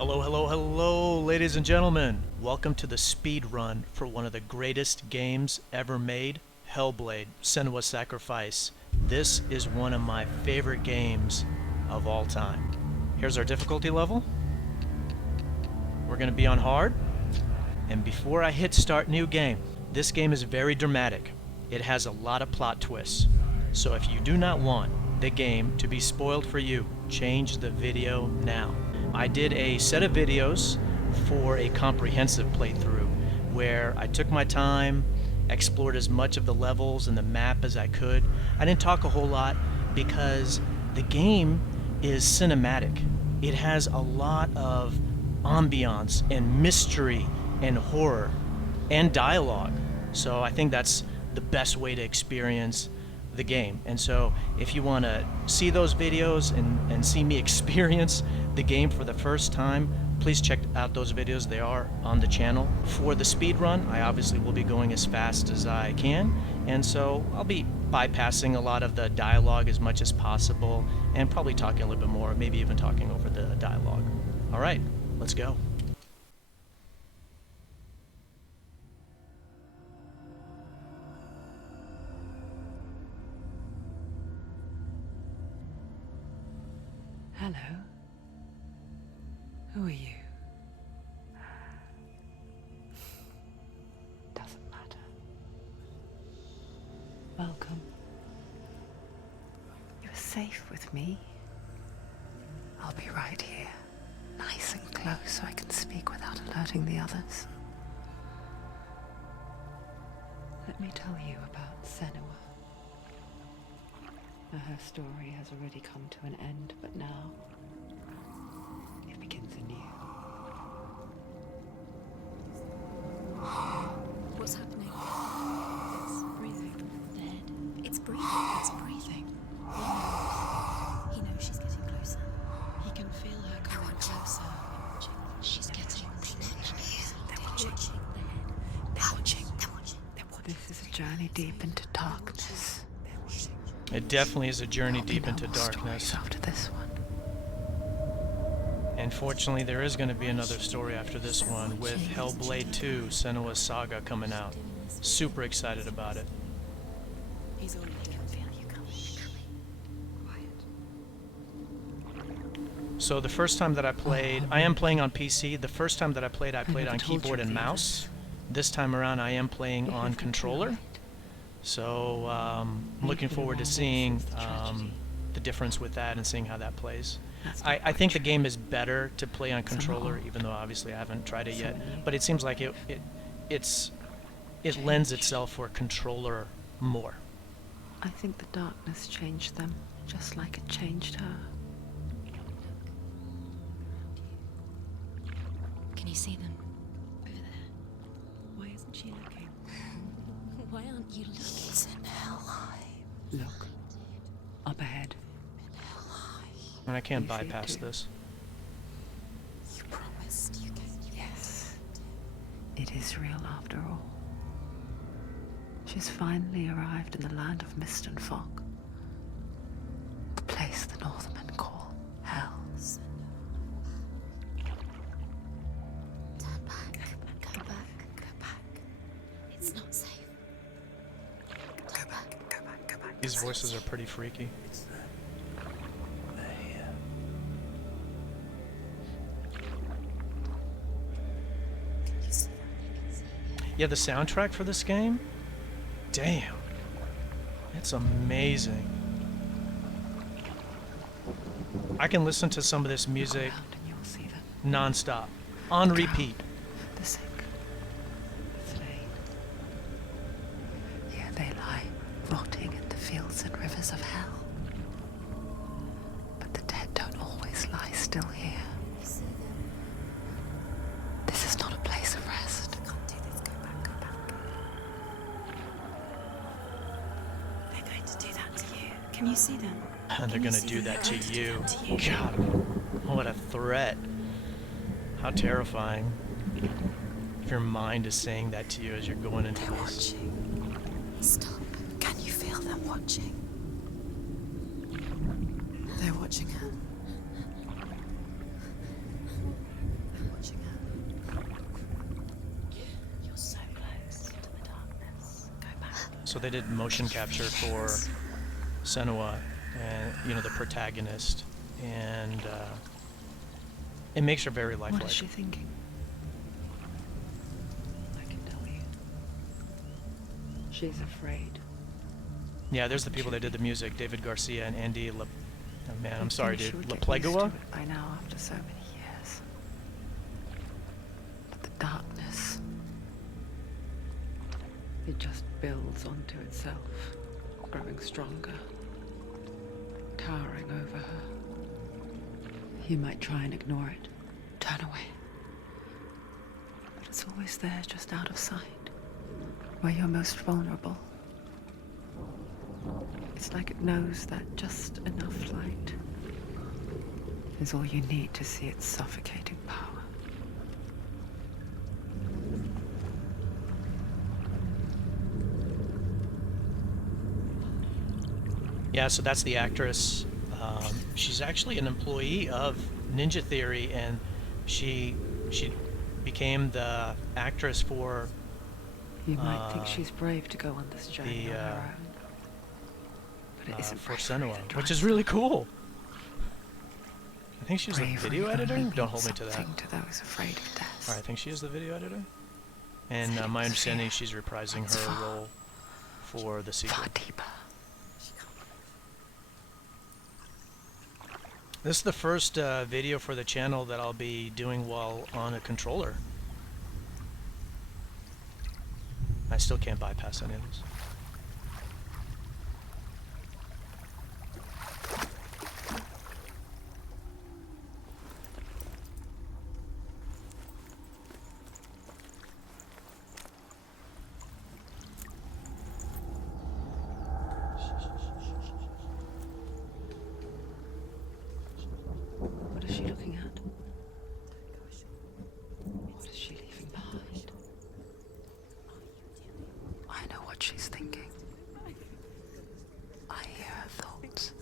Hello, hello, hello, ladies and gentlemen. Welcome to the speed run for one of the greatest games ever made, Hellblade Senua Sacrifice. This is one of my favorite games of all time. Here's our difficulty level. We're going to be on hard. And before I hit start new game, this game is very dramatic. It has a lot of plot twists. So if you do not want the game to be spoiled for you, change the video now. I did a set of videos for a comprehensive playthrough where I took my time, explored as much of the levels and the map as I could. I didn't talk a whole lot because the game is cinematic. It has a lot of ambiance and mystery and horror and dialogue. So I think that's the best way to experience the game. And so if you want to see those videos and see me experience the game for the first time, please check out those videos. They are on the channel. For the speed run, I obviously will be going as fast as I can, and so I'll be bypassing a lot of the dialogue as much as possible and probably talking a little bit more, maybe even talking over the dialogue. All right, let's go. Hello. Who are you? Doesn't matter. Welcome. You're safe with me. I'll be right here, nice and close so I can speak without alerting the others. Let me tell you about Senua. Her story has already come to an end, but now it begins anew. What's happening? It's breathing. Dead. It's breathing. It's breathing. He knows she's getting closer. He can feel her coming closer. She's getting closer. They're watching. They're watching. This is a journey deep into darkness. It definitely is a journey deep into darkness. After this one. And fortunately, there is going to be another story after this one with Hellblade 2, Senua's Saga, coming out. Super excited about it. He's already can feel you coming. Quiet. So the first time that I played, I am playing on PC. The first time that I played on keyboard and mouse. This time around, I am playing on controller. So I'm looking forward to seeing the difference with that and seeing how that plays. I think the game is better to play on controller, even though obviously I haven't tried it yet. But it seems like it lends itself for controller more. I think the darkness changed them, just like it changed her. Can you see them? Over there. Why isn't she looking? Why aren't you looking? It's in Helheim. Look. Up ahead. In Helheim. And I can't bypass this. You promised you could. Yes. It is real after all. She's finally arrived in the land of mist and fog. The place the Northmen call Hell. Turn back. Go back. Go back. It's not safe. Go back. Go back. Go back. These voices are pretty freaky. Yeah, the soundtrack for this game? Damn. It's amazing. I can listen to some of this music non-stop, on repeat. The sick, the slain. Here they lie, rotting in the fields and rivers of hell. But the dead don't always lie still here. This is not a place of rest. I can't do this. Go back. Go back. They're going to do that to you. Can you see them? And they're gonna do that to you. God, what a threat. How terrifying. If your mind is saying that to you as you're going into They're this. watching. Stop. Can you feel them watching? They're watching her. So they did motion capture for Senua, and you know, the protagonist, and it makes her very lifelike. What is she thinking? I can tell you. She's afraid. Yeah, there's the people that did the music: David Garcia and Andy. Oh man, I'm You'd sorry, think she dude. would get used to Laplegua. it by now after so many years. But the darkness, it just builds onto itself, growing stronger, towering over her. You might try and ignore it, turn away. But it's always there, just out of sight, where you're most vulnerable. It's like it knows that just enough light is all you need to see its suffocating power. Yeah, so that's the actress. She's actually an employee of Ninja Theory, and she became the actress for You might think she's brave to go on this journey on her own. But it isn't for bravery Senua, that which drives is her. really cool. I think she's the Bravery video editor. only Don't means hold me to that. something to those afraid of death. Or I think she is the video editor. And Things my understanding, fear. she's reprising It's her far, role for the sequel. Far deeper. This is the first video for the channel that I'll be doing while on a controller. I still can't bypass any of this. What is she looking at? What is she leaving behind? I know what she's thinking. I hear her thoughts.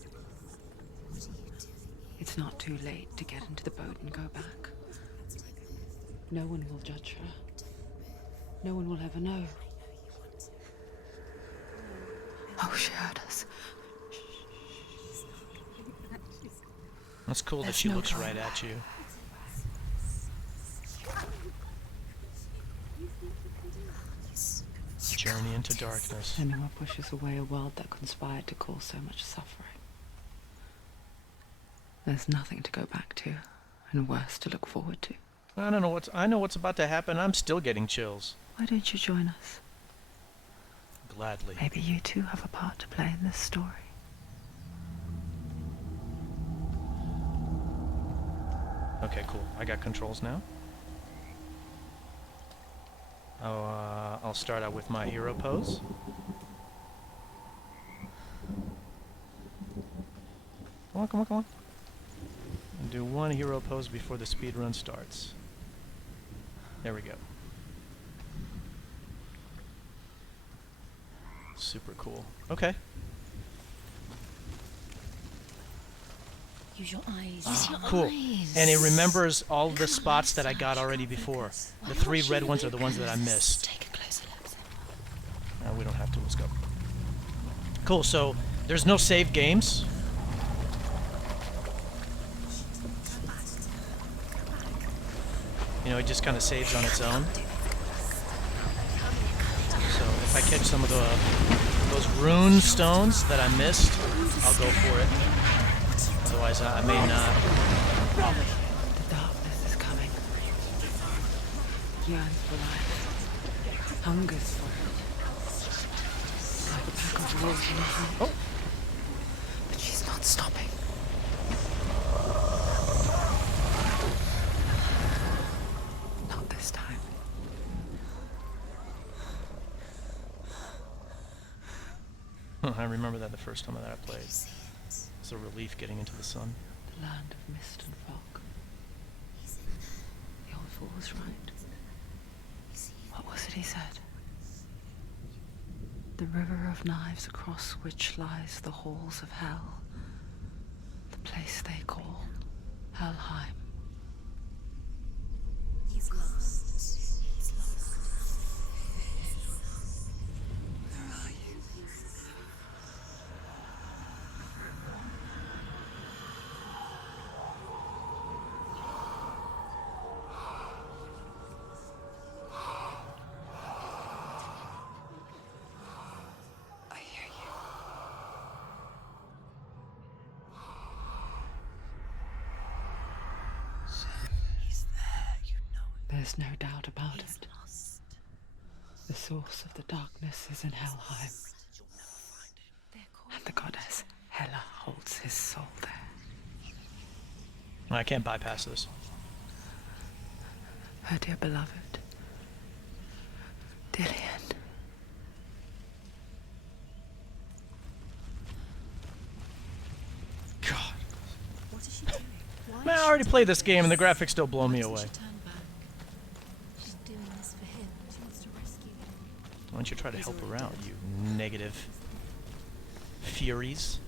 It's not too late to get into the boat and go back. No one will judge her. No one will ever know. Oh, she heard us. That's cool that There's she no looks going right back. at you. Journey into darkness. Senua pushes away a world that conspired to cause so much suffering. There's nothing to go back to, and worse to look forward to. I don't know I know what's about to happen. I'm still getting chills. Why don't you join us? Gladly. Maybe you too have a part to play in this story. Okay, cool. I got controls now. I'll start out with my hero pose. Come on, come on, come on. And do one hero pose before the speed run starts. There we go. Super cool. Okay. Use your eyes. Ah, Use your cool. eyes. And it remembers all the spots that I got already before. The three red ones are the ones that I missed. Take a closer look. We don't have to. Let's go. Cool. So there's no save games. You know, it just kind of saves on its own. So if I catch some of those rune stones that I missed, I'll go for it. Otherwise, I may not. The darkness is coming. Yearns for life. Hungers for it. Like a pack of wolves in a hunt. Oh. But she's not stopping. Not this time. I remember that the first time that I played. It's a relief getting into the sun. The land of mist and fog. The old fool was right. What was it he said? The river of knives across which lies the halls of hell. The place they call Helheim. He's lost. He's lost. Where are you? There's no doubt about He's it. lost. The source of the darkness is in Helheim, They're calling and the goddess Hela holds his soul there. I can't bypass this. Her dear beloved, Dillion. God. What is she doing? Why Man, is I she already doing played this game and the this? graphics still blow Why me doesn't away. she turn back? She's doing this for him. She wants to rescue him. Why don't you try to help her out, you negative furies?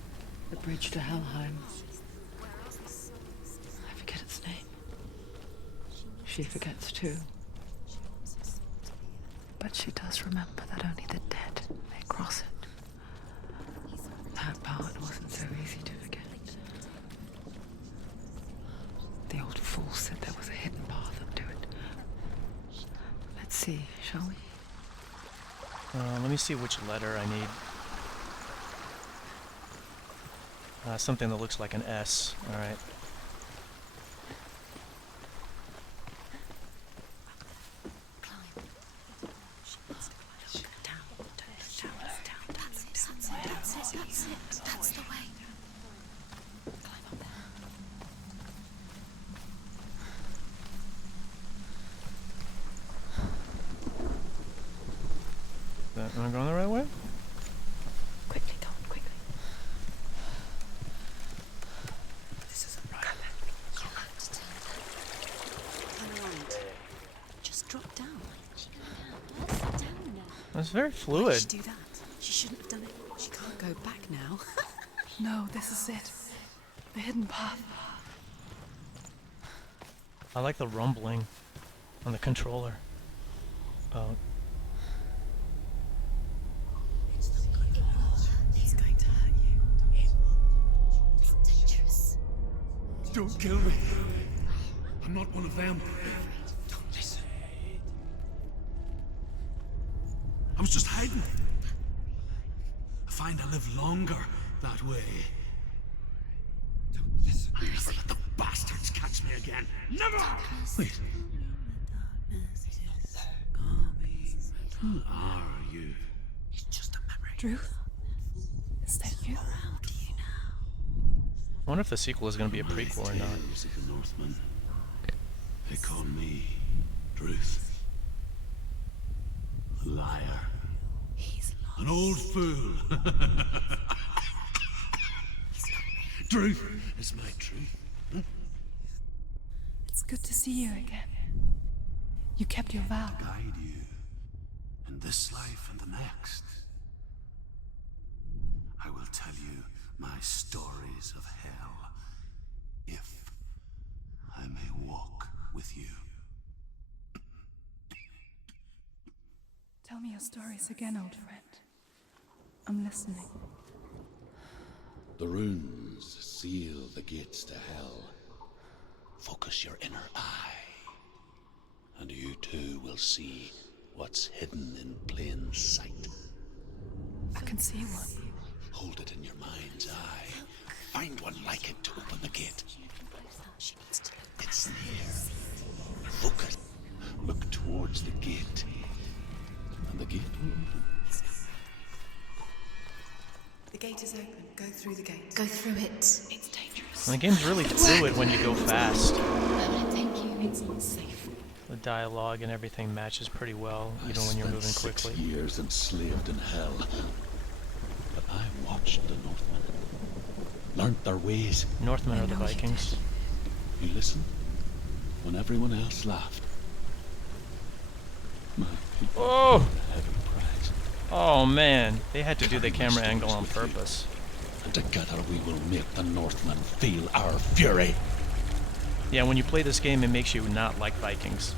The bridge to Helheim. I forget its name. She forgets too. She wants her soul to be But she does remember that only the dead may cross it. That part wasn't so easy to forget. The old fool said there was a hidden path up to it. Let's see, shall we? Let me see which letter I need. Something that looks like an S. Alright. That's the way. Climb up there. Am I going the right way? Quickly, go on, quickly. This isn't right. You have to turn back. Turn around. Just drop down. She can't. Sit down now. That's very Why did fluid. she do that? She shouldn't have done it. She can't go back now. No, this is it. The hidden path. I like the rumbling on the controller. Oh, He's going to hurt you. It's dangerous. Don't kill me. I'm not one of them. Don't listen. I was just hiding. I find I live longer that way. Don't listen. I'll never let the bastards catch me again. Never! Wait. Who are you? It's just a memory. Druth? Is that you? Around you now. I wonder if the sequel is going to be a prequel or not. Tales of the Northmen. They call me Druth. A liar. He's lost. An old fool. Truth is my truth. It's good to see you again. You kept your vow. Guide you in this life and the next. I will tell you my stories of hell, if I may walk with you. Tell me your stories again, old friend. I'm listening. The runes seal the gates to hell. Focus your inner eye, and you too will see what's hidden in plain sight. I can see one. Hold it in your mind's eye. Find one like it to open the gate. She needs to look. It's near. Focus. Look towards the gate, and the gate will open. The gate is open. Go through the gate. Go through it. It's dangerous. And the game's really fluid when you go fast. Thank you. It's not safe. The dialogue and everything matches pretty well, even when you're I moving spent 6 quickly. years enslaved in hell, but I watched the Northmen, learnt their ways. Northmen I are the know you Vikings. You listened when everyone else laughed. My people Oh! paid a heavy price, Oh man, they had to do the camera angle on purpose. and together we will make the Northmen feel our fury. Yeah, when you play this game, it makes you not like Vikings.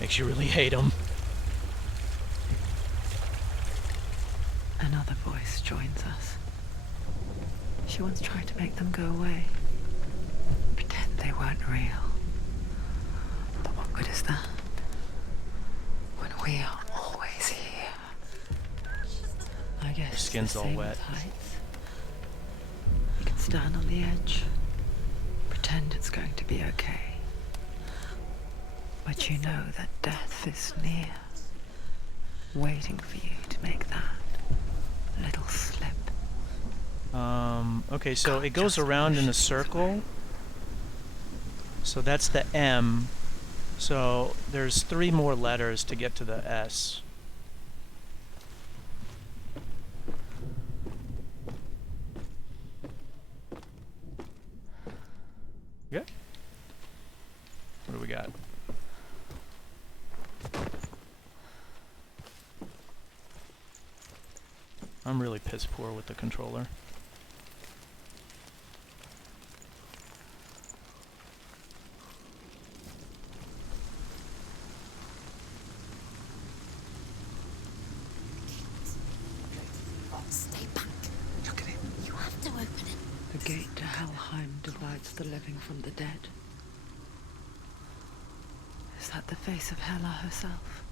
Makes you really hate them. Another voice joins us. She once tried to make them go away. Pretend they weren't real. But what good is that? When we are always here. I guess Her skin's the all same wet. with heights. You can stand on the edge. Pretend it's going to be okay. But you know that death is near, waiting for you to make that little slip. Okay, so it goes around in a circle. So that's the M. So there's 3 more letters to get to the S. Yeah. What do we got? I'm really piss poor with the controller. Stay back. Look at it. You have to open it. The gate to Helheim divides the living from the dead. Is that the face of Hela herself?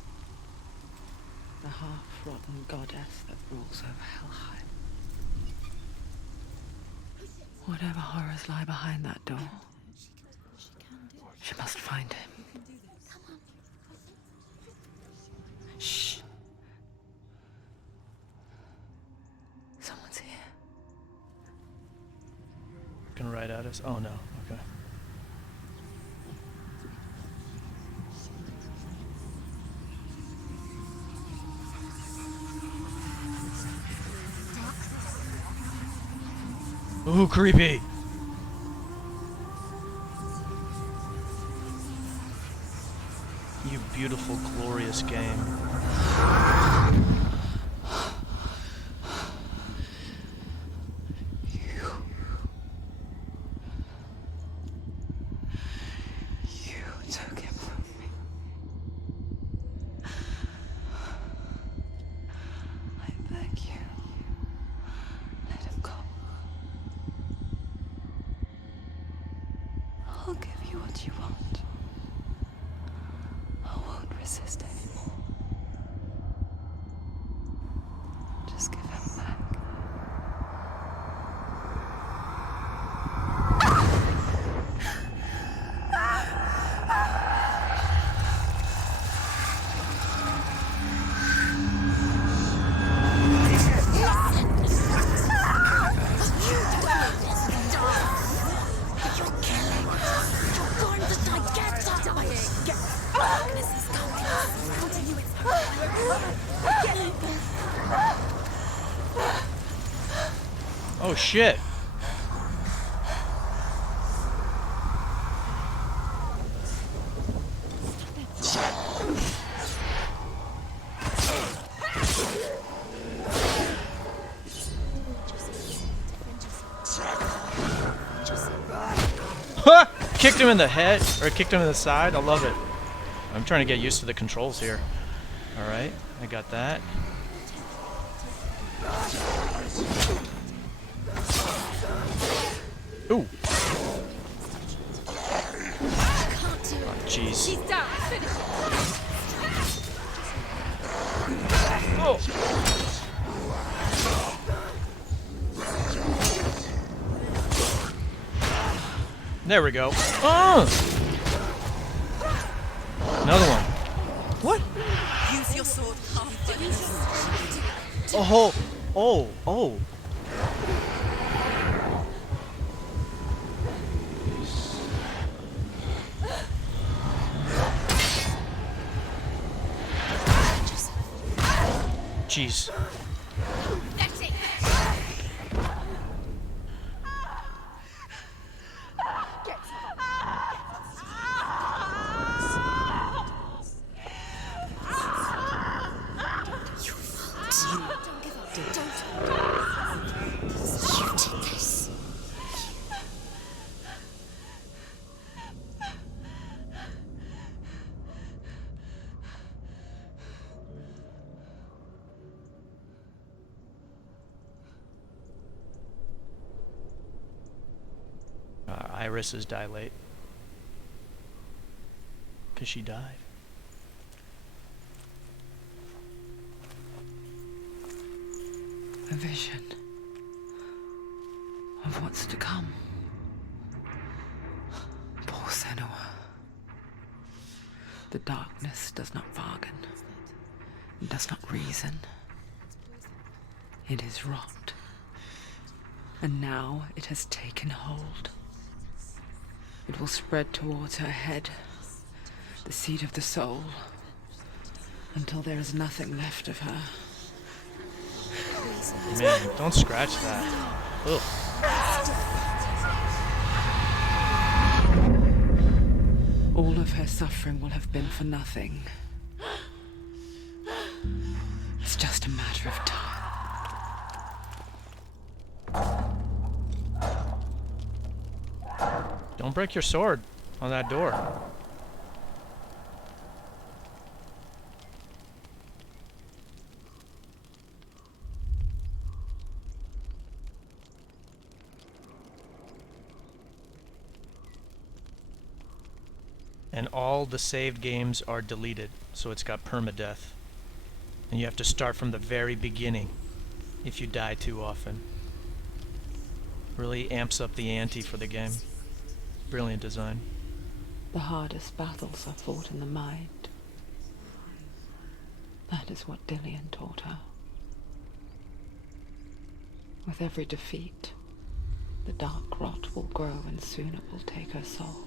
The half-rotten goddess that rules over Helheim. Whatever horrors lie behind that door, she must find him. Shh. Someone's here. Can right at us? Oh no, okay. Ooh, creepy! You beautiful, glorious game. You took him from me. I beg you, let him go. I'll give you what you want. I won't resist anymore. Just give him back. Oh shit! Kicked him in the head, or kicked him in the side. I love it. I'm trying to get used to the controls here. Alright, I got that. Ooh! Oh, jeez. He's down. Finish it. Oh! There we go. Oh! Another one. What? Use your sword. Oh! Oh! Oh! Jeez. That's it. Irises dilate. 'Cause she died. A vision of what's to come. Poor Senua. The darkness does not bargain. It does not reason. It is wrought. And now it has taken hold. It will spread towards her head, the seat of the soul, until there is nothing left of her. Man, don't scratch that. Ugh. All of her suffering will have been for nothing. It's just a matter of time. Don't break your sword on that door. And all the saved games are deleted, so it's got permadeath. And you have to start from the very beginning if you die too often. Really amps up the ante for the game. Brilliant design. The hardest battles are fought in the mind. That is what Dillion taught her. With every defeat, the dark rot will grow and soon it will take her soul.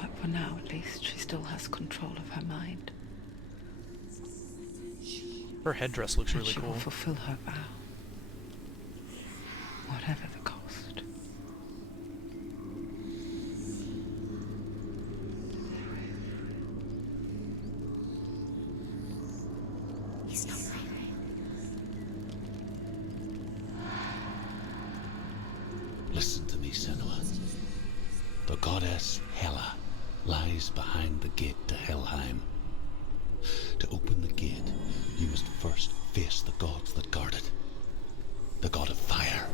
But for now, at least, she still has control of her mind. Her headdress looks really She cool. will fulfill her vow, whatever the cost. Listen to me, Senua. The goddess Hela lies behind the gate to Helheim. To open the gate, you must first face the gods that guard it. The god of fire,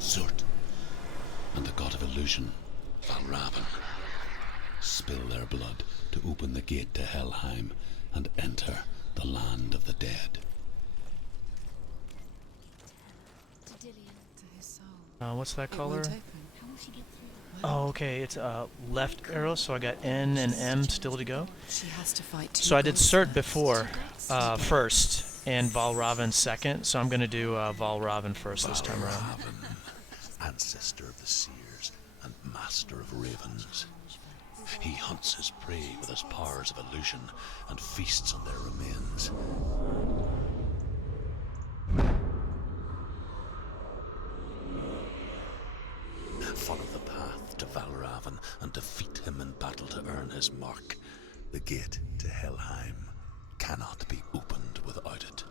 Surtr, and the god of illusion, Valravyn. Spill their blood to open the gate to Helheim and enter the land of the dead. To Dillion. To his soul. What's that It color? won't open. How will she get through? Oh, okay, it's left arrow, so I got N and M still to go. She has to fight two So I did gods Surtr first. before, first, and Valravyn second, so I'm going to do Valravyn first this time around. Valravyn, ancestor of the seers and master of ravens. He hunts his prey with his powers of illusion and feasts on their remains. Follow the path to Valravyn and defeat him in battle to earn his mark. The gate to Helheim cannot be opened without it.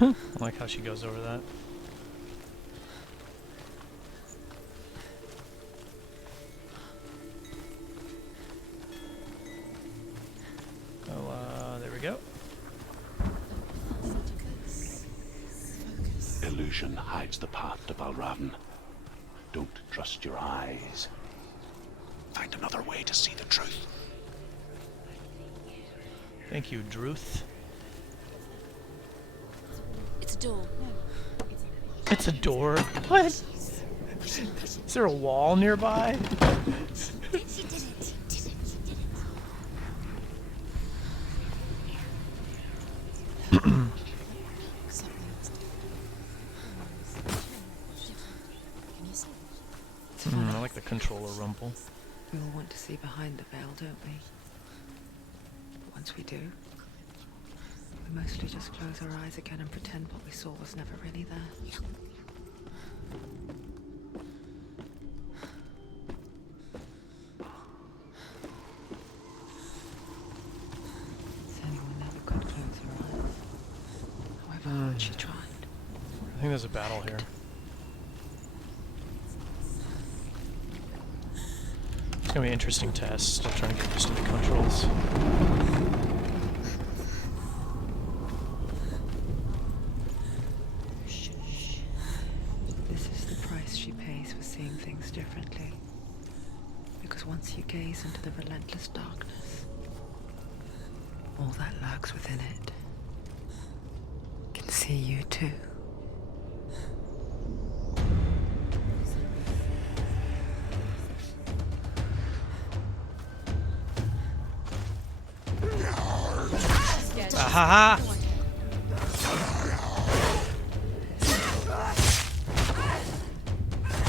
I like how she goes over that. Oh, there we go. Illusion hides the path to Valravyn. Don't trust your eyes. Find another way to see the truth. Thank you, Druth. It's a door. It's a door. What? Is there a wall nearby? She did it. She did it. She did it. Can you see? I like the controller rumble. We all want to see behind the veil, don't we? But once we do, we mostly just close our eyes again and pretend what we saw was never really there. thought she tried. I think there's a battle here. It's gonna be an interesting test. Still trying to get used to the controls. This is the price she pays for seeing things differently. Because once you gaze into the relentless darkness, all that lurks within it can see you too. Ahaha!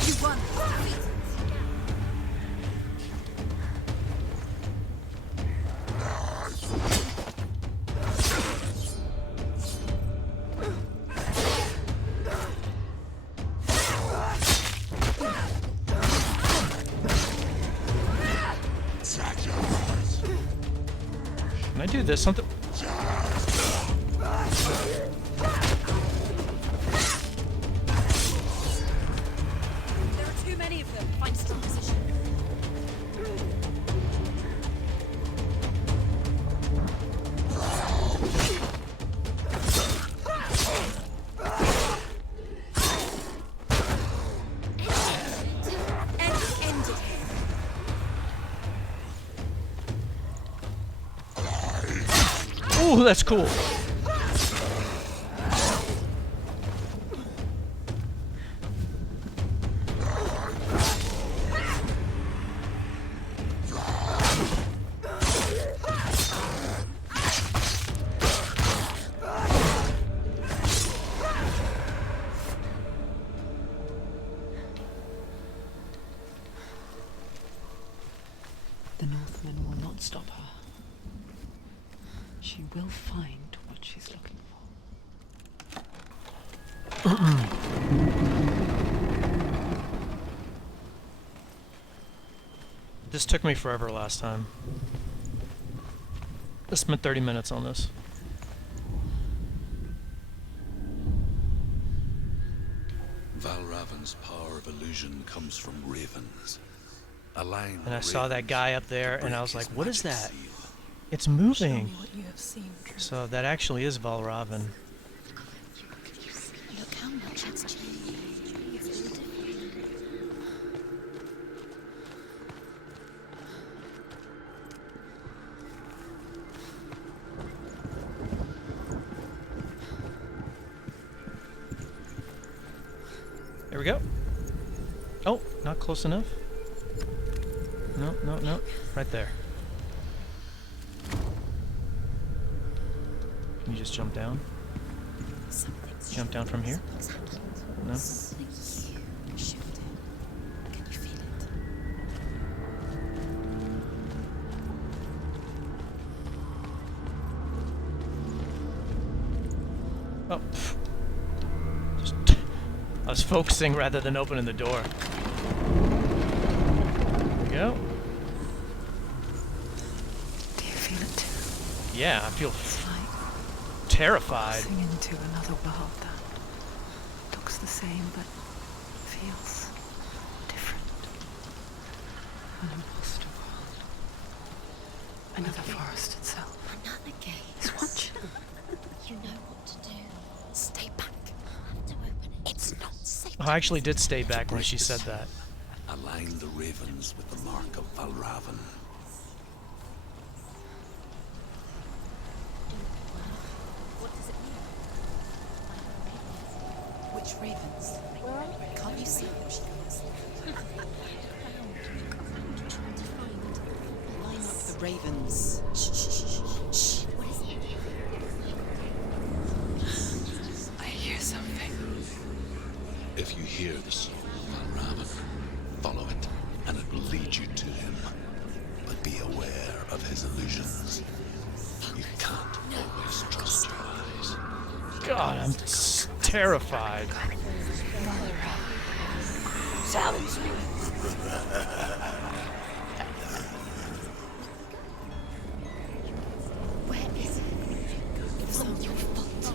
You won. Can I do this? Something. There are too many of them. Find strong position. End it. Ooh, that's cool. The Northman will not stop her. She will find what she's looking for. This took me forever last time. I spent 30 minutes on this. Valravyn's power of illusion comes from ravens. A line And I of saw that ravens guy up to there, and break I was his like, what is magic that? seal. It's Show me moving. what you have seen, Druth. So that actually is Valravyn. Look how much it's changed. It's all different. There we go. Oh, not close enough. No, no, no. Right there. Can you just jump down? Something's Jump down from here? What's happened? No? Something huge shifted. Can you feel it? Oh. Pff. Just I was focusing rather than opening the door. There we go. Do you feel it too? Yeah, I feel It's like terrified. crossing into another world that looks the same but feels different. An imposter world. Another forest itself. Another gate. Is watching. You know what to do. Stay back. I have to open it. It's not safe. I actually did stay back when she said that. Align the ravens with the mark of Valravyn. What does it mean? Which ravens? Can't you see them? She goes. Line up the ravens. Shh, shh, shh, shh, shh. What is it? I hear something. If you hear the soul of Valravyn, follow it, and it will lead you to him. But be aware of his illusions. You can't always trust your eyes. God, I'm terrified. Silence me. Where is it? It's not your fault.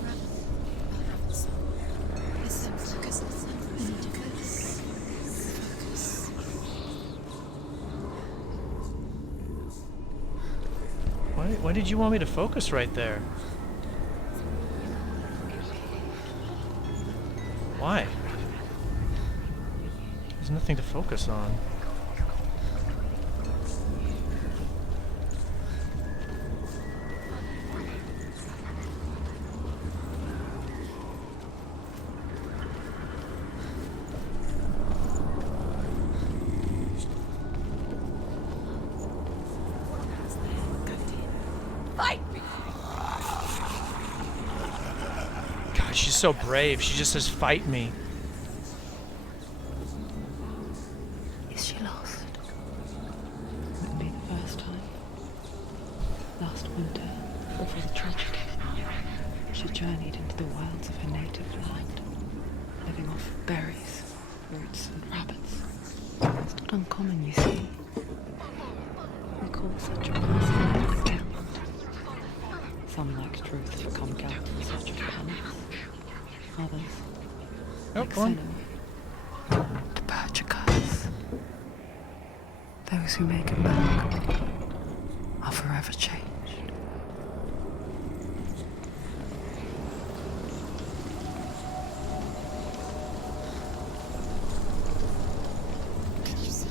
Why did you want me to focus right there? Why? There's nothing to focus on. God, she's so brave. She just says, "Fight me." Is she lost? Wouldn't be the first time. Last winter, before the tragedy, she journeyed into the wilds of her native land, living off berries, roots, and rabbits. It's not uncommon, you see. We call such a person an accountant. Some, like Druth, come out in search of penance. Others, like Go on. Senua, to purge a curse. Those who make it back are forever changed. Can you see?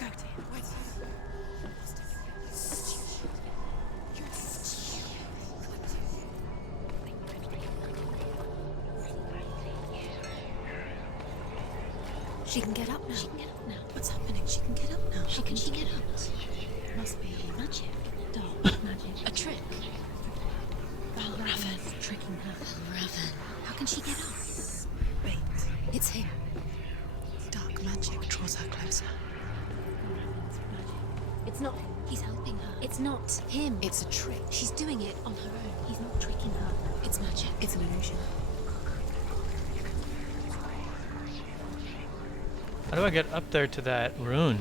Go, dear. Wait. She can get up now. She can get up now. What's happening? She can get up now. How can she get up? Must be magic. Dark magic. A trick. Valravyn. Tricking her. Valravyn. How can she get up? Wait. It's him. Dark magic draws her closer. It's not him. He's helping her. It's not him. It's a trick. She's doing it on her own. He's not tricking her. It's magic. It's an illusion. How do I get up there to that rune?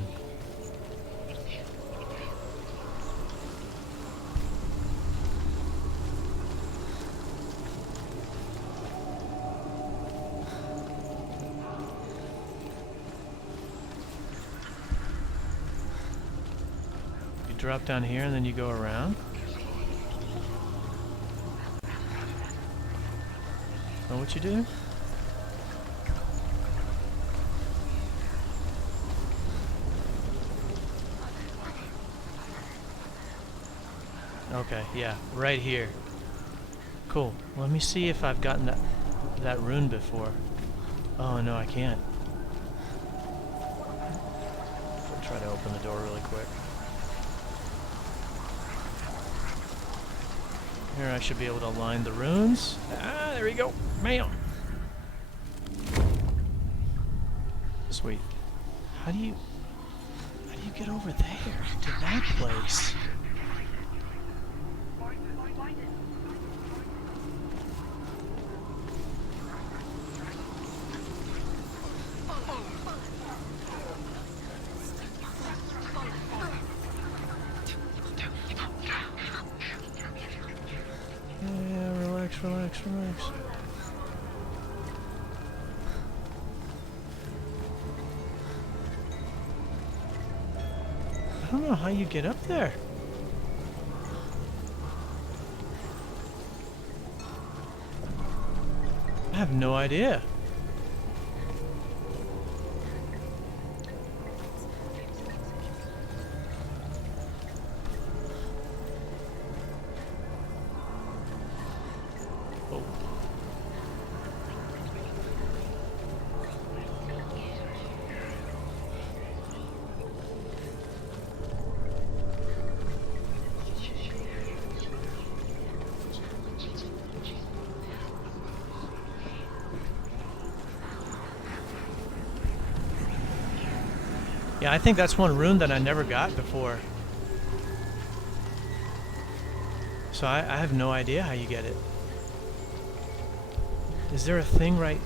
You drop down here and then you go around? Know what you do? Okay, yeah, right here. Cool. Let me see if I've gotten that rune before. Oh no, I can't. I'll try to open the door really quick. Here I should be able to align the runes. Ah, there we go. Bam! Sweet. How do you get over there to that place? Relax. I don't know how you get up there. I have no idea. Yeah, I think that's one rune that I never got before. So I have no idea how you get it. Is there a thing right...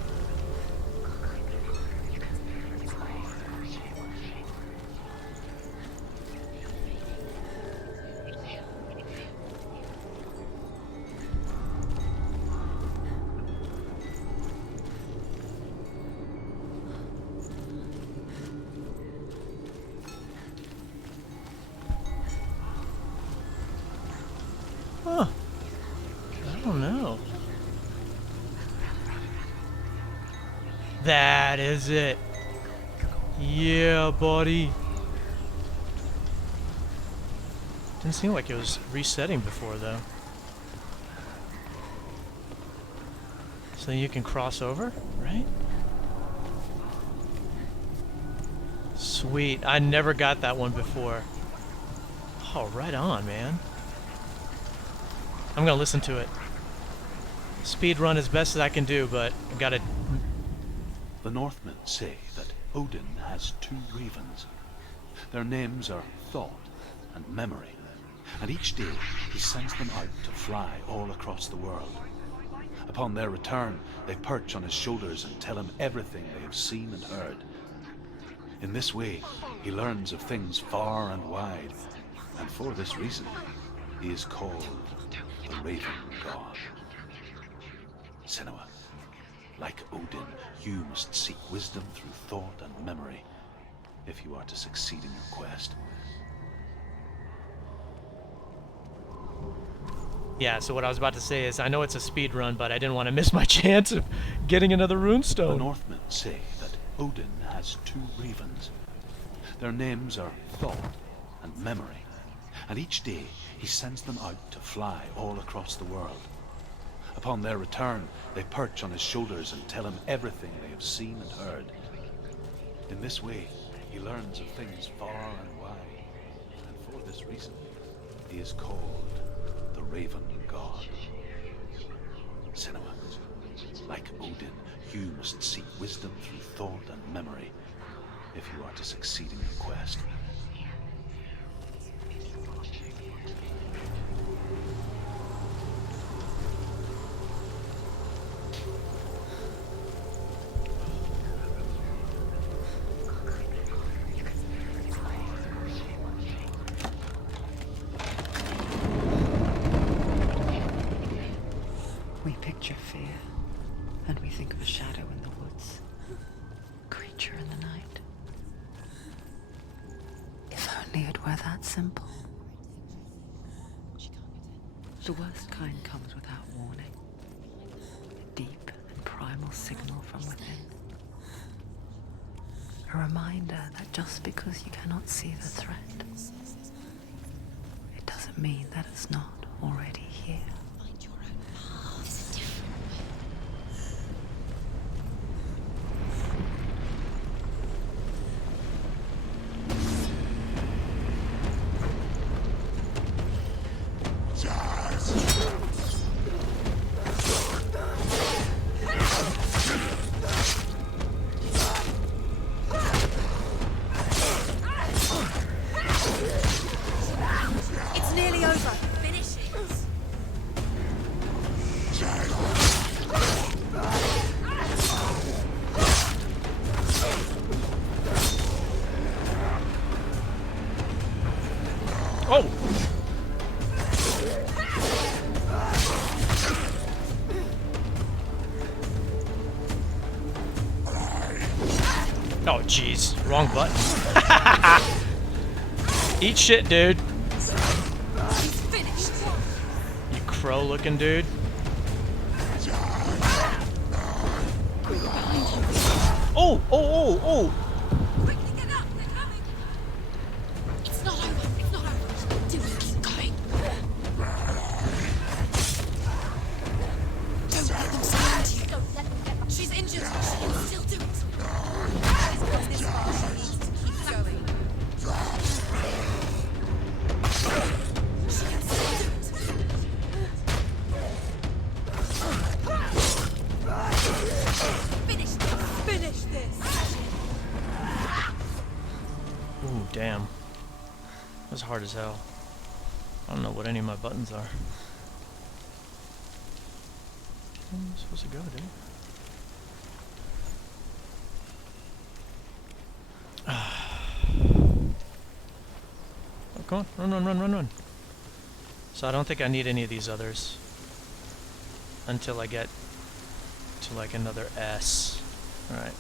That is it. Yeah, buddy. Didn't seem like it was resetting before, though. So you can cross over, right? Sweet. I never got that one before. Oh, right on, man. I'm gonna listen to it. Speed run as best as I can do, but I gotta... The Northmen say that Odin has two ravens. Their names are Thought and Memory, and each day he sends them out to fly all across the world. Upon their return, they perch on his shoulders and tell him everything they have seen and heard. In this way, he learns of things far and wide, and for this reason, he is called the Raven God. Senua, like Odin, you must seek wisdom through thought and memory if you are to succeed in your quest. Yeah, so what I was about to say is, I know it's a speed run, but I didn't want to miss my chance of getting another runestone. The Northmen say that Odin has two ravens. Their names are Thought and Memory, and each day he sends them out to fly all across the world. Upon their return, they perch on his shoulders and tell him everything they have seen and heard. In this way, he learns of things far and wide, and for this reason, he is called the Raven God. Senua, like Odin, you must seek wisdom through thought and memory if you are to succeed in your quest. We picture fear, and we think of a shadow in the woods, creature in the night. If only it were that simple. The worst kind comes without warning. A deep and primal signal from within. A reminder that just because you cannot see the threat, it doesn't mean that it's not already here. Find your own path. There's a different way. It's nearly over. Finish it. Oh! Oh, jeez. Wrong button. Eat shit, dude. He's finished. You crow-looking dude. Oh! Oh! Oh! Oh! Quickly get up. They're coming. It's not over. It's not over. Do it. Keep going. Don't let them surround you. Don't let them get up. She's injured. She can still do it. She's got this far. She needs to keep going. She can still do it. Finish this. Finish this. Ooh, damn. That was hard as hell. I don't know what any of my buttons are. Where am I supposed to go, dude? Oh, come on. Run, run, run, run, run. So I don't think I need any of these others until I get to like another S. Alright.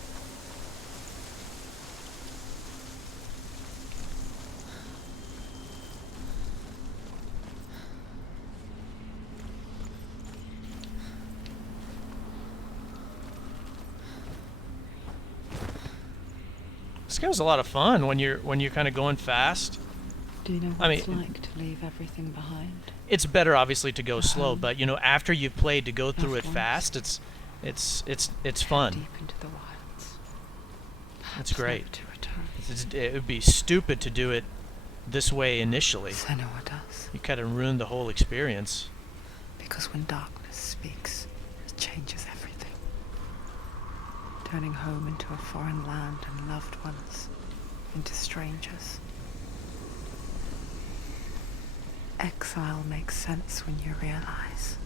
This game was a lot of fun when you're kind of going fast. Do you know what I mean, it's like to leave everything behind? it's better obviously to go slow, but you know, after you've played, to go through it Loved fast, ones. it's fun. Deep into the wilds. It's great. Never to return. It would be stupid to do it this way initially. Senua does. You kind of ruin the whole experience. Because when darkness speaks, it changes everything. Turning home into a foreign land and loved ones into strangers. Exile makes sense when you realize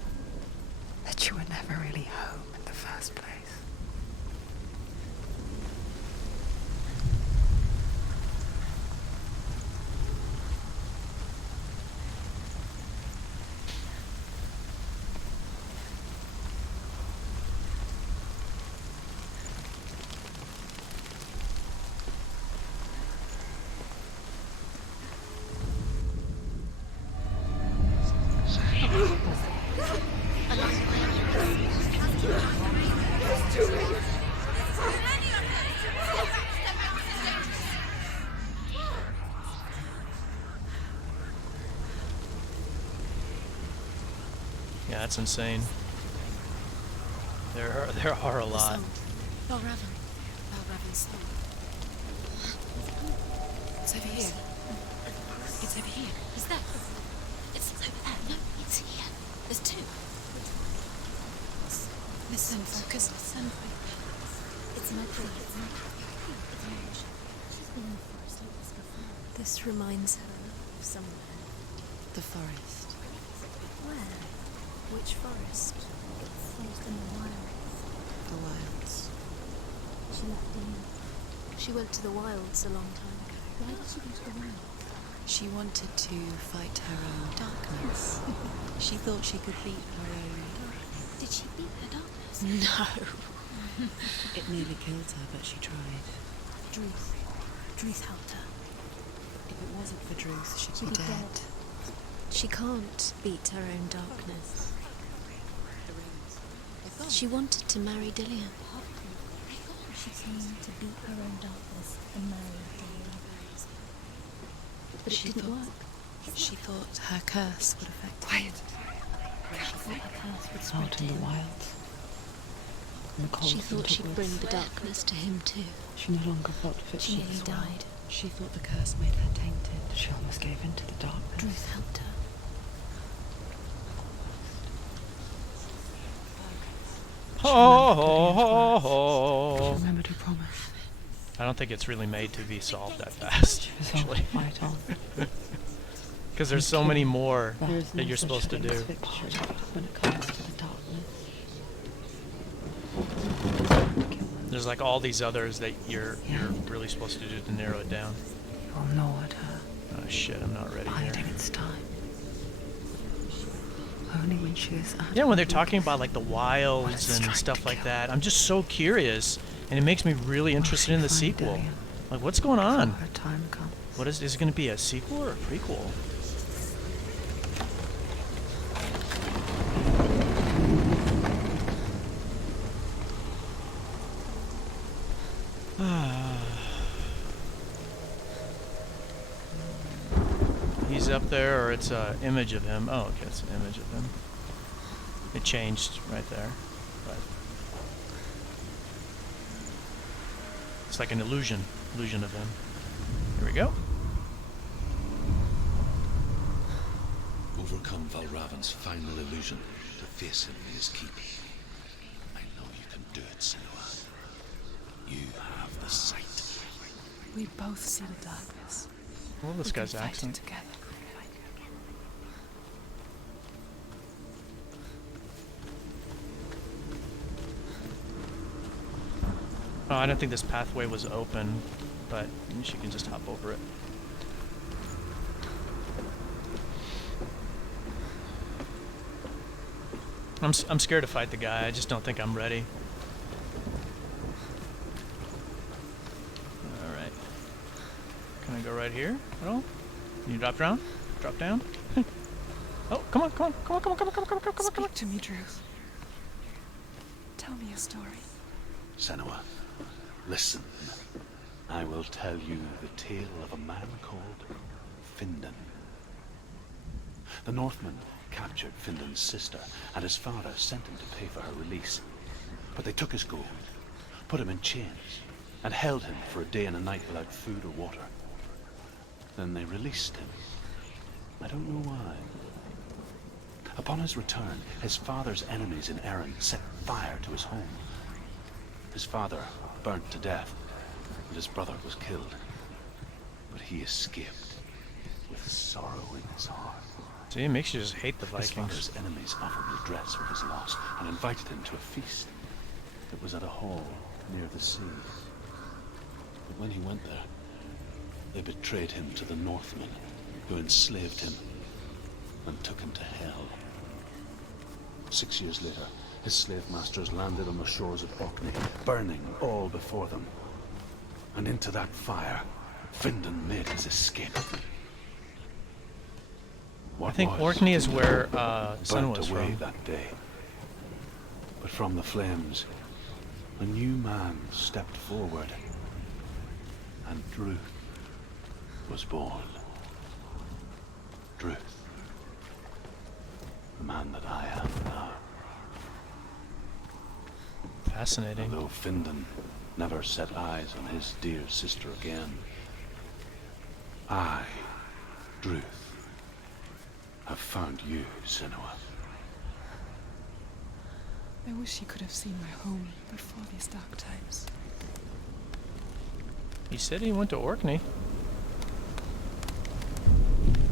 that you were never really home in the first place. Yeah, that's insane. There are a lot. Valravyn. Valravyn's song. It's over here. It's over here. Is that? It's over there. No, it's here. There's two. Listen, focus. Listen. It's my tree. It's my tree. She's been in the forest like this before. This reminds her of somewhere. The forest. Where? Which forest? Forest in the wilds. The wilds. She left Dillion. She went to the wilds a long time ago. Why did she go to the wilds? She wanted to fight her own darkness. She thought she could beat her own. Did she beat her darkness? No. It nearly killed her, but she tried. Druth. Druth helped her. If it wasn't for Druth, she'd be dead. She can't beat her own darkness. She wanted to marry Dillion. She came to beat her own darkness and marry Dillion. But it didn't work. She thought her curse would affect him. She thought her curse would spread Out to in the him. wilds. In the cold She thought winter she'd woods. bring the darkness to him too. She no longer felt fit She for nearly this world. died. She thought the curse made her tainted. She almost gave in to the darkness. Druth helped her. Oh, She remembered her promise. I don't think it's really made to be solved that fast, Resolved actually. to fight on. Because there's so many more There is that no you're such supposed to thing do. as victory when it comes to the darkness. There's like all these others that you're really supposed to do to narrow it down. You will gnaw at her, Oh shit, I'm not ready here. biding its time. Only when she is at Yeah, when they're her talking weakest about like the will it wilds strike and to stuff like kill. that, I'm just so curious, and it makes me really interested in the find sequel. Dillion Like, what's going before on? her time comes. What is it going to be, a sequel or a prequel? He's up there, or it's an image of him. Oh, okay, it's an image of him. It changed right there. But it's like an illusion of him. Here we go. Overcome Valravyn's final illusion to face him in his keep. I know you can do it, Senua. You have the sight. We both see the darkness. I love this We can guy's fight it accent. together. Oh, I don't think this pathway was open, but she can just hop over it. I'm scared to fight the guy. I just don't think I'm ready. Alright. Can I go right here at all? Can you drop down? Drop down? Oh, come on, come on, come on, come on, come on, come on, come on, come on, come on. Speak to me, Druth. Tell me a story. Senua, listen. I will tell you the tale of a man called Findan. The Northmen captured Findan's sister, and his father sent him to pay for her release. But they took his gold, put him in chains, and held him for a day and a night without food or water. Then they released him. I don't know why. Upon his return, his father's enemies in Erin set fire to his home. His father burnt to death, and his brother was killed. But he escaped with sorrow in his heart. See, it makes you just hate the His Vikings. father's enemies offered redress for his loss and invited him to a feast. It was at a hall near the sea. But when he went there, they betrayed him to the Northmen, who enslaved him and took him to Hell. 6 years later, his slave masters landed on the shores of Orkney, burning all before them. And into that fire, Findan made his escape. I think Orkney is where Sun burnt was away from. that day. But from the flames, a new man stepped forward, and Druth was born. Druth, the man that I am now. Fascinating. Although Findan never set eyes on his dear sister again, I, Druth, have found you, Senua. I wish you could have seen my home before these dark times. He said he went to Orkney.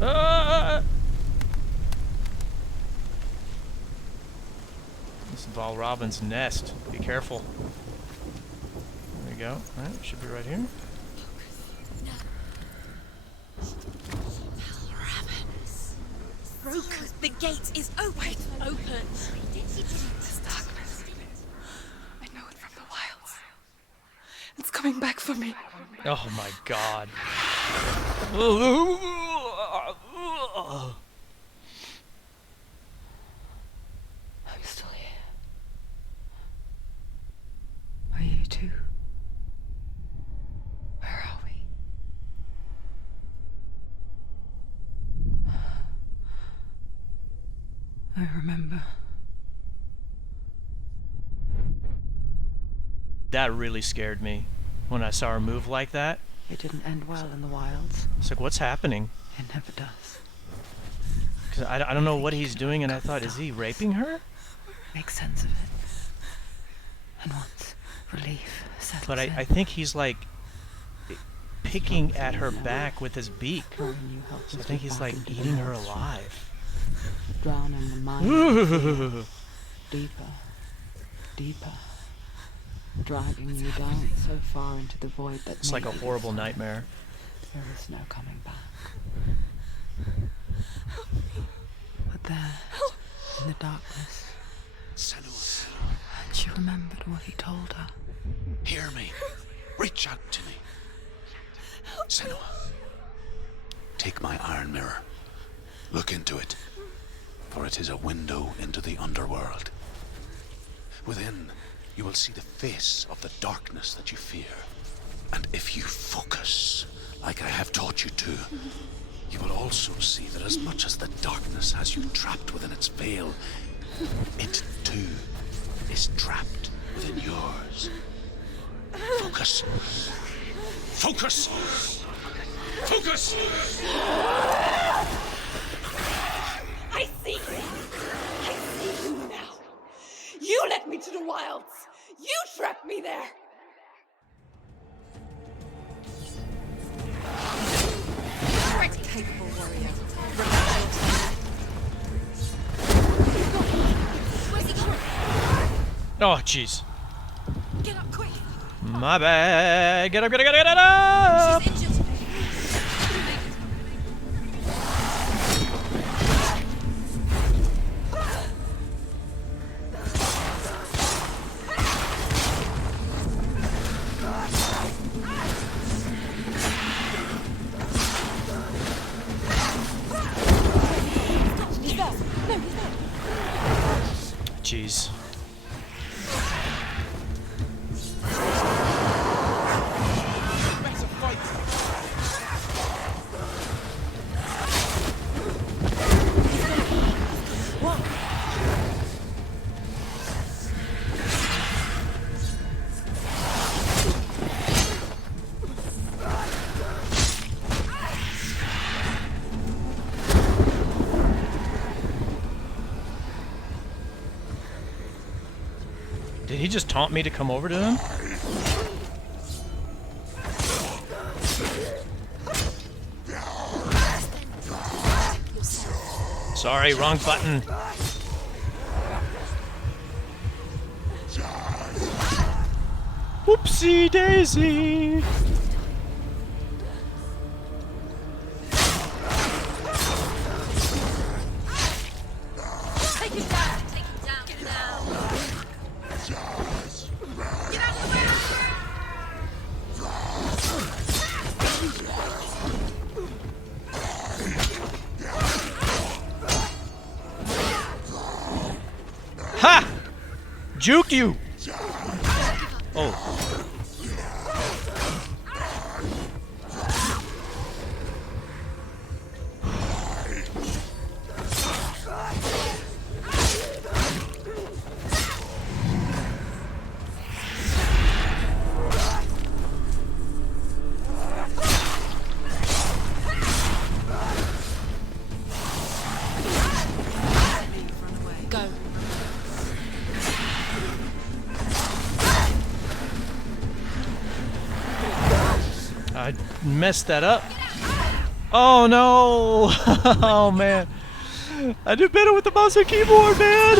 Ah! This is Valravyn's nest. Be careful. There you go. Alright, should be right here. Broken. The gate is open. Open. This darkness. I know it from the wilds. It's coming back for me. Oh my god. I'm still here. Are you too? Where are we? I remember. That really scared me when I saw her move like that. It didn't end well in the wilds. It's like, what's happening? It never does. 'Cause I don't know what he's doing, and I thought, is he raping her? Make sense of it. And once relief settles But in, I think he's like picking at her back with his beak. drawing you So I helplessly think he's back like into the eating her maelstrom, alive. drowning the mind deeper, deeper, dragging you down so far into the void that It's like a maybe horrible nightmare. there is no coming back. But there, in the darkness, Senua, she remembered what he told her. hear me. Reach out to me. Senua, take my iron mirror. Look into it, for it is a window into the underworld. Within, you will see the face of the darkness that you fear. And if you focus, like I have taught you to, you will also see that as much as the darkness has you trapped within its veil, it too is trapped within yours. Focus. Focus! Focus! I see you. I see you now. You led me to the wilds. You trapped me there. Right, capable warrior. Where's he going? Oh, jeez. Get up quick. My bad. Get up, get up, get up, get up! She's injured. Jeez. he just taunt me to come over to him? Sorry, wrong button. Whoopsie daisy. Take him down! Take him down! Get him down! Get out of the way! Ha! Juked you! Oh. Go. I messed that up. Oh no! Oh man. I do better with the mouse and keyboard, man!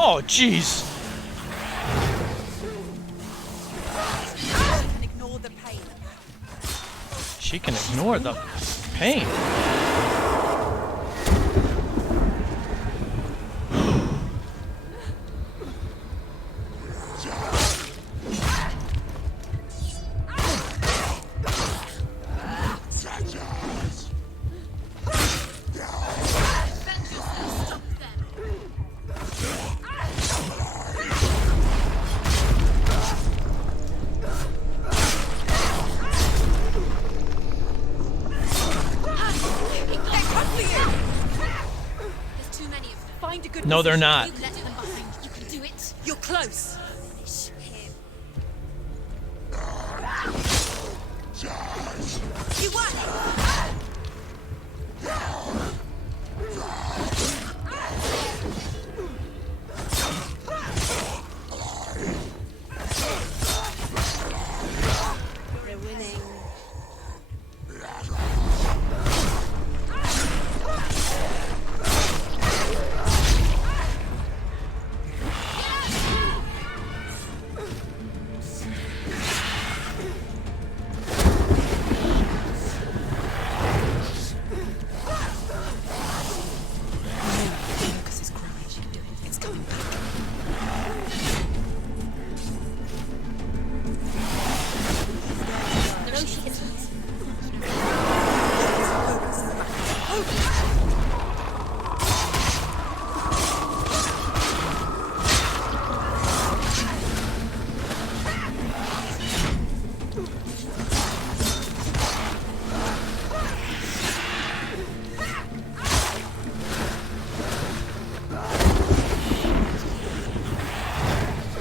Oh, jeez. Ignore the pain. She can ignore the pain. No, they're not. You let them behind. You can do it. You're close. Finish him. You won. You're winning.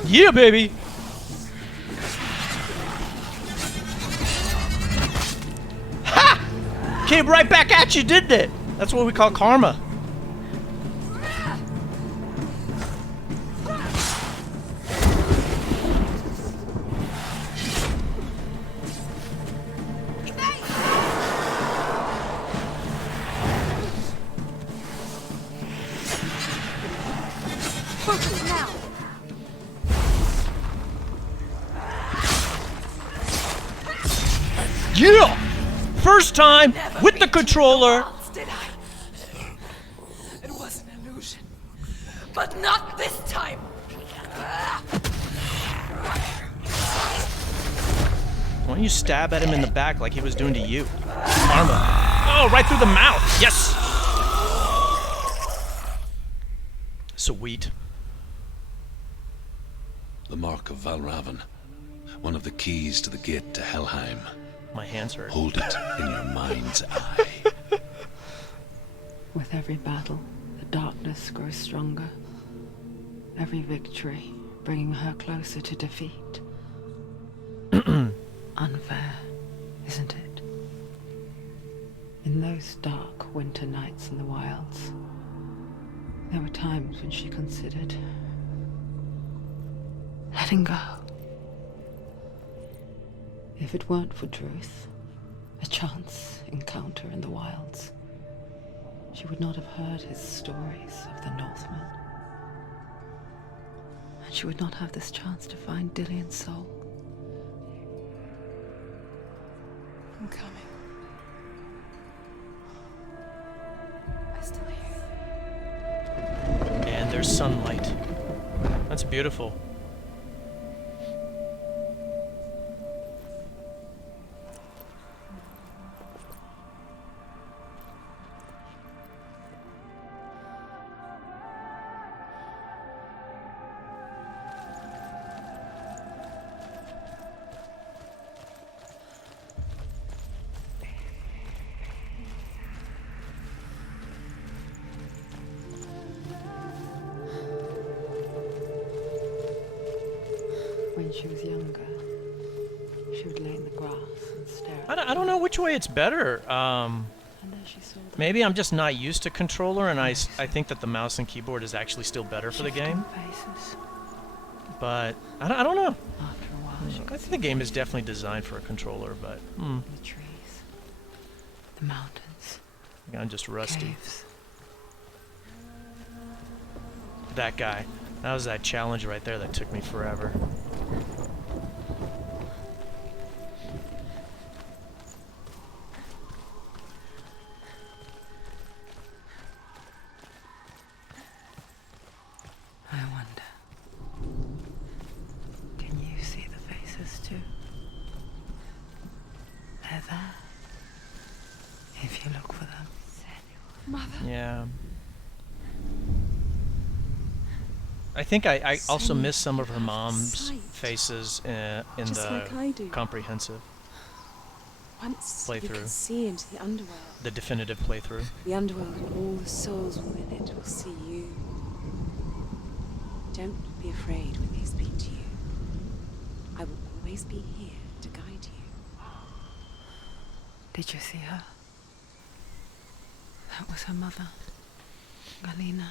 Yeah, baby! Ha! Came right back at you, didn't it? That's what we call karma. Focus now. Yeah! First time with the controller. Did I? But not this time! Why don't you stab at him in the back like he was doing to you? Arma. Oh, right through the mouth! Yes! Sweet. The mark of Valravyn. One of the keys to the gate to Helheim. My hands hurt. Hold it in your mind's eye. With every battle, the darkness grows stronger. Every victory bringing her closer to defeat. Unfair, isn't it? In those dark winter nights in the wilds, there were times when she considered letting go. If it weren't for Druth, a chance encounter in the wilds, she would not have heard his stories of the Northmen. And she would not have this chance to find Dillion's soul. I'm coming. I still hear you. And there's sunlight. That's beautiful. When she was younger, she would lay in the grass and stare at I don't know which way it's better. and then she saw the Maybe I'm just not used to controller, and I think that the mouse and keyboard is actually still better for the game. faces. But I don't know. After a while, she I could think the game is definitely designed for a controller, but see the trees, the mountains, I'm just rusty. caves. That guy. That was that challenge right there that took me forever. I wonder, can you see the faces too? They're there, if you look for them. Mother? Yeah. I think I also missed some of her mom's faces in Just like I do. the comprehensive Once you Playthrough. can see into the underworld. the definitive playthrough. The underworld and all the souls within it will see you. Don't be afraid when they speak to you. I will always be here to guide you. Did you see her? That was her mother, Galina.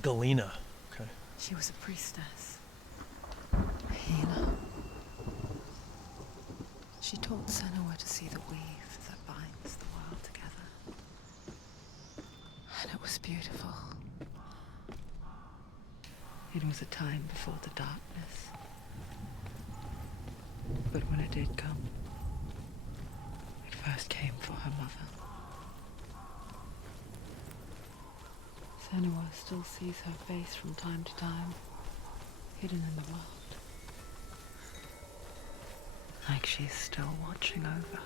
Galina. Okay. She was a priestess. Hela. She taught Senua to see the weave that binds the world together. And it was beautiful. It was a time before the darkness. But when it did come, it first came for her mother. Senua still sees her face from time to time, hidden in the world. Like she's still watching over her.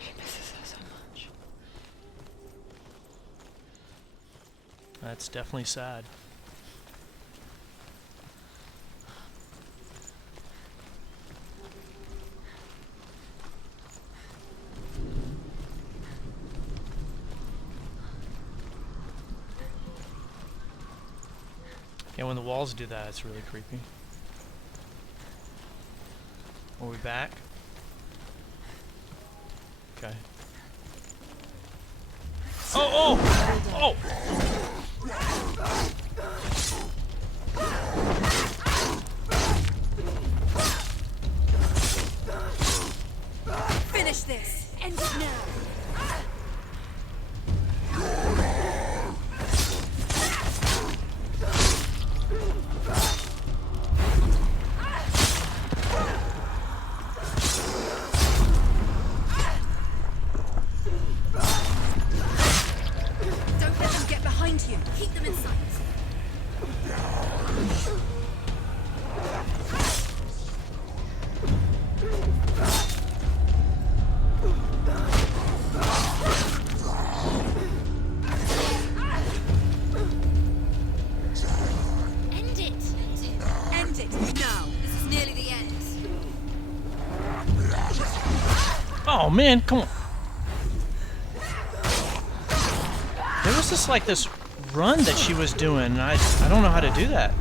She misses her so much. That's definitely sad. Yeah, when the walls do that, it's really creepy. Are we back? Okay. Oh! Oh! Finish this! End it now! behind you. Keep them in sight. End it. End it now. This is nearly the end. Oh man, come on. There was just like this run that she was doing, and I don't know how to do that.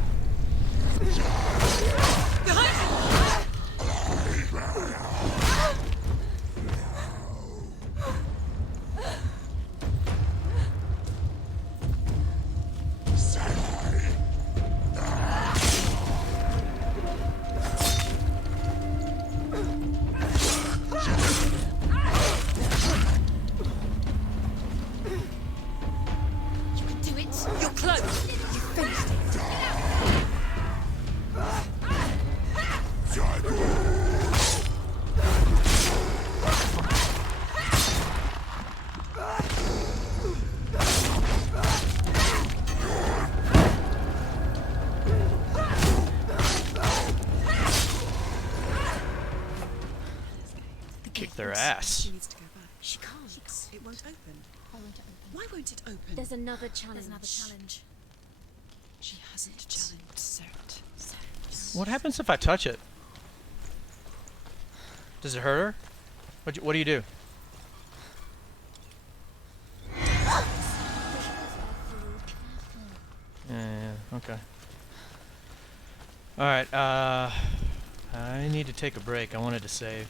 Their ass. She needs to go back. She can't. It won't open. Why won't it open? There's another challenge. She hasn't challenged Surtr. What happens if I touch it? Does it hurt her? What do you do? Yeah, okay. Alright, I need to take a break. I wanted to save.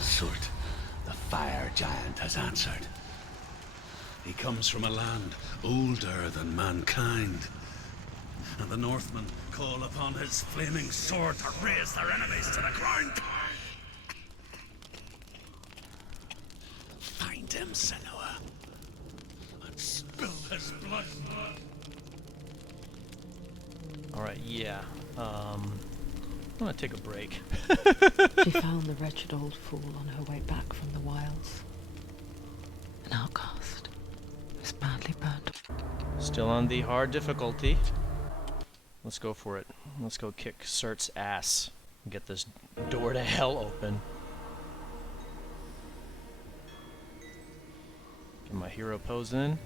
Surtr, the fire giant, has answered. He comes from a land older than mankind, and the Northmen call upon his flaming sword to raise their enemies to the ground. Find him, Senua, and spill his blood. Alright, yeah. I'm gonna take a break. She found the wretched old fool on her way back from the wilds. An outcast who's badly burnt. Still on the hard difficulty. Let's go for it. Let's go kick Surtr's ass and get this door to hell open. Get my hero pose in.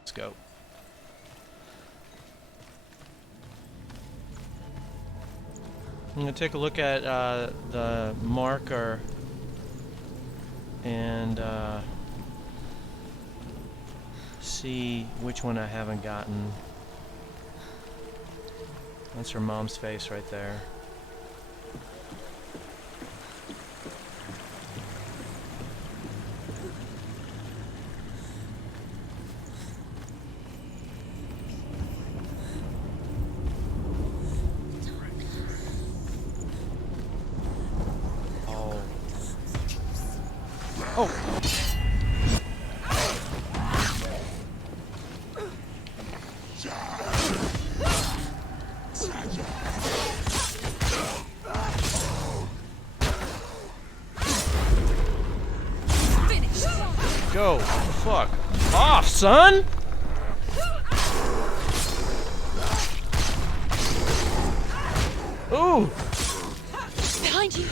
Let's go. I'm going to take a look at the marker and see which one I haven't gotten. That's her mom's face right there. Oh. Go. Fuck off, son! Ooh! Behind you!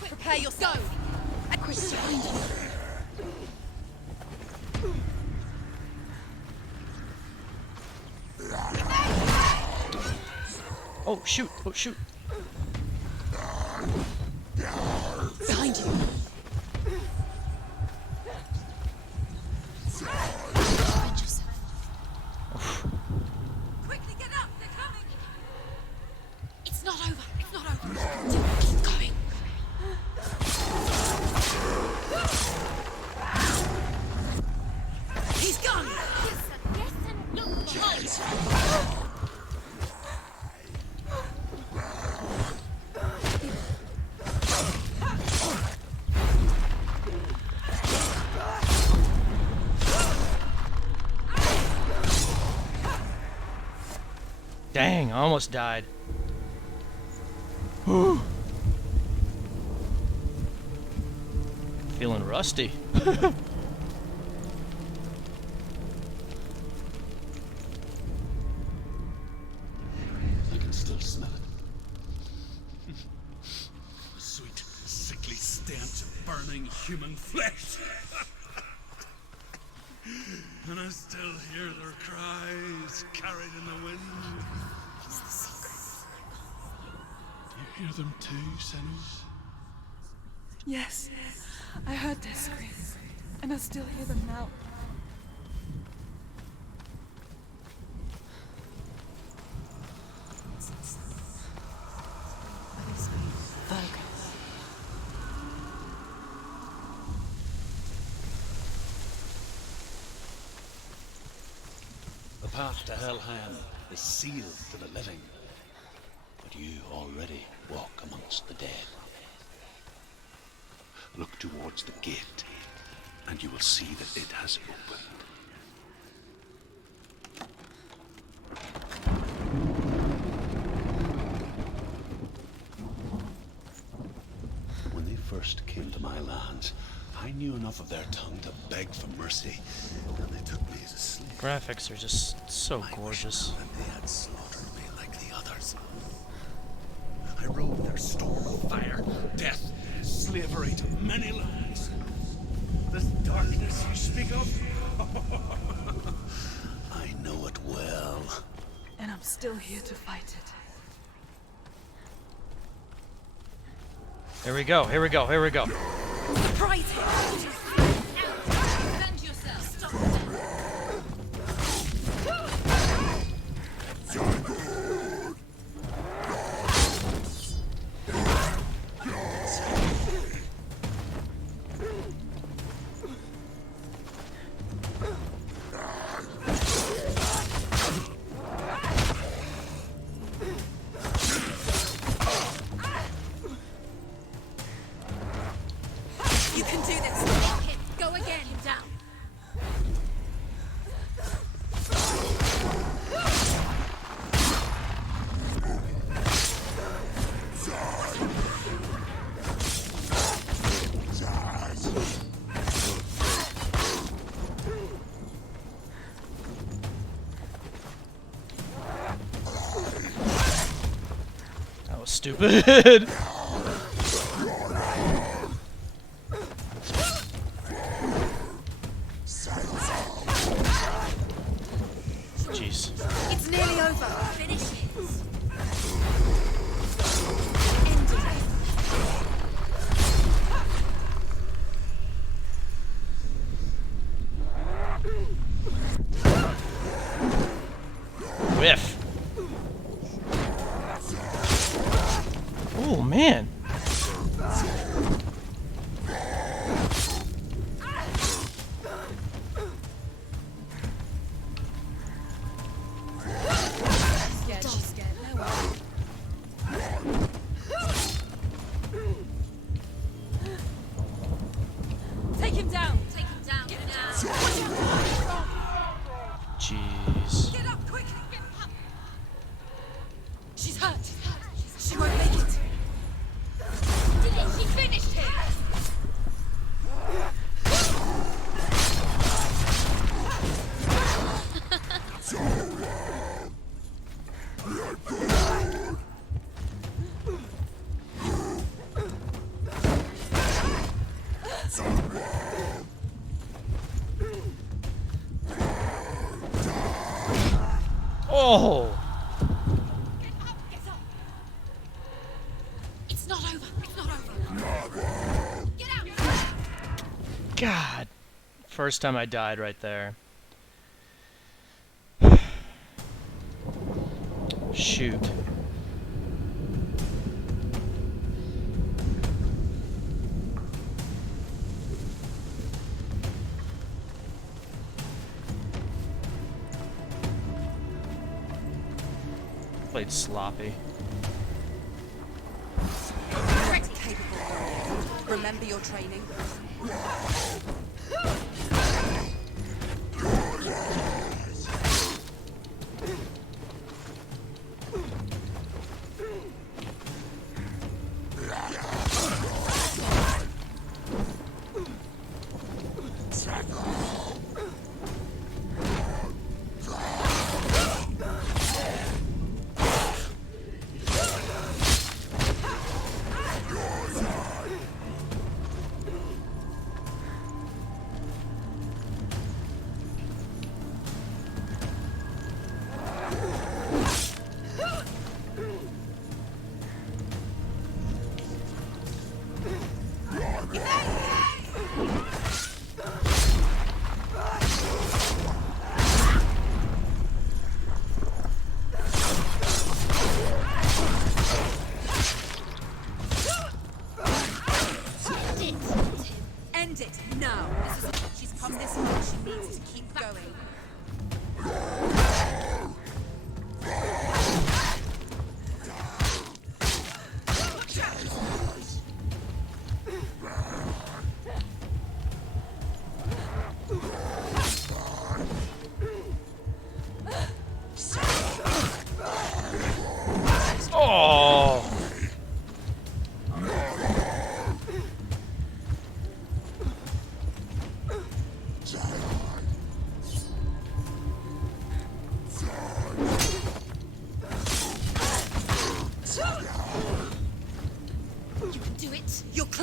Prepare yourself. Go. Quick, behind you. Oh shoot! Oh shoot! Behind you. Defend yourself. Quickly get up! They're coming. Dang, I almost died. Whew. Feeling rusty. I can still smell it. The sweet, sickly stench of burning human flesh. And I still hear their cries carried in the wind. It's the secret. Do you hear them too, Senua? Yes, I heard their screams, and I still hear them now. The path to Helheim is sealed to the living, but you already walk amongst the dead. Look towards the gate, and you will see that it has opened. When they first came to my lands, I knew enough of their tongue to beg for mercy, and they took me as a slave. Graphics are just so gorgeous. And they had slaughtered me like the others. I rode their storm of fire, death, slavery to many lands. This darkness you speak of, I know it well. And I'm still here to fight it. Here we go, here we go, here we go. Right here! Defend yourself. Stop. You can do this! Go again. Down. That was stupid. Jeez. It's nearly over. Finish it. End it. Whiff. Oh man. Scared. She's scared. No way. Take him down. Take him down. Get down. Jeez. Get up, quick! She's hurt. She won't make it. Dillion, she finished him. Oh. Get up. It's not over. It's not over. Get out. God. First time I died right there. Shoot. Played sloppy. Pretty capable. Remember your training.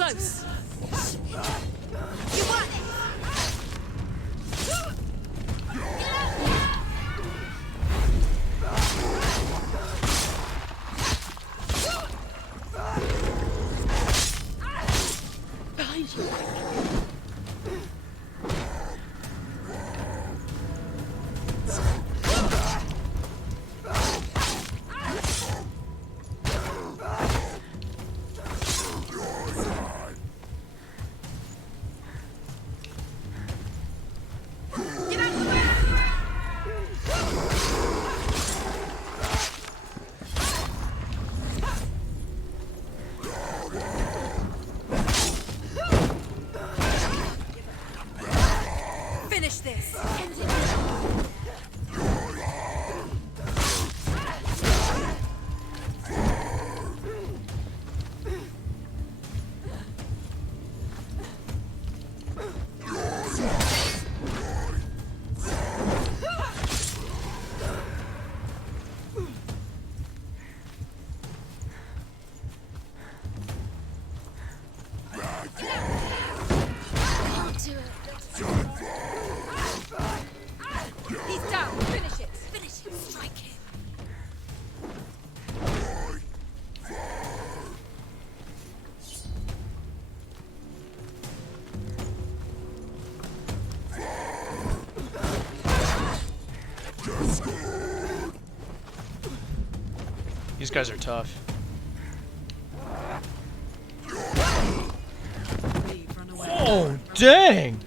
close. You want it? Behind you. Finish this. Can't do it. He's down. Finish it. Finish him. Strike him. These guys are tough. Leave, run away. Oh, dang!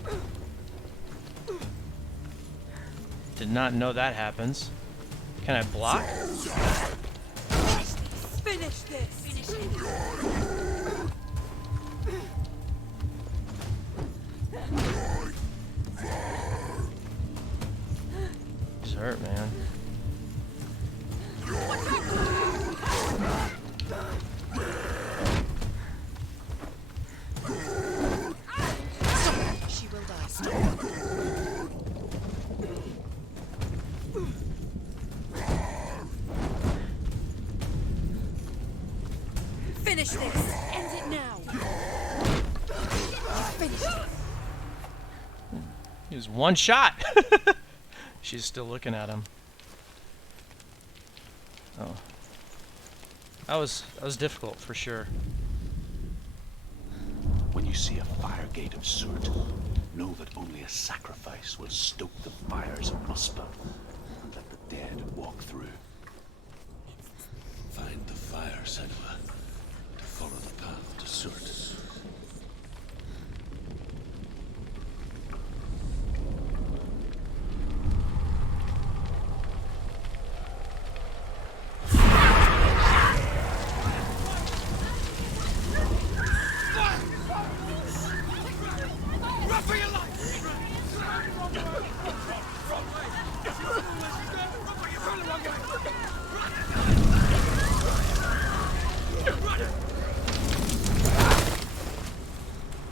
Did not know that happens. Can I block? Finish this. Finish him. These hurt, man. She will die. Stop. Finish this. End it now. Finish it. He was one shot. She's still looking at him. Oh, that was difficult for sure. When you see a fire gate of Surtr, know that only a sacrifice will stoke the fires of Muspah and let the dead walk through. Find the fire, Senua, to follow the path to Surtr.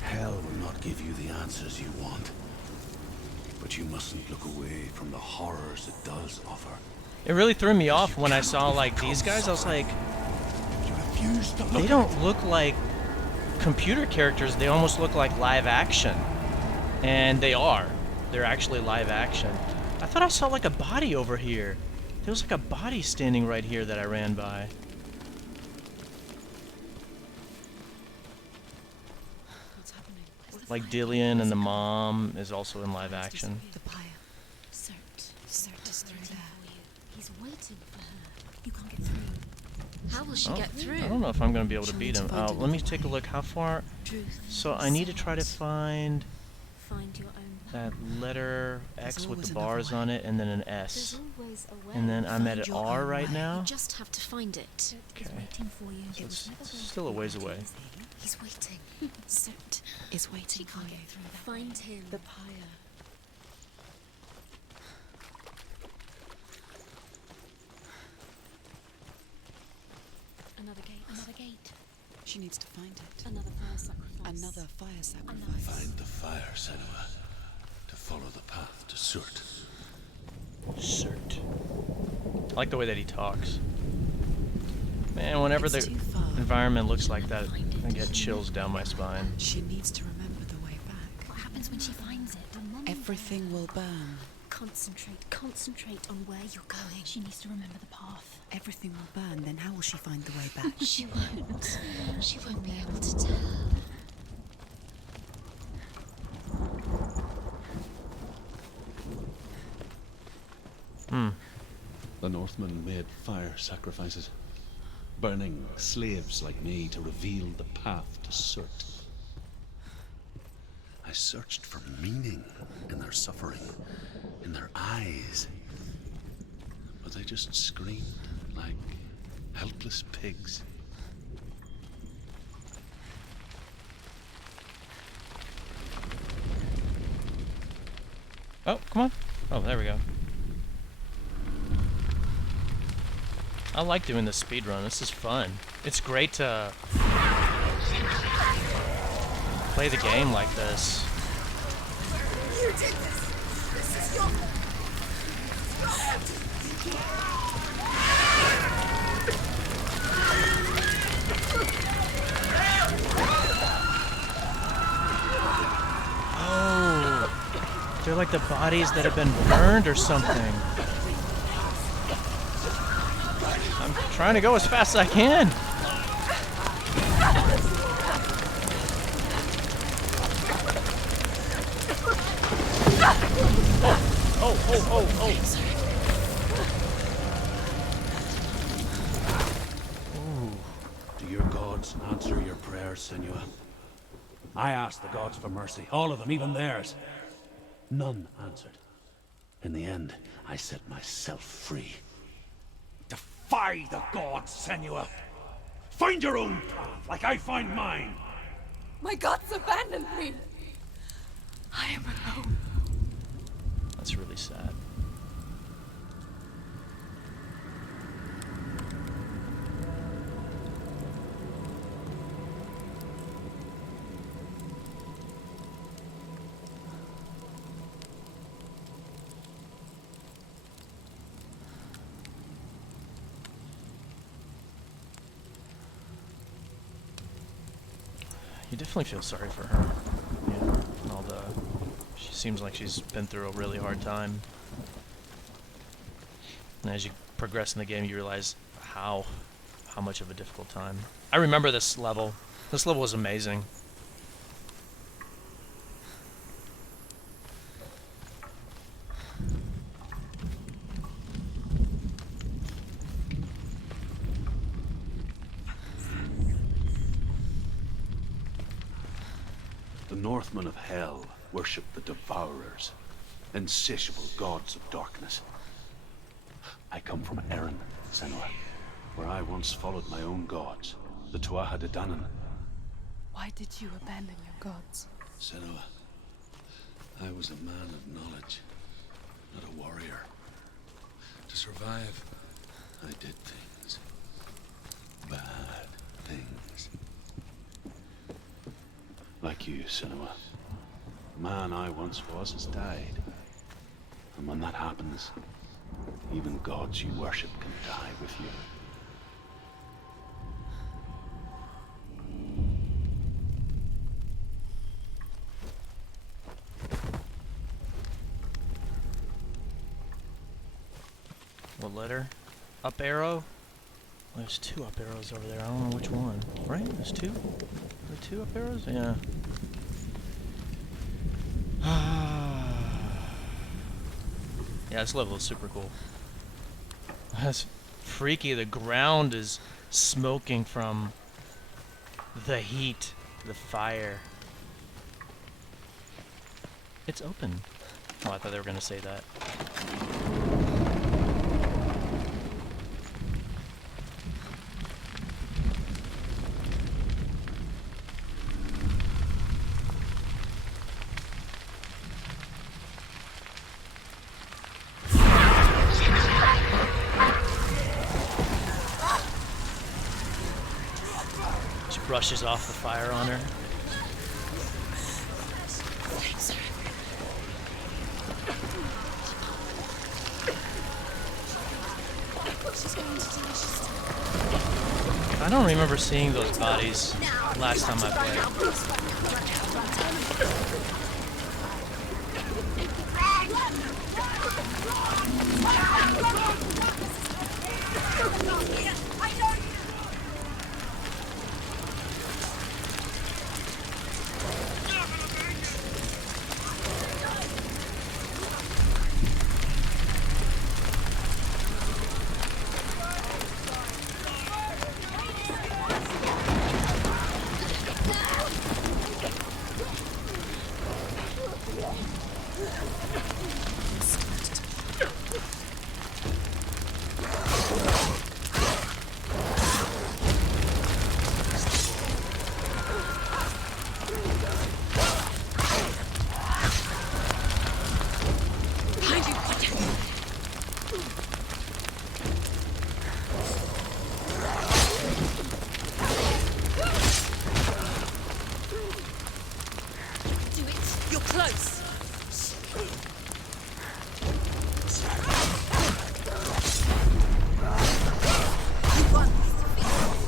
Hell will not give you the answers you want, but you mustn't look away from the horrors it does offer. It really threw me off when I saw like these guys. I was like, You refuse to they look. don't look like computer characters. They almost look like live action, and they are. They're actually live action. I thought I saw like a body over here. There was like a body standing right here that I ran by. What's happening? Like Dillion and the mom is also in live action. The pyre. Surtr is through there. for you. He's waiting for her. You can't get through. How will she Oh, get through? I don't know if I'm gonna be able to She'll beat need to him. find Let me another take a way. look. How far? Druth. So I need to try to find Find your own. that letter X There's with always the another bars way. on it, and then an There's S. always a way. And then I'm at Find an your R own right way. now. You just have to find it. Is Okay. waiting for you. So it's still a ways away. He's waiting. Surtr Is waiting for can't you. get through. Find him. The pyre. Another gate. Another gate. She needs to find it. Another fire sacrifice. Another fire sacrifice. Find the fire, Senua, to follow the path to Surtr. Surtr. I like the way that he talks. Man, whenever It's the too far. environment looks like that, I get chills down my spine. She needs to remember the way back. What happens when she finds it? Everything will burn. Concentrate on where you're going. She needs to remember the path. Everything will burn, then how will she find the way back? She won't. She won't be able to tell. The Northmen made fire sacrifices, burning slaves like me to reveal the path to Surtr. I searched for meaning in their suffering, in their eyes, but they just screamed like helpless pigs. Oh, come on. Oh, there we go. I like doing this speedrun. This is fun. It's great to play the game like this. You did this! This is your... Oh, they're like the bodies that have been burned or something. I'm trying to go as fast as I can. Oh. Do your gods answer your prayers, Senua? I asked the gods for mercy, all of them, even theirs. None answered. In the end, I set myself free. Defy the gods, Senua! Find your own path, like I find mine! My gods abandoned me! I am alone. That's really sad. You definitely feel sorry for her. You know, and all the... She seems like she's been through a really hard time. And as you progress in the game, you realize how much of a difficult time. I remember this level. This level was amazing. The Northmen of Hell worship the Devourers, insatiable gods of darkness. I come from Erin, Senua, where I once followed my own gods, the Tuatha De Danann. Why did you abandon your gods? Senua, I was a man of knowledge, not a warrior. To survive, I did things. Bad things. Like you, Senua. The man I once was has died. And when that happens, even gods you worship can die with you. What letter? Up arrow? There's two up arrows over there. I don't know which one. Right? There's two? Are there two up arrows? Yeah. Yeah, this level is super cool. That's freaky. The ground is smoking from the heat, the fire. It's open. Oh, I thought they were gonna say that. Brushes off the fire on her. don't remember seeing those bodies last time I played.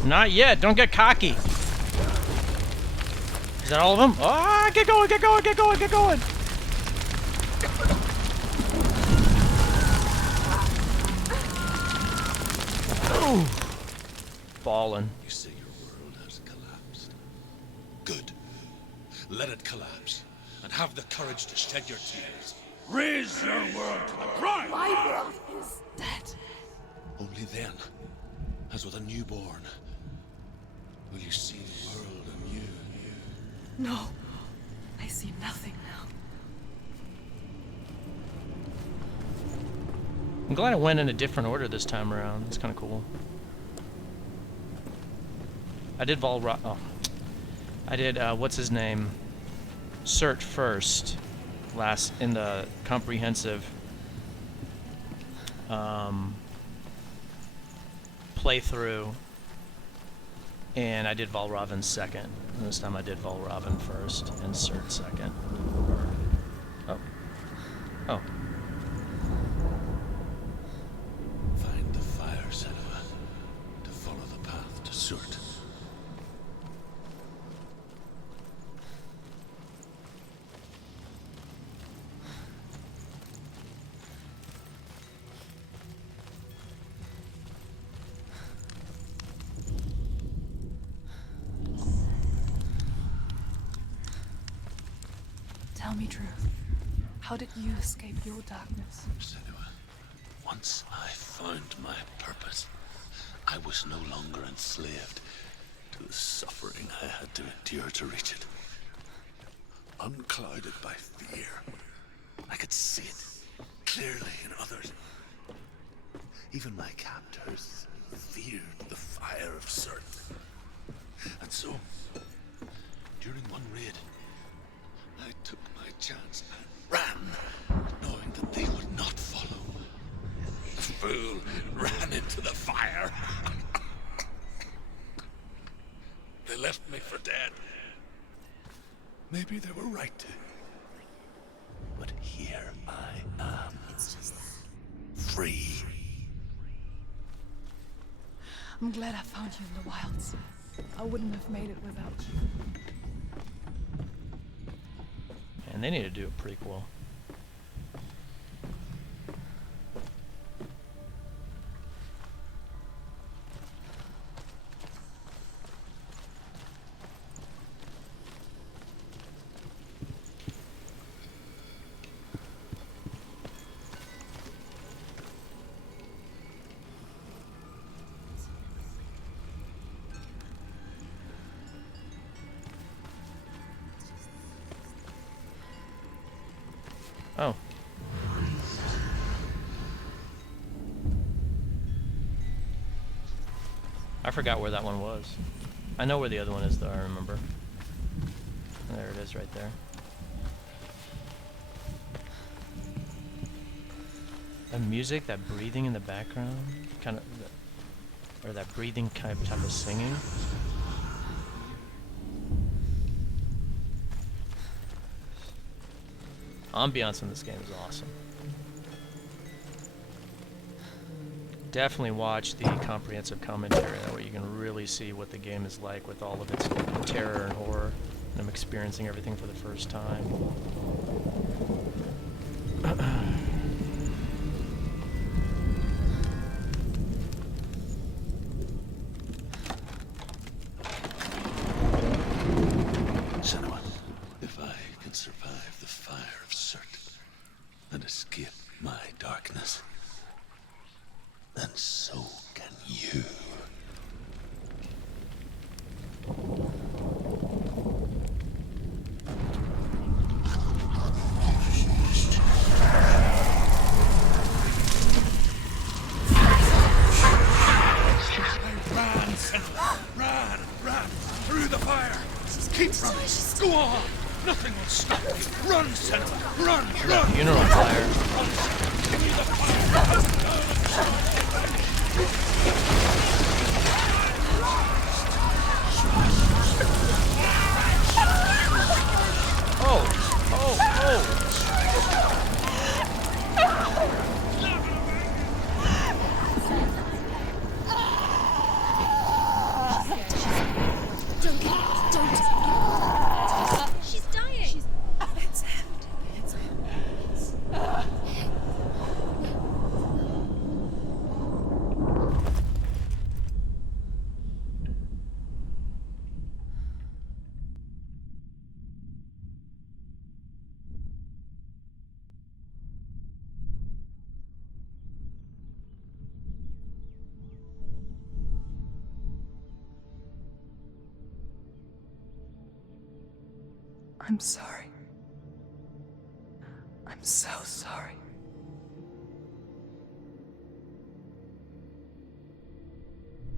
Not yet. Don't get cocky. Is that all of them? Ah, get going, get going, get going, get going. Ooh. Fallen. You say your world has collapsed. Good. Let it collapse. And have the courage to shed your tears. Raise your world to the prime! My world is dead. Only then, as with a newborn, will you see the world anew? No, I see nothing now. I'm glad it went in a different order this time around. It's kind of cool. I did I did, what's his name? Surtr first, last in the comprehensive playthrough, and I did Valravyn second. And this time I did Valravyn first and Surtr second. Oh. Oh. Find the fire, Senua, to follow the path to Surtr. Tell me, Druth. How did you escape your darkness? Senua, once I found my purpose, I was no longer enslaved to the suffering I had to endure to reach it. Unclouded by fear, I could see it clearly in others. Even my captors feared the fire of Surtr. And so, during one raid, I took my chance and ran, knowing that they would not follow. The fool ran into the fire. They left me for dead. Maybe they were right to. But here I am. It's just that. Free. I'm glad I found you in the wilds. I wouldn't have made it without you. And they need to do a prequel. Oh. I forgot where that one was. I know where the other one is, though, I remember. There it is, right there. The music, that breathing in the background, kind of, or that breathing type of singing. Ambiance in this game is awesome. Definitely watch the comprehensive commentary. That way you can really see what the game is like with all of its terror and horror. And I'm experiencing everything for the first time. Senua, if I can survive the fire of Surtr and escape my darkness, then so can you. Run, Senua! Run! Through the fire! Keep running! Go on! Nothing will stop you! Run, Senua! Run! Funeral fire. She's dying. It's him. I'm sorry. I'm so sorry.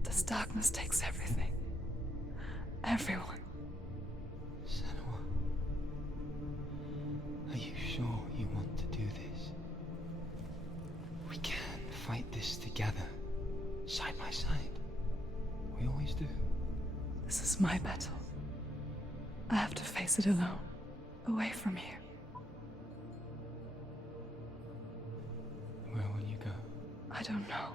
This darkness takes everything. Everyone. Senua, are you sure you want to do this? We can fight this together, side by side. We always do. This is my battle. I have to face it alone, away from here. Where will you go? I don't know.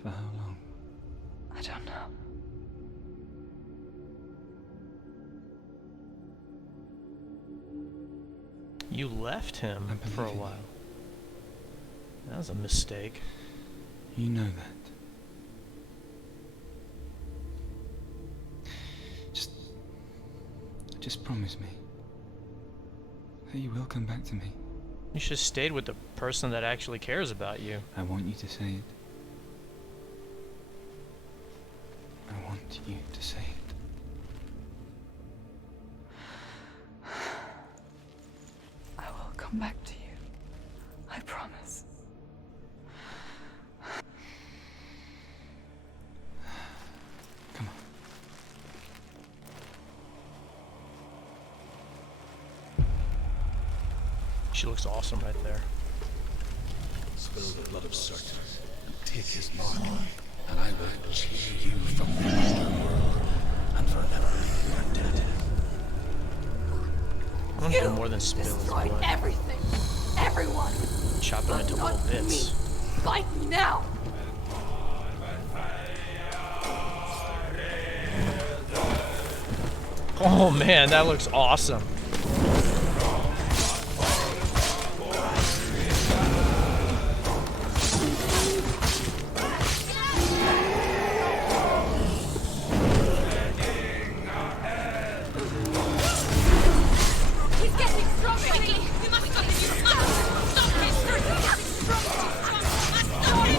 For how long? I don't know. You left him I believe for a in you. while. That was a mistake. You know that. Just promise me that you will come back to me. You should have stayed with the person that actually cares about you. I want you to say it. I want you to say it. I will come back to you. I promise. Come on. She looks awesome right there. Spill the blood of Surtr and take his mark, and I will cheer you from the underworld and forever be your dead. I don't do more than spill his Destroy blood. everything. Everyone. Chop him into Not little bits. me. Fight me now. Oh man, that looks awesome. He's getting stronger. Quickly, we must stop him. You must stop him. He's getting stronger. Stop him.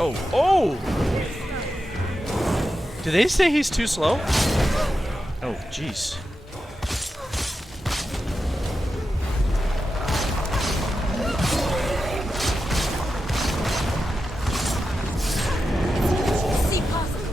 Oh, oh! Did they say he's too slow? Oh, jeez. See past it.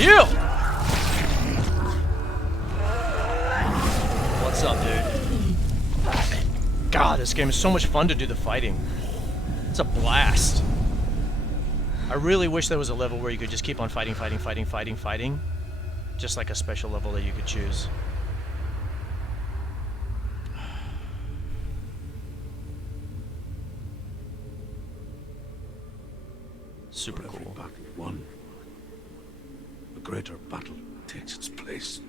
Yeah! What's up, dude? God, this game is so much fun to do the fighting. It's a blast. I really wish there was a level where you could just keep on fighting. Just like a special level that you could choose. Super Every cool. battle won, a greater battle takes its place.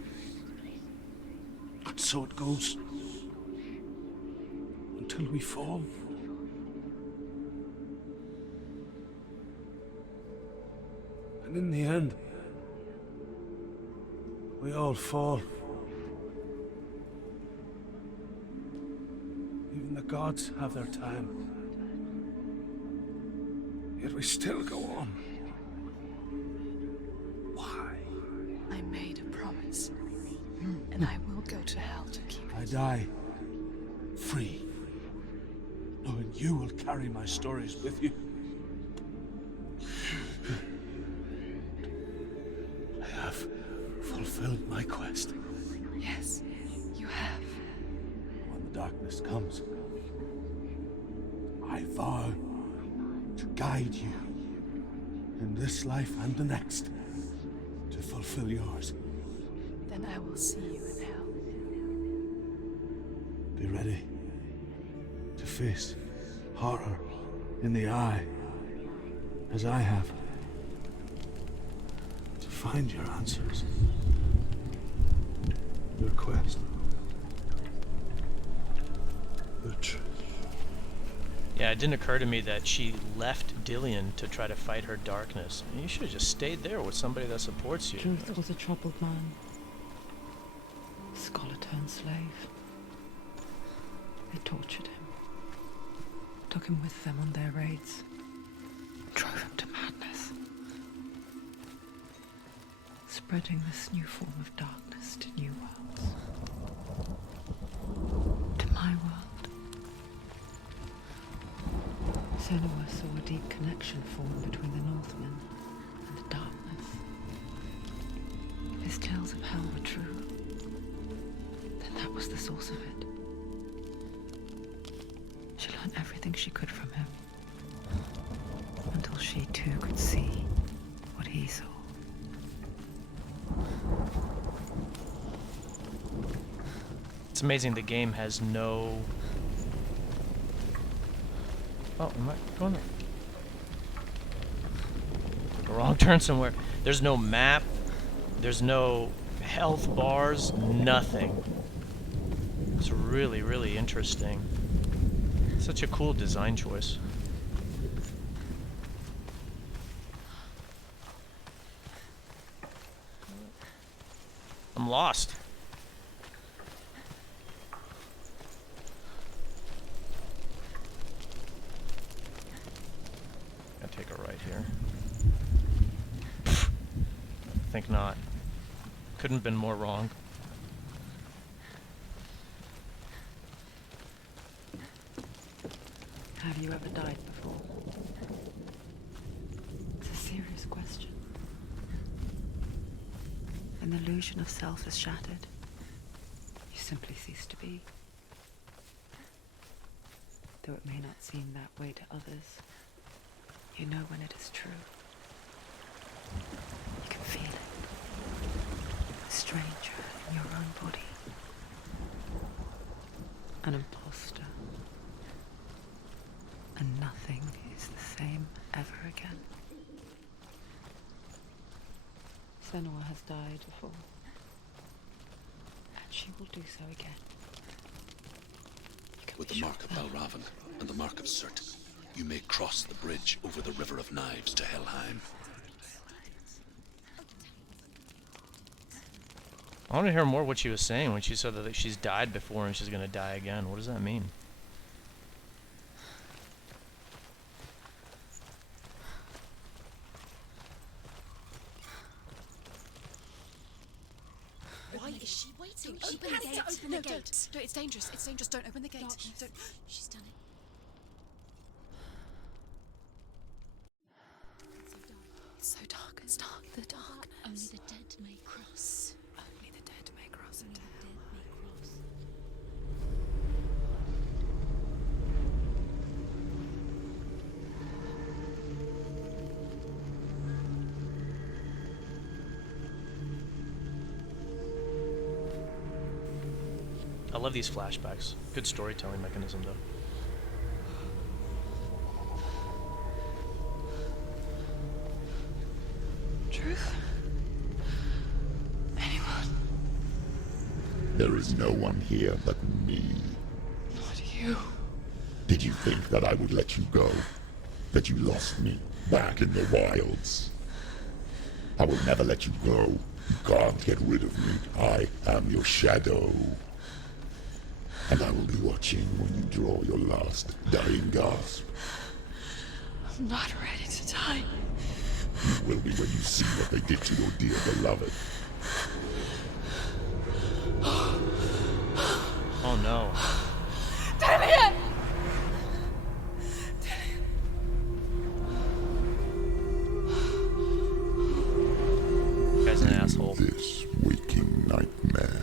And so it goes. Until we fall. And in the end, we all fall. Even the gods have their time. Yet we still go on. Why? I made a promise, and I will go to hell to keep it. I die free, knowing you will carry my stories with you. I have fulfilled my quest. Yes, you have. When the darkness comes, I vow to guide you in this life and the next to fulfill yours. Then I will see you in hell. Be ready to face horror in the eye, as I have. To find your answers. Your quest. Your truth. Yeah, it didn't occur to me that she left Dillion to try to fight her darkness. You should have just stayed there with somebody that supports you. Druth was a troubled man. Scholar turned slave. They tortured him. Took him with them on their raids. Drove him to madness. Spreading this new form of darkness to new worlds. To my world. Senua saw a deep connection form between the Northmen and the darkness. If his tales of hell were true, then that was the source of it. She learned everything she could from him, until she too could see what he saw. It's amazing the game has no... Oh, am I going took a wrong turn somewhere. There's no map. There's no health bars. Nothing. It's really, really interesting. Such a cool design choice. I'm lost. Gotta take a right here. I think not. Couldn't have been more wrong. Have you ever died before? It's a serious question. An illusion of self is shattered. You simply cease to be. Though it may not seem that way to others, you know when it is true. You can feel it. A stranger in your own body. An imposter. And nothing is the same ever again. Senua has died before. And she will do so again. With the mark of Valravyn and the mark of Surtr, you may cross the bridge over the River of Knives to Helheim. I want to hear more what she was saying when she said that she's died before and she's going to die again. What does that mean? Why is she waiting? She Open the has gate. to open No, the gate. don't. No, it's dangerous. It's dangerous. Don't open the gate. Darkness. Don't. She's done it. It's so dark. It's dark. The darkness. Only the I love these flashbacks. Good storytelling mechanism, though. Druth? Anyone? There is no one here but me. Not you. Did you think that I would let you go? That you lost me back in the wilds? I will never let you go. You can't get rid of me. I am your shadow. And I will be watching when you draw your last dying gasp. I'm not ready to die. You will be when you see what they did to your dear beloved. Oh no. Dillion! Guy's an asshole. This waking nightmare,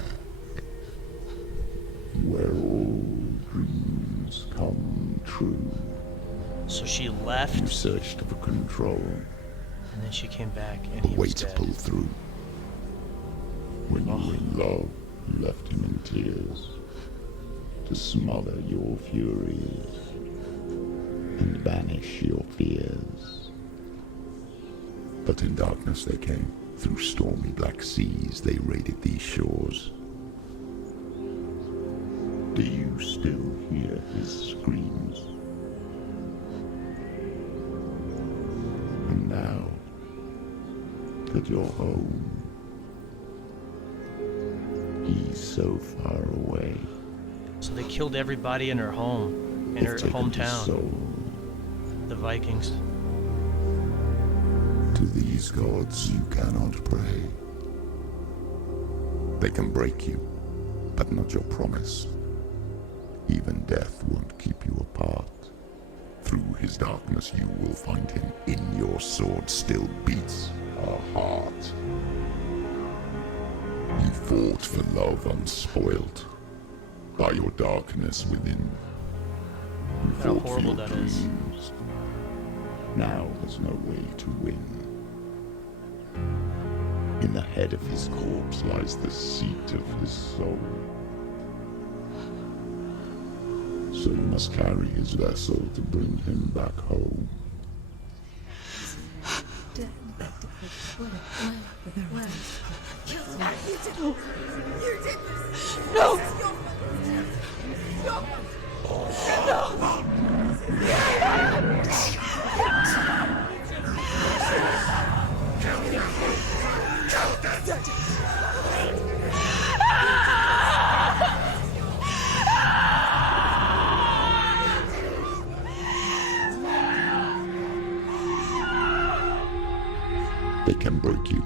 where all dreams come true. So she You left, searched for control, and then she came back, and a he way was to dead. pull through. When you were in love, you left him in tears, to smother your furies and banish your fears. But in darkness they came, through stormy black seas they raided these shores. Do you still hear his screams? And now that you're home, he's so far away. So they killed everybody in her home, in They've her taken his hometown, soul. the Vikings. To these gods you cannot pray. They can break you, but not your promise. Even death won't keep you apart. Through his darkness you will find him. In your sword still beats a heart. You fought for love unspoilt by your darkness within. You How fought for horrible your that is. dreams. Now there's no way to win. In the head of his corpse lies the seat of his soul. So you must carry his vessel to bring him back home. No! They can break you,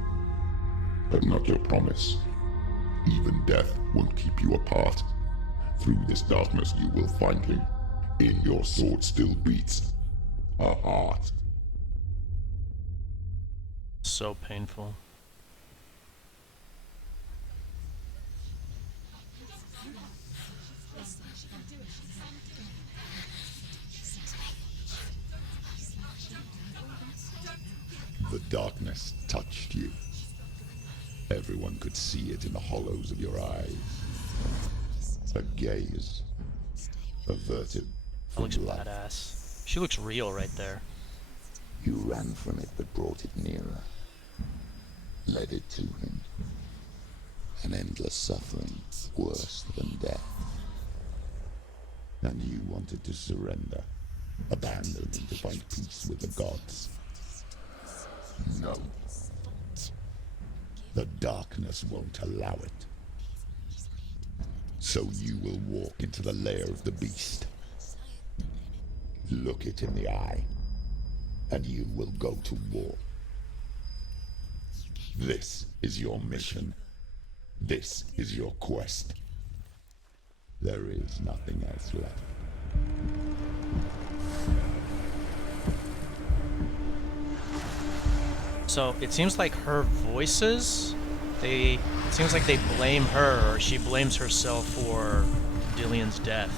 but not your promise. Even death won't keep you apart. Through this darkness you will find him. In your sword still beats a heart. So painful. The darkness touched you. Everyone could see it in the hollows of your eyes. A gaze averted That from looks life. badass. She looks real right there. You ran from it but brought it nearer. Led it to him. An endless suffering, worse than death. And you wanted to surrender, abandon him to find peace with the gods. No. The darkness won't allow it. So you will walk into the lair of the beast. Look it in the eye, and you will go to war. This is your mission. This is your quest. There is nothing else left. So it seems like her voices, it seems like they blame her, or she blames herself for Dillion's death.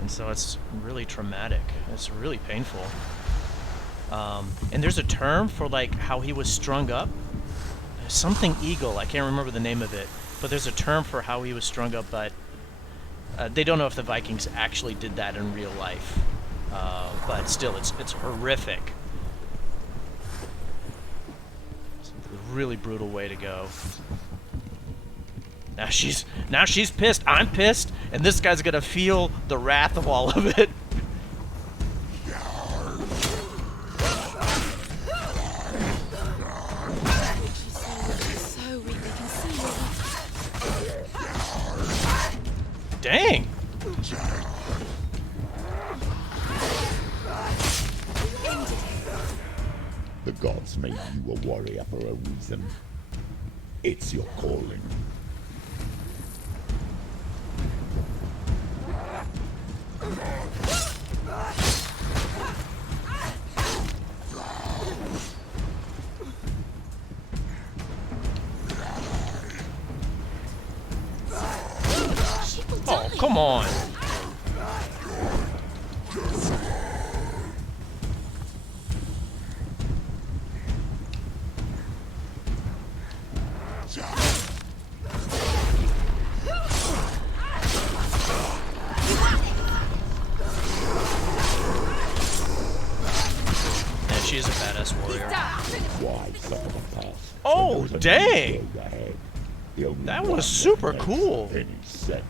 And so it's really traumatic. It's really painful. And there's a term for like how he was strung up. Something eagle, I can't remember the name of it. But there's a term for how he was strung up, but They don't know if the Vikings actually did that in real life, but still, it's horrific. It's a really brutal way to go. Now she's pissed. I'm pissed, and this guy's gonna feel the wrath of all of it. So weak, they can see you. Dang. The gods made you a warrior for a reason. It's your calling. Oh, come on. And she is a badass warrior. Why suffer the past? Oh, There's a dang. new road ahead. The only That one was super makes cool. Any sense.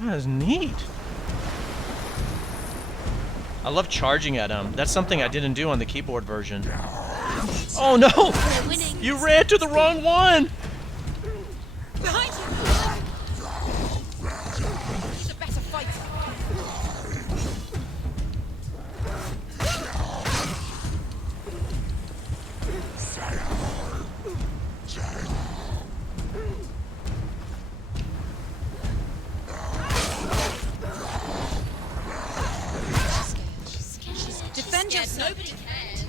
That is neat. I love charging at him. That's something I didn't do on the keyboard version. Oh no! We're winning. You ran to the wrong one! Behind you! She's a better fighter. Defend yourself. Nobody cares.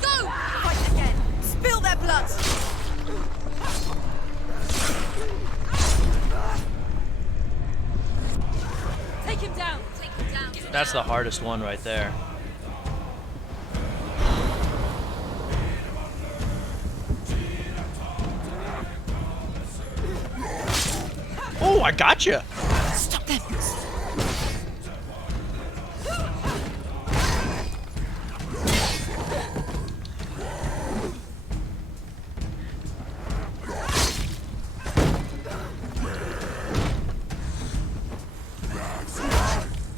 Go! Fight again. Spill their blood. Take him down. Take him down. That's the hardest one right there. Oh, I gotcha! Stop them.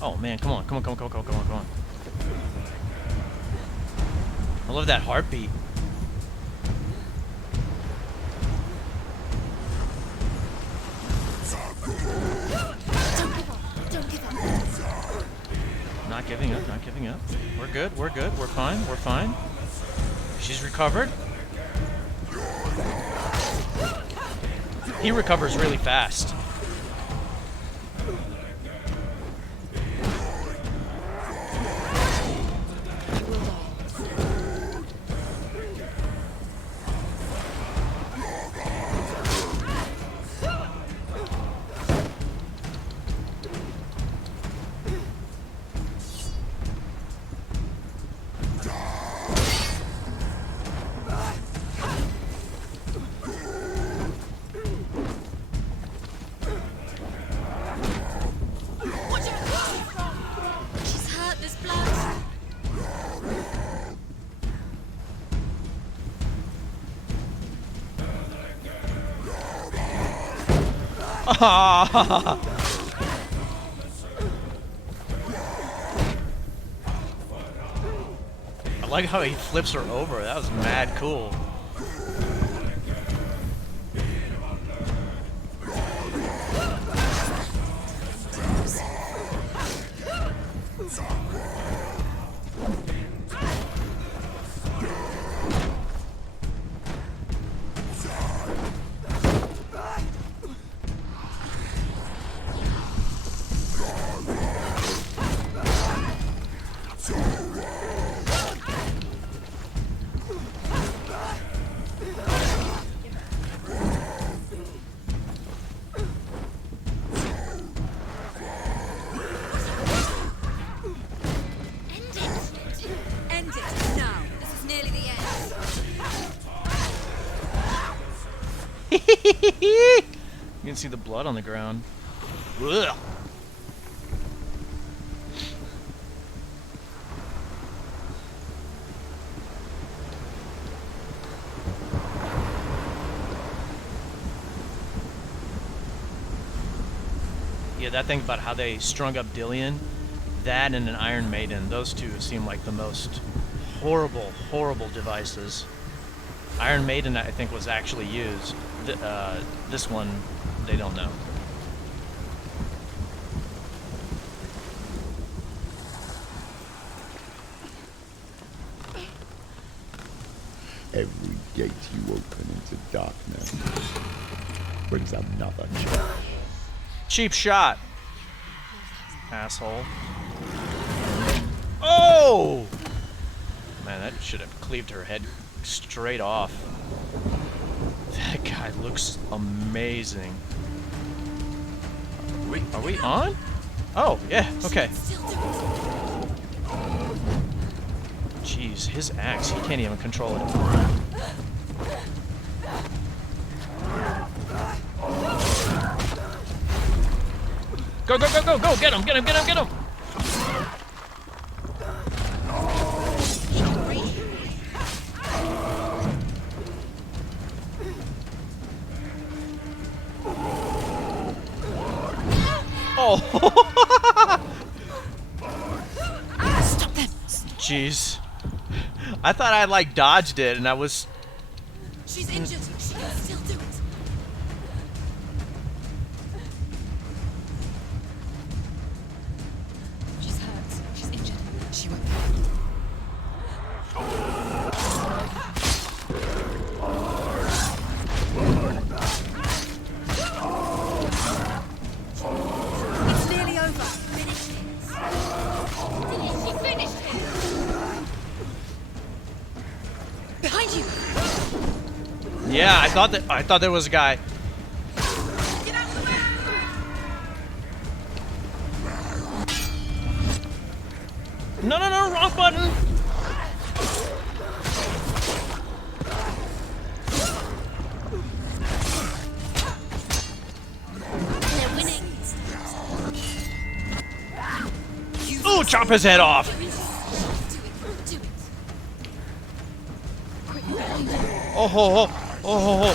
Oh man, come on, come on, come on, come on, come on, come on, come on. I love that heartbeat. Don't give up. Not giving up, not giving up. We're good, we're good, we're fine, we're fine. She's recovered. He recovers really fast. She's hurt. There's blood. I like how he flips her over. That was mad cool. You can see the blood on the ground. Ugh. Yeah, that thing about how they strung up Dillion, that and an Iron Maiden, those two seem like the most horrible, horrible devices. Iron Maiden, I think, was actually used. This one, they don't know. Every gate you open into darkness brings another challenge. Cheap shot, asshole. Oh! Man, that should have cleaved her head straight off. That guy looks amazing. Are we on? Oh, yeah, okay. Jeez, his axe, he can't even control it. Go, go, go, go, go! Get him, get him, get him, get him! Oh! Stop them! Jeez. I thought I like dodged it and I was... She's injured. She can still do it. She's hurt. She's injured. She won't. It's nearly over. Finish it. She finished it. Behind you. Yeah, I thought there was a guy. Get out of the way. No, no, no, wrong button! They're winning. Ooh, chop his head off! Do it. Quick. Oh, ho, ho. Oh, ho, ho.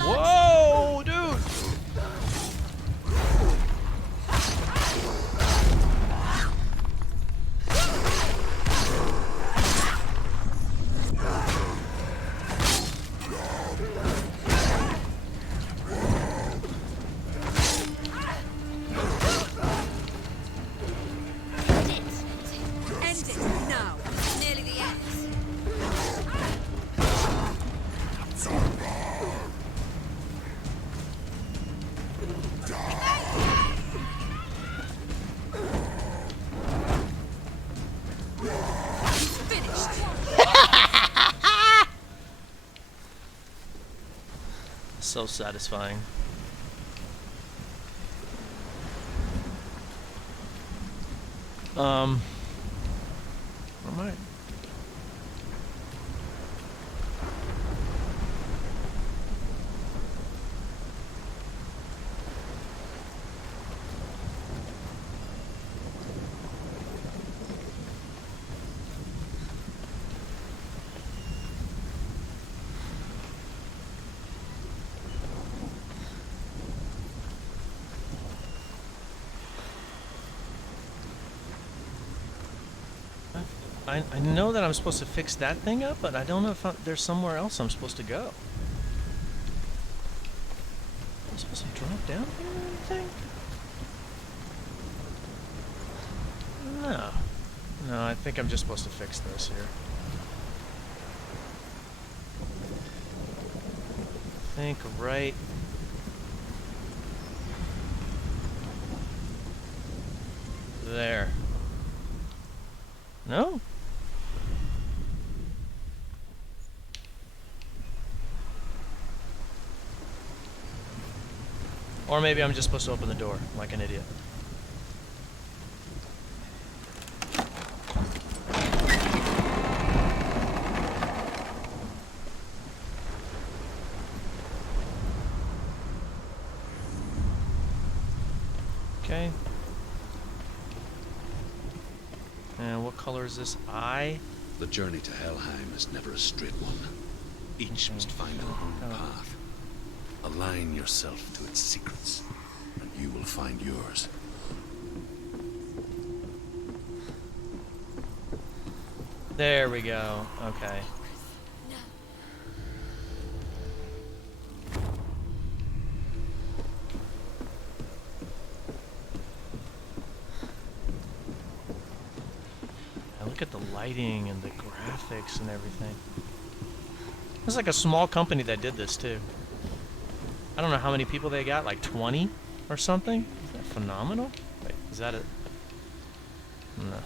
Whoa, dude! End it now. It's nearly the end. Finished. So satisfying. Where am I? I know that I'm supposed to fix that thing up, but I don't know if there's somewhere else I'm supposed to go. I'm supposed to drop down here or anything? No. No, I think I'm just supposed to fix this here. I think right... there. No? Or maybe I'm just supposed to open the door like an idiot. Okay. And what color is this eye? The journey to Helheim is never a straight one. Each must find their own path. Align yourself to its secrets, and you will find yours. There we go. Okay. Now look at the lighting and the graphics and everything. It's like a small company that did this too. I don't know how many people they got, like 20 or something. Is that phenomenal? Wait, is that it? No.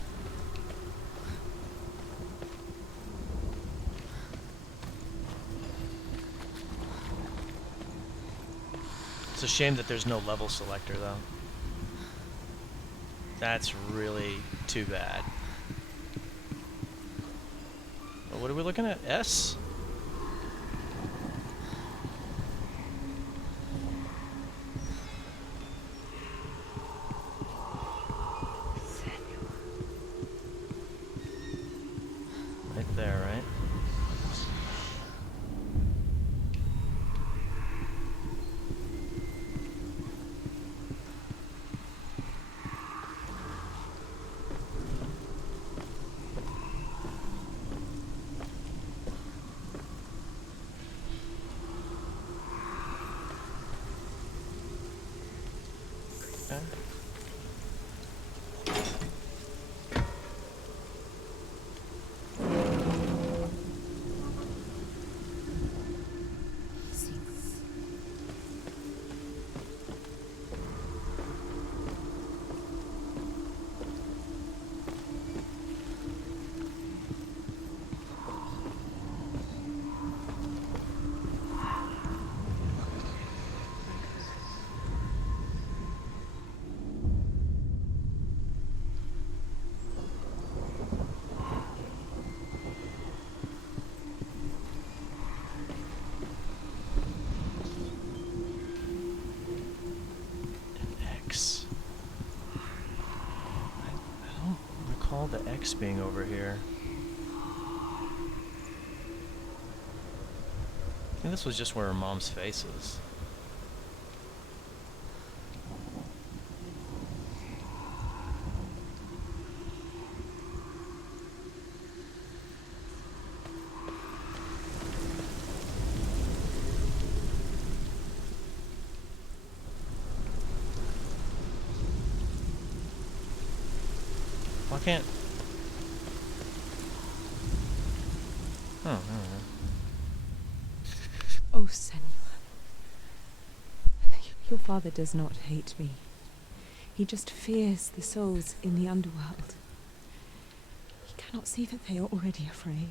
It's a shame that there's no level selector though. That's really too bad. Well, what are we looking at? S? Right there, right? Okay. The X being over here. I think this was just where her mom's face is. Why can't... Oh, I don't know. Oh, Senua. Your father does not hate me. He just fears the souls in the underworld. He cannot see that they are already afraid.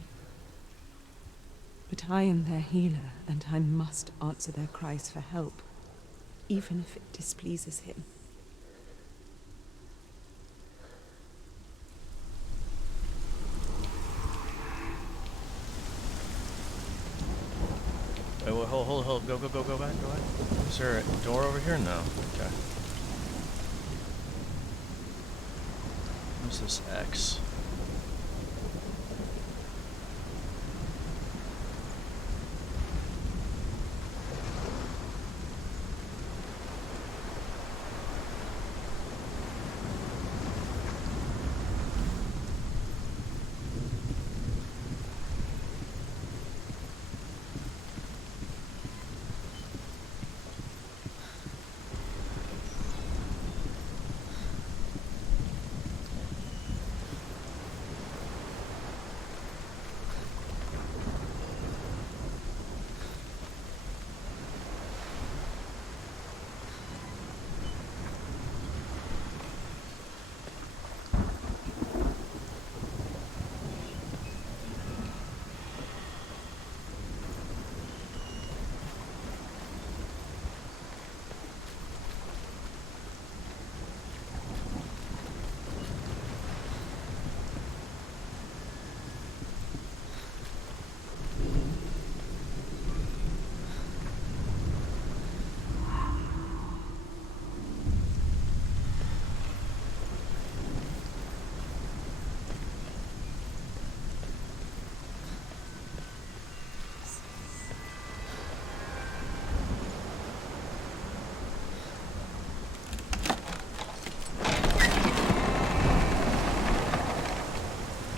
But I am their healer, and I must answer their cries for help, even if it displeases him. Wait, wait, hold, go back. Is there a door over here? No. Okay. What's this X?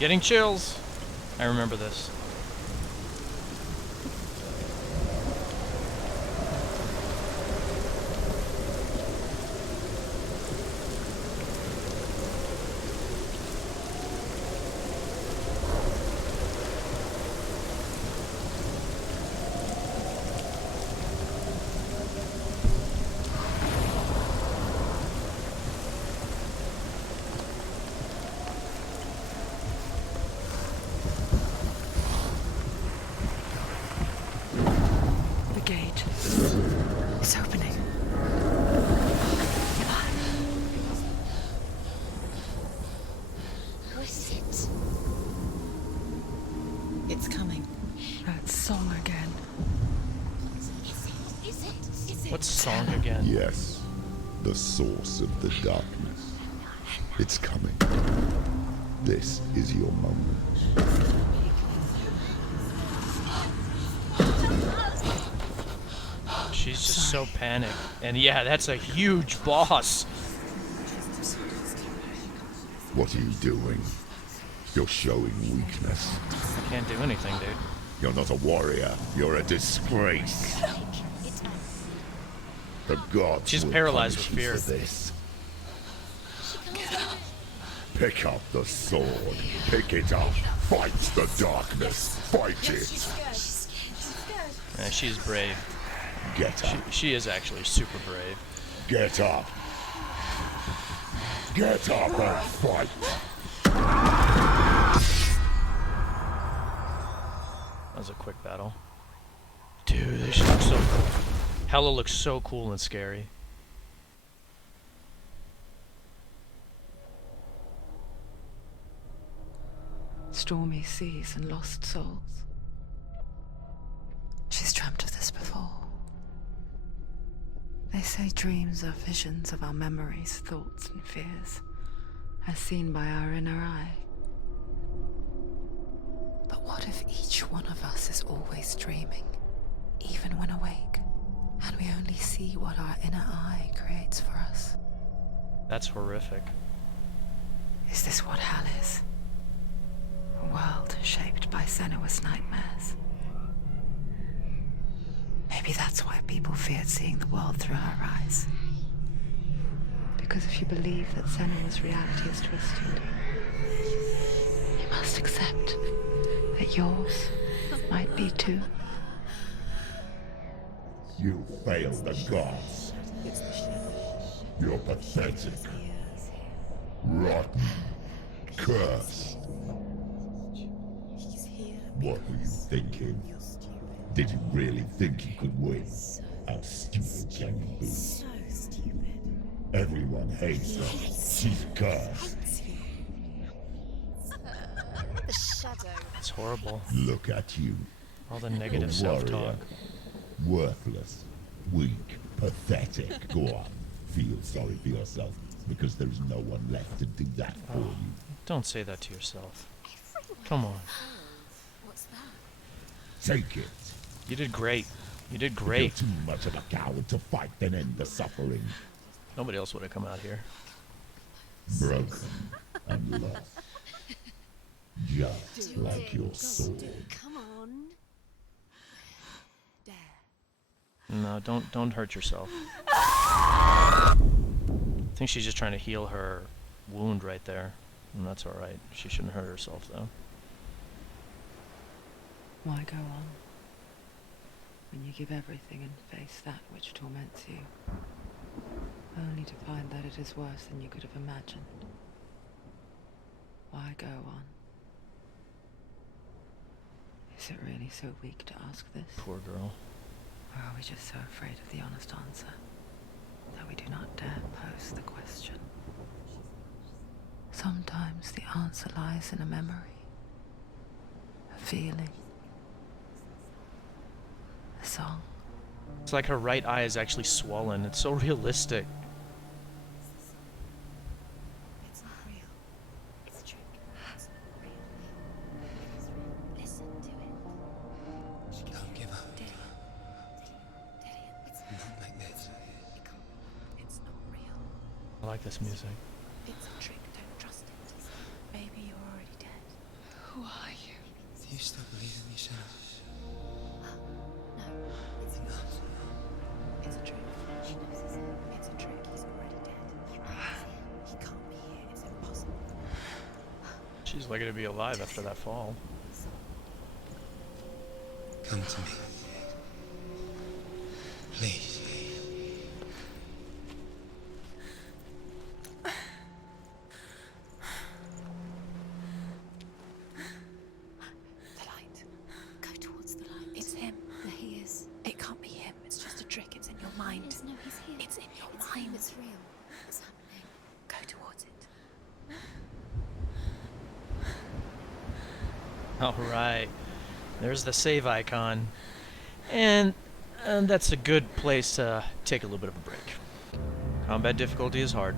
getting chills. I remember this. It's opening. What is it? It's coming. That song again. Is it? What song again? Yes, the source of the darkness. It's coming. This is your moment. She's just so panicked. And yeah, that's a huge boss. What are you doing? You're showing weakness. I can't do anything, dude. You're not a warrior. You're a disgrace. The gods She's will paralyzed punish with you fear. for this. Pick up the sword. Pick it up. Fight the darkness. Fight it. Yeah, she's brave. Get up. She is actually super brave. Get up. Get up and fight. That was a quick battle. Dude, this shit looks so cool. Hela looks so cool and scary. Stormy seas and lost souls. She's dreamt of this before. They say dreams are visions of our memories, thoughts, and fears, as seen by our inner eye. But what if each one of us is always dreaming, even when awake, and we only see what our inner eye creates for us? That's horrific. Is this what hell is? A world shaped by Senua's nightmares. Maybe that's why people feared seeing the world through her eyes. Because if you believe that Senua's reality is twisted, you must accept that yours might be too. You failed the gods. You're pathetic. Rotten. Cursed. What were you thinking? Did you really think you could win? How stupid can you be? So stupid. Everyone hates her. She's cursed. The shadow. It's horrible. Look at you. All the negative A self-talk. warrior. Worthless. Weak. Pathetic. Go on. Feel sorry for yourself, because there's no one left to do that for you. Don't say that to yourself. Come on. What's that? Take it. You did great. You did If great. you're too much of a coward to fight, then end the suffering. Nobody else would have come out here. Broken and lost. Just like your sword. Come on. Dare. No, don't hurt yourself. I think she's just trying to heal her wound right there. And that's alright. She shouldn't hurt herself though. Why go on when you give everything and face that which torments you, only to find that it is worse than you could have imagined? Why go on? Is it really so weak to ask this? Poor girl. Or are we just so afraid of the honest answer that we do not dare pose the question? Sometimes the answer lies in a memory, a feeling, a song. It's like her right eye is actually swollen. It's so realistic. It's not real. It's a trick. It's not real. It's real. Listen to it. Don't give up. Dillion. It's Not like this. it can't. It's not real. I like this music. It's a trick. Don't trust it. Maybe you're already dead. You still believe in me, Shana? No, it's a trick. She knows it's him. It's a trick. He's already dead. You know it's him. He can't be here. It's impossible. She's lucky to be alive after that fall. Come to me. Please. The light. Go towards the light. It's him. There he is. It can't be him. It's just a trick. It's in your mind. No, he's here. It's in your mind. Him. It's real. It's happening. Go towards it. All right. There's the save icon. And that's a good place to take a little bit of a break. Combat difficulty is hard.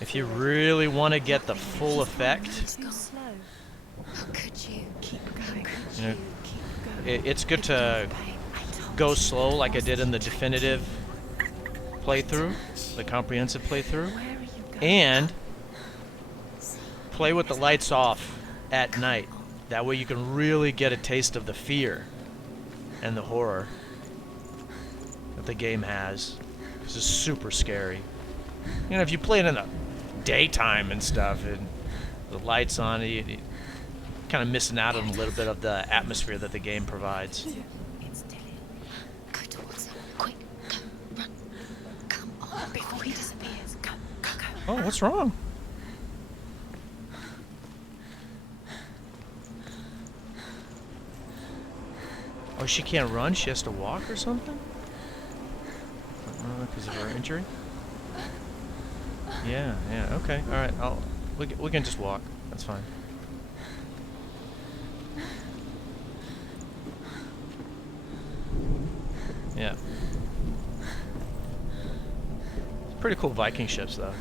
If you really want to get the full effect, Too slow. How could you? Keep going. you know, it's good to go slow like I did in the definitive playthrough, the comprehensive playthrough, and play with the lights off at night. That way you can really get a taste of the fear and the horror that the game has. This is super scary. You know, if you play it in the daytime and stuff, and the lights on, you're kind of missing out on a little bit of the atmosphere that the game provides. It's Dillion. Go towards him. Quick. Go. Run. Come on. Before he disappears. Go. Go. Go. Oh, what's wrong? Oh, she can't run? She has to walk or something? Because of her injury? Yeah, okay. Alright, we can just walk. That's fine. Yeah. Pretty cool Viking ships, though.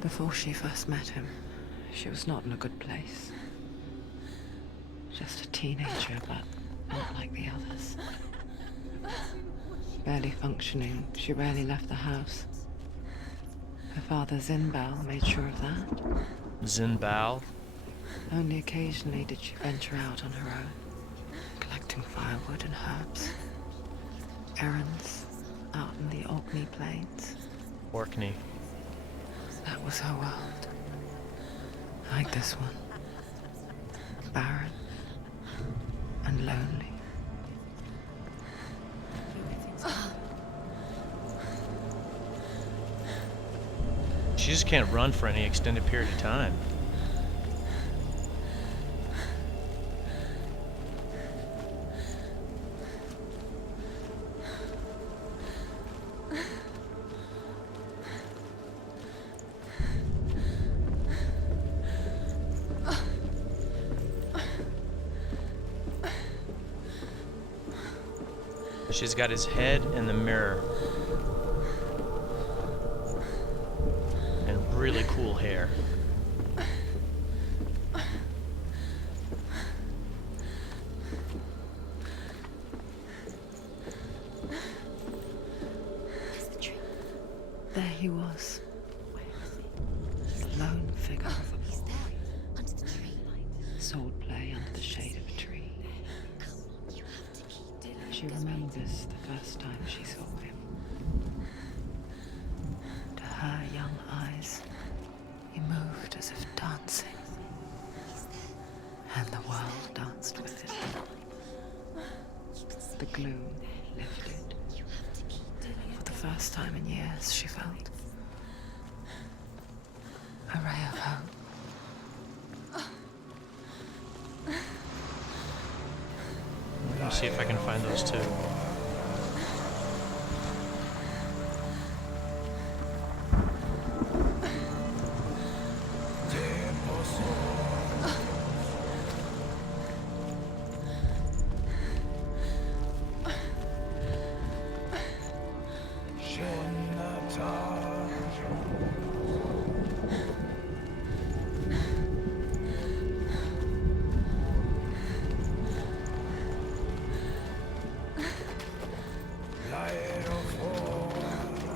Before she first met him, she was not in a good place. Just a teenager, but not like the others. Barely functioning, she rarely left the house. Her father, Zinbal, made sure of that. Zinbal? Only occasionally did she venture out on her own, collecting firewood and herbs. Errands out in the Orkney plains. Orkney. That was her world. Like this one. Barren and lonely. She just can't run for any extended period of time. She's got his head in the mirror. And really cool hair. There he was. The lone figure of a boy. Under the tree. Swordplay under the shade of a tree. She remembers the first time she saw him. To her young eyes, he moved as if dancing. And the world danced with him. The gloom lifted. For the first time in years, she felt a ray of hope. Let me see if I can find those two.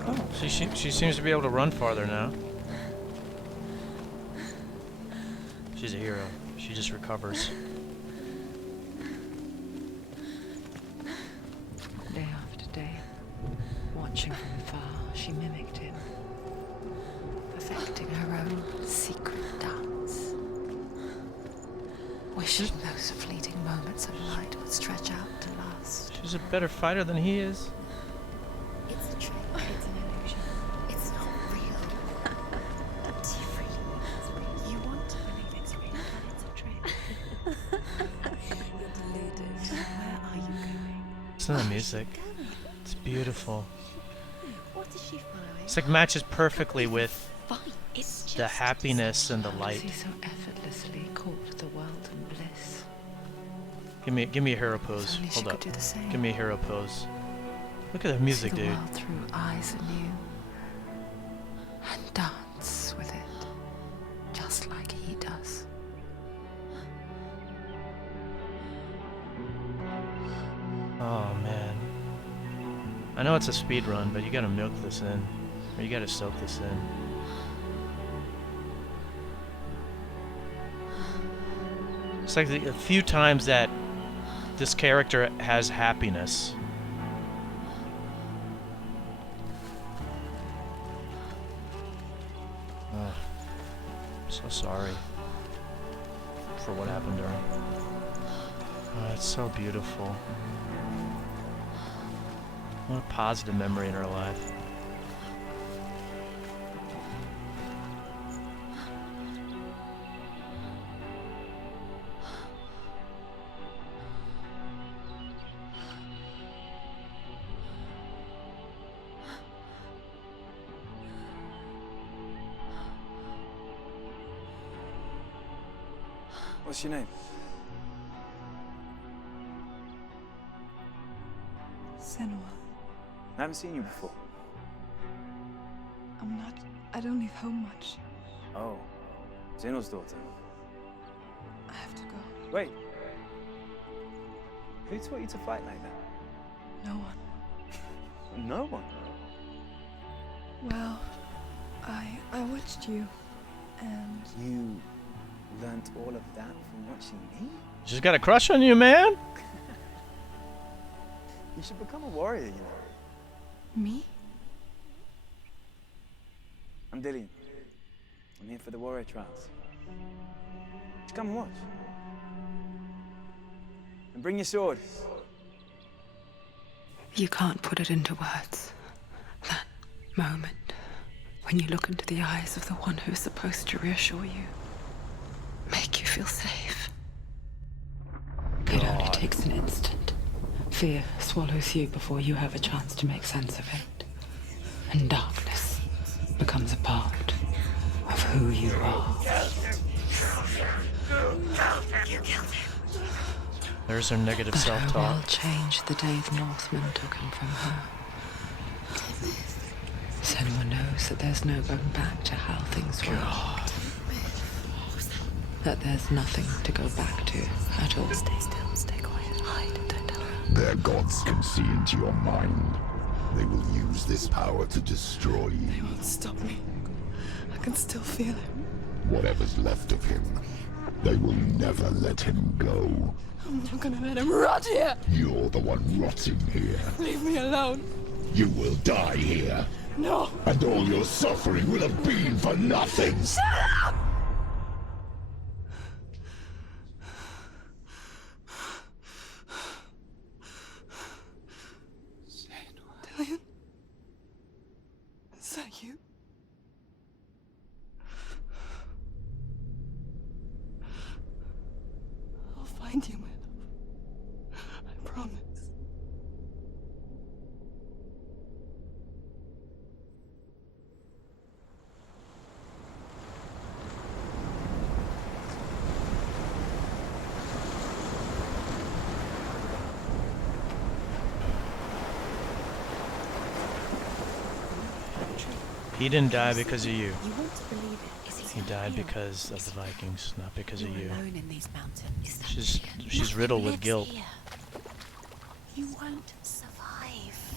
Oh, she seems to be able to run farther now. She's a hero. She just recovers. Day after day, watching from afar, she mimicked him, perfecting her own secret dance. Wishing those fleeting moments of light would stretch out to last. She's a better fighter than he is. It's a trick. It's an illusion. It's not real. It's free. You want to believe it's real, but it's a trick. You're deluded. Where are you going? Listen to the music. It's beautiful. What is she following? It's like matches perfectly with Fine. It's just the happiness and the light. She so effortlessly caught the world in bliss. Give me a hero pose. Only she Hold could up. do the same. Give me a hero pose. Look at the music, See the dude. world through eyes anew, and dance with it, just like he does. Oh man. I know it's a speed run, but you gotta milk this in. Or you gotta soak this in. It's like a few times that this character has happiness. Oh, I'm so sorry for what happened to her. Oh, it's so beautiful. What a positive memory in her life. What's your name? Senua. I haven't seen you before. I'm not. I don't leave home much. Oh, Zenua's daughter. I have to go. Wait. Who taught you to fight like that? No one. No one. Well, I watched you, and You learnt all of that from watching me? She's got a crush on you, man. You should become a warrior, you know. me? I'm Dillion. I'm here for the warrior trials. Just come and watch. And bring your sword. You can't put it into words. That moment when you look into the eyes of the one who's supposed to reassure you, make you feel safe. It only takes an instant. Fear swallows you before you have a chance to make sense of it. And darkness becomes a part of who you are. There's her negative But her self-talk. world changed the day the Northmen took him from her. Senua knows that there's no going back to how things were. That there's nothing to go back to at all. Stay still, stay quiet, hide, don't tell her. Their gods can see into your mind. They will use this power to destroy you. They won't stop me. I can still feel him. Whatever's left of him, they will never let him go. I'm not gonna let him rot here. You're the one rotting here. Leave me alone. You will die here. No. And all your suffering will have been for nothing. Shut up! Dillion? Is that you? I'll find you, my love. I promise. He didn't die because of you. You want to believe it. Is He died because of the Vikings, not because of you. alone in these mountains. She's riddled with Lives guilt. here. You won't survive.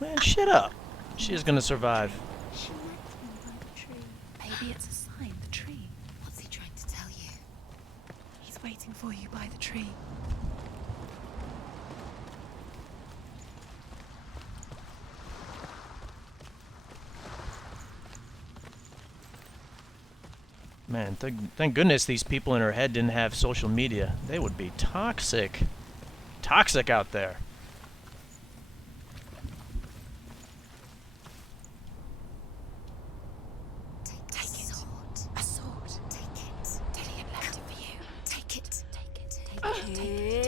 Man, shut up. She is gonna survive. She met him by the tree. Maybe it's a sign, the tree. What's he trying to tell you? He's waiting for you by the tree. Man, thank goodness these people in her head didn't have social media. They would be toxic. Toxic out there. Take it. A sword. Take it. Dillion left it for you. Take it. Take it. Take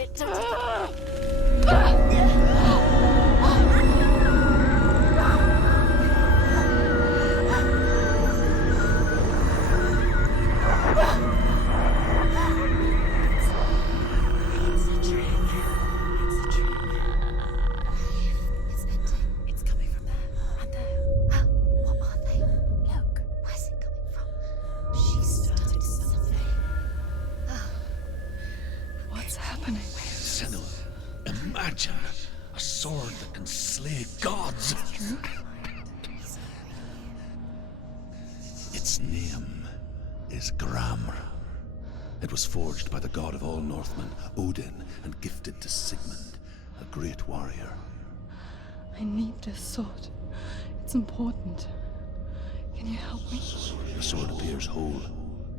it. A sword that can slay gods. Its name is Gramr. It was forged by the god of all Northmen, Odin, and gifted to Sigmund, a great warrior. I need this sword. It's important. Can you help me? The sword appears whole,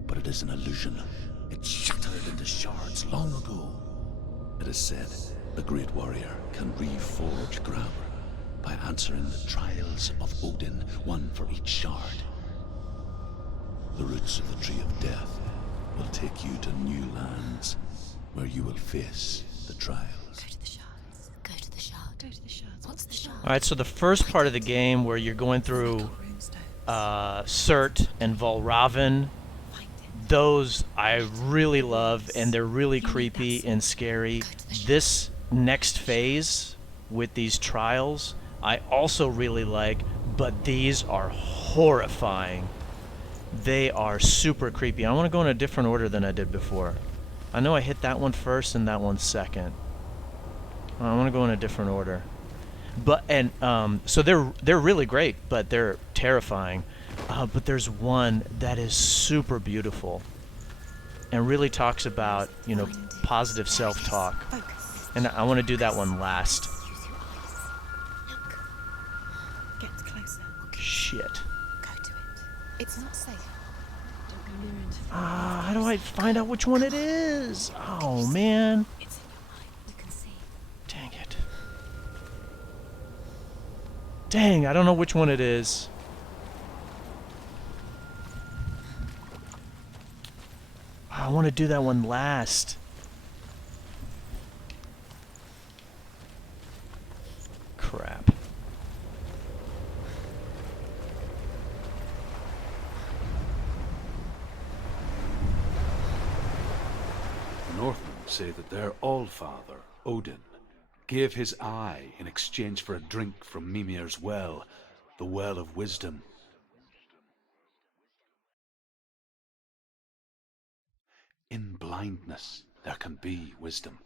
but it is an illusion. It shattered into shards long ago. It is said a great warrior can reforge Gramr by answering the trials of Odin, one for each shard. The roots of the Tree of Death will take you to new lands where you will face the trials. Go to the shards. Go to the shard. Go to the shards. What's the shard? Alright, so the first part of the game where you're going through Surtr and Valravyn, those I really love, and they're really creepy and scary. This next phase with these trials I also really like, but these are horrifying. They are super creepy. I want to go in a different order than I did before. I know I hit that one first and that one second. I want to go in a different order. But so they're really great, but they're terrifying. But there's one that is super beautiful and really talks about, you know, positive self-talk. And I want to do that one last. Get closer. Shit. Go to it. It's not safe. Don't go near it. How do I find out which one it is? Oh, man. It's in your mind. You can see. Dang it. Dang, I don't know which one it is. I want to do that one last. Crap. The Northmen say that their Allfather, Odin, gave his eye in exchange for a drink from Mimir's well, the Well of Wisdom. In blindness, there can be wisdom.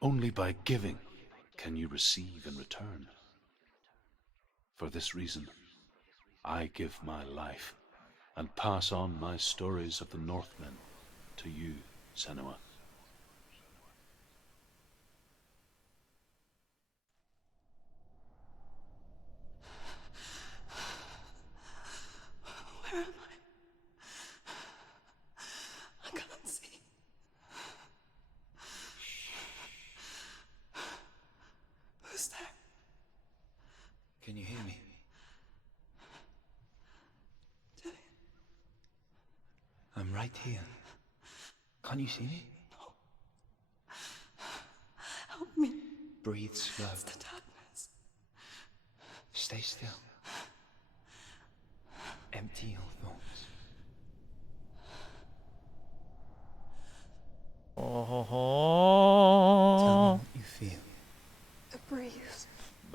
Only by giving can you receive in return. For this reason, I give my life and pass on my stories of the Northmen to you, Senua. Where am I? I can't see. Who's there? Can you hear me? Dillion. I'm right here. Can't you see me? No. Help me. Breathe slow. It's the darkness. Stay still. Empty your thoughts. Oh, Tell me what you feel. The breeze.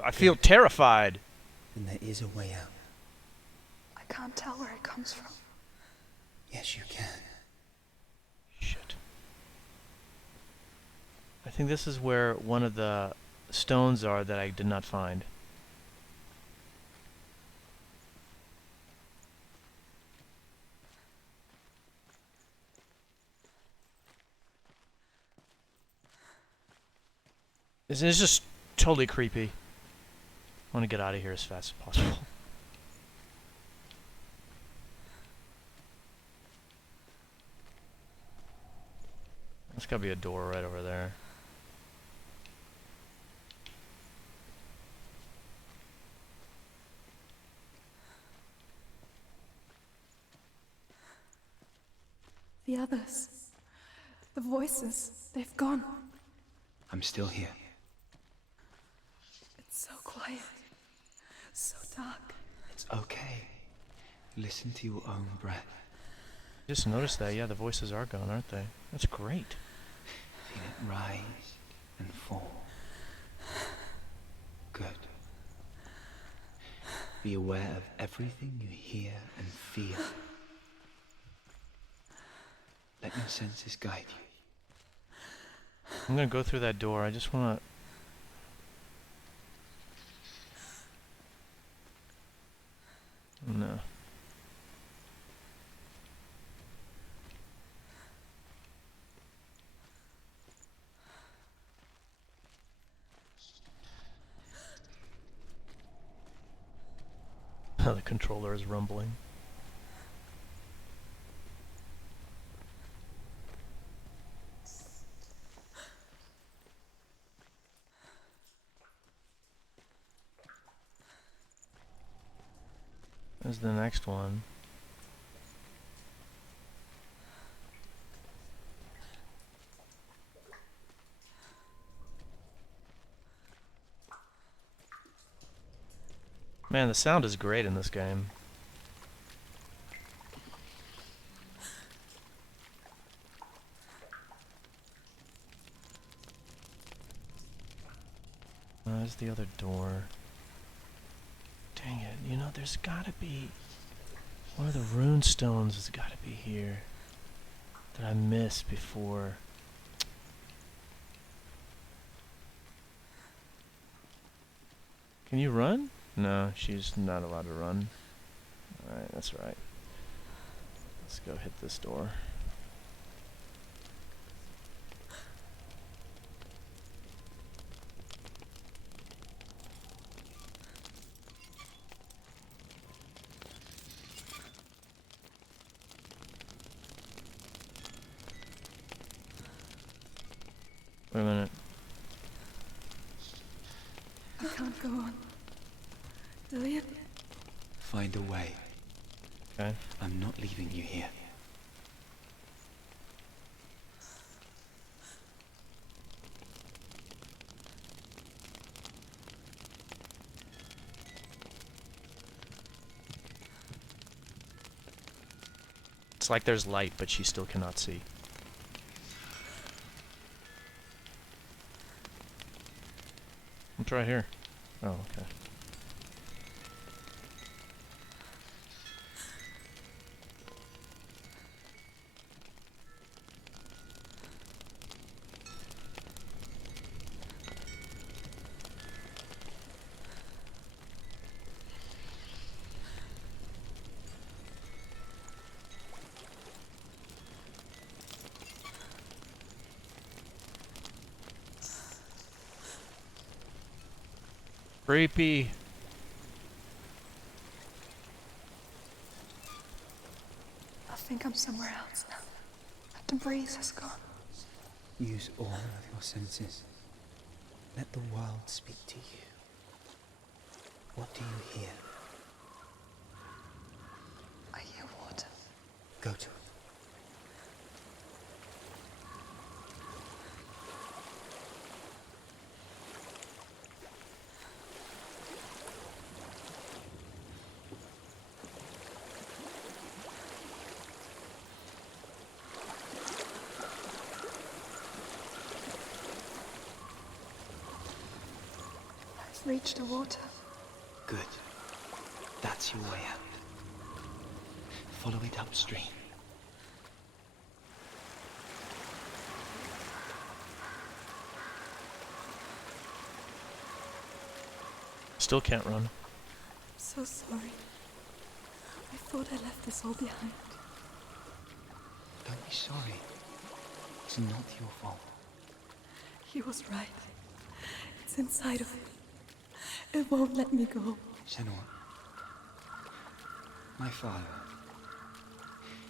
I feel terrified. And there is a way out. I can't tell where it comes from. Yes, you can. Shit. I think this is where one of the stones are that I did not find. This is just totally creepy. I want to get out of here as fast as possible. There's gotta be a door right over there. The others. The voices. They've gone. I'm still here. It's so quiet. So dark. It's okay. Listen to your own breath. Just noticed that, yeah, the voices are gone, aren't they? That's great. Feel it rise and fall. Good. Be aware of everything you hear and feel. Let your senses guide you. I'm gonna go through that door. I just wanna... No. The controller is rumbling. There's the next one. Man, the sound is great in this game. There's the other door. Dang it, you know, there's gotta be... One of the runestones has gotta be here. That I missed before. Can you run? No, she's not allowed to run. Alright, that's right. Let's go hit this door. Wait a minute. I can't go on. Dillion? Find a way. Okay. I'm not leaving you here. It's like there's light, but she still cannot see. It's right here. Oh, okay. Creepy. I think I'm somewhere else now. That the breeze has gone. Use all of your senses. Let the world speak to you. What do you hear? I hear water. Go to it. Reach the water. Good. That's your way out. Follow it upstream. Still can't run. I'm so sorry. I thought I left this all behind. Don't be sorry. It's not your fault. He was right. It's inside of me. It won't let me go. Senua, my father,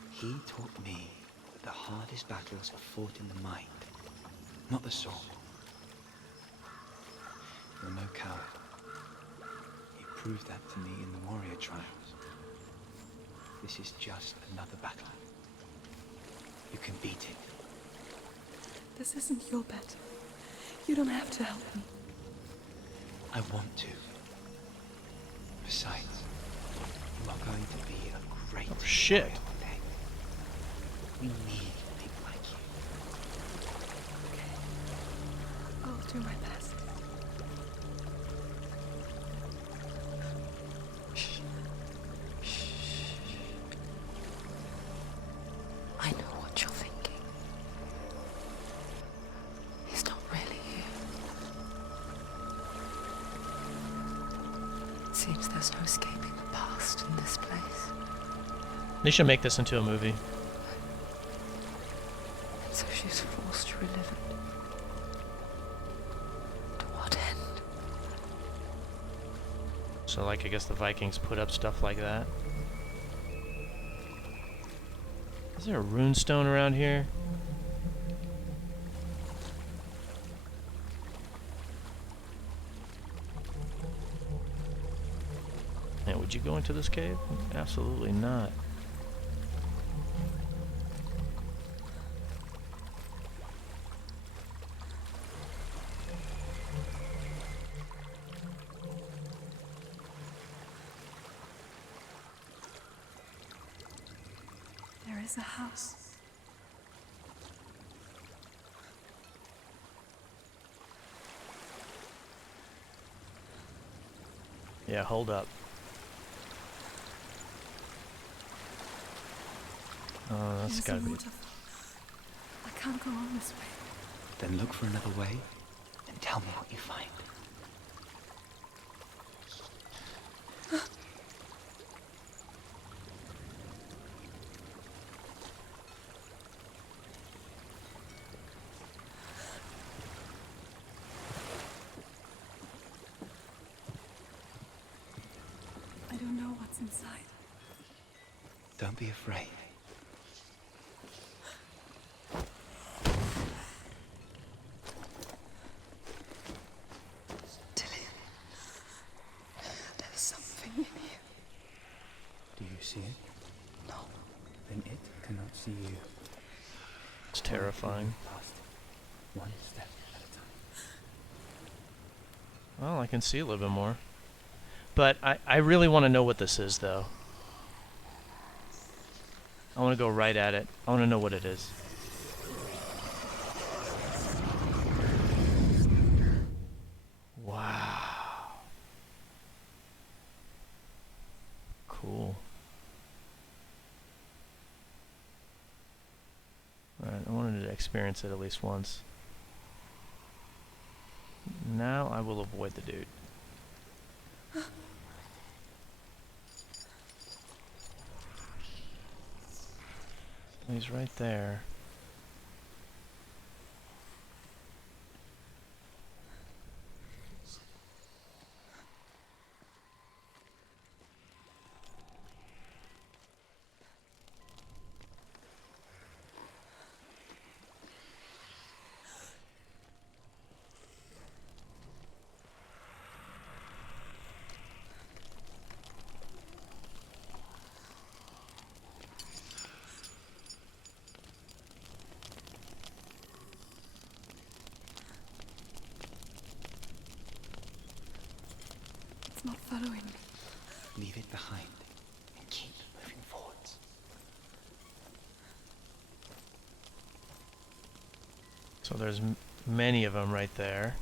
he taught me that the hardest battles are fought in the mind, not the sword. You're no coward. He proved that to me in the warrior trials. This is just another battle. You can beat it. This isn't your battle. You don't have to help me. I want to. Besides, you are going to be a great shit. warrior one day. We need people like you. Okay. I'll do my best. I know what you're thinking. He's not really here. Seems there's no escaping the past in this place. They should make this into a movie. And so she's forced to relive it. To what end? So, like, I guess the Vikings put up stuff like that. Is there a runestone around here? And would you go into this cave? Absolutely not. There is a house. Yeah, hold up. Oh, that's There's gotta a be. waterfall. I can't go on this way. Then look for another way and tell me what you find. I don't know what's inside. Don't be afraid. Dillion, there's something in here. Do you see it? No. Then it cannot see you. It's terrifying. Past it, one step at a time. Well, I can see a little bit more. But I really want to know what this is, though. I want to go right at it. I want to know what it is. Wow. Cool. Alright, I wanted to experience it at least once. Now I will avoid the dude. He's right there. It's not following me. Leave it behind and keep moving forwards. So there's many of them right there.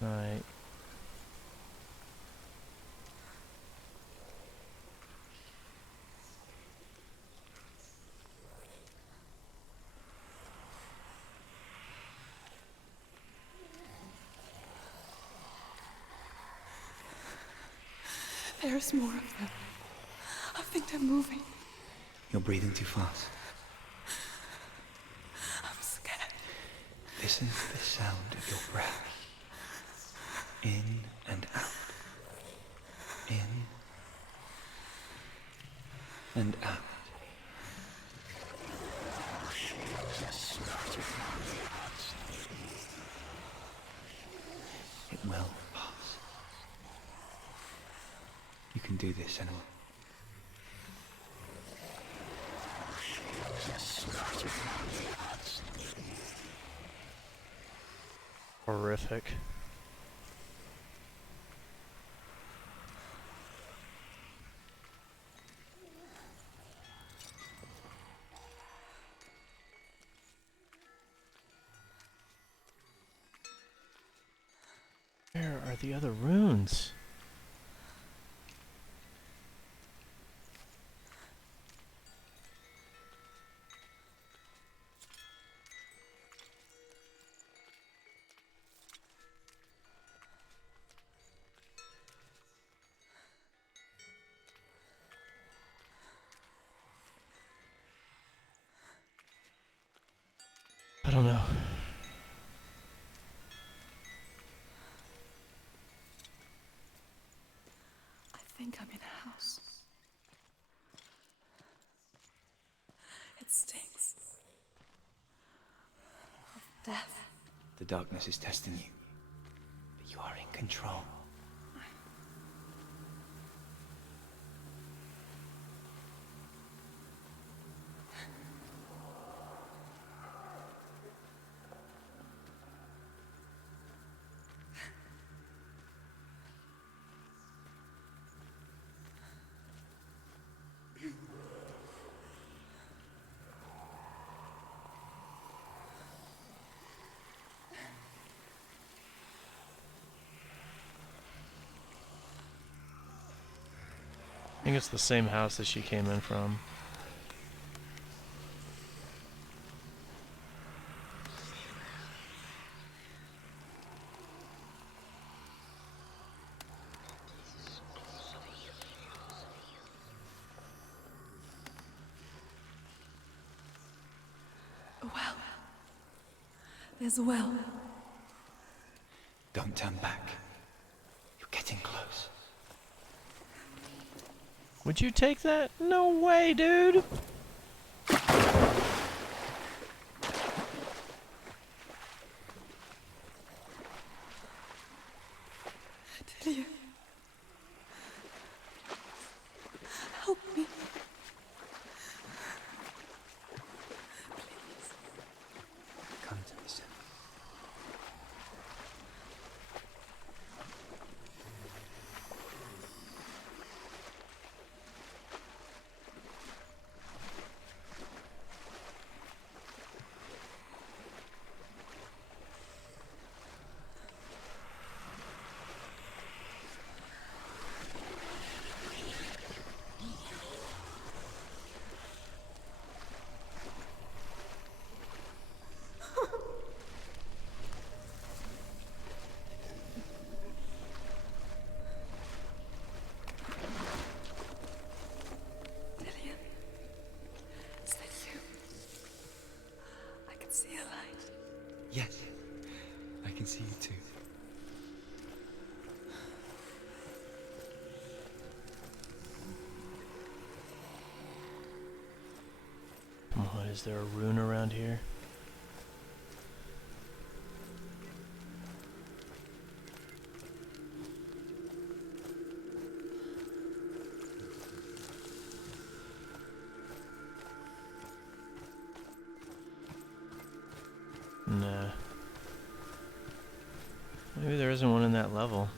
Right. There's more of them. I think they're moving. You're breathing too fast. I'm scared. Listen to the sound of your breath. In and out. In and out. It will pass. You can do this, Senua. Horrific. Where are the other runes? I don't know. I think I'm in a house. It stinks. Of death. The darkness is testing you, but you are in control. I think it's the same house that she came in from. A well. There's a well. Don't turn back. You're getting close. Would you take that? No way, dude! Dillion. Help me. Please. Come to me, Senua. See a light. Yes, I can see you too. Come on, is there a rune around here? Nah. Maybe there isn't one in that level.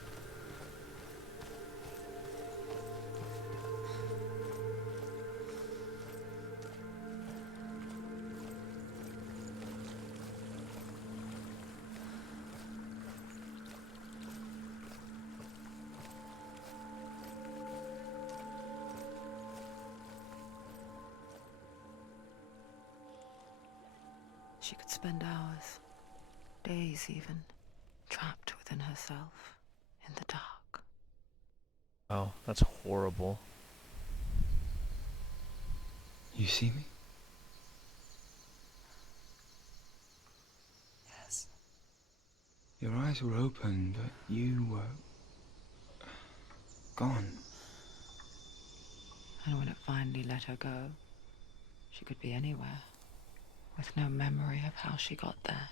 She could spend hours, days even, trapped within herself, in the dark. Oh, that's horrible. You see me? Yes. Your eyes were open, but you were gone. And when it finally let her go, she could be anywhere, with no memory of how she got there.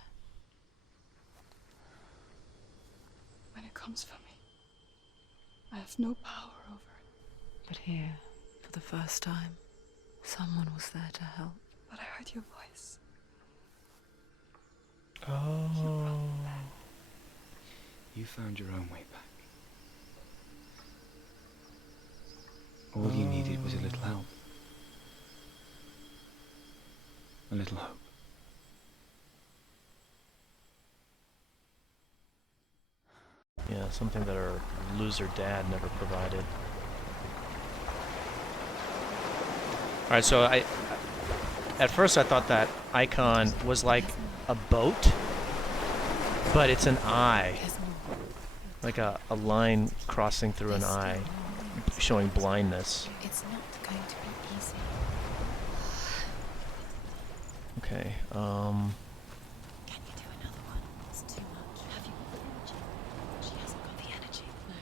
When it comes for me, I have no power over it. But here, for the first time, someone was there to help. But I heard your voice. Oh. You found your own way back. All you needed was a little help. A little hope. Yeah, something that our loser dad never provided. Alright, so at first I thought that icon was like a boat, but it's an eye. Like a line crossing through an eye, showing blindness. It's not going to be easy. Okay, Can you do another one? It's too much. Have you got the energy? She hasn't got the energy. No.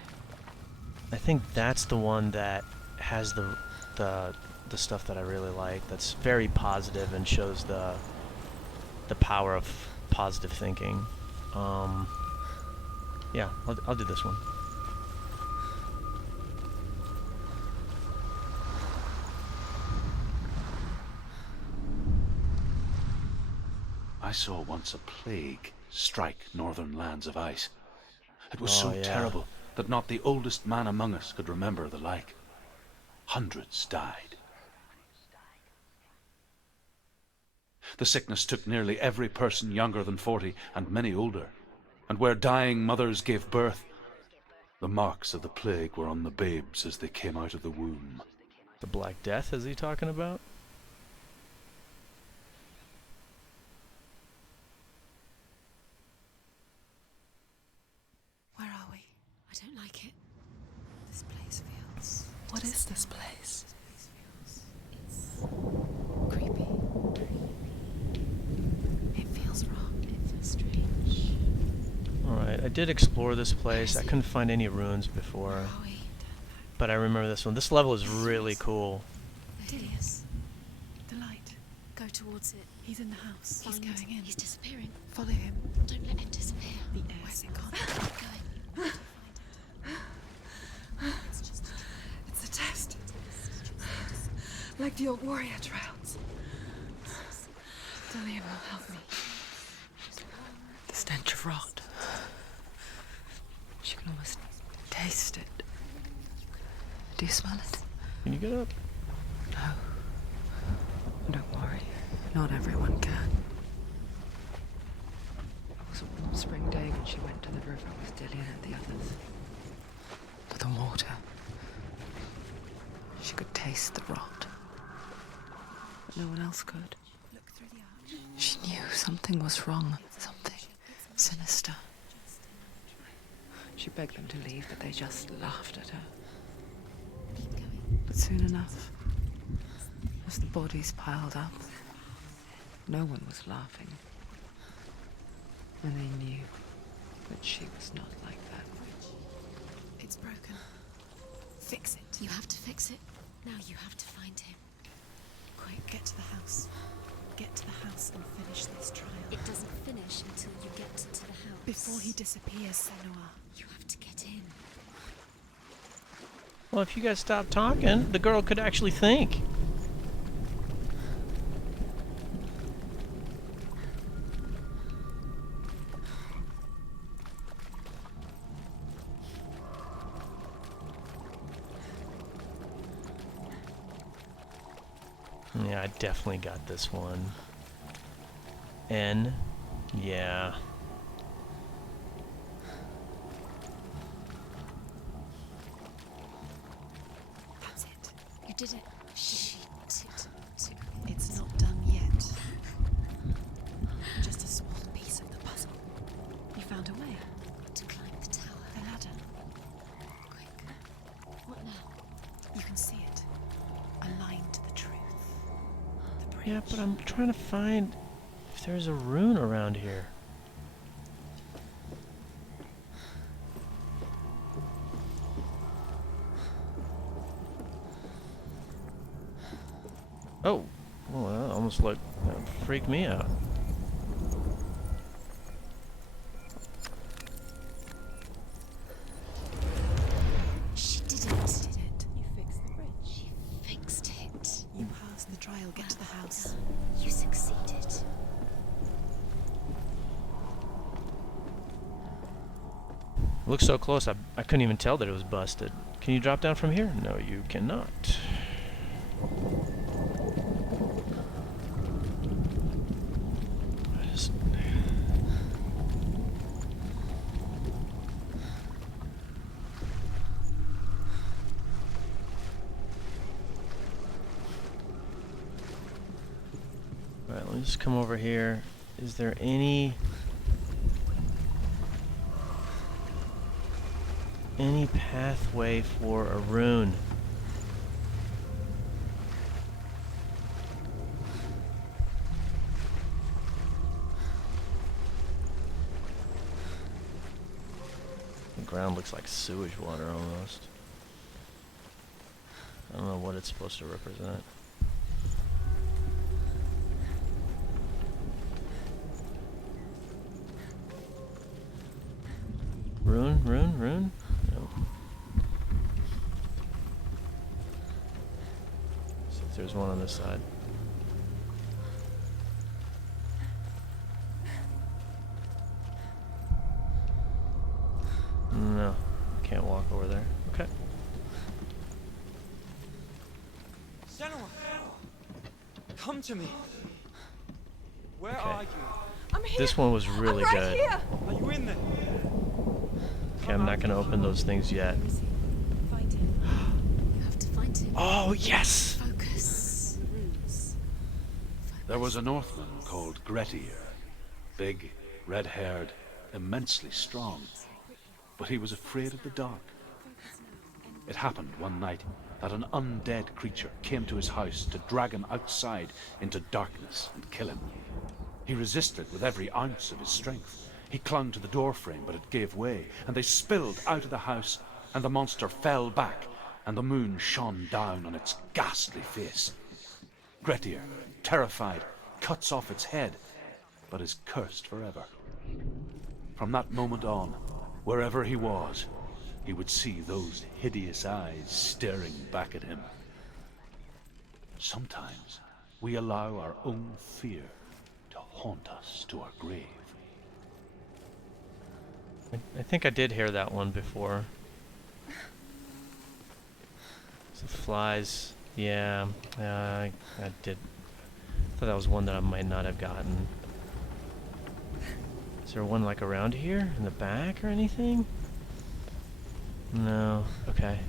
I think that's the one that has the stuff that I really like. That's very positive and shows the power of positive thinking. Yeah, I'll do this one. I saw once a plague strike northern lands of ice. It was Oh, so yeah. terrible that not the oldest man among us could remember the like. Hundreds died. The sickness took nearly every person younger than 40 and many older. And where dying mothers gave birth, the marks of the plague were on the babes as they came out of the womb. The Black Death, is he talking about? Where are we? I don't like it. This place feels... What is this place? It's creepy. It feels wrong. It feels strange. Alright, I did explore this place. I couldn't find any runes before. Where are we? But I remember this one. This level is really cool. There he is. The light. Go towards it. He's in the house. He's Find going in. He's disappearing. Follow him. Don't let him disappear. The air. Where's it gone? Keep going. It's just a It's a test. Like the old warrior trials. Dillion will help me. The stench of rot. She can almost taste it. Do you smell it? Can you get up? No. Don't worry. Not everyone can. It was a warm spring day when she went to the river with Dillion and the others. But the water... She could taste the rot. But no one else could. look through the arch. She knew something was wrong. Something sinister. She begged them to leave, but they just laughed at her. Keep going. But soon enough, as the bodies piled up, no one was laughing. And they knew that she was not like that. It's broken. Fix it. You have to fix it. Now you have to find him. Quick, get to the house. Get to the house and finish this trial. It doesn't finish until you get to the house. Before he disappears, Senua. You have to get in. Well, if you guys stop talking, the girl could actually think. Yeah, I definitely got this one. N. Yeah. That's it. You did it. She did it. It's not done yet. Just a small piece of the puzzle. You found a way To climb the tower. the ladder. Quick. You can see it. Aligned to the truth. The bridge. Yeah, but I'm trying to find if there's a rune around here. Oh, well, that almost like that freaked me out. She did it. You fixed the bridge. She fixed it. You passed the trial. Get to the house. You succeeded. Looks so close, I couldn't even tell that it was busted. Can you drop down from here? No, you cannot. Alright, let me just come over here. Is there any pathway for a rune? The ground looks like sewage water almost. I don't know what it's supposed to represent. Rune? No. See if there's one on this side. No, can't walk over there. Okay. Senua! Come to me! Where Okay. are you? I'm here. This one was really I'm right good. Here. Are you in there? Okay, I'm not gonna open those things yet. Find him. You have to find him. Oh, yes! Focus. Runes. There was a Northman called Grettir. Big, red-haired, immensely strong. But he was afraid of the dark. It happened one night that an undead creature came to his house to drag him outside into darkness and kill him. He resisted with every ounce of his strength. He clung to the doorframe, but it gave way, and they spilled out of the house, and the monster fell back, and the moon shone down on its ghastly face. Grettir, terrified, cuts off its head, but is cursed forever. From that moment on, wherever he was, he would see those hideous eyes staring back at him. Sometimes we allow our own fear to haunt us to our grave. I think I did hear that one before. So flies, yeah, I did. I thought that was one that I might not have gotten. Is there one like around here in the back or anything? No. Okay.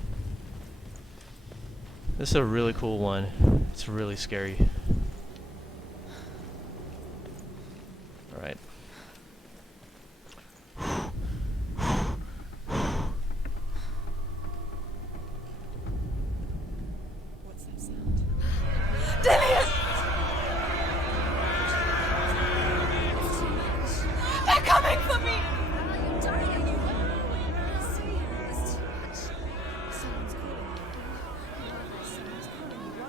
This is a really cool one. It's really scary. All right. What's that sound? Dillion! They're coming for me! Someone's calling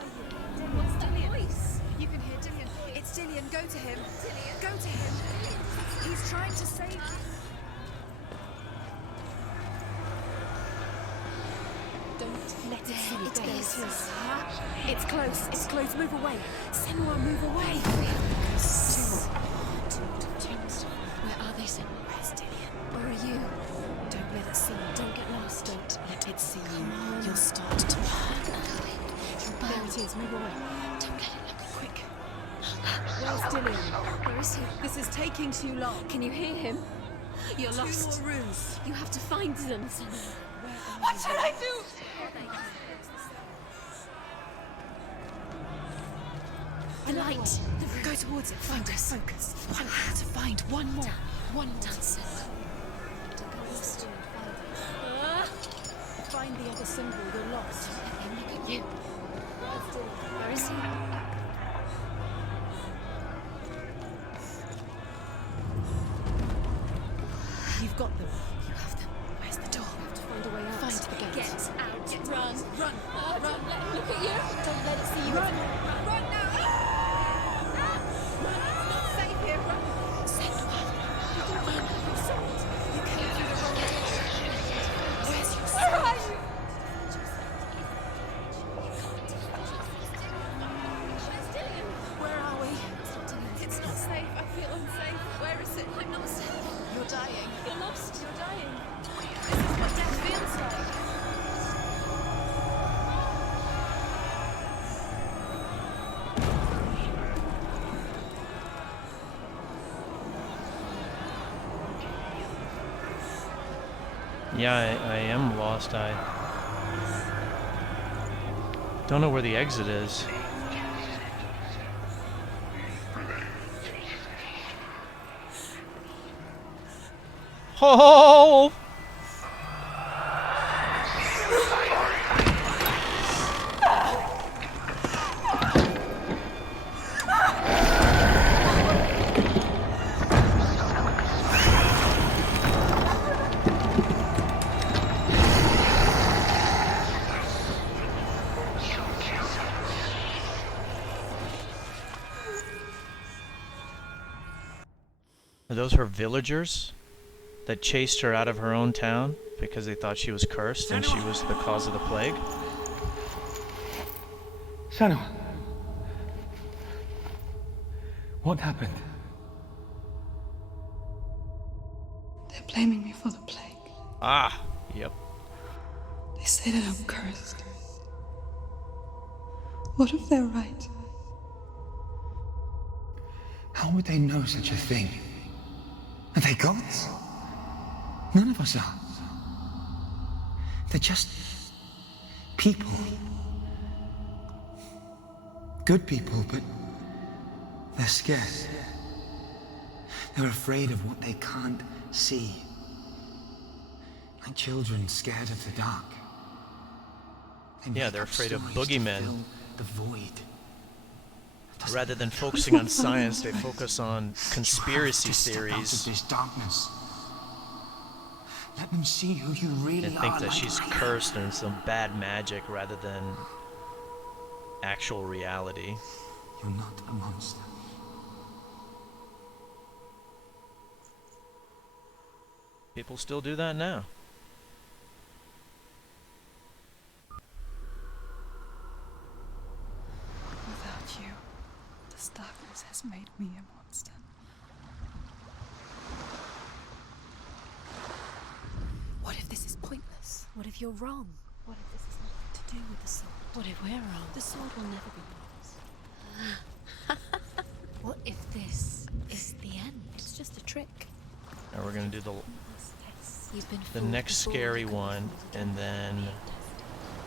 you. What's Dillion? You can hear Dillion. It's Dillion. Go to him. Dillion. Go to him. He's trying to save you. Don't let it see you. It is. It's close. It's close. Move away. Senua, move away. Where are they, Senua? Where's Dillion? Where are you? Don't let it see you. Don't get lost. Don't let it see you. You'll start to burn. There it is. Move away. Don't get it. Look quick. Where's Dillion? Where is he? This is taking too long. Can you hear him? You're lost. 2 more rooms. You have to find them, Senua. What should I do? The light. Go towards it. Focus. Focus. You have to find one more. One more. Don't go lost. Find the other symbol. You're lost. You. Where is he? You've got them. You have them. Where's the door? We have to find a way out. Find the gate. Get out. Run. Run. Run. Don't let him look at you. Don't let it see you. Run. Run now. Run. It's not safe here. Run. Senua. You can run. Your sword. You came through the wrong door. Where's your sword? Where are you? Where are we? It's not safe. I feel unsafe. Where is it? I'm not safe. You're dying. You're lost. You're dying. This is what death feels like. Yeah, I am lost. I don't know where the exit is. Oh! Are those her villagers that chased her out of her own town because they thought she was cursed and she was the cause of the plague? Senua. What happened? They're blaming me for the plague. Ah, yep. They say that I'm cursed. What if they're right? How would they know such a thing? Are they gods? None of us are. They're just people. Good people, but they're scared. They're afraid of what they can't see. Like children scared of the dark. Yeah, they're afraid of boogeymen. The void. Rather than focusing on science, they focus on conspiracy theories. Out of this darkness. Let them see who you really And are. think that she's cursed and some bad magic rather than actual reality. You're not a monster. People still do that now. Without you, this darkness has made me a monster. What if this is pointless? What if you're wrong? What if this has nothing to do with the sword? What if we're wrong? The sword will never be yours. What if this is the end? It's just a trick. Now we're gonna do You've been the fooled next before. scary one, and then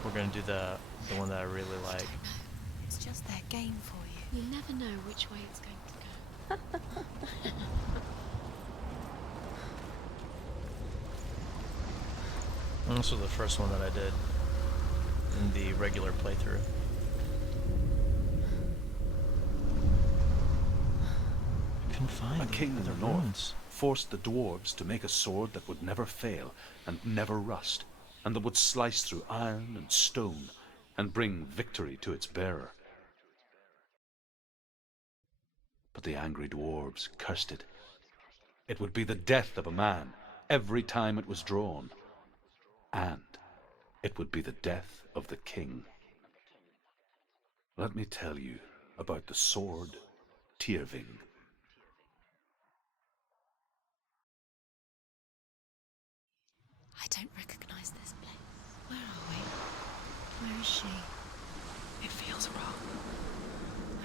we're gonna do the one that I really like. It's just their game for you. You never know which way it's going to go. And this was the first one that I did in the regular playthrough. I couldn't find A king in the north ruins. forced the dwarves to make a sword that would never fail and never rust, and that would slice through iron and stone and bring victory to its bearer. But the angry dwarves cursed it. It would be the death of a man every time it was drawn, and it would be the death of the king. Let me tell you about the sword Tyrving. I don't recognize this place. Where are we? Where is she? It feels wrong.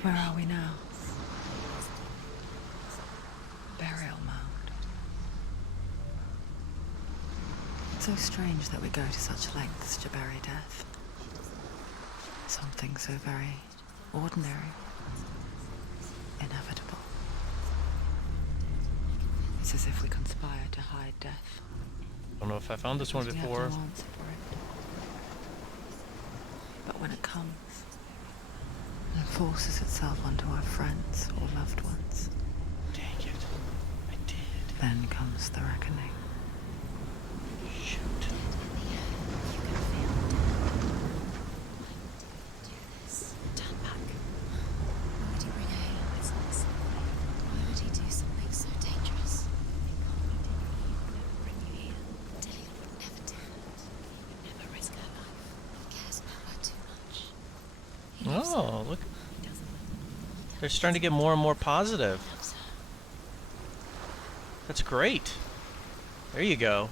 Where are we now? Burial mound. So strange that we go to such lengths to bury death. Something so very ordinary, inevitable. It's as if we conspire to hide death. I don't know if I found this one Because we have before. no answer for it. But when it comes and forces itself onto our friends or loved ones, Dang it. I did. then comes the reckoning. Shoot. Turn back. Why would he bring her here? Why would he do something so dangerous? Bring you here. Dillion would never do that. He would never risk her life. He cares about her too much. He loves her. Oh, look. They're starting to get more and more positive. He loves her. That's great. There you go.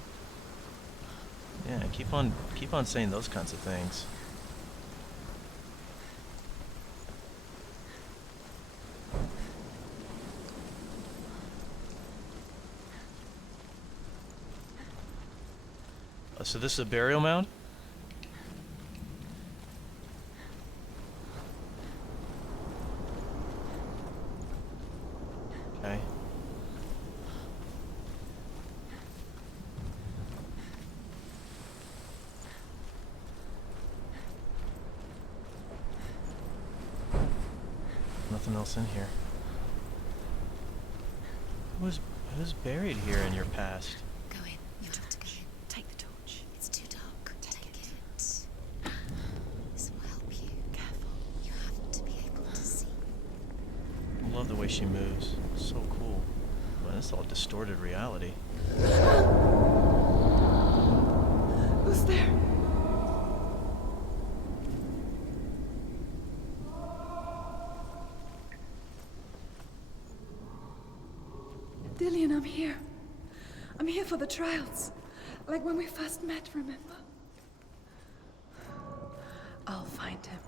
Yeah, keep on saying those kinds of things. Oh, so this is a burial mound? Okay. Nothing else in here. Who's buried here in your past? Go in. You've got to go in. Take the torch. It's too dark. Take it. This will help you. Careful. You have to be able to see. I love the way she moves. It's so cool. Well, that's all distorted reality. Who's there? Dillion, I'm here. I'm here for the trials. Like when we first met, remember? I'll find him.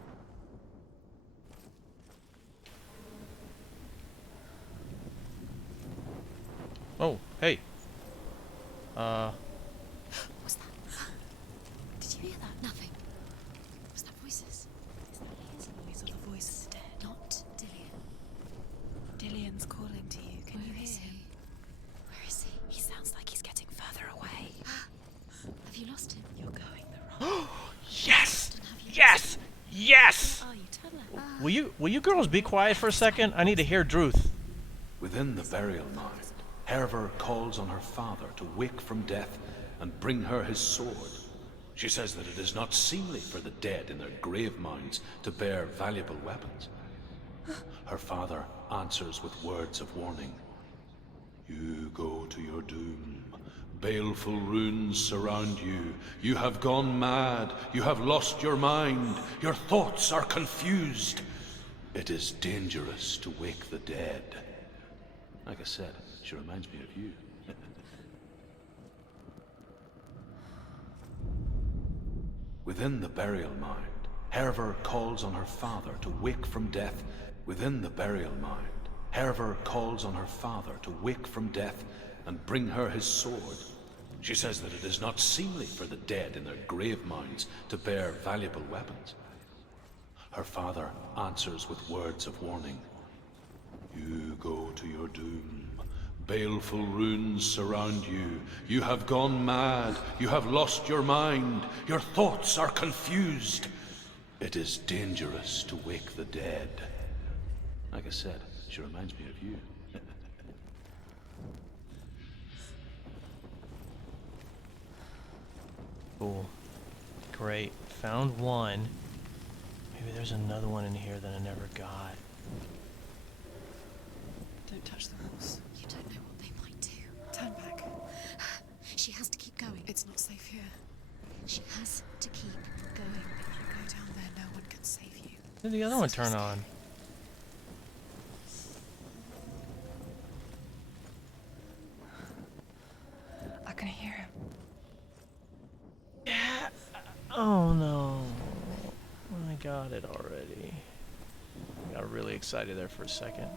Oh, hey. What's that? Did you hear that? Nothing. Was that voices? Is that his voice or the voice of the dead? Not Dillion. Dillion's calling to you. Can you hear him? Where is he? He sounds like he's getting further away. Have you lost him? You're going the wrong way. Yes! Yes! Yes! Where are you? Turn left. Will you girls be quiet for a second? I need to hear Druth. Within the burial mound, Hervor calls on her father to wake from death and bring her his sword. She says that it is not seemly for the dead in their grave mounds to bear valuable weapons. Her father answers with words of warning. You go to your doom. Baleful runes surround you. You have gone mad. You have lost your mind. Your thoughts are confused. It is dangerous to wake the dead. Like I said, she reminds me of you. Within the burial mound, Hervor calls on her father to wake from death. Within the burial mound, Hervor calls on her father to wake from death and bring her his sword. She says that it is not seemly for the dead in their grave mounds to bear valuable weapons. Her father answers with words of warning. You go to your doom. Baleful runes surround you. You have gone mad. You have lost your mind. Your thoughts are confused. It is dangerous to wake the dead. Like I said, she reminds me of you. Cool. Great. Found one. Maybe there's another one in here that I never got. Don't touch the walls. You don't know what they might do. Turn back. She has to keep going. It's not safe here. She has to keep going. If you go down there, no one can save you. Did the other one turn on? I can hear him. Yeah. Oh no. I got it already. I got really excited there for a second.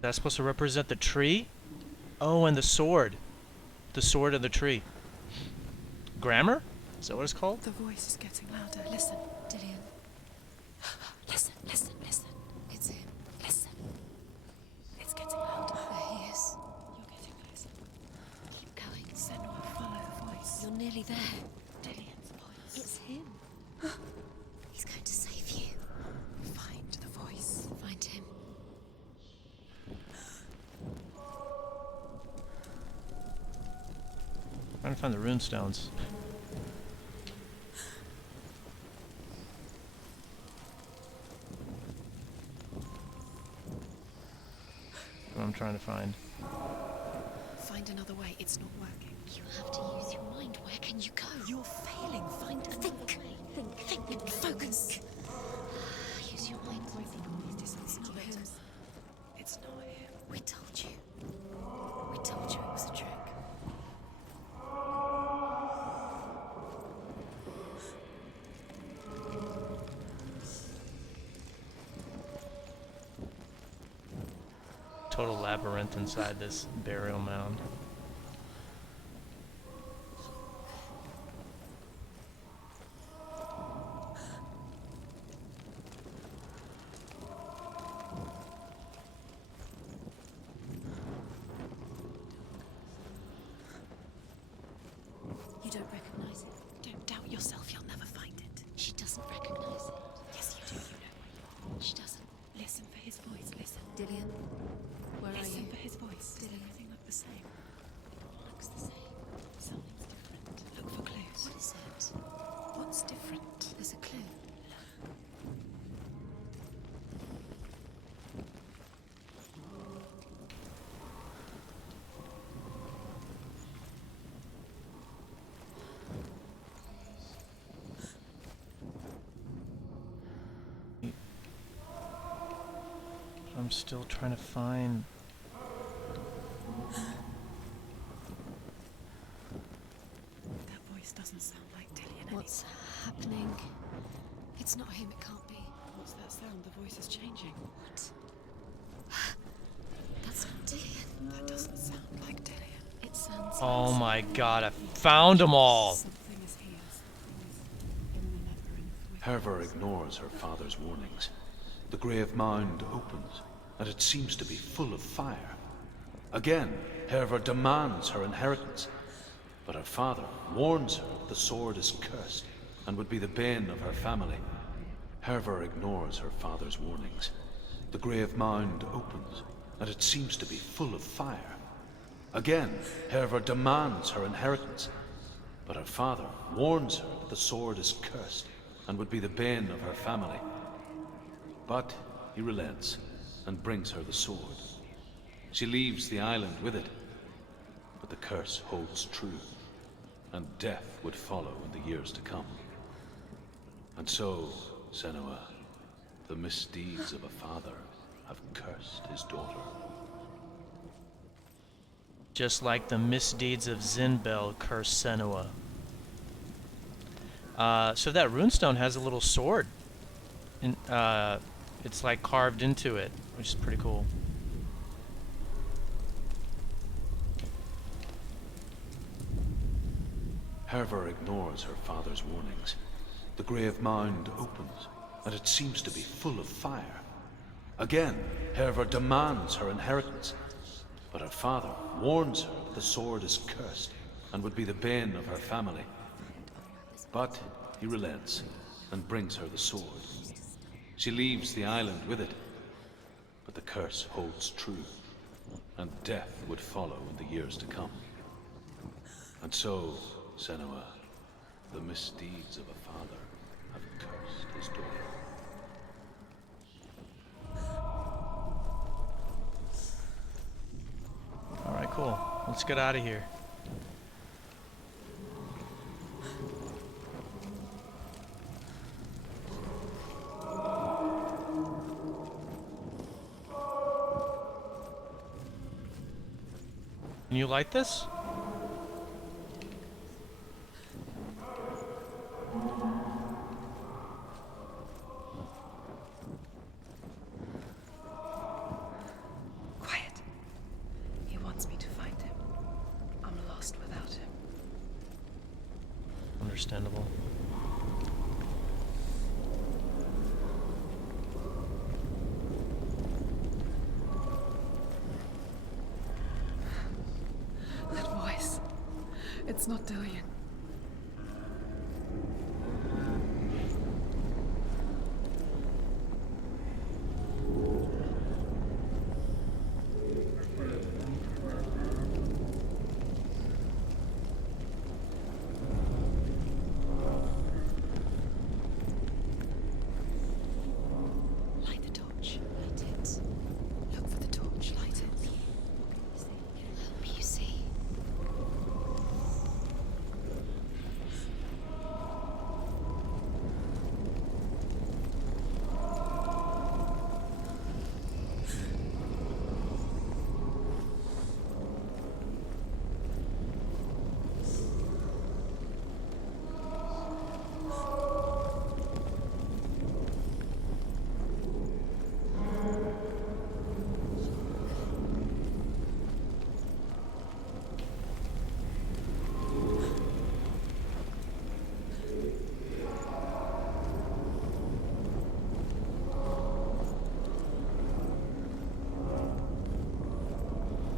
That's supposed to represent the tree? Oh, and the sword. The sword and the tree. Grammar? Is that what it's called? The voice is getting louder. Listen. Dillion. Listen, listen, listen. It's him. Listen. It's getting louder. There he is. finally there. Dillion's voice. It's him. He's going to save you. Find the voice. Find him. Trying to find the runestones. What I'm trying to find. Find another way. It's not working. You have to use your mind. Where can you go? You're failing. Find another way. Think. Focus. Use your mind. It's not him. It's not him. We told you. We told you it was a trick. Total labyrinth inside this burial mound. You don't recognize it. Don't doubt yourself. You'll never find it. She doesn't recognize it. Yes, you do. You know where you are. She doesn't. Listen for his voice. Listen. Dillion, where are you? Listen for his voice. Did everything look the same? Looks the same. Something's different. Look for clues. What is it? What's different? There's a clue. I'm still trying to find. That voice doesn't sound like Dillion. What's happening? It's not him. It can't be. What's that sound? The voice is changing. What? That's not Dillion. That doesn't sound like Dillion. It sounds. Oh my god, I found them all! Something is here. In the labyrinth. Herva ignores her father's warnings. The grave mound opens, and it seems to be full of fire. Again, Herva demands her inheritance, but her father warns her that the sword is cursed and would be the bane of her family. Herva ignores her father's warnings. The grave mound opens, and it seems to be full of fire. Again, Herva demands her inheritance, but her father warns her that the sword is cursed and would be the bane of her family. But he relents and brings her the sword. She leaves the island with it, but the curse holds true, and death would follow in the years to come. And so, Senua, the misdeeds of a father have cursed his daughter. Just like the misdeeds of Zinbel curse Senua. So that runestone has a little sword. It's like carved into it, which is pretty cool. Herva ignores her father's warnings. The grave mound opens, and it seems to be full of fire. Again, Herva demands her inheritance, but her father warns her that the sword is cursed and would be the bane of her family. But he relents and brings her the sword. She leaves the island with it, but the curse holds true, and death would follow in the years to come. And so, Senua, the misdeeds of a father have cursed his daughter. Alright, cool. Let's get out of here. Can you light this? Quiet. He wants me to find him. I'm lost without him. Understandable. That voice. It's not Dillion.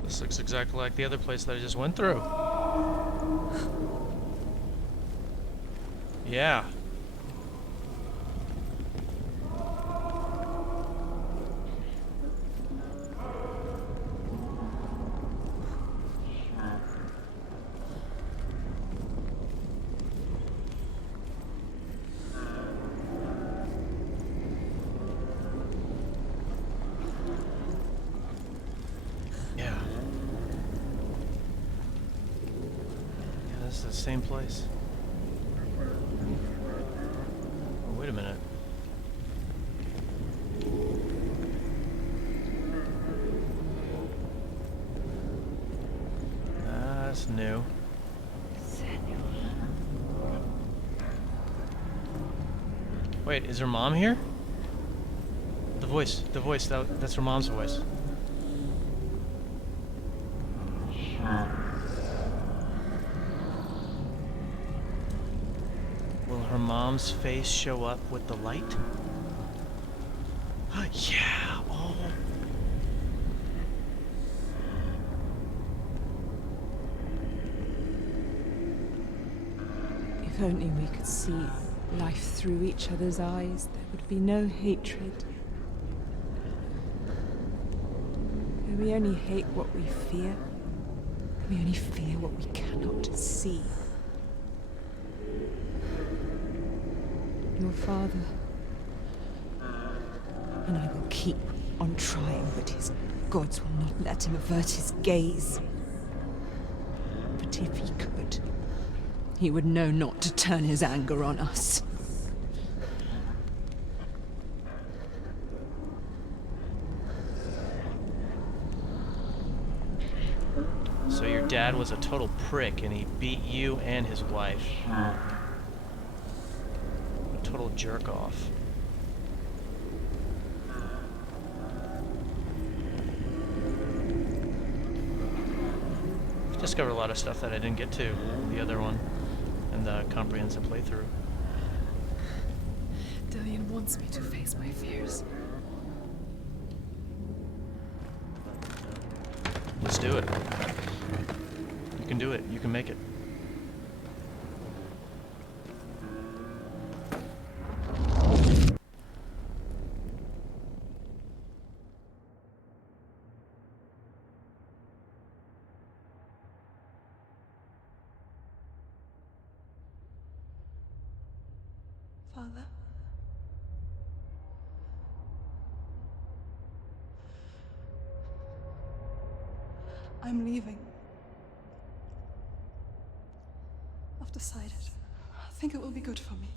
This looks exactly like the other place that I just went through. Yeah. This is the same place. Oh, wait a minute. That's new. Wait, is her mom here? The voice, that's her mom's voice. Will her mom's face show up with the light? Yeah, oh. If only we could see life through each other's eyes, there would be no hatred. We only hate what we fear. We only fear what we cannot see. Your father, and I will keep on trying, but his gods will not let him avert his gaze. But if he could, he would know not to turn his anger on us. So your dad was a total prick and he beat you and his wife. A total jerk off. I've discovered a lot of stuff that I didn't get to the other one in the comprehensive playthrough. Dillion wants me to face my fears. Let's do it. You can do it. You can make it. Father? I'm leaving. I've decided. I think it will be good for me.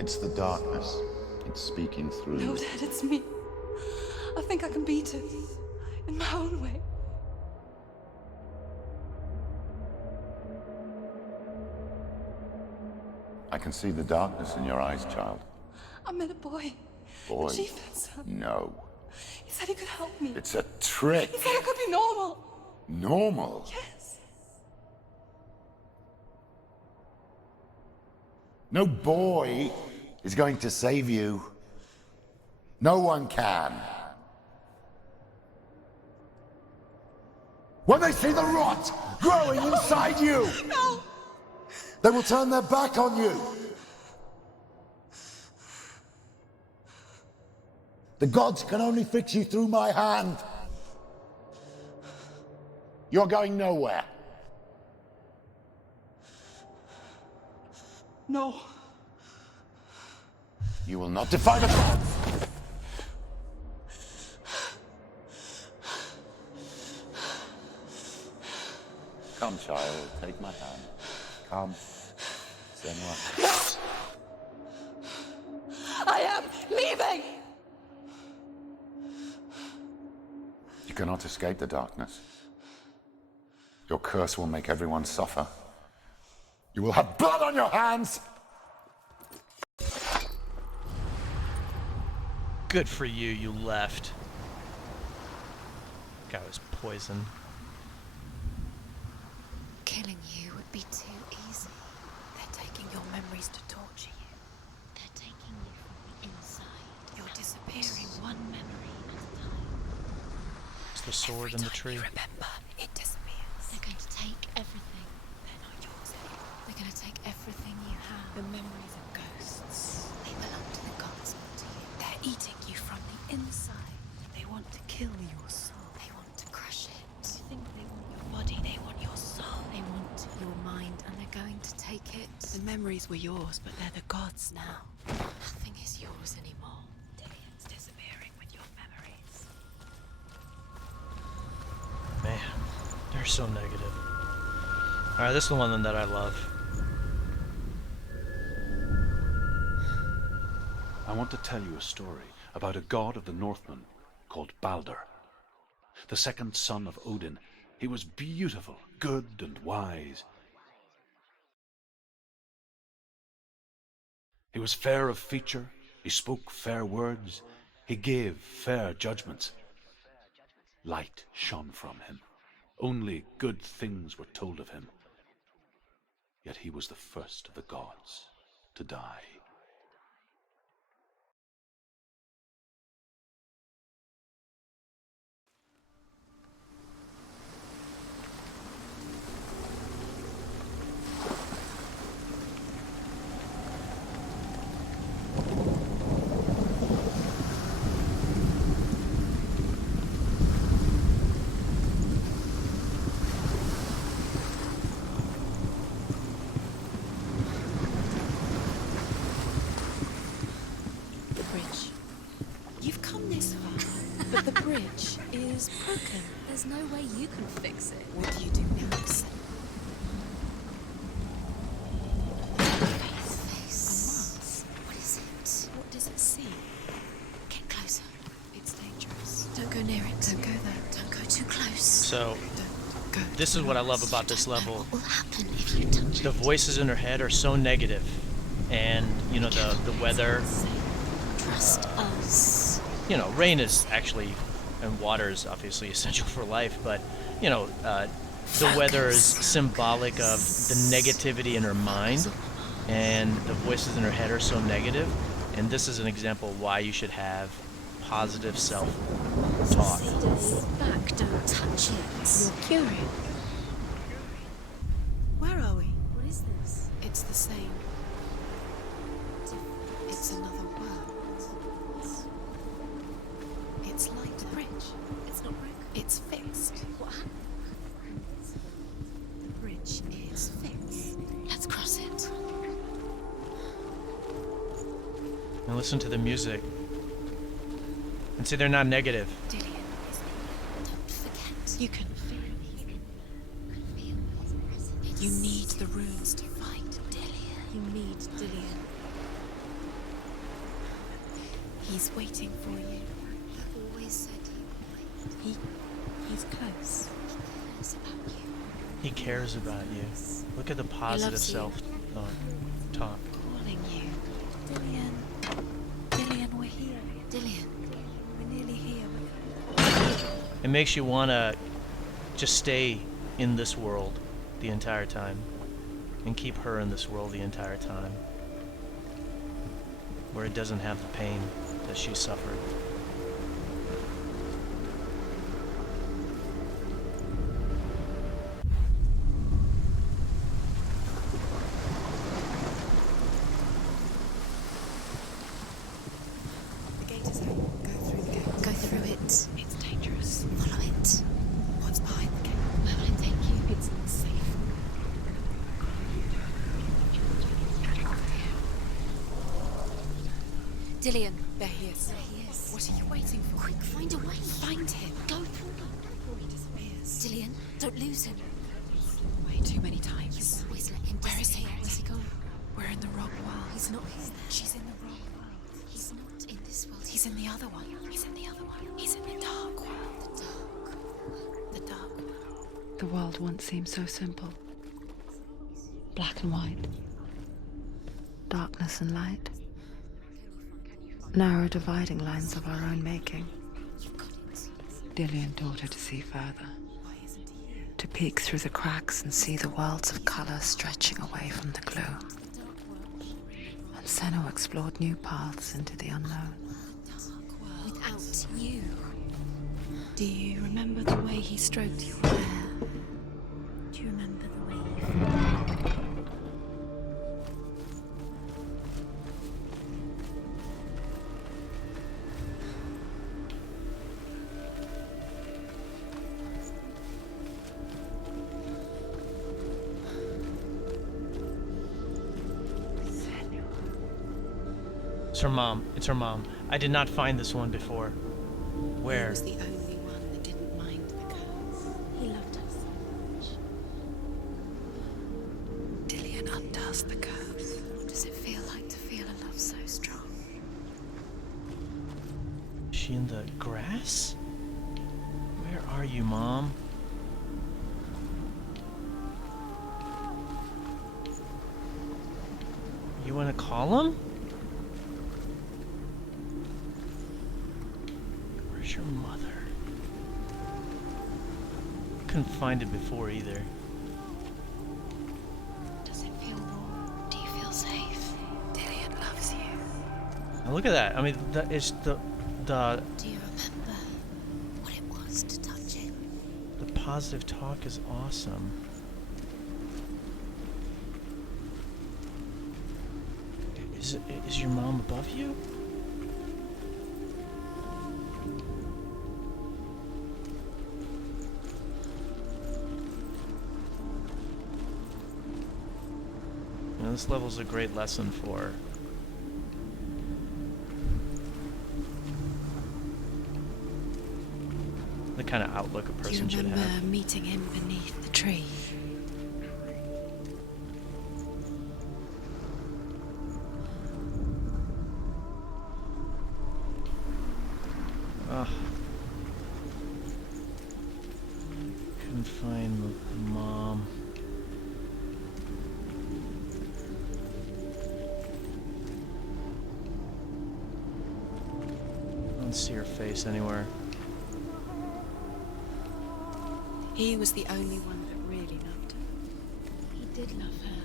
It's the darkness. It's speaking through. No, Dad, it's me. I think I can beat it. In my own way. I can see the darkness in your eyes, child. I met a boy. Boy? The chieftain's son. No. He said he could help me. It's a trick. He said I could be normal. Normal? Yes. No boy is going to save you. No one can. When they see the rot growing inside you, no, they will turn their back on you. The gods can only fix you through my hand. You're going nowhere. No. You will not defy the gods! Come, child, take my hand. Come. Senua. No! I am leaving! You cannot escape the darkness. Your curse will make everyone suffer. You will have blood on your hands! Good for you, you left. Guy was poisoned. Killing you would be too easy. They're taking your memories to torture you. They're taking you from the inside. You're disappearing the sword in the tree. Remember, it disappears. They're going to take everything. They're not yours anymore. They're going to take everything you have. The memories of ghosts. They belong to the gods, not to you. They're eating you from the inside. They want to kill your soul. They want to crush it. You think they want your body, they want your soul. They want your mind, and they're going to take it. The memories were yours, but they're the gods now. Nothing is yours anymore. Dillion's disappearing with your memories. Man, they're so negative. Alright, this is the one that I love. I want to tell you a story about a god of the Northmen called Balder. The second son of Odin. He was beautiful, good, and wise. He was fair of feature, he spoke fair words, he gave fair judgments. Light shone from him. Only good things were told of him. Yet he was the first of the gods to die. But the bridge is broken. There's no way you can fix it. What do you do next? Face. What is it? What does it see? Get closer. It's dangerous. Don't go near it. Don't go there. Don't go too close. So, this is what I love about this level. What will happen if you touch The voices in her head are so negative, and you know the weather. Trust us. You know, rain is actually, and water is obviously essential for life, but, you know, the weather is symbolic of the negativity in her mind, and the voices in her head are so negative, and this is an example of why you should have positive self-talk. Back, don't touch it. You're curing. Where are we? What is this? It's the same. It's another world. It's like the bridge. It's not broken. It's fixed. What happened? The bridge is fixed. Let's cross it. And listen to the music. And see, they're not negative. Dillion, don't forget. You can feel it. You need the runes to fight Dillion. You need Dillion. He's waiting for you. I've always said he would. He's close. He cares about you. He cares about you. Look at the positive self-talk. Calling you. Dillion. Dillion, we're here. Dillion. We're nearly here. It makes you want to just stay in this world the entire time and keep her in this world the entire time, where it doesn't have the pain that she suffered. The gate is open. Go through the gate. Go through it. It's dangerous. Follow it. What's behind the gate? Where will it take you? It's not safe. Dillion. There he is. There he is. What are you waiting for? Quick, find a way. Find him. Go forward. Before he disappears. Dillion, don't lose him. Way too many times. You always let him disappear. Where is he? Where's he gone? We're in the wrong world. He's not here. She's in the wrong world. He's not in this world. He's in the other one. He's in the other one. He's in the dark world. The dark. The dark world. The world once seemed so simple. Black and white. Darkness and light. Narrow dividing lines of our own making. Dillion taught her to see further. To peek through the cracks and see the worlds of color stretching away from the gloom. And Senua explored new paths into the unknown. Without you. Do you remember the way he stroked your hair? Do you remember the way he felt? It's her mom. It's her mom. I did not find this one before. He Where? was the only one that didn't mind the curse. He loved her so much. Dillion undoes the curse. What does it feel like to feel a love so strong? Is she in the grass? Where are you, Mom? You wanna call him? Where's your mother? Couldn't find it before either. Does it feel warm? Do you feel safe? Dillion loves you. Now look at that. I mean, it's the Do you remember what it was to touch it? the positive talk is awesome. Is your mom above you? You know, this level's a great lesson for the kind of outlook a person Do you should remember have. meeting him beneath the tree? Ugh. Couldn't find Mom. I don't see her face anywhere. He was the only one that really loved her. He did love her.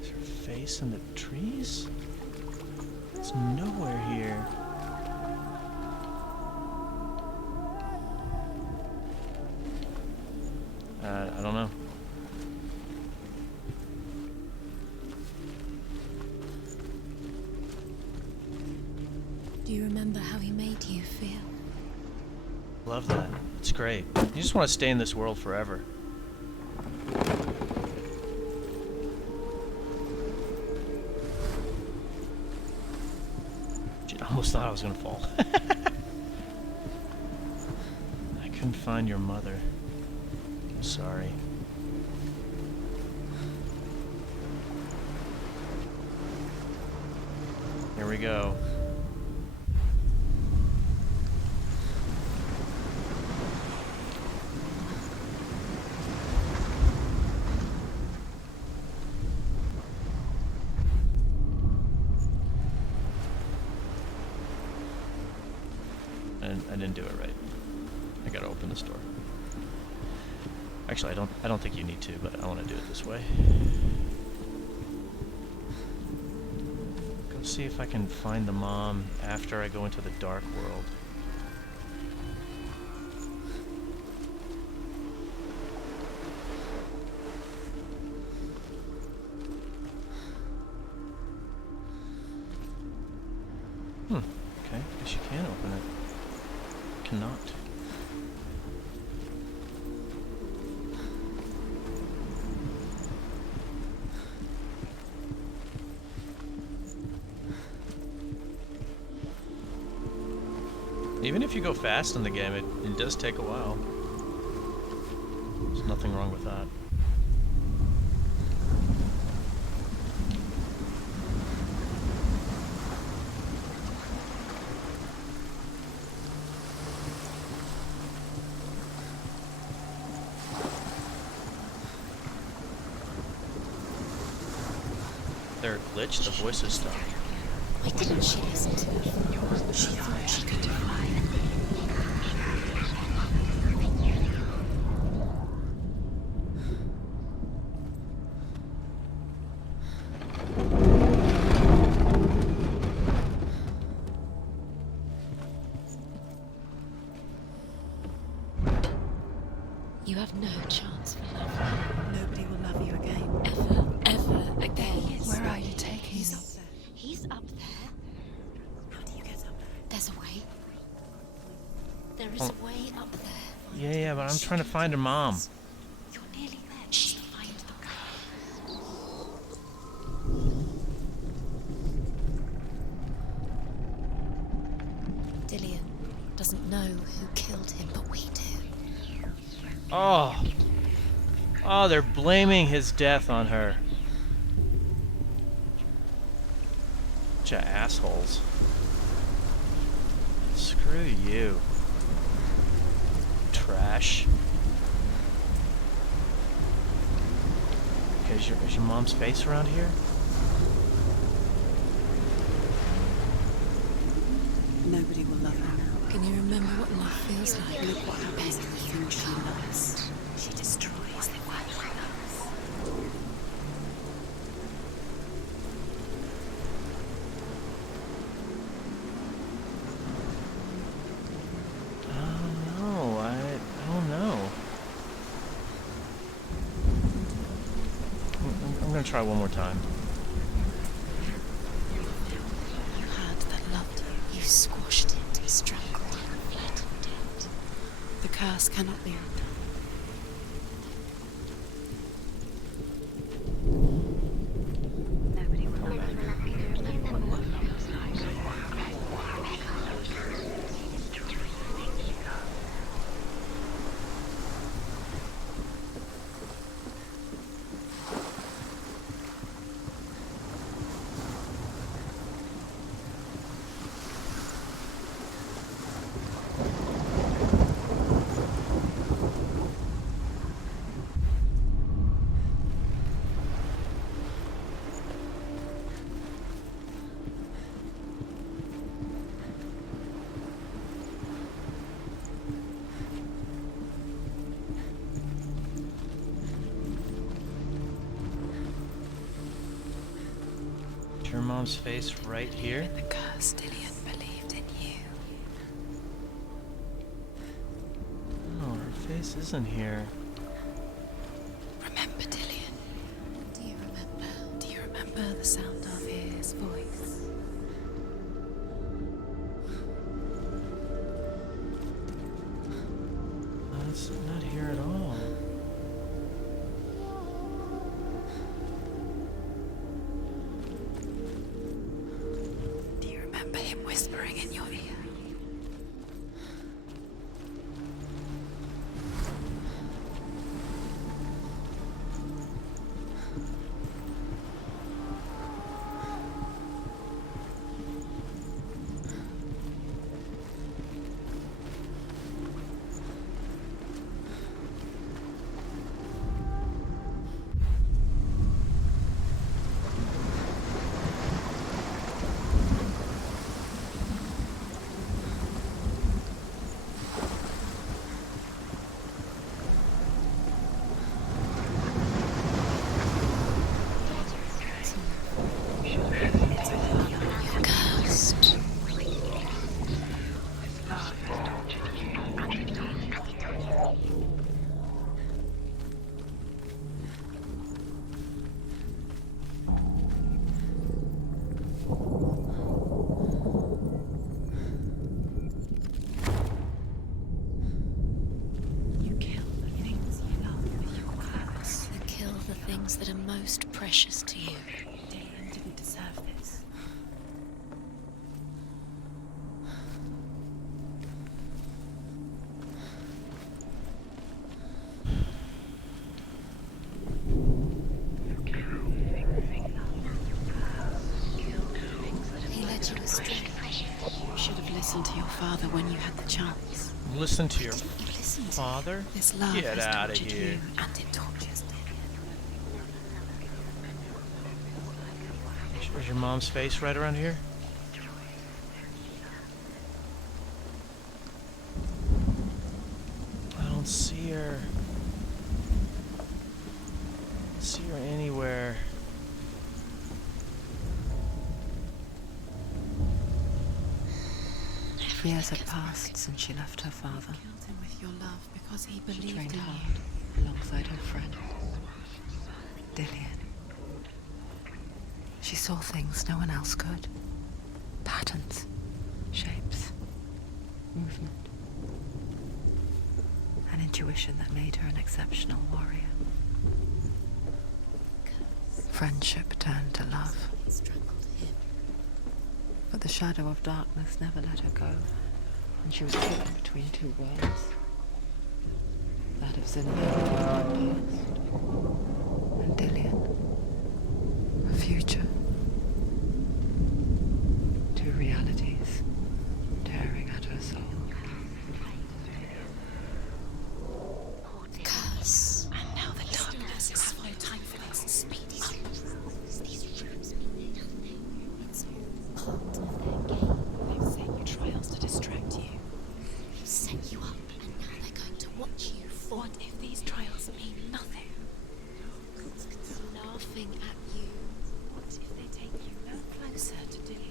Is her face in the trees? It's nowhere here. I don't know. Do you remember how he made you feel? Love that. It's great. You just want to stay in this world forever. I almost thought I was gonna fall. I couldn't find your mother. I'm sorry. Here we go. I didn't do it right. I gotta open this door. Actually, I don't think you need to, but I want to do it this way. Go see if I can find the mom after I go into the dark world. Okay, guess you can open it. Cannot. Even if you go fast in the game, it does take a while. There's nothing wrong with that. There, glitch, the voice is stopped. Why didn't she listen to me? She thought she could fly. You have no chance for love. Nobody will love you again. Ever again. Where are you taking me? He's up there. How do you get up there? There's a way. There is a way up there. Yeah, but I'm trying to find her mom. You're nearly there. Just find the guy. Dillion doesn't know who killed him, but we do. Oh. Oh, they're blaming his death on her. Bunch of assholes. Screw you. Trash. Okay, is your mom's face around here? Nobody will love her now. Can you remember what love feels like? Look what happens to the things she loves. She destroys the one she loves. I don't know. I'm gonna try one more time. You had that loved you. You squashed it, strangled it, flattened it. The curse cannot be undone. Nobody will love her. Your mom's face right here? The curse Dillion believed in you. Oh, her face isn't here. Remember Dillion? Do you remember? Do you remember the sound of his voice? Oh, it's not here at all. Do you remember him whispering in your ear? That are most precious to you. Dillion didn't deserve this. He led you astray. You should have listened to your father when you had the chance. Listen to your You listened to father? This love Get has out of tortured here. you, and it tortures Dillion. Is your mom's face right around here? I don't see her. I don't see her anywhere. Years had passed since she left her father. Killed him with your love because he She believed trained in hard you. alongside her friend, Dillion. She saw things no one else could. Patterns, shapes, movement. An intuition that made her an exceptional warrior. Friendship turned to love. But the shadow of darkness never let her go, and she was caught between two worlds. That of Senua, past, and Dillion, a future. Two realities tearing at her soul. Curse. And now the darkness is no time for this. Speedy. These rooms mean nothing. It's all part of their game. They've set you trials to distract you. They've set you up, and now they're going to watch you. What if these trials mean nothing? Laughing at you. What if they take you no closer to Dillion?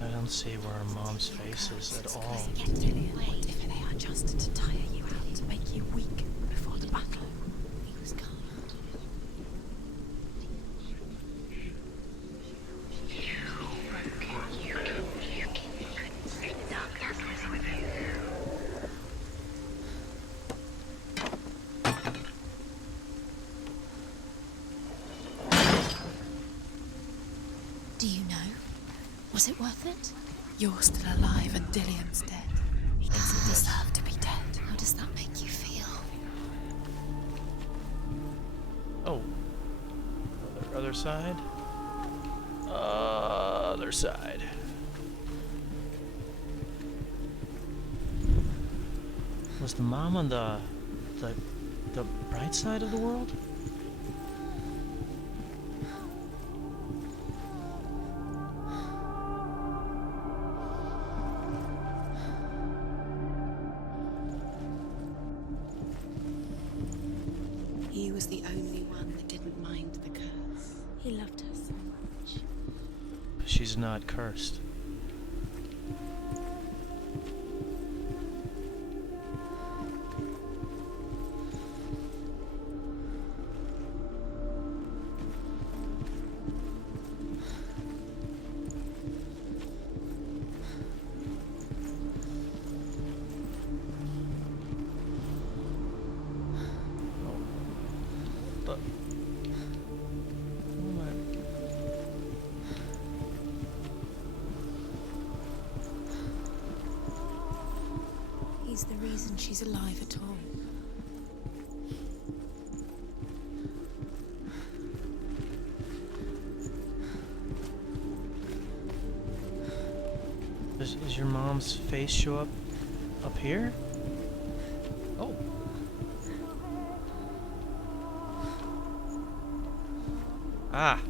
I don't see where her mom's face is at all. What if they are just to tire you out, to make you weak before the battle? He was kind. Do you know? Was it worth it? You're still alive and Dillion's dead. He doesn't deserve to be dead. How does that make you feel? Oh. Other side? Other side. Was the mom on the bright side of the world? He was the only one that didn't mind the curse. He loved her so much. She's not cursed. He's the reason she's alive at all. Does your mom's face show up here? Oh. Ah.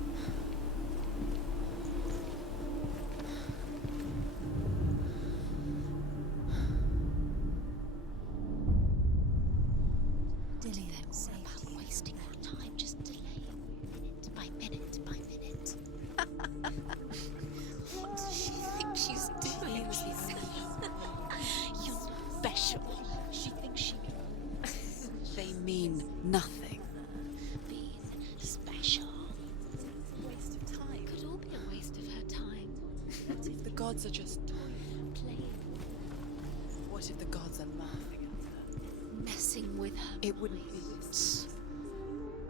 Dillion said about wasting your time, just delaying minute by minute by minute. What does she think she's doing? You're special. She thinks she... They mean nothing. Being special. Waste of time. Could all be a waste of her time. What if the gods are just Playing. What if the gods are laughing at her? Messing with her. It wouldn't be this.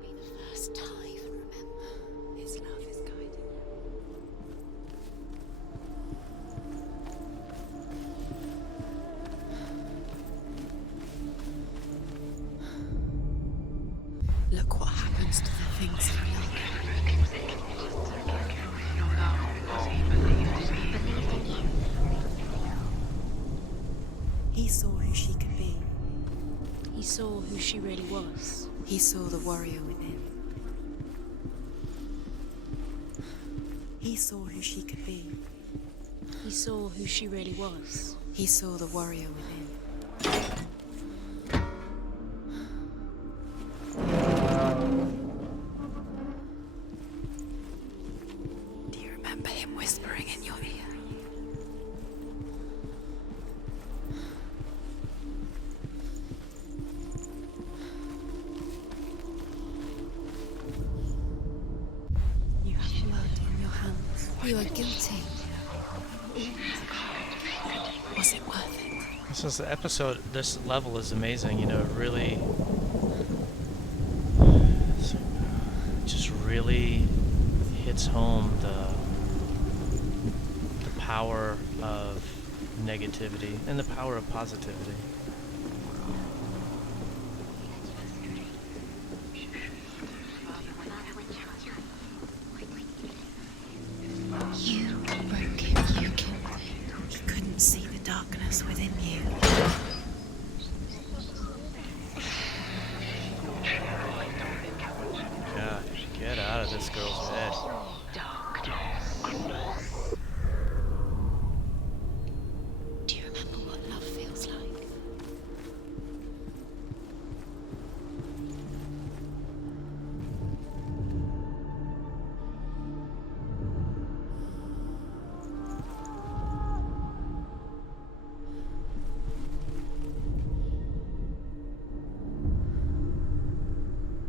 Be the first time. Remember, His love is guiding you. Look what happens to the things you love. He saw who she could be. he saw who she really was. He saw the warrior within. He saw who she could be. He saw who she really was. He saw the warrior within. Do you remember him whispering in your ear? You are guilty. Was it worth it? This is the episode. This level is amazing. You know, really, just really hits home the power of negativity and the power of positivity. You broke him, you killed him. He couldn't see the darkness within you. God, get out of this girl's head. Do you remember what love feels like?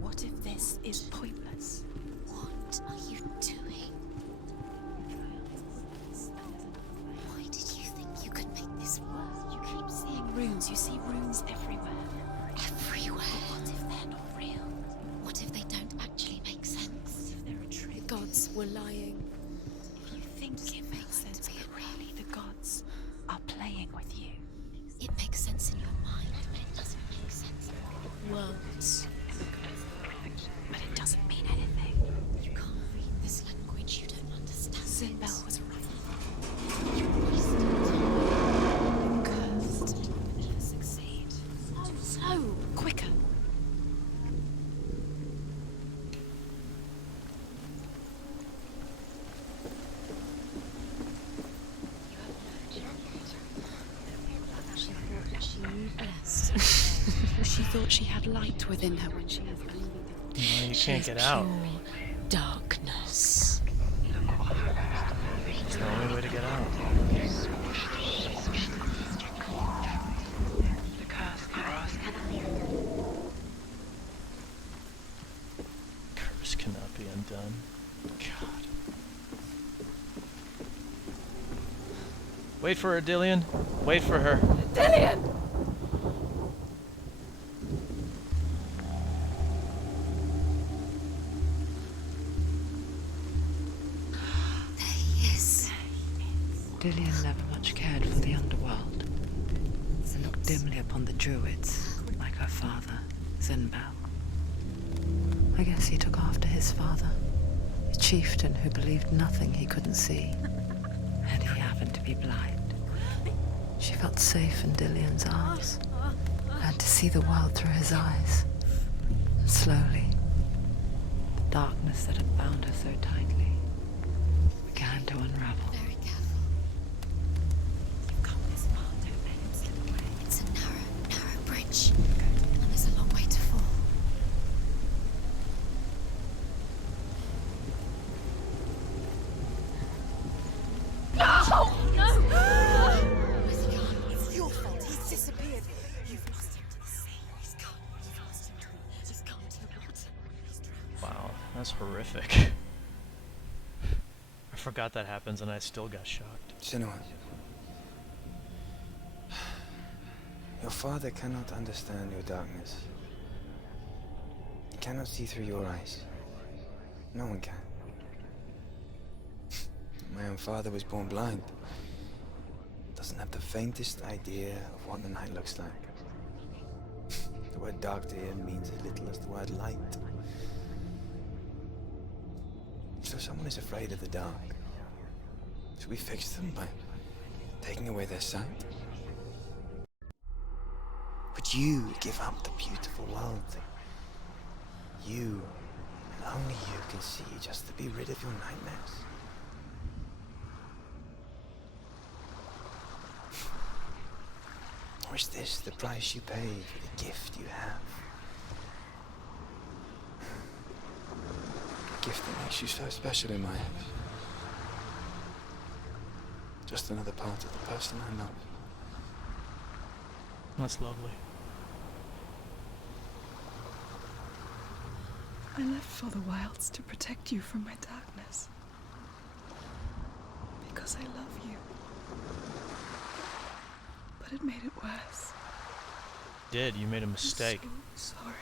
What if this is pointless? What are you doing? Why did you think you could make this work? You keep seeing runes. You see runes everywhere. Everywhere? But what if they're not real? What if they don't actually make sense? If they're a trick? The gods were lying. If you think it makes sense, but really the gods are playing with you. It makes sense in your mind, but it doesn't make sense in words. But it doesn't mean anything. You can't read this language, you don't understand. Sinbel was right. You wasted time. Cursed. Never succeed. So, quicker. She thought she knew best. She thought she had light within her when she was only No, you can't get out. pure darkness. It's the only way to get out. Curse cannot be undone. God. Wait for her, Dillion. Wait for her. Dillion! Dillion never much cared for the underworld, and looked dimly upon the druids, like her father, Sinbel. I guess he took after his father, a chieftain who believed nothing he couldn't see, and he happened to be blind. She felt safe in Dillion's arms, had to see the world through his eyes, and slowly, the darkness that had bound her so tightly began to unravel. It's a narrow bridge, and there's a long way to fall. No! No! Where's he gone? It's your fault. He's disappeared. You've lost him to the sea. He's gone. You've lost him to the... He's gone to the water. He's drowned. Wow, that's horrific. I forgot that happens and I still got shocked. Senua. Your father cannot understand your darkness. He cannot see through your eyes. No one can. My own father was born blind. Doesn't have the faintest idea of what the night looks like. The word dark to him means as little as the word light. So someone is afraid of the dark. Should we fix them by taking away their sight? Would you give up the beautiful world that you, and only you, can see just to be rid of your nightmares? Or is this the price you pay for the gift you have? A gift that makes you so special in my eyes. Just another part of the person I love. That's lovely. I left for the wilds to protect you from my darkness. because I love you. But it made it worse. Did you made a mistake? I'm so sorry.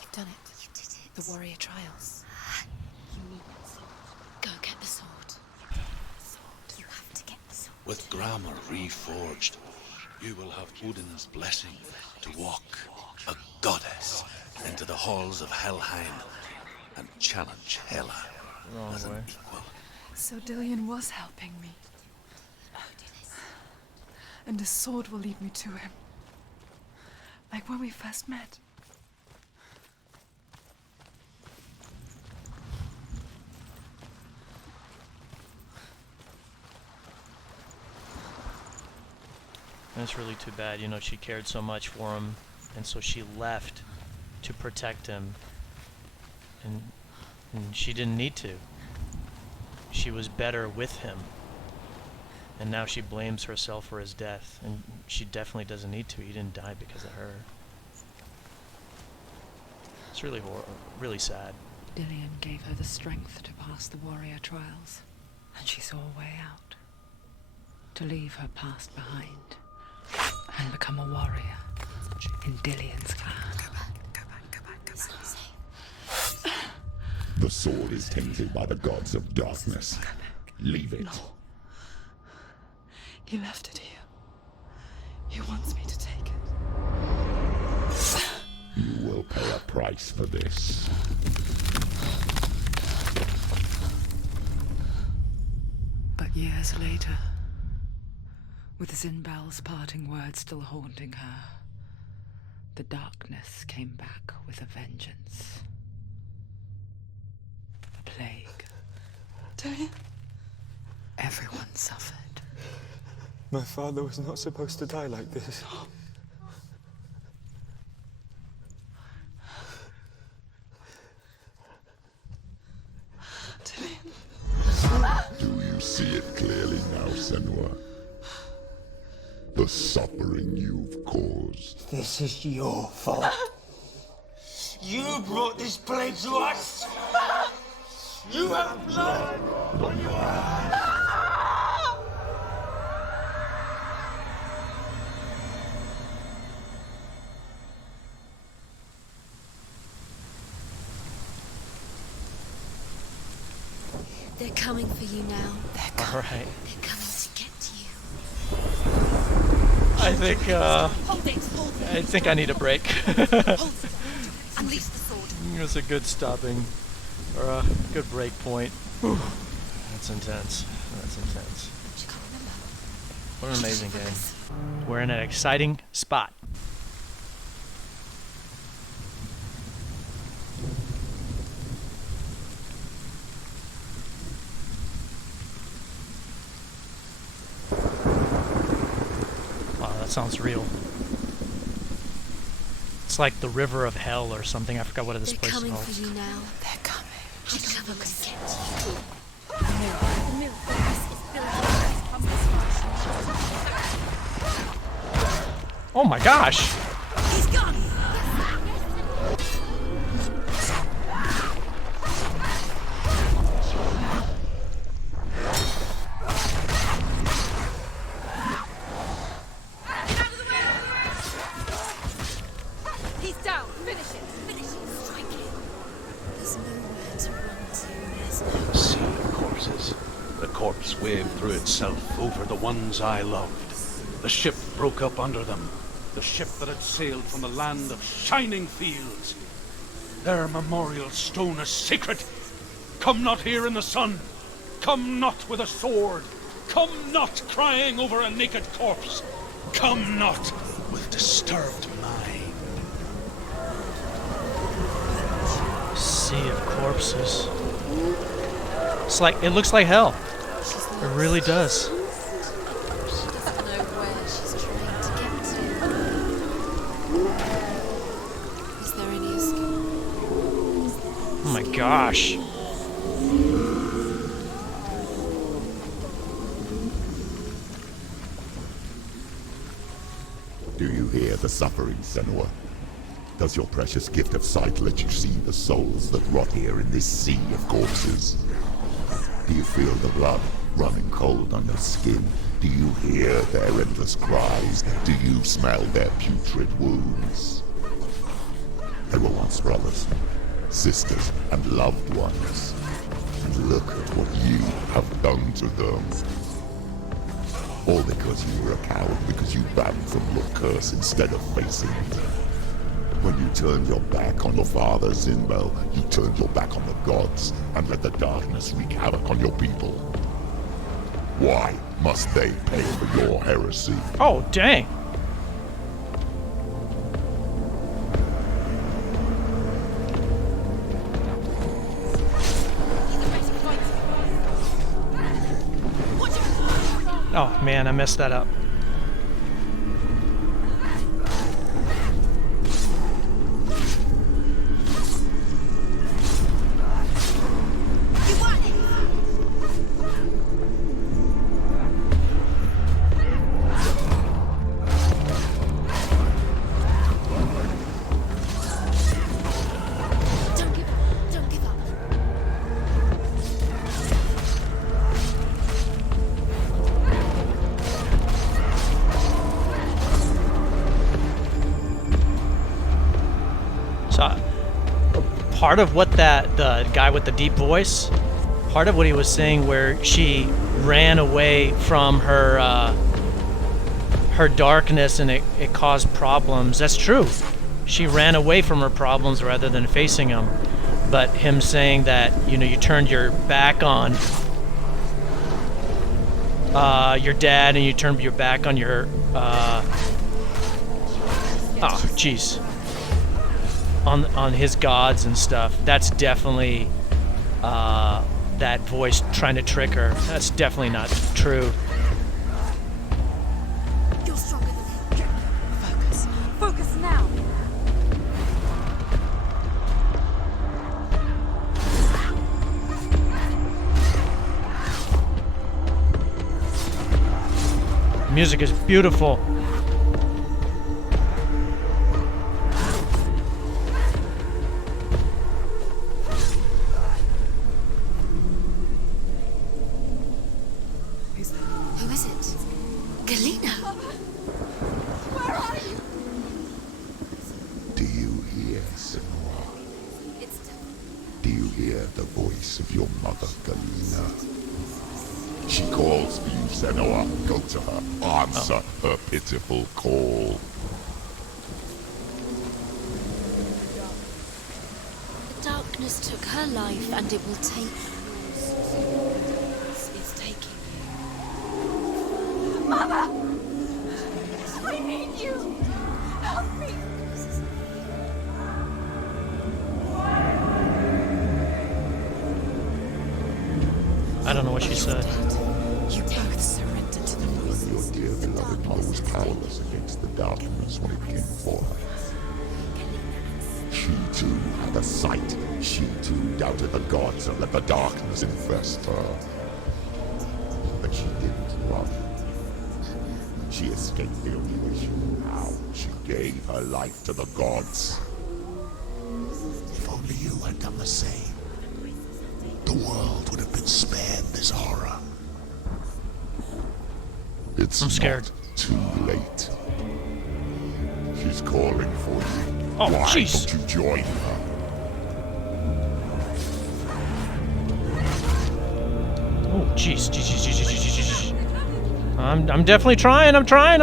You've done it. You did it. The warrior trials. You need that sword. Go get the sword. You have to get the sword. With grammar reforged, you will have Odin's blessing to walk, a goddess, into the halls of Helheim and challenge Hela as an equal. So Dillion was helping me. And the sword will lead me to him. Like when we first met. And it's really too bad, you know, she cared so much for him, and so she left to protect him. And she didn't need to. She was better with him. And now she blames herself for his death, and she definitely doesn't need to. He didn't die because of her. It's really really sad. Dillion gave her the strength to pass the warrior trials, and she saw a way out. To leave her past behind, and become a warrior in Dillion's clan. Go back. It's not safe. The sword is tainted by the gods of darkness. Leave it. No. He left it here. He wants me to take it. You will pay a price for this. But years later, with Zinbel's parting words still haunting her, the darkness came back with a vengeance. The plague. Dillion? Everyone suffered. My father was not supposed to die like this. Do you see it clearly now, Senua? The suffering you've caused. This is your fault. You brought this plague to us. You have blood on your hands. They're coming for you now. All right. They're coming to get to you. I think I need a break. Unleash the sword. It was a good stopping, or a good break point. Whew. That's intense. That's intense. What an amazing game. We're in an exciting spot. Wow, that sounds real. It's like the river of hell or something. I forgot what this place is called. They're coming for you now. They're coming. To come and get you. Oh my gosh! He's gone. He's down. Finish it. Finish it. Strike it. There's nowhere to run to. There's no Sea of corpses. The corpse waved through itself over the ones I loved. The ship broke up under them. The ship that had sailed from the land of shining fields. Their memorial stone is sacred. Come not here in the sun. Come not with a sword. Come not crying over a naked corpse. Come not with disturbed mind. Sea of corpses. It's like, it looks like hell. It really does. Oh my gosh. Do you hear the suffering, Senua? Does your precious gift of sight let you see the souls that rot here in this sea of corpses? Do you feel the blood running cold on your skin? Do you hear their endless cries? Do you smell their putrid wounds? They were once brothers, sisters, and loved ones. And look at what you have done to them. All because you were a coward, because you ran from your curse instead of facing it. When you turned your back on your father, Zinbel, you turned your back on the gods and let the darkness wreak havoc on your people. Why must they pay for your heresy? Oh, dang. Oh, man, I messed that up. Part of what the guy with the deep voice, part of what he was saying where she ran away from her her darkness and it caused problems, that's true. She ran away from her problems rather than facing them. But him saying that, you know, you turned your back on your dad and you turned your back on your oh jeez, on his gods and stuff. That's definitely that voice trying to trick her. That's definitely not true. You're stronger than him. Focus. Focus now. Music is beautiful. Who is it? Galena. Where are you? Do you hear, Senua? Do you hear the voice of your mother, Galena? She calls for you, Senua. Go to her. Answer her pitiful call. The darkness took her life and it will take yours. It's taking you. Mother! I need you! Help me! I don't know what she said. You both surrendered to the voices. Your dear beloved mother was powerless against the darkness when it came for her. She too had a sight. She too doubted the gods and let the darkness infest her. But she didn't run. She escaped the only way she knew how. She gave her life to the gods. If only you had done the same, the world would have been spared this horror. I'm scared. Not too late. She's calling for you. Oh, why jeez. don't you join her? Oh, jeez, jeez. I'm definitely trying. I'm trying.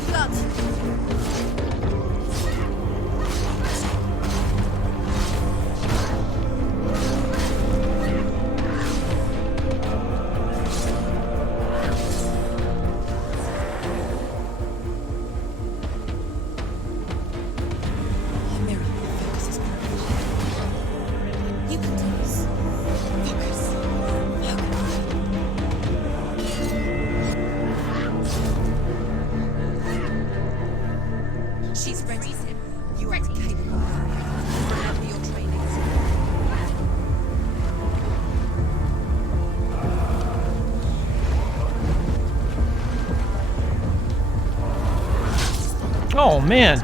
their blood. She's ready. You are capable. Remember your training. Oh man.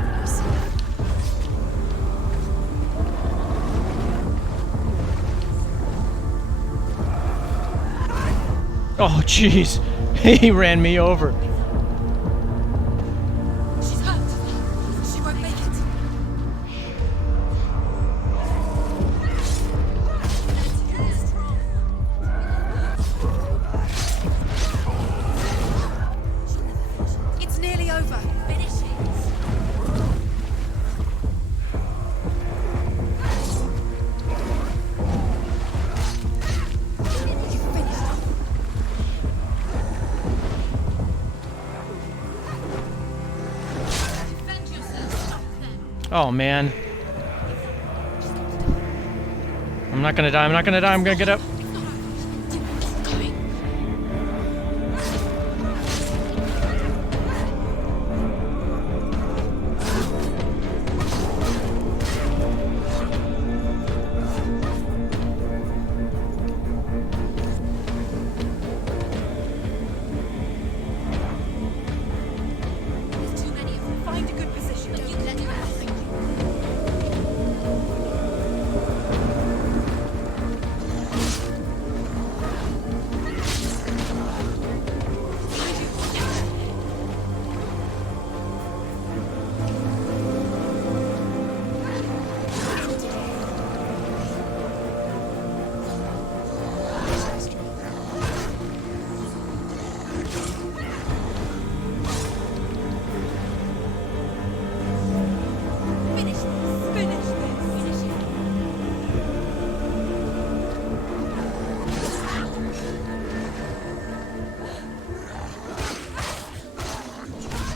Oh jeez. He ran me over. She's hurt. She won't make it. It's nearly over. Finish it. You finished. Defend yourself. Stop them. Oh man. I'm not gonna die, I'm not gonna die, I'm gonna get up. There's too many of them. Find a good position. Don't you let them out. Finish this. Finish this. Finish it.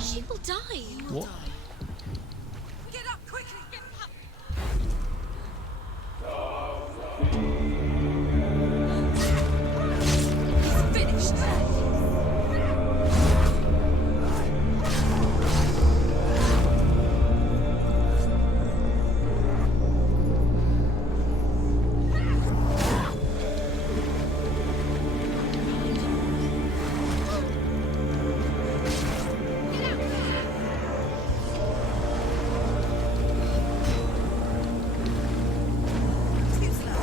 She will die. You will What? die. Get up quickly. Get up. He's finished. Too slow.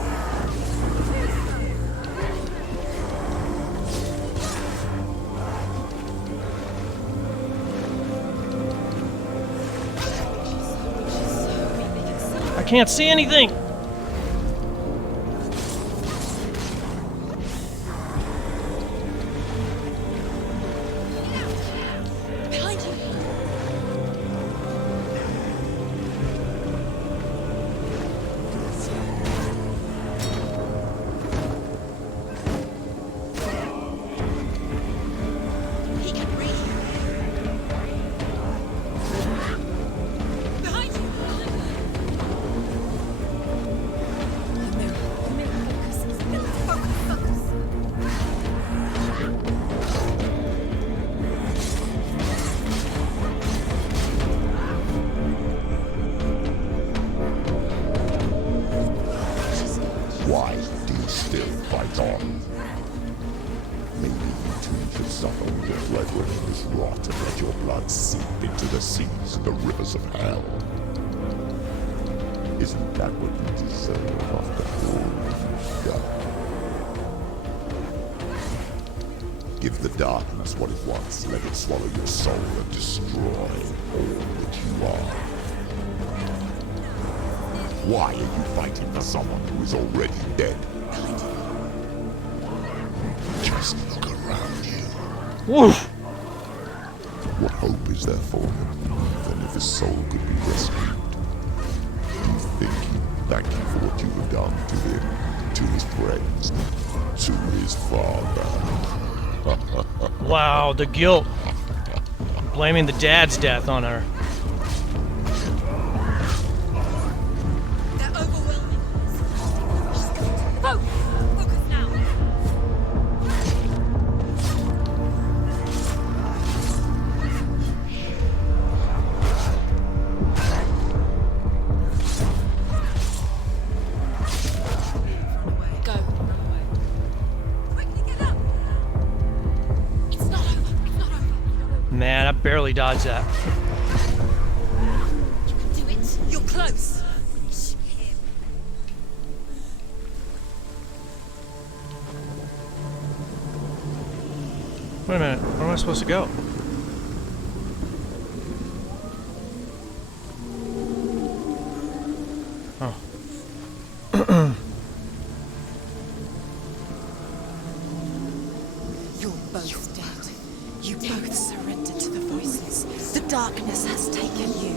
Too slow. I can't see anything. Behind you. He can breathe. Behind you. The mirror. Focus. Focus. Why do you still fight on? Maybe you too should suffer with your brethren in this rot and let your blood seep into the seas and the rivers of hell. Isn't that what you deserve after all you've done? Give the darkness what it wants, let it swallow your soul and destroy all that you are. Why are you fighting for someone who is already dead? Just look around you. Woof. What hope is there for him, even if his soul could be rescued? Do you think he'd thank you for what you have done to him, to his friends, to his father? Wow, the guilt. Blaming the dad's death on her. They're overwhelming. Focus now. Go. Quickly get up. It's not over. It's not over. Man, I barely dodged that. You can do it. You're close. Wait a minute, where am I supposed to go? Oh. You're both dead. You both surrendered to the voices. The darkness has taken you.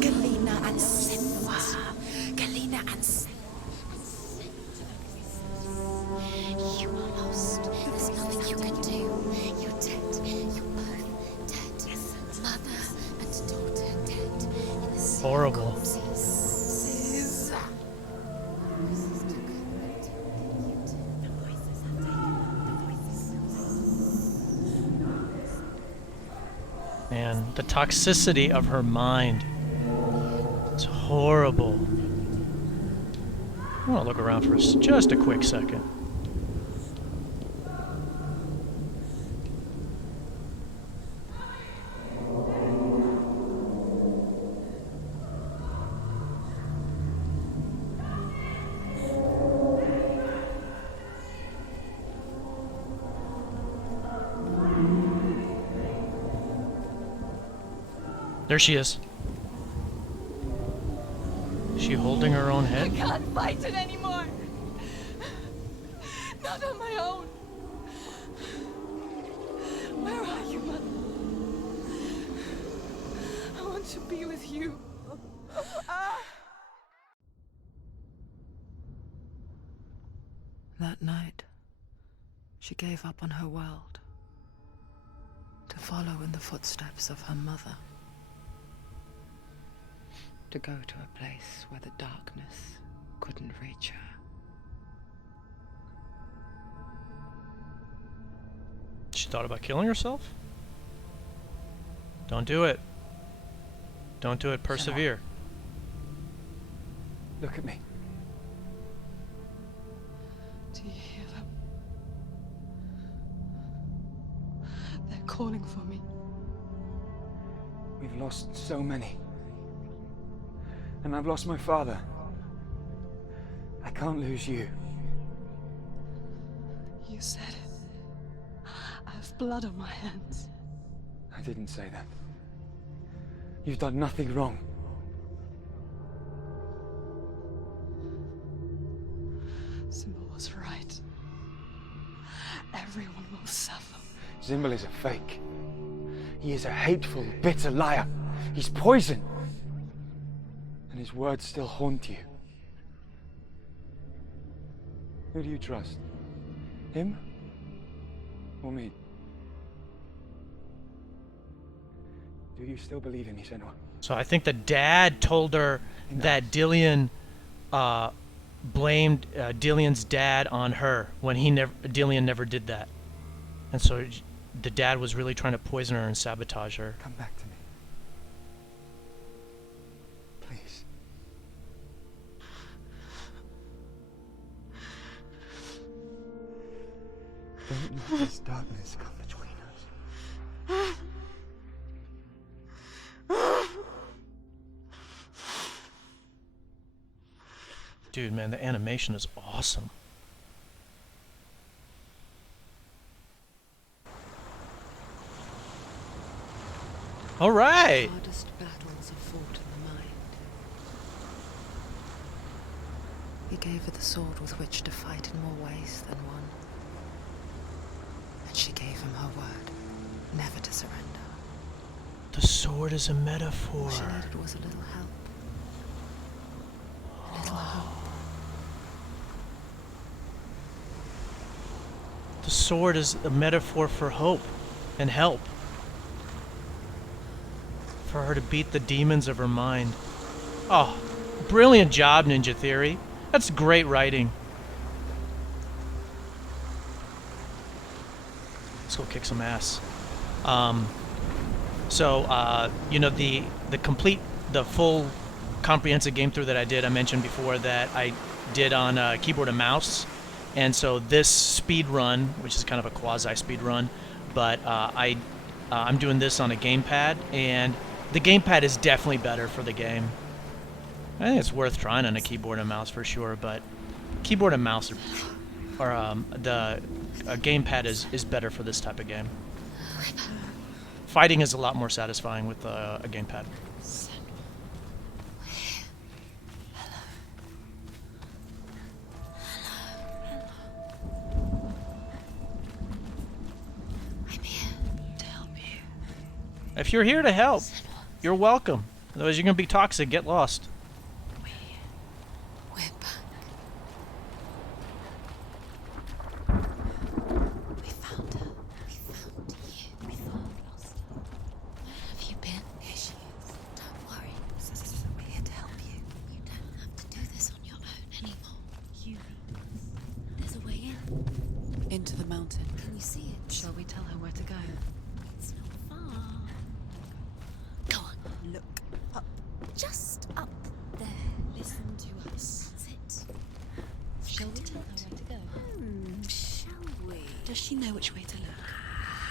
Galena and Senua. Galena and Senua. You are lost. There's nothing you can do. You're dead. You're both dead. Mother and daughter dead. In the same Horrible. corpses. Man, the toxicity of her mind. It's horrible. I want to look around for just a quick second. There she is. Is she holding her own I head? can't fight it anymore. Not on my own. Where are you, Mother? I want to be with you. That night, she gave up on her world to follow in the footsteps of her mother. To go to a place where the darkness couldn't reach her. She thought about killing herself? Don't do it. Don't do it. Persevere. Look at me. Do you hear them? They're calling for me. We've lost so many. And I've lost my father. I can't lose you. You said it. I have blood on my hands. I didn't say that. You've done nothing wrong. Symbol was right. Everyone will suffer. Zimbel is a fake. He is a hateful, bitter liar. He's poison. And his words still haunt you. Who do you trust? Him? Or me? Do you still believe in me, Senua? So I think the dad told her that Dillion blamed Dillion's dad on her when Dillion never did that. And so the dad was really trying to poison her and sabotage her. Come back to me. Please. Don't let this darkness come between us. Dude, man, the animation is awesome. All right. The hardest battles are fought in the mind. He gave her the sword with which to fight in more ways than one. And she gave him her word, never to surrender. sword is a metaphor. All she needed was a little help. A little hope. The sword is a metaphor for hope and help. For her to beat the demons of her mind. Oh, brilliant job, Ninja Theory. That's great writing. Let's go kick some ass. You know, the full comprehensive game through that I did, I mentioned before that I did on keyboard and mouse. And so this speed run, which is kind of a quasi speed run, but I'm doing this on a gamepad, and the gamepad is definitely better for the game. I think it's worth trying on a keyboard and mouse for sure, but keyboard and mouse the gamepad is better for this type of game. Fighting is a lot more satisfying with a gamepad. If you're here to help, you're welcome. Otherwise, you're going to be toxic. Get lost. We're back. We found her. We found you. We thought we lost her. Where have you been? Here she is. Don't worry. We're here to help you. You don't have to do this on your own anymore. You need this. There's a way in. Into the mountain. Can you see it? Shall we tell her where to go? It's not far. Go on. Look up. Just up there. Listen to us. That's it. Shall we tell her where to go? Shall we? Does she know which way to look?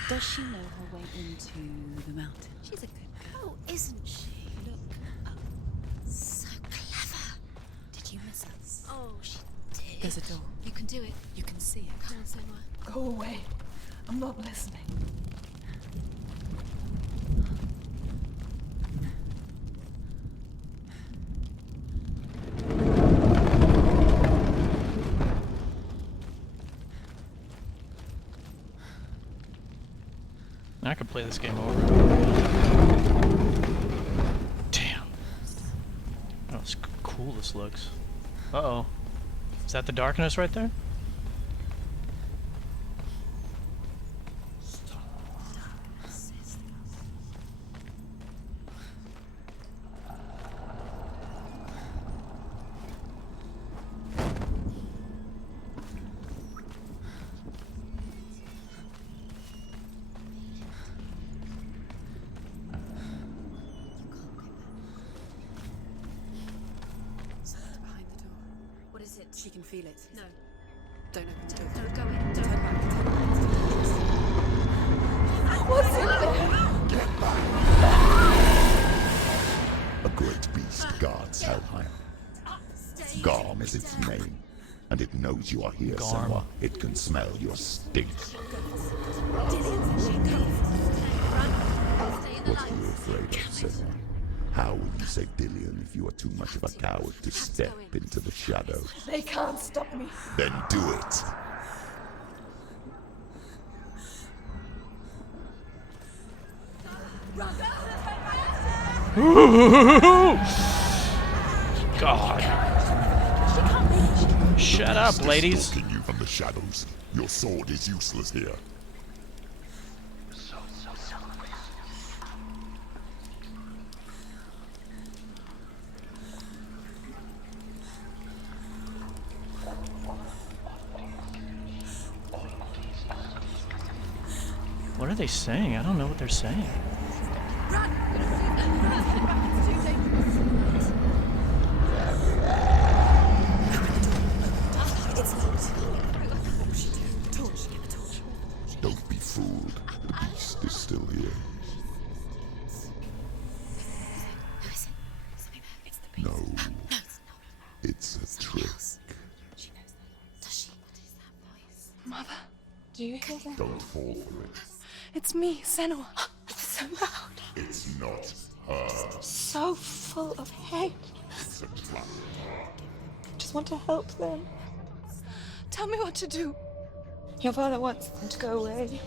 Does she know her way into the mountain? She's a good girl, isn't she? Look up. So clever. Did you miss us? Oh, she did. There's a door. You can do it. You can see it. Come on, Senua. Go away. I'm not listening. I could play this game over. Damn. Oh, how cool this looks. Uh-oh. Is that the darkness right there? She can feel it. No. Don't open the door. Don't go in. Don't. Turn back. Turn back. What's in there? Get back! A great beast guards Helheim. Garm is its name, and it knows you are here, Garm. Senua. It can smell your stink. Dillion, What are you afraid of, Senua? How will you save Dillion if you are too much of a coward to step into the shadows? They can't stop me. Then do it! God. Shut up, ladies. Stalking you from the shadows. Your sword is useless here. What are they saying? I don't know what they're saying. Don't be fooled. The beast is still here. No. It's a trick. Mother, do you hear that? Don't fall for it. It's me, Senua. It's so loud. It's not her. So full of hate. It's a trap. I just want to help them. Tell me what to do. Your father wants them to go away,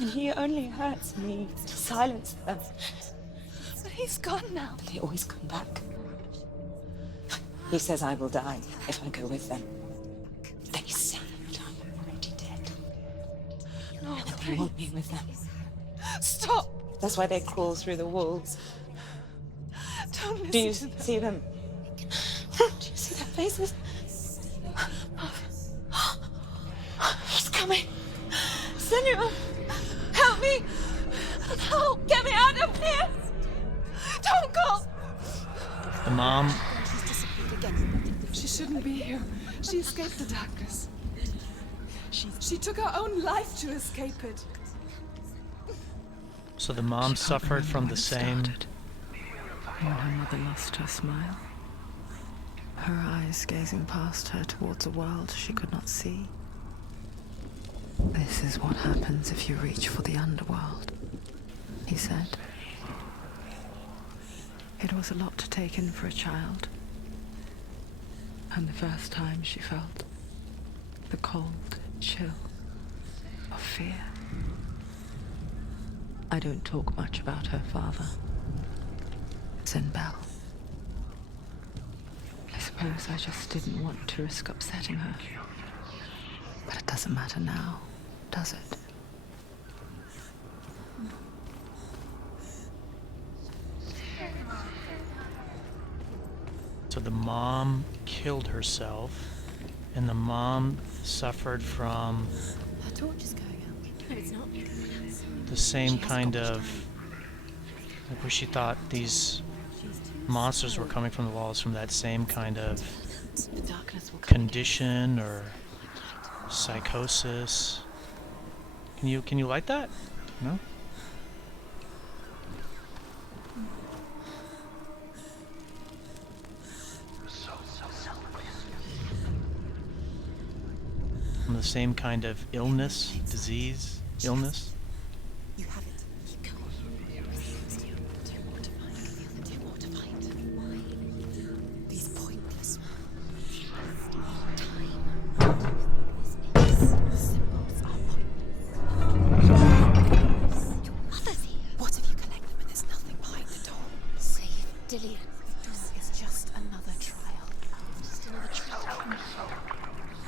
and he only hurts me to silence them. He's gone now. They always come back. He says I will die if I go with them. They say that I'm already dead. No, And that they want me with them. Stop! That's why they crawl through the walls. Don't listen Do you to them. see them? Do you see their faces? He's coming. Senua, help me! Help! Get me out of here! Don't go! The mom. She shouldn't be here. She escaped the darkness. She took her own life to escape it. So the mom suffered from the same. When her mother lost her smile, her eyes gazing past her towards a world she could not see. This is what happens if you reach for the underworld, he said. It was a lot to take in for a child. And the first time she felt the cold chill of fear. I don't talk much about her father, Sinbel. I suppose I just didn't want to risk upsetting her. But it doesn't matter now, does it? So the mom killed herself, and the mom suffered from Her torch is going out. No, it's not. the same kind of, like where she thought these monsters were coming from the walls, from that same kind of The darkness will come. condition or psychosis. Can you light that? No? From the same kind of illness, disease, illness. You have it. Keep going. Two more to find. Two more to find. Why? These pointless time. This is symbols are pointless. Your mother's here. What if you collect them and there's nothing behind the door? Save Dillion. This is just another trial. Just another trial.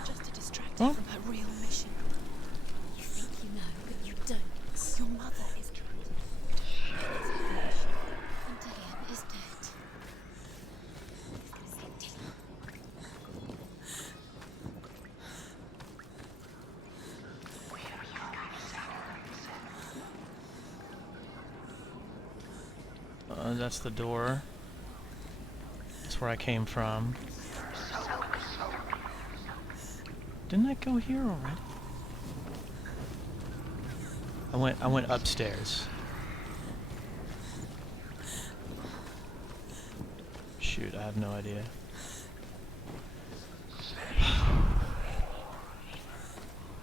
Just to distract her from her real mission. You think you know, but you don't. Your mother is trying to. And Dillion is dead. That's the door. That's where I came from. Didn't I go here already? I went upstairs. Shoot, I have no idea.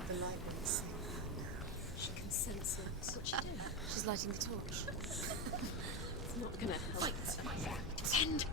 The light is saying she can sense it. What's she doing? She's lighting the torch. It's not gonna help. Fight! Send!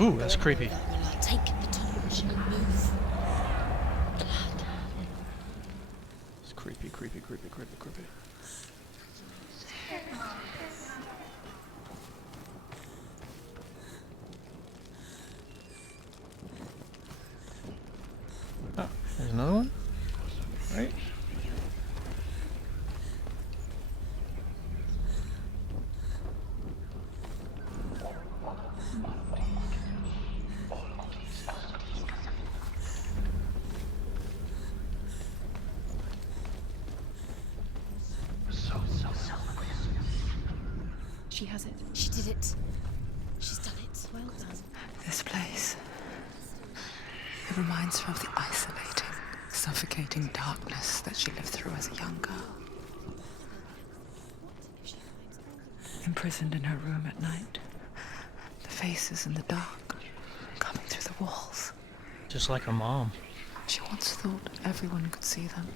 Ooh, that's creepy. Take the torch and move. It's creepy, creepy, creepy, creepy, creepy. There's another one? Right? She has it. She did it. She's done it. Well done. This place. It reminds her of the isolating, suffocating darkness that she lived through as a young girl. Imprisoned in her room at night. The faces in the dark, coming through the walls. Just like her mom. She once thought everyone could see them.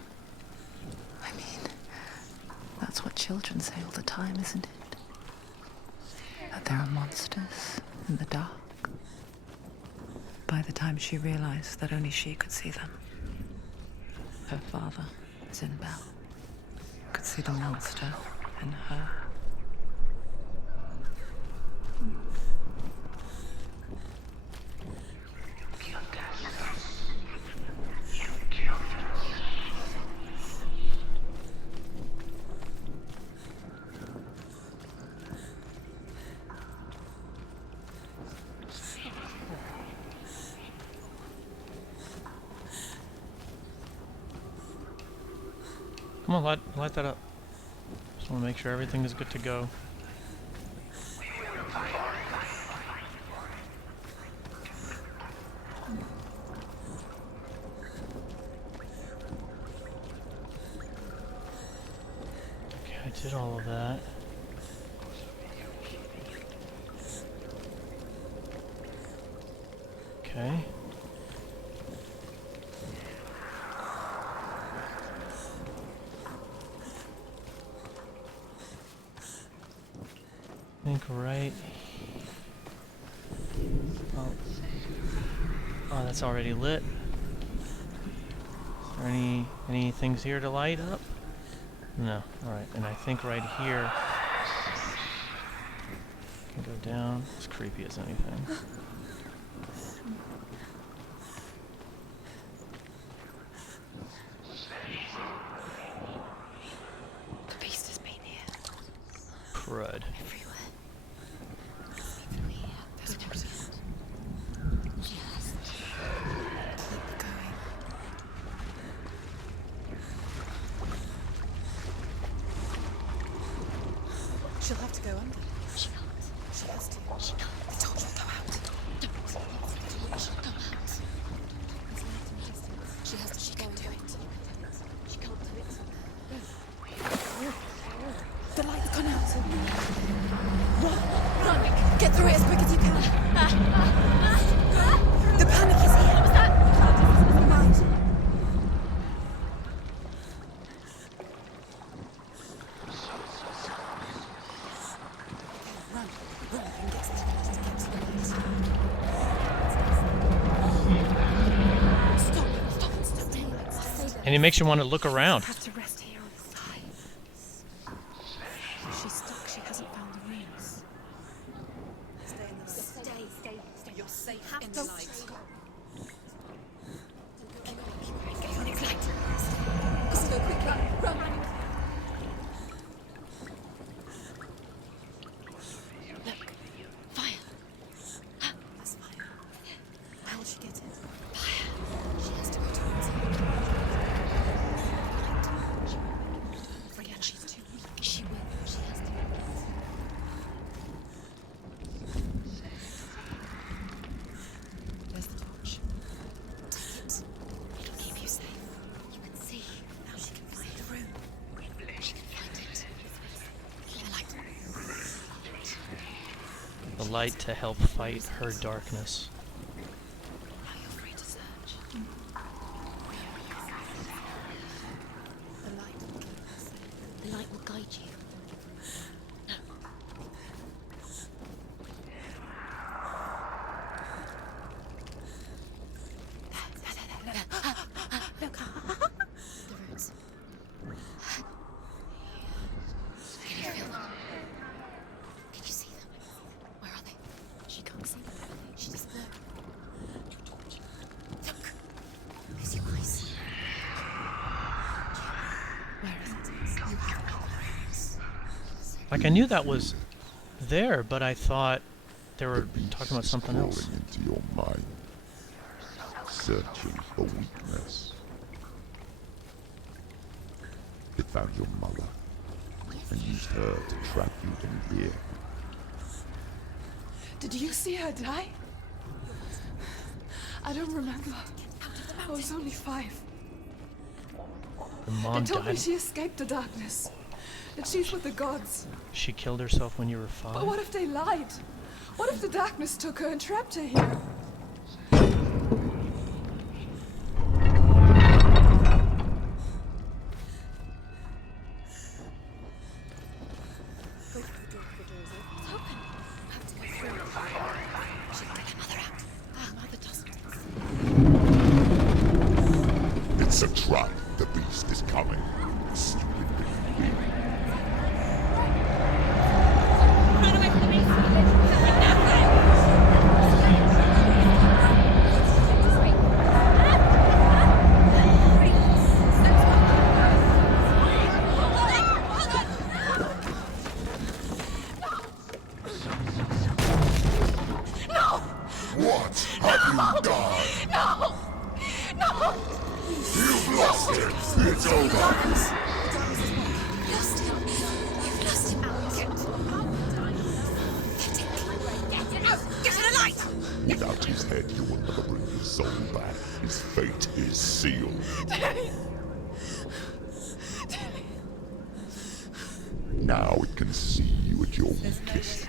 I mean, that's what children say all the time, isn't it? That there are monsters in the dark. By the time she realized that only she could see them, her father, Zinbel, could see the monster in her. Come on, light that up. Just want to make sure everything is good to go. Okay, I did all of that. Okay. I think right. Oh, that's already lit. Is there any things here to light up? No. All right, and I think right here. Can go down. It's creepy as anything. The beast has been here. Crud. She'll have to go under. She can't. She has to. She can't. I told you to go out. Don't. She'll go out. It's light in the distance. She has to. She can do it. She can't do it. No. The light's gone out. Run! Get through it as quick as you can. The panic is here. What was that? Never mind. And it makes you want to look around. Have to rest here on the side. She's stuck. She hasn't found the runes. Stay in the light. Stay. You're safe in the light. Get on its light. Let's go quick. Run. Look. Fire. That's fire. How will she get it? Fire. She has to go towards it. She's too weak. She will. She has to. There's the torch. Take it. It'll keep you safe. You can see. Now she can find the room. She can find it. The light. The light to help fight her darkness. Now you're free to search. The light will keep us safe. The light will guide you. Look. The roots. Can you feel them? Can you see them? Where are they? She can't see them. She doesn't know. Look. Close your eyes. Like, I knew that was there, but I thought they were talking about something else. Crawling into your mind, searching for weakness. It found your mother and used her to trap you in here. Did you see her die? I don't remember. I was only 5. Your mom They told me died. she escaped the darkness. That she's with the gods. She killed herself when you were 5? But what if they lied? What if the darkness took her and trapped her here? It's a trap. The beast is coming. Stupid baby. What have you done? No! No! You've lost it. It's over. Lost him. You've lost him. Get it out. Get to the light. Without his head, you will never bring his soul back. His fate is sealed. Now it can see you at your weakest.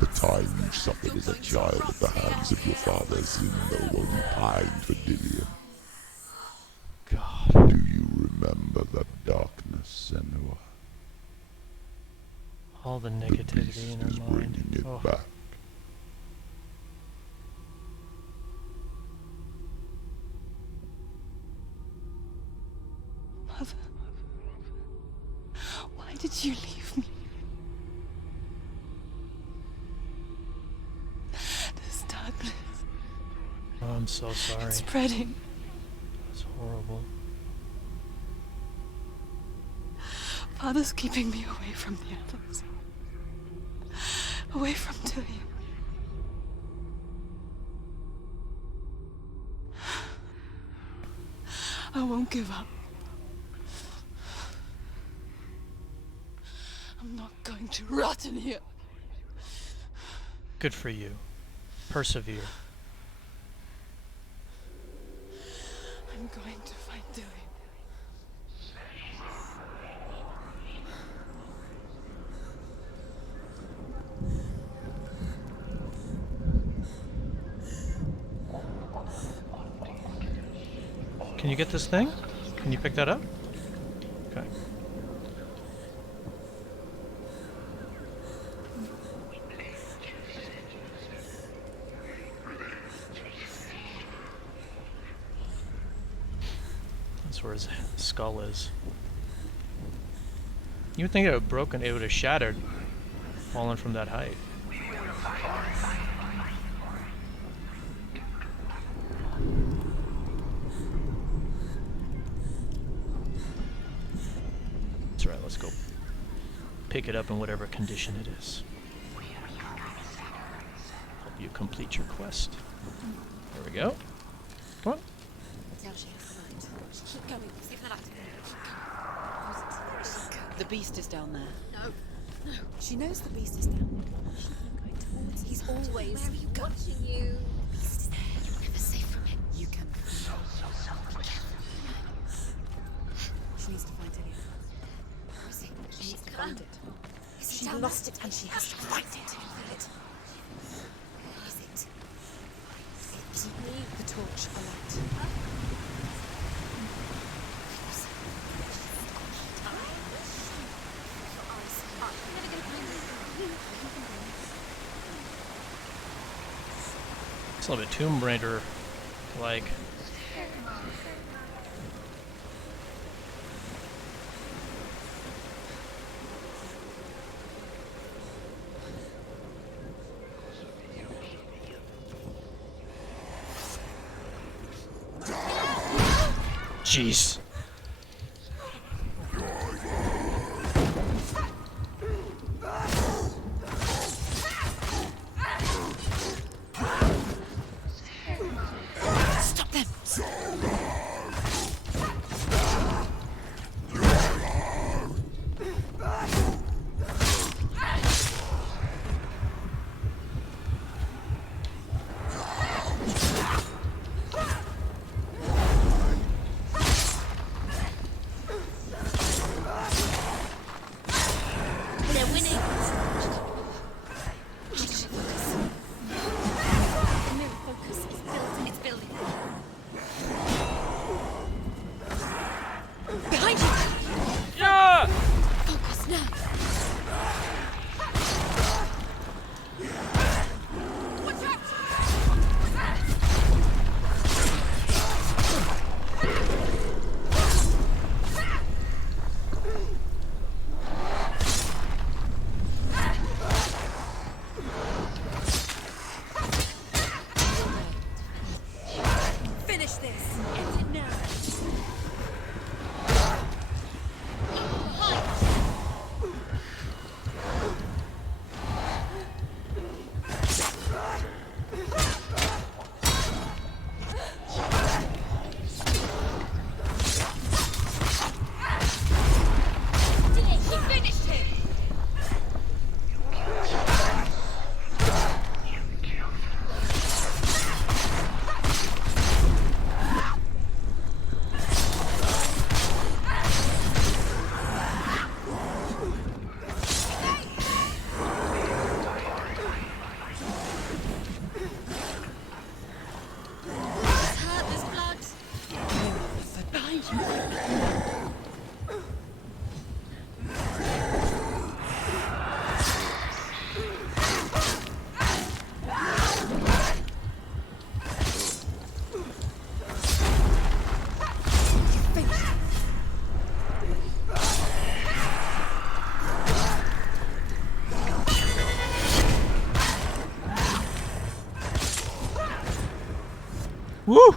The time you suffered as a child at the hands of your father Zindo while you pined for Dillion. God. Do you remember the darkness, Senua? All the The negativity beast in is her bringing mind. it Oh. back. Mother. Why did you leave me? This darkness. Oh, I'm so sorry. It's spreading. It's horrible. Father's keeping me away from the others. Away from Dillion. I won't give up. I'm not going to rot in here. Good for you. Persevere. I'm going to find Dillion. Can you get this thing? Can you pick that up? Okay. That's where his skull is. You would think it would have broken, it would have shattered, fallen from that height. That's right, let's go pick it up in whatever condition it is. Help you complete your quest. There we go. Come on. Now she has the light. Keep going. See if the light. The beast is down there. No. No. She knows the beast is down there. I'm going towards. He's always Where are you watching you? beast is there. You're never safe from it. You can. She needs to find Dillion. Where is he? She needs to find it. Is he She down lost there? it and she has to find it. Where is it? Keep the torch alight. It's a little bit Tomb Raider like. Jeez. Woo!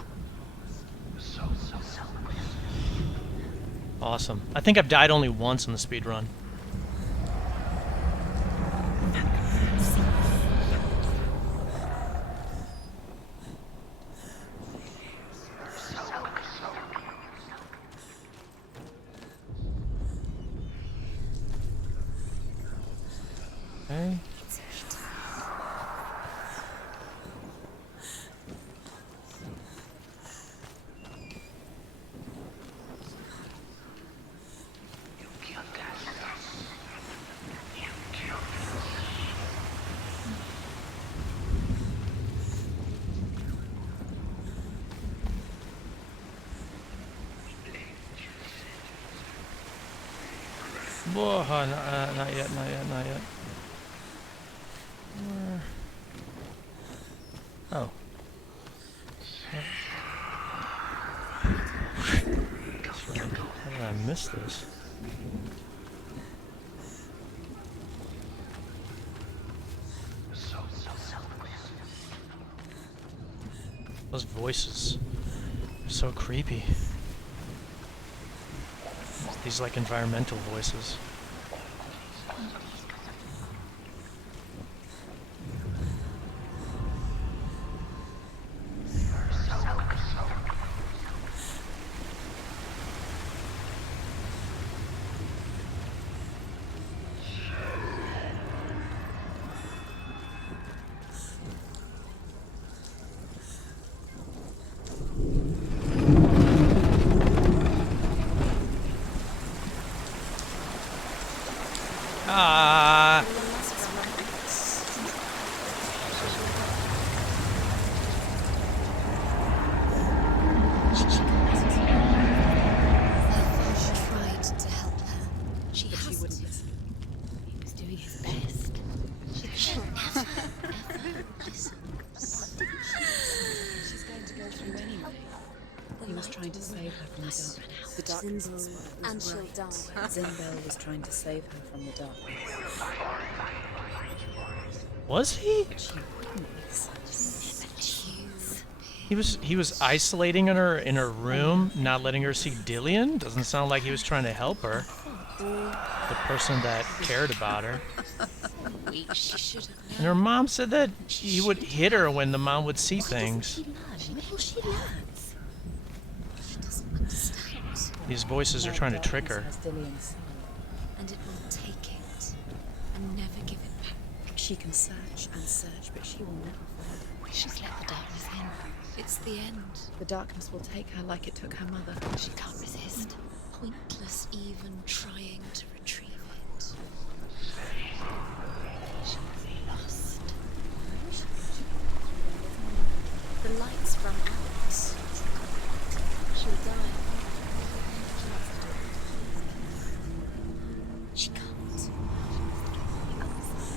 Awesome. I think I've died only once in the speedrun. Okay. Whoa, not yet, not yet, not yet. Where? Oh. How did I miss this? Those voices are so creepy. These like environmental voices. And she'll die. Zimbel was trying to save her from the dark. Was he? He was isolating her in her room, not letting her see Dillion? Doesn't sound like he was trying to help her. The person that cared about her. And her mom said that he would hit her when the mom would see things. These voices are trying to trick her. And it will take it and never give it back. She can search and search, but she will never find it. She's let the darkness in. It's the end. The darkness will take her like it took her mother. She can't resist. Pointless even trying to retrieve it. She'll be lost. The lights run out. She'll die. She can't.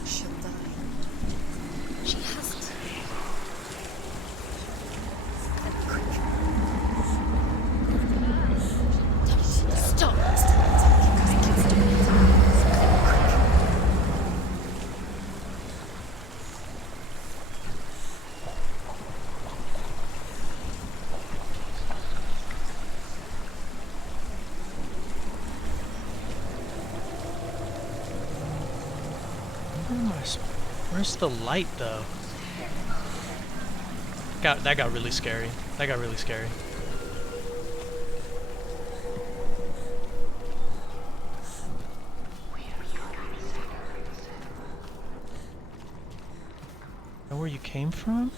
She'll die. She has to. Stop! Where's the light, though? That got really scary. That got really scary. Know where you came from?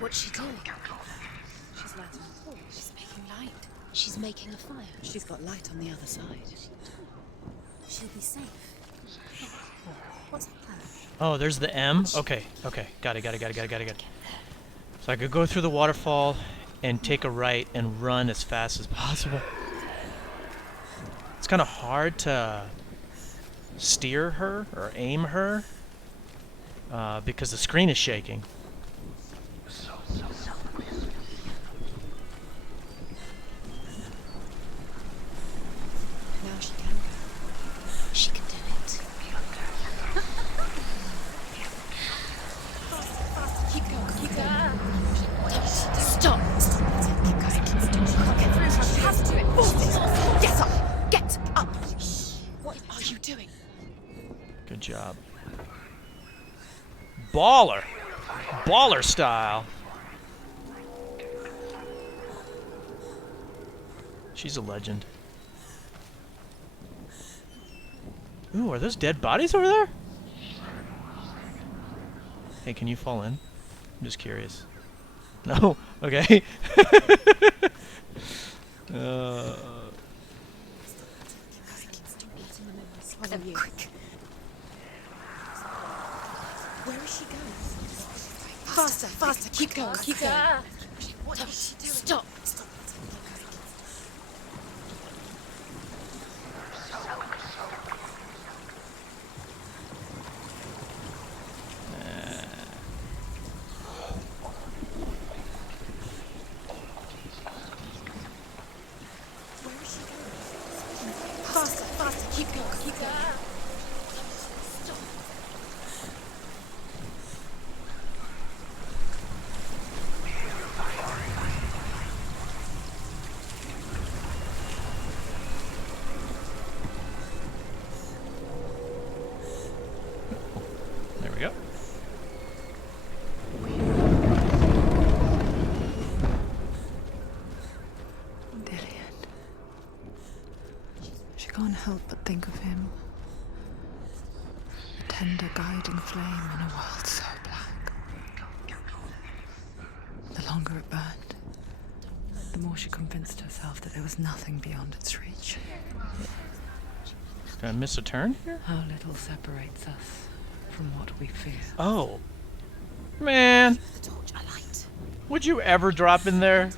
What's she doing? She's lighting a torch. She's making light. She's making a fire. She's got light on the other side. She'll be safe. What's the plan? Oh, there's the M? Okay, okay. Got it. So I could go through the waterfall and take a right and run as fast as possible. It's kind of hard to steer her or aim her. because the screen is shaking. Now she can go. She can do it. Keep going, keep going. Stop! Keep going. Get through. You have to do it. Get up! Get up! What are you doing? Good job. Baller! Baller style! She's a legend. Ooh, are those dead bodies over there? Hey, can you fall in? I'm just curious. No? Okay. Quick. Where is she going? Faster, faster, keep going, keep going. What is she doing? Stop. Faster, faster, keep going, keep going. Stop. There we go. Dillion. She can't help but think of him. A tender guiding flame in a world so black. The longer it burned, the more she convinced herself that there was nothing beyond its reach. Did I miss a turn here? How little separates us from what we fear. Oh. Man. The torch, a light. Would you ever drop in there?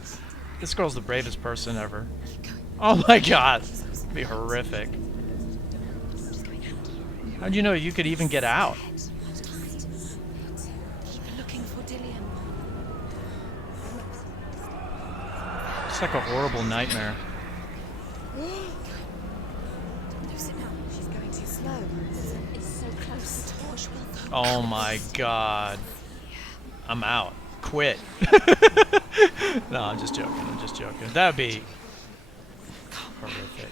This girl's the bravest person ever. Oh my god. It'd be horrific. How'd you know you could even get out? Keep looking for Dillion. It's like a horrible nightmare. Lose it now. She's going too slow. It's so close. Torch will come. Oh my god. I'm out. Quit. No, I'm just joking. I'm just joking. That'd be horrific.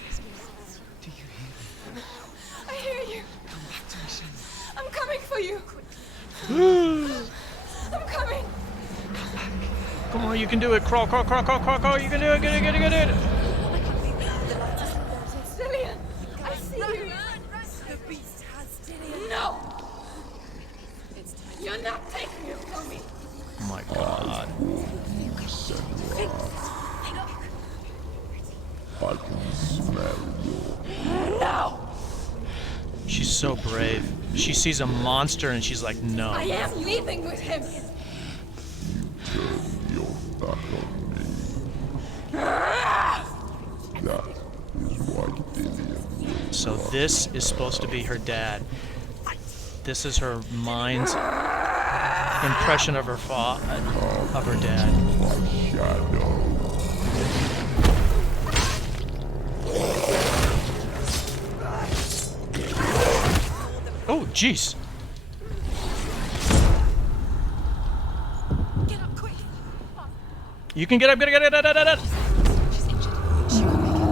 I hear you. I'm coming for you. I'm coming. Come on, you can do it. Crawl, crawl, crawl, crawl, crawl, crawl. You can do it. Get it, get it, get it. Dillion, I see you. The beast has Dillion. No. You're not taking it from me. Oh my god. I can smell your... No. She's so brave. She sees a monster and she's like, no. I am leaving with him. Turn your back on me. That is why Dillion... So this is supposed to be her dad. This is her mind's impression of her of her dad. My shadow. Oh, jeez. Get up quick. You can get up, get it, get it, get it, get it. She's injured. She won't make it.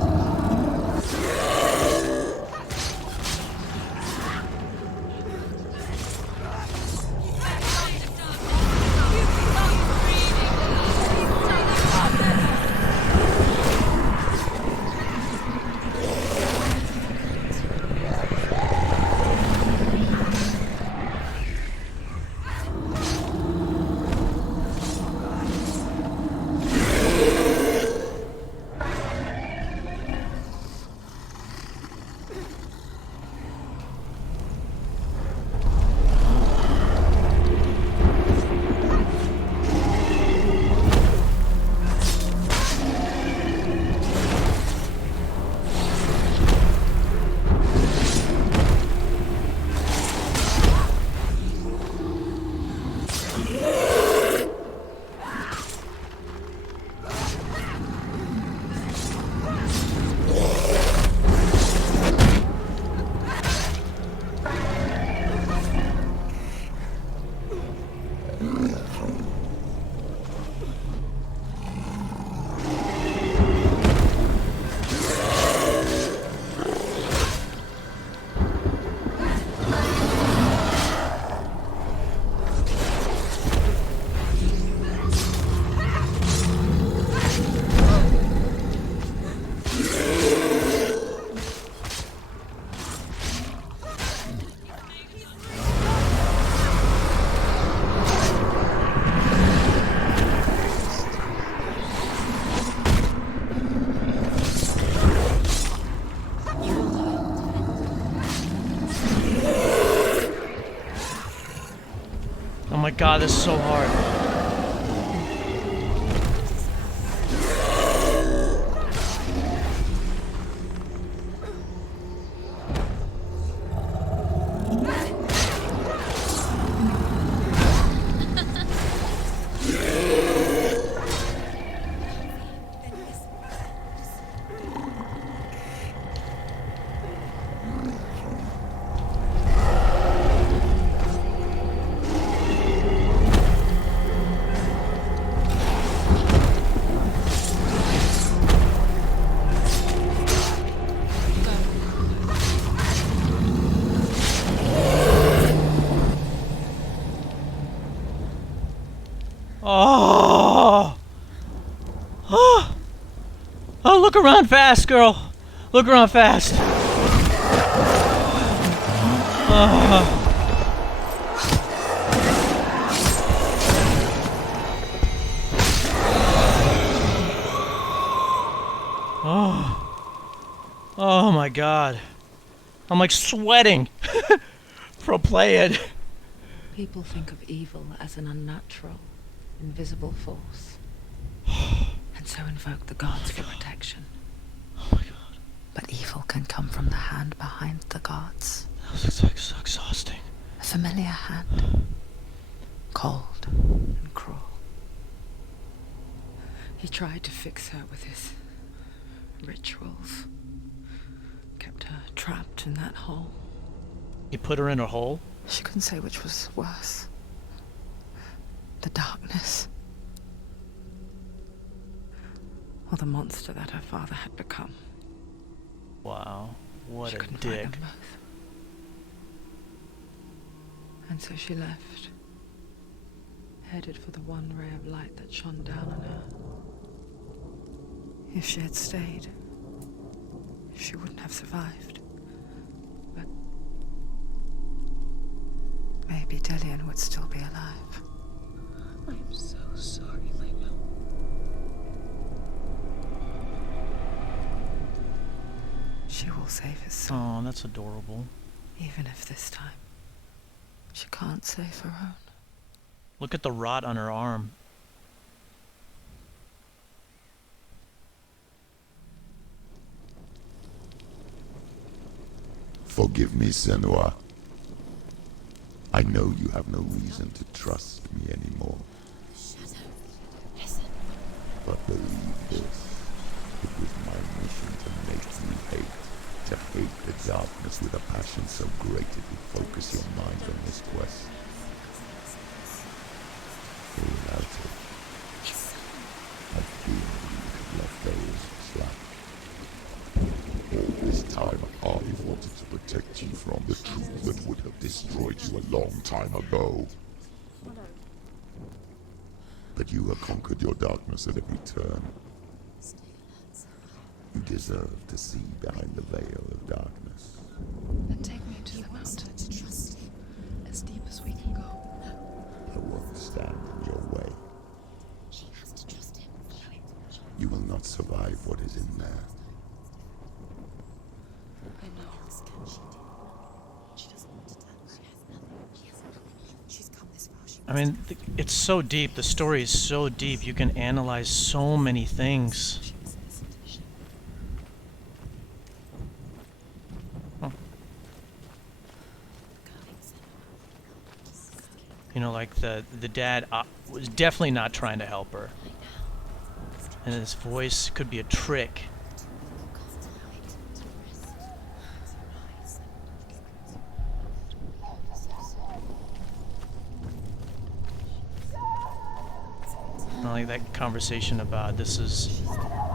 my god, this is so hard. Oh! Oh! Oh, look around fast, girl! Look around fast! Oh. Oh. Oh my god. I'm like sweating from playing. People think of evil as an unnatural, invisible force, and so invoke the gods for protection. Oh my god. But evil can come from the hand behind the gods. That was like so exhausting. A familiar hand. Cold and cruel. He tried to fix her with his rituals. Kept her trapped in that hole. You put her in a hole? She couldn't say which was worse. The darkness. Or the monster that her father had become. Wow, what she a couldn't dick. find them both. And so she left. Headed for the one ray of light that shone down on her. If she had stayed, she wouldn't have survived. But maybe Dillion would still be alive. I'm so sorry, my love. She will save his soul. Oh, that's adorable. Even if this time she can't save her own. Look at the rot on her arm. Forgive me, Senua. I know you have no reason to trust me anymore. Shadow, listen. But believe this, it was my mission to make you hate. To hate the darkness with a passion so great it would focus your mind on this quest. Without it, I fear you would have left those slack. All this time, I wanted to protect you from the truth that would have destroyed you a long time ago. But you have conquered your darkness at every turn. You deserve to see behind the veil of darkness. Then take me to the mountain. To trust him as deep as we can go. I won't stand in your way. She has to trust him. You will not survive what is in there. I know. She doesn't want to tell. She has nothing. She has nothing. She's come this far. I mean, it's so deep. The story is so deep. You can analyze so many things. You know, like the dad was definitely not trying to help her. And his voice could be a trick. Like that conversation about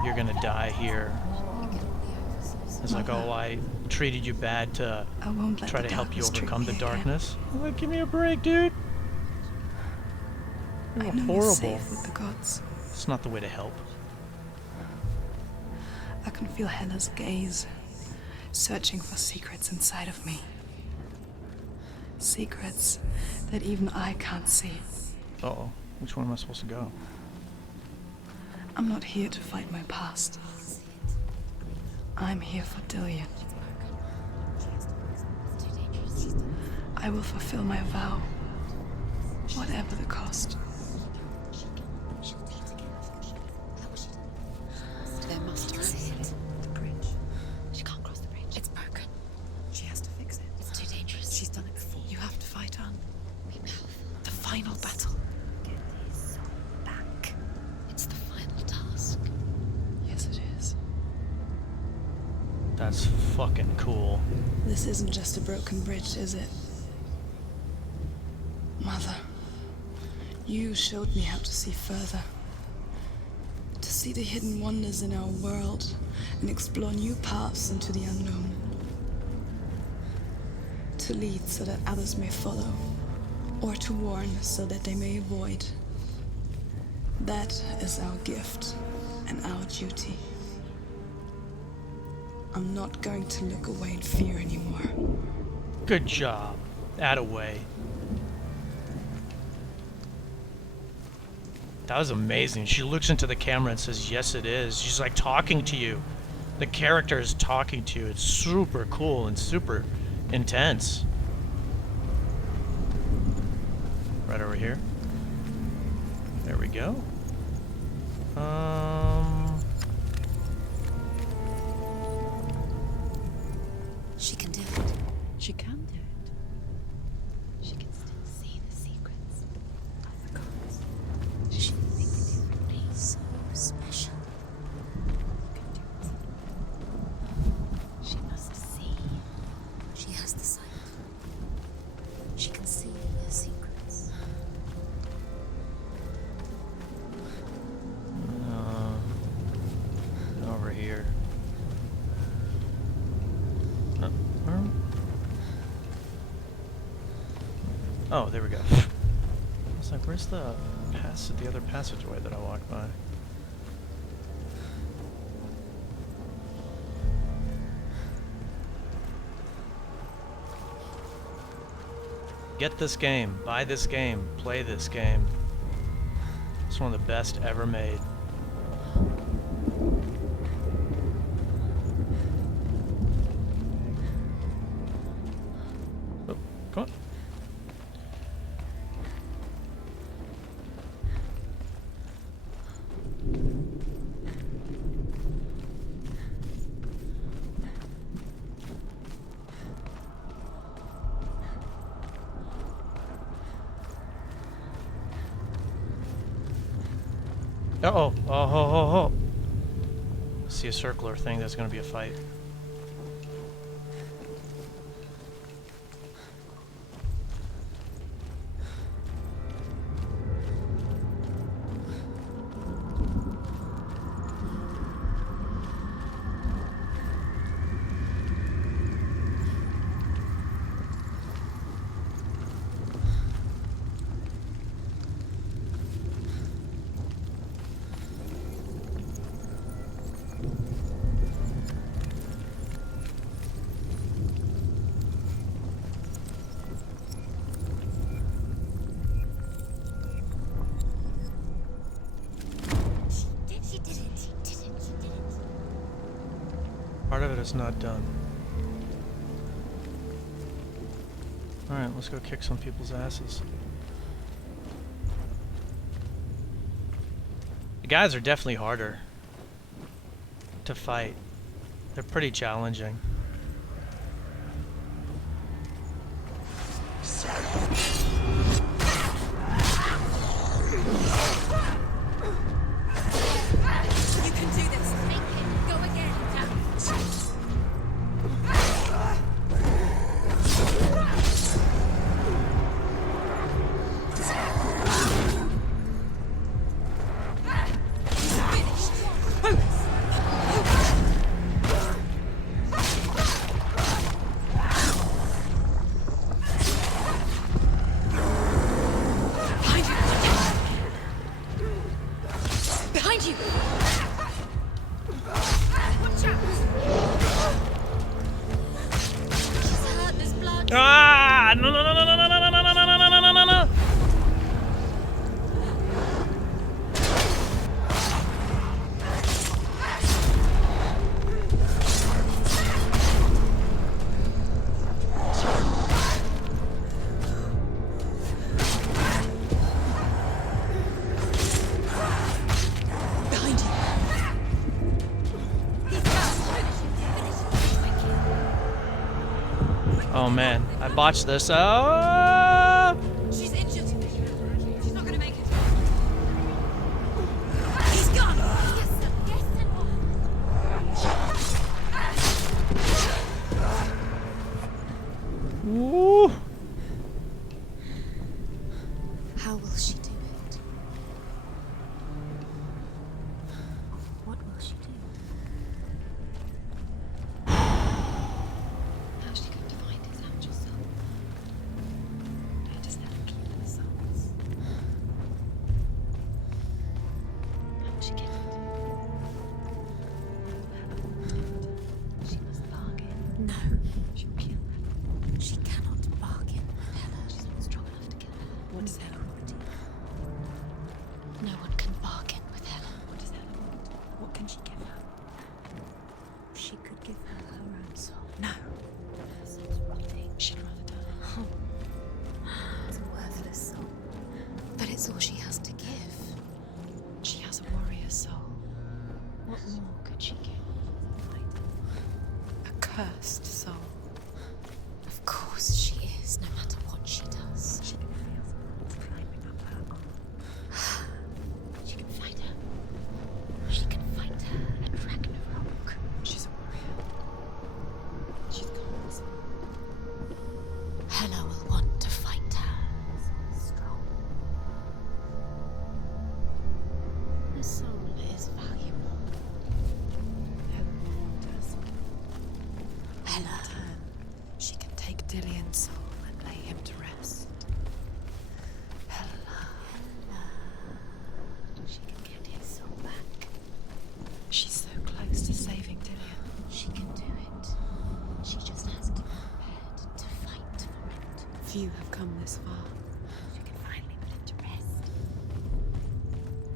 you're gonna die here. It's like, oh, I treated you bad to try to help you overcome the darkness. I'm like, give me a break, dude. You're I know horrible. you're safe with the gods. It's not the way to help. I can feel Hela's gaze, searching for secrets inside of me. Secrets that even I can't see. Uh-oh. Which one am I supposed to go? I'm not here to fight my past. I'm here for Dillion. I will fulfill my vow. Whatever the cost. There must be it. The bridge. She can't cross the bridge. It's broken. She has to fix it. It's too dangerous. She's done it before. You have to fight on. Be powerful. The final battle. Get his soul back. It's the final task. Yes, it is. That's fucking cool. This isn't just a broken bridge, is it? Mother, you showed me how to see further. To see the hidden wonders in our world and explore new paths into the unknown. To lead so that others may follow, or to warn so that they may avoid. That is our gift and our duty. I'm not going to look away in fear anymore. Good job. Attaway. That was amazing. She looks into the camera and says, yes, it is. She's like talking to you. The character is talking to you. It's super cool and super intense. Right over here. There we go. She can do it. She can do it. She can still see the secrets of the gods. She thinks differently, so special. She must see. She has the sight. She can see their secrets. Over here. Oh, there we go. I was like, where's the other passageway that I walked by? Get this game, buy this game, play this game. It's one of the best ever made. Oh, come on. Uh-oh. Oh, ho, ho, ho. See a circular thing, that's gonna be a fight. Part of it is not done. Alright, let's go kick some people's asses. The guys are definitely harder to fight. They're pretty challenging. You can do this. Make it. Go again. Ah! No, no, no, no, no, no, no, no, no, no, no, no, no, no, no. Oh man, I botched this. Oh! She's injured. She's not gonna make it. He's gone. Yes, sir. Yes, sir. Woo! How will she do it? What will she do? How's she going to find his actual soul? How does Hela keep the souls? How will she get it? Hela won't take it. She must bargain. No, She'll kill her. she cannot bargain with Hela. She's not strong enough to kill her. What does Hela want to do? No one can bargain with Hela. What does Hela want? What can she give her? She could give her her own soul. No. Her soul's rotting. She'd rather die. It's a worthless soul. But it's all she has to give. She has a warrior soul. What more could she give? A cursed soul. Of course she is, no matter what she does. She can feel the blood climbing up her arm. She can fight her. She can fight her at Ragnarok. She's a warrior. She's got this. Hela will want to fight her. Strong. Her soul is valuable. Hela will want her soul. Hela. She can take Dillion's soul and lay him to rest. Hela. She can get his soul back. She's so close to saving Dillion. She can do it. She just has to be prepared to fight for it. Few have come this far. She can finally put it to rest.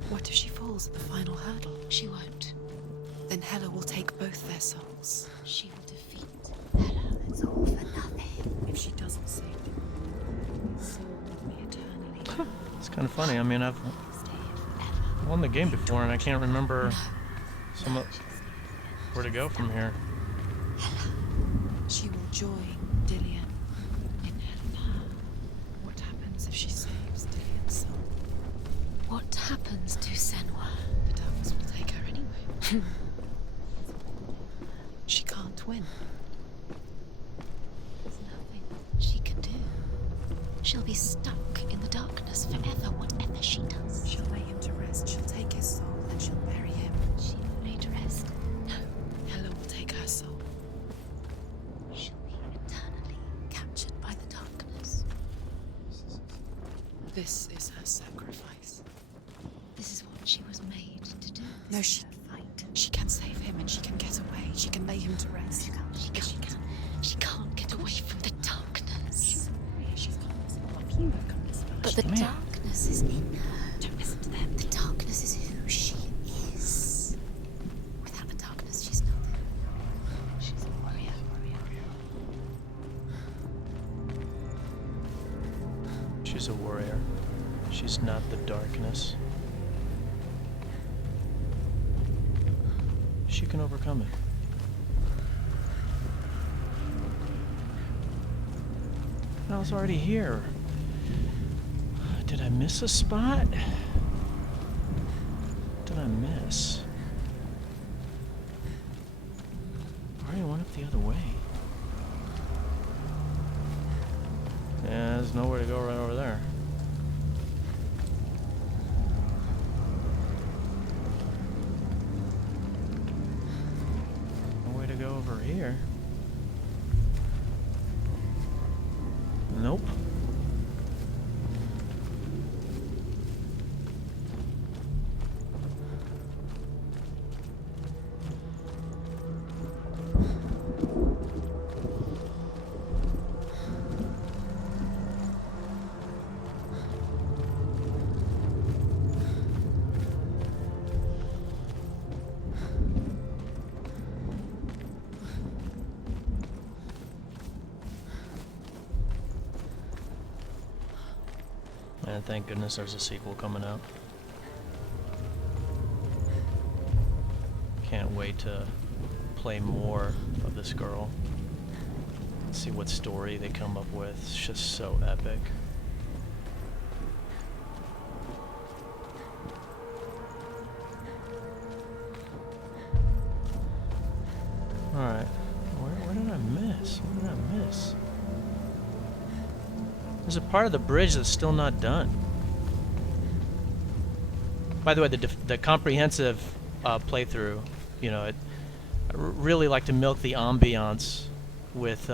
What if she falls at the final hurdle? She won't. Then Hela will take both their souls. She will defeat Hela. It's all for nothing. If she doesn't save his soul will be eternally. It's kind of funny. I mean, I've Stay here forever. won the game before, and I can't remember where to go from here. She will join Dillion in Helheim. What happens if she saves Dillion's soul? What happens to Senua? The darkness will take her anyway. She can't win. There's nothing she can do. She'll be stuck in the darkness forever, whatever she does. She'll lay him to rest. She'll take his soul and she'll bury him. She will lay to rest. No, Hela will take her soul. She'll be eternally captured by the darkness. This is her sacrifice. This is what she was made to do. No, she can save him and she can get away. She can lay him to rest. She can't. She can't get away from the darkness. She's got this. A few have come this far. But the darkness is in her. Don't listen to them. The darkness is who she is. Without the darkness, she's nothing. She's a warrior. She's a warrior. She's not the darkness. She can overcome it. I was already here. Did I miss a spot? What did I miss? I already went up the other way. Yeah, there's nowhere to go right over there. No way to go over here. Nope. And thank goodness there's a sequel coming out. Can't wait to play more of this girl. See what story they come up with. It's just so epic. Alright. Where did I miss? What did I miss? There's a part of the bridge that's still not done. By the way, the comprehensive playthrough, you know, I really like to milk the ambiance with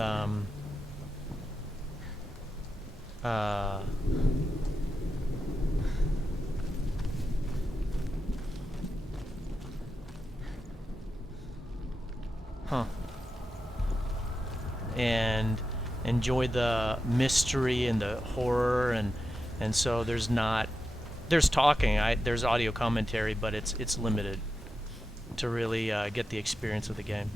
and enjoy the mystery and the horror, and so there's talking, there's audio commentary, but it's limited to really get the experience of the game.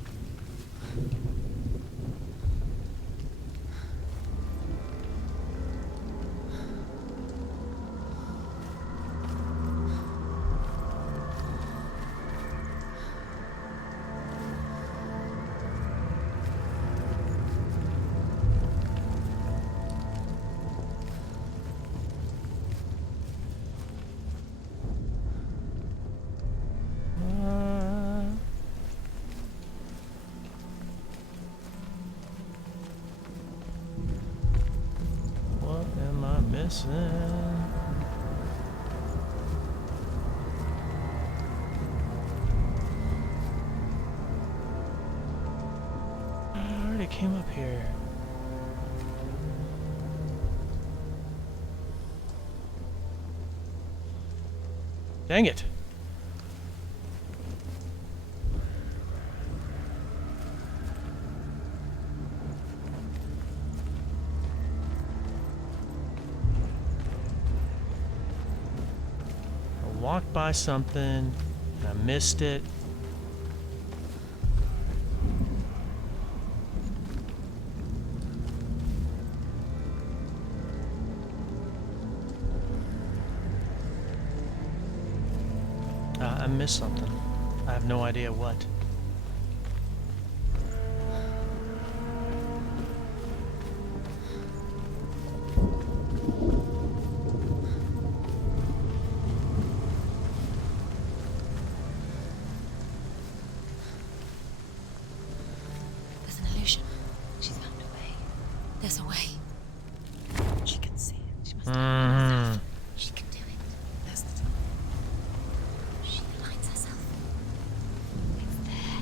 I already came up here. Dang it. Walked by something, and I missed it. I missed something. I have no idea what. There's a way. She can see it. She must Mm-hmm. have herself. She can do it. There's the door. She aligns herself. It's there.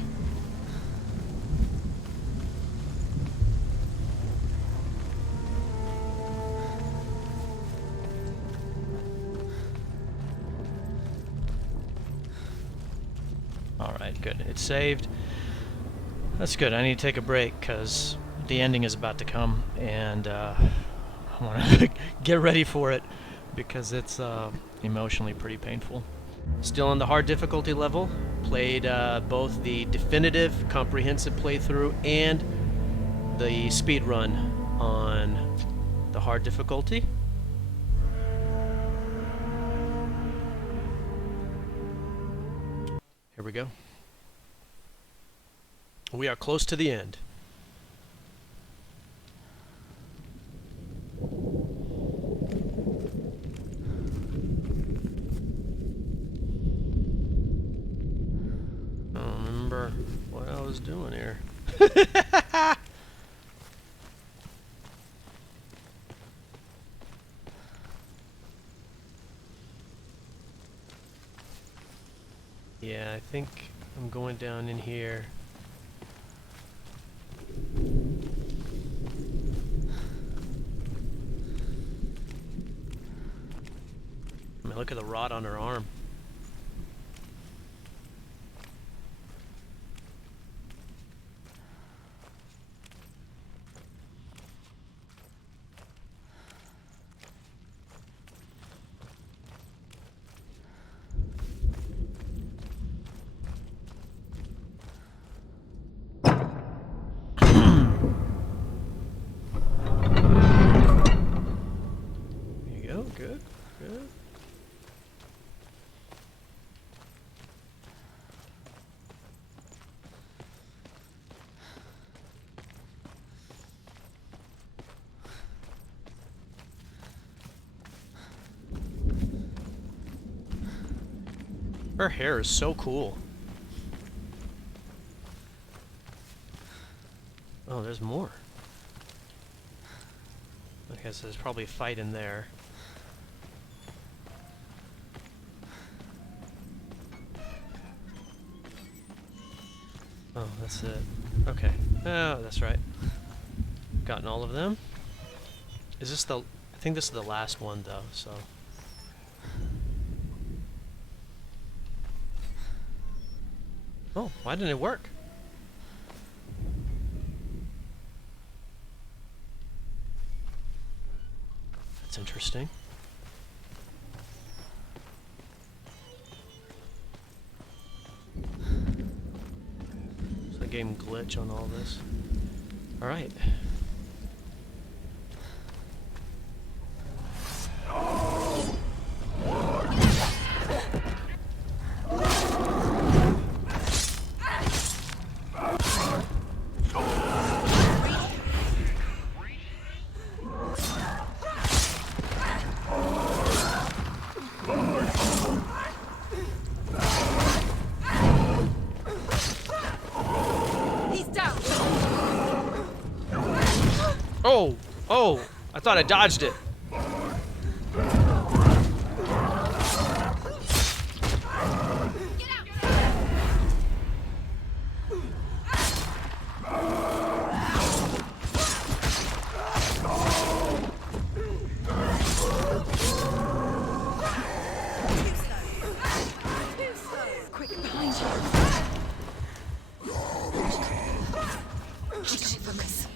Alright, good. It's saved. That's good. I need to take a break because the ending is about to come, and I want to get ready for it because it's emotionally pretty painful. Still on the hard difficulty level. Played both the definitive, comprehensive playthrough and the speed run on the hard difficulty. Here we go. We are close to the end. I don't remember what I was doing here. Yeah, I think I'm going down in here. I mean, look at the rot on her arm. There you go, good, good. Her hair is so cool. Oh, there's more. Okay, so there's probably a fight in there. Oh, that's it. Okay. Oh, that's right. Gotten all of them. Is this the... I think this is the last one, though, so... Oh, why didn't it work? That's interesting. There's a game glitch on all this. Alright. Oh! Oh! I thought I dodged it. Quick, behind you. She can't focus.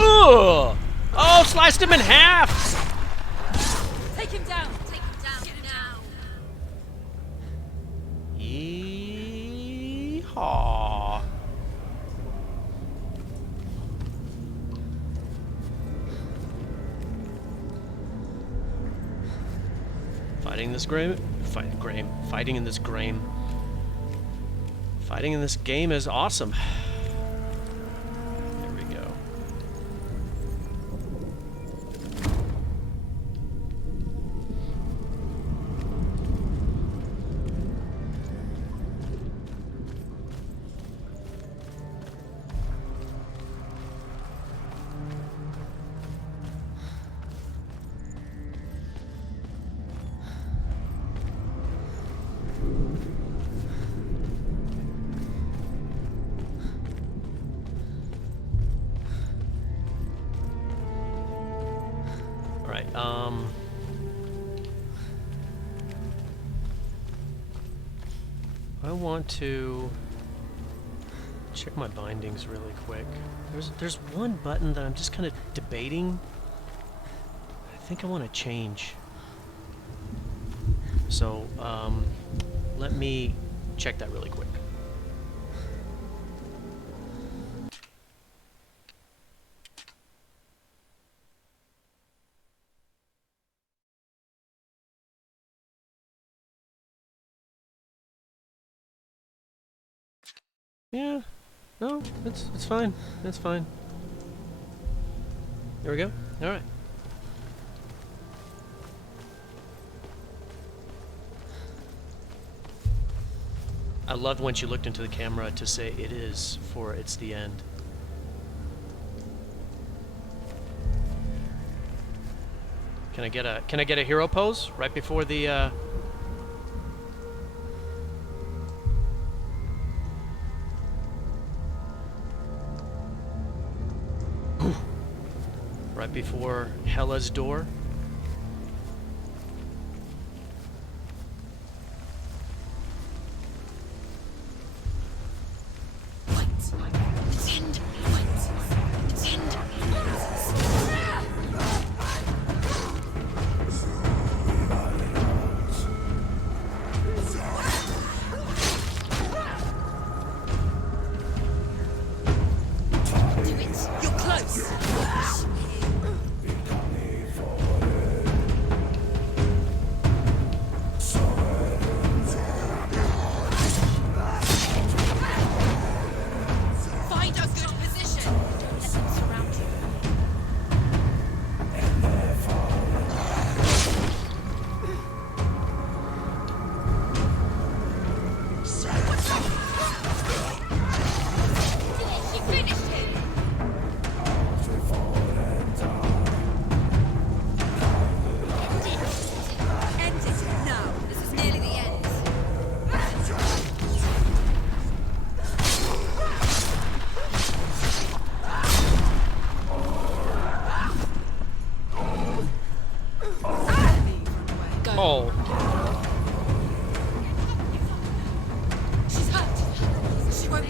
Ugh! Oh, sliced him in half! Take him down! Take him down now! Yeehaw. Fighting this game, fighting in this game is awesome. There we go. I want to check my bindings really quick. There's one button that I'm just kind of debating. I think I want to change. So, let me check that really quick. Yeah, no, it's fine. It's fine. There we go. All right. I loved when she looked into the camera to say it is, for it's the end. Can I get a hero pose right before the right before Hela's door?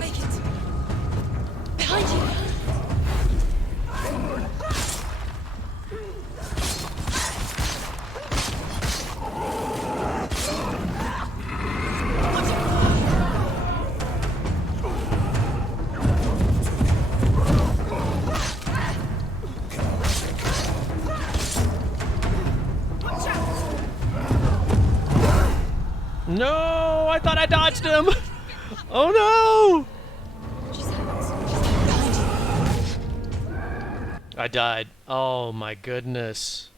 make it. Behind you. No, I thought I dodged him. Oh no! I died. Oh my goodness.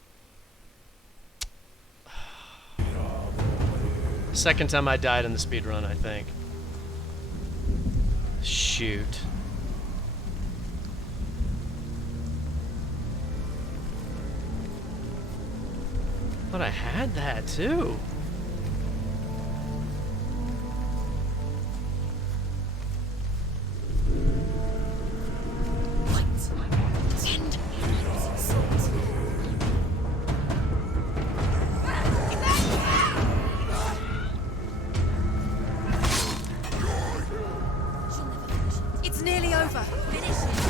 Second time I died in the speedrun, I think. Shoot. But I had that too. It's nearly over. Finish it.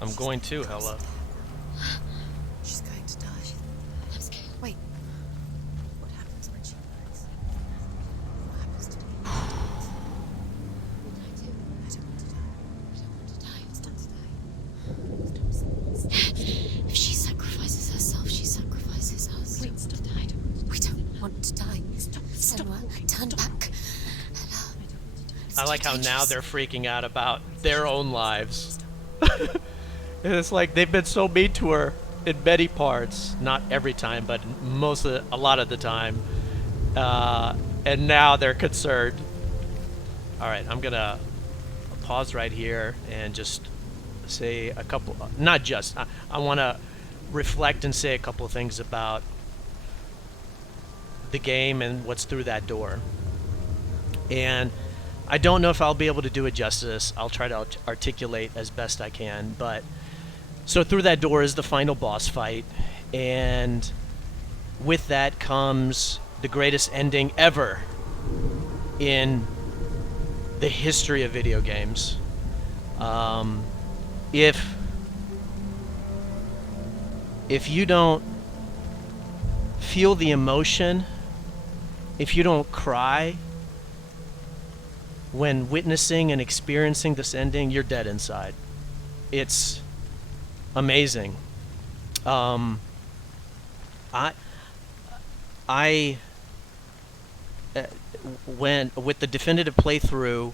I'm going to, Hela. She's going to die. I'm scared. Wait. want to die. Senua, turn back. I like how now they're freaking out about their own lives. And it's like they've been so mean to her in many parts, not every time, but a lot of the time. And now they're concerned. All right, I'm gonna pause right here and just say a couple. Not just. I want to reflect and say a couple of things about the game and what's through that door. And I don't know if I'll be able to do it justice. I'll try to articulate as best I can, but so through that door is the final boss fight, and with that comes the greatest ending ever in the history of video games. If you don't feel the emotion, if you don't cry when witnessing and experiencing this ending, you're dead inside. It's amazing. When with the definitive playthrough,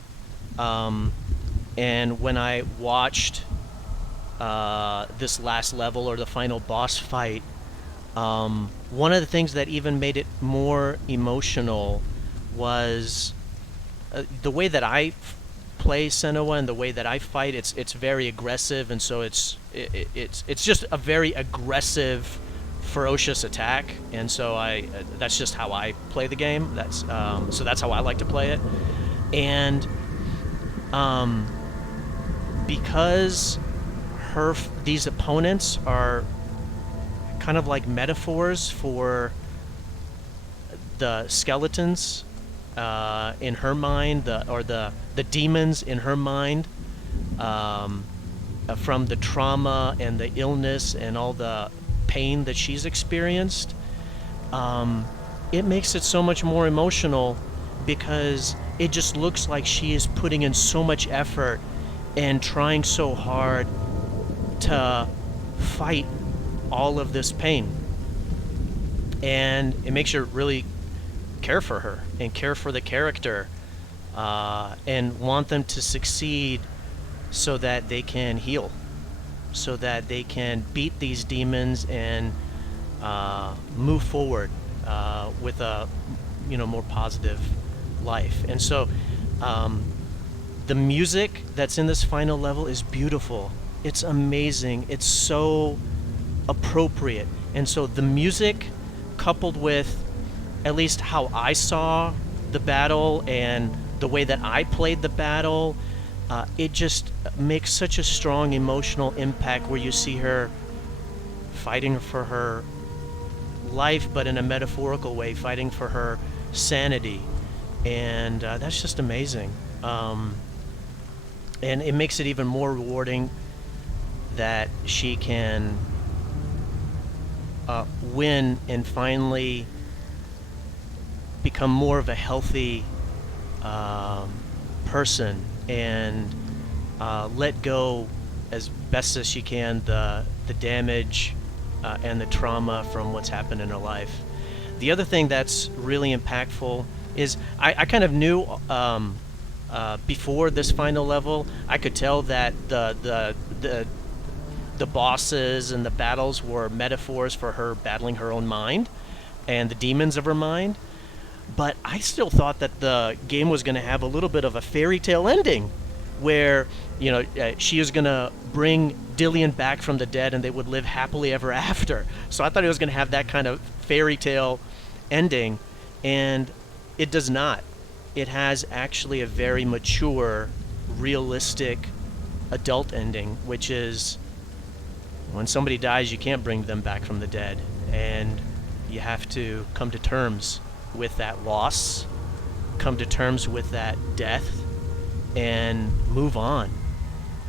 and when I watched this last level or the final boss fight, one of the things that even made it more emotional was the way that I play Senua and the way that I fight. It's very aggressive, and so it's just a very aggressive, ferocious attack, and so that's just how I play the game. So that's how I like to play it, and because these opponents are kind of like metaphors for the skeletons in her mind, the demons in her mind, from the trauma and the illness and all the pain that she's experienced. It makes it so much more emotional because it just looks like she is putting in so much effort and trying so hard to fight all of this pain. And it makes you really care for her and care for the character, and want them to succeed so that they can heal, so that they can beat these demons and move forward with a more positive life. And so the music that's in this final level is beautiful. It's amazing. It's so appropriate. And so the music, coupled with at least how I saw the battle and the way that I played the battle, it just makes such a strong emotional impact where you see her fighting for her life, but in a metaphorical way, fighting for her sanity. And that's just amazing. And it makes it even more rewarding that she can win and finally become more of a healthy person and let go as best as she can the damage and the trauma from what's happened in her life. The other thing that's really impactful is I kind of knew before this final level, I could tell that the bosses and the battles were metaphors for her battling her own mind and the demons of her mind. But I still thought that the game was going to have a little bit of a fairy tale ending where, she was going to bring Dillion back from the dead and they would live happily ever after. So I thought it was going to have that kind of fairy tale ending, and it does not. It has actually a very mature, realistic adult ending, which is when somebody dies, you can't bring them back from the dead, and you have to come to terms with that loss, come to terms with that death, and move on,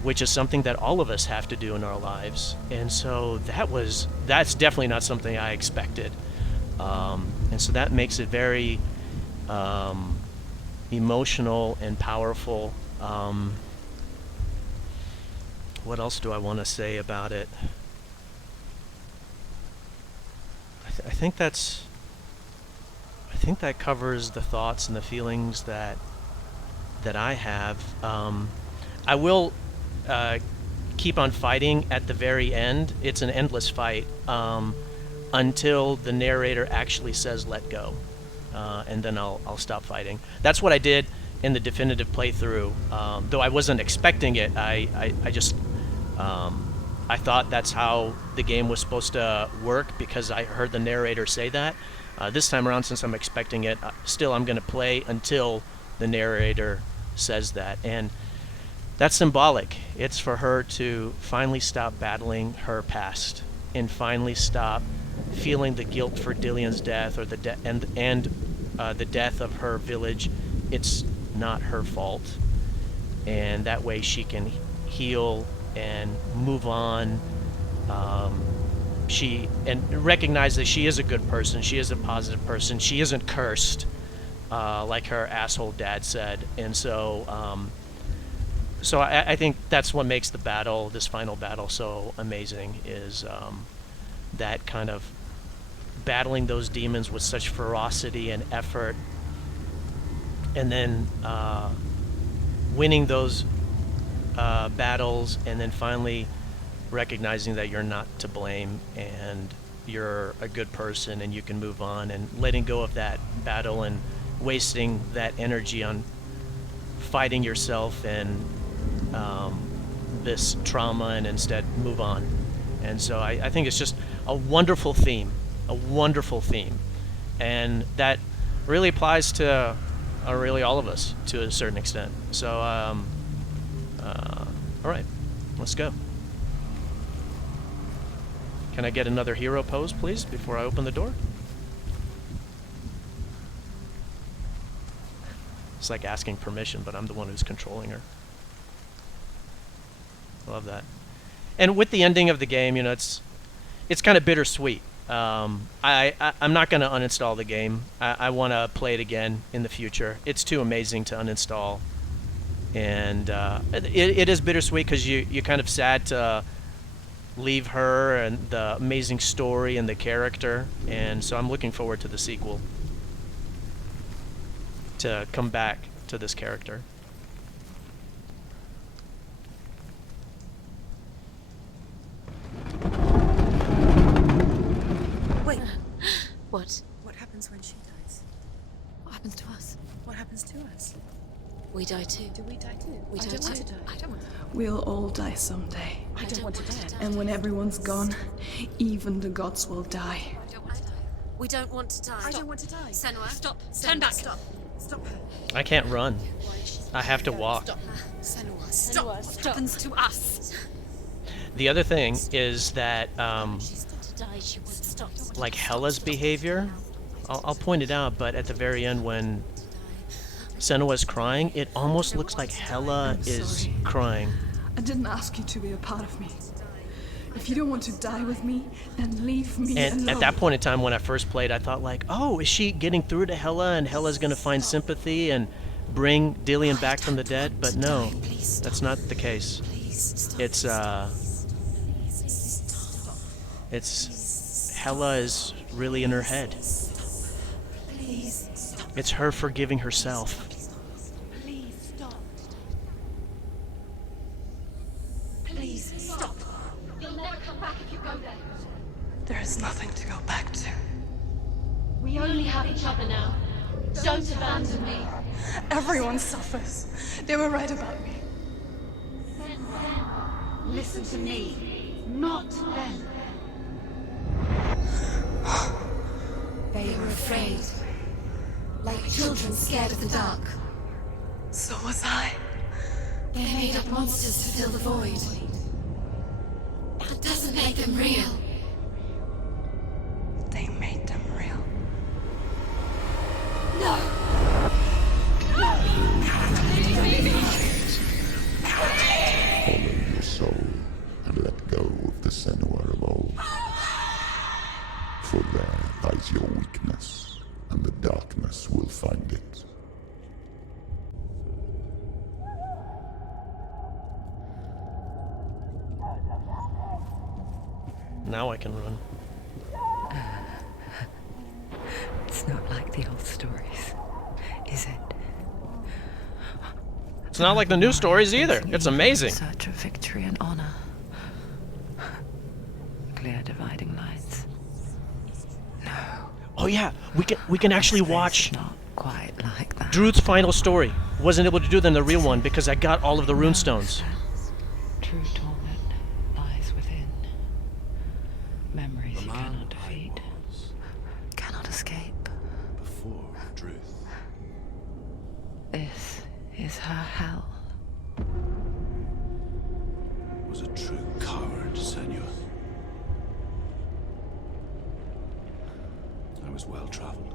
which is something that all of us have to do in our lives. And so that's definitely not something I expected. And so that makes it very emotional and powerful. What else do I want to say about it? I think that's I think that covers the thoughts and the feelings that I have. I will keep on fighting at the very end. It's an endless fight until the narrator actually says let go, and then I'll stop fighting. That's what I did in the definitive playthrough. Though I wasn't expecting it, I just I thought that's how the game was supposed to work because I heard the narrator say that. This time around, since I'm expecting it, still I'm going to play until the narrator says that. And that's symbolic. It's for her to finally stop battling her past and finally stop feeling the guilt for Dillion's death or the the death of her village. It's not her fault. And that way she can heal and move on. And recognize that she is a good person. She is a positive person. She isn't cursed, like her asshole dad said. And so, so I think that's what makes the battle, this final battle, so amazing. Is that kind of battling those demons with such ferocity and effort, and then winning those battles, and then finally recognizing that you're not to blame and you're a good person and you can move on, and letting go of that battle and wasting that energy on fighting yourself and this trauma, and instead move on. And so I think it's just a wonderful theme, and that really applies to really all of us to a certain extent. So all right, let's go. Can I get another hero pose, please, before I open the door? It's like asking permission, but I'm the one who's controlling her. Love that. And with the ending of the game, you know, it's kind of bittersweet. I'm not going to uninstall the game. I want to play it again in the future. It's too amazing to uninstall. And it is bittersweet because you're kind of sad to leave her and the amazing story and the character. And so I'm looking forward to the sequel, to come back to this character. Wait. What? What happens when she dies? What happens to us? What happens to us? We die too. Do we die too? We I die don't want too. to die. I don't want to. We'll all die someday. I don't want to die. And when everyone's gone, even the gods will die. I don't want to die. We don't want to die. I don't want to die. Senua, Stop. Turn back. Stop. Stop her. I can't run. I have to walk. Stop. Senua, Stop. What happens to us? The other thing is that, She's got to die. She won't stop. like Hela's behavior, I'll point it out, but at the very end when Senua's crying, it almost looks like Hela is crying. I didn't ask you to be a part of me. If you don't want to die with me, then leave me And alone. at that point in time when I first played, I thought like, oh, is she getting through to Hela and Hela's gonna find sympathy and bring Dillion back from the dead? But no, that's not the case. It's Hela is really in her head. It's her forgiving herself. Please stop. Please stop. You'll never come back if you go there. There is nothing to go back to. We only have each other now. Don't abandon me. Everyone suffers. They were right about me. Listen to me, not them. They were afraid. Like children scared of the dark. So was I. They made up monsters to fill the void. That doesn't make them real. They made them real. No! Follow your soul and let go of the Senua of old. For there lies your weakness, and the darkness will find it. Now I can run. It's not like the old stories, is it? It's not like the new stories either. It's amazing. Search of victory and honor. Clear dividing lines. No. Oh yeah, we can actually watch Not quite like that. Druth's final story. Wasn't able to do it in the real one because I got all of the runestones. True torment lies within. Memories you cannot defeat, cannot escape. Before Druth. This is her hell. Was a true coward, Senua. I was well traveled.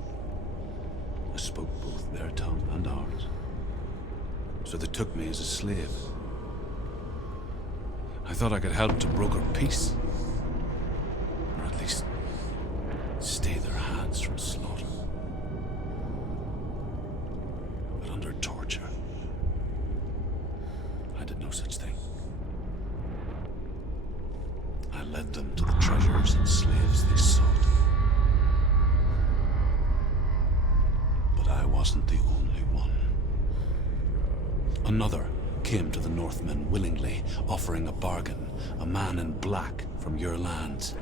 I spoke both their tongue and ours. So they took me as a slave. I thought I could help to broker peace. Or at least stay their hands from slaughter. But under torture, I did no such thing. I led them to the treasures and slaves they sought. But I wasn't the only one. Another came to the Northmen willingly, offering a bargain. A man in black from your lands.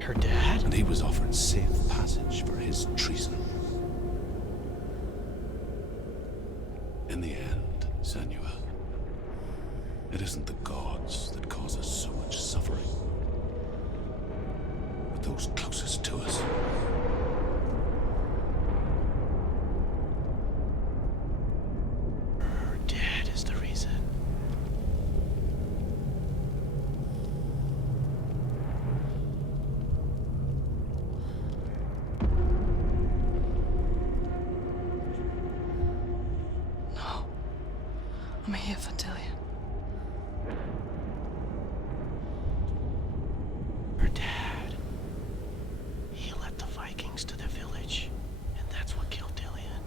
Her dad? And he was offered safe passage for his treason. In the end, Senua, it isn't the gods that cause us so much suffering, but those closest to us. Her dad is the reason. No. I'm here for Dillion. Her dad. He led the Vikings to the village, and that's what killed Dillion.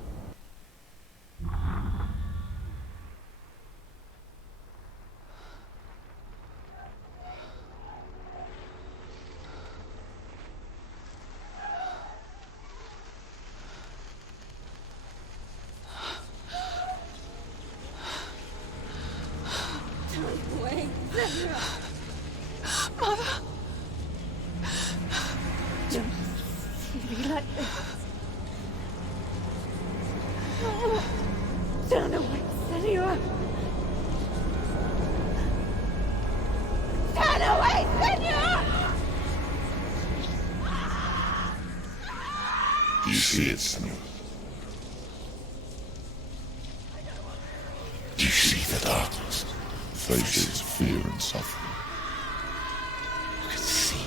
Wait, Mother! Don't be like this. Turn away, Senua! Turn away, Senua! Do you see it, Senua? Do you see the darkness? Faces fear and suffering. You can see it.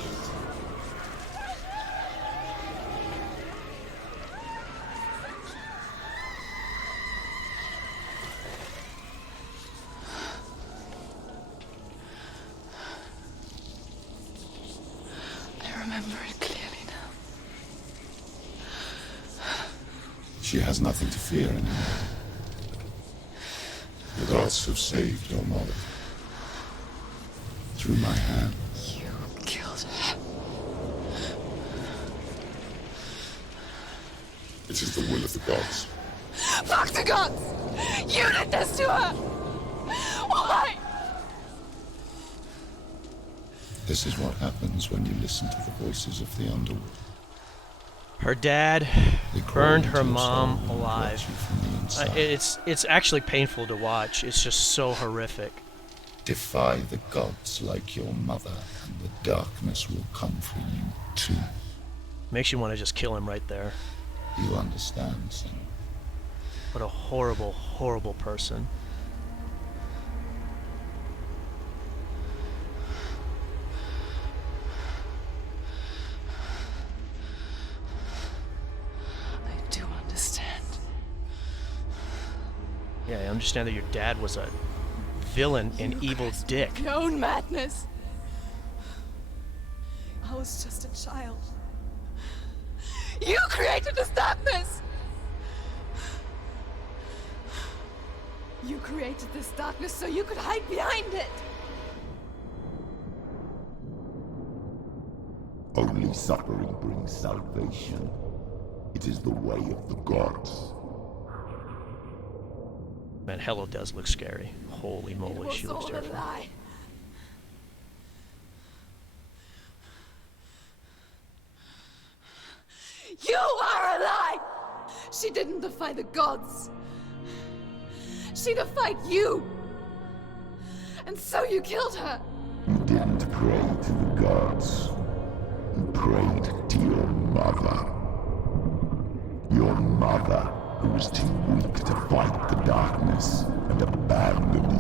I remember it clearly now. She has nothing to fear anymore. The gods have saved your mother. Through my hand. You killed her. It is the will of the gods. Fuck the gods! You did this to her! Why? This is what happens when you listen to the voices of the underworld. Her dad They crawl burned into her your mom soul and alive. watch you from the inside. It's actually painful to watch. It's just so horrific. Defy the gods like your mother, and the darkness will come for you too. Makes you want to just kill him right there. You understand, son? What a horrible, horrible person. I do understand. Yeah, I understand that your dad was a villain and evil dick. Your own madness. I was just a child. You created this darkness! You created this darkness so you could hide behind it! Only suffering brings salvation. It It is the way of the gods. Man, Hela does look scary. Holy moly, she looks terrifying. You are a lie! She didn't defy the gods. She defied you. And so you killed her. You didn't pray to the gods. You prayed to your mother. Your mother, who was too weak to fight the darkness and abandoned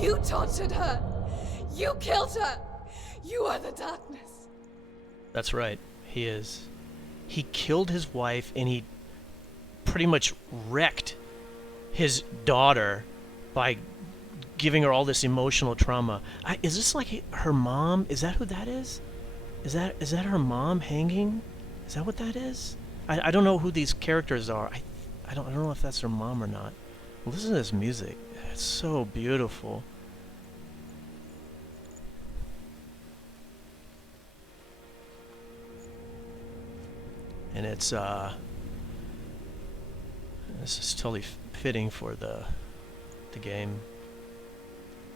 you. You tortured her. You killed her. You are the darkness. That's right, he is. He killed his wife and he pretty much wrecked his daughter by giving her all this emotional trauma. Is this like her mom? Is that who that is? Is that her mom hanging? Is that what that is? I don't know who these characters are. I don't know if that's her mom or not. Listen to this music. It's so beautiful. And it's this is totally fitting for the game.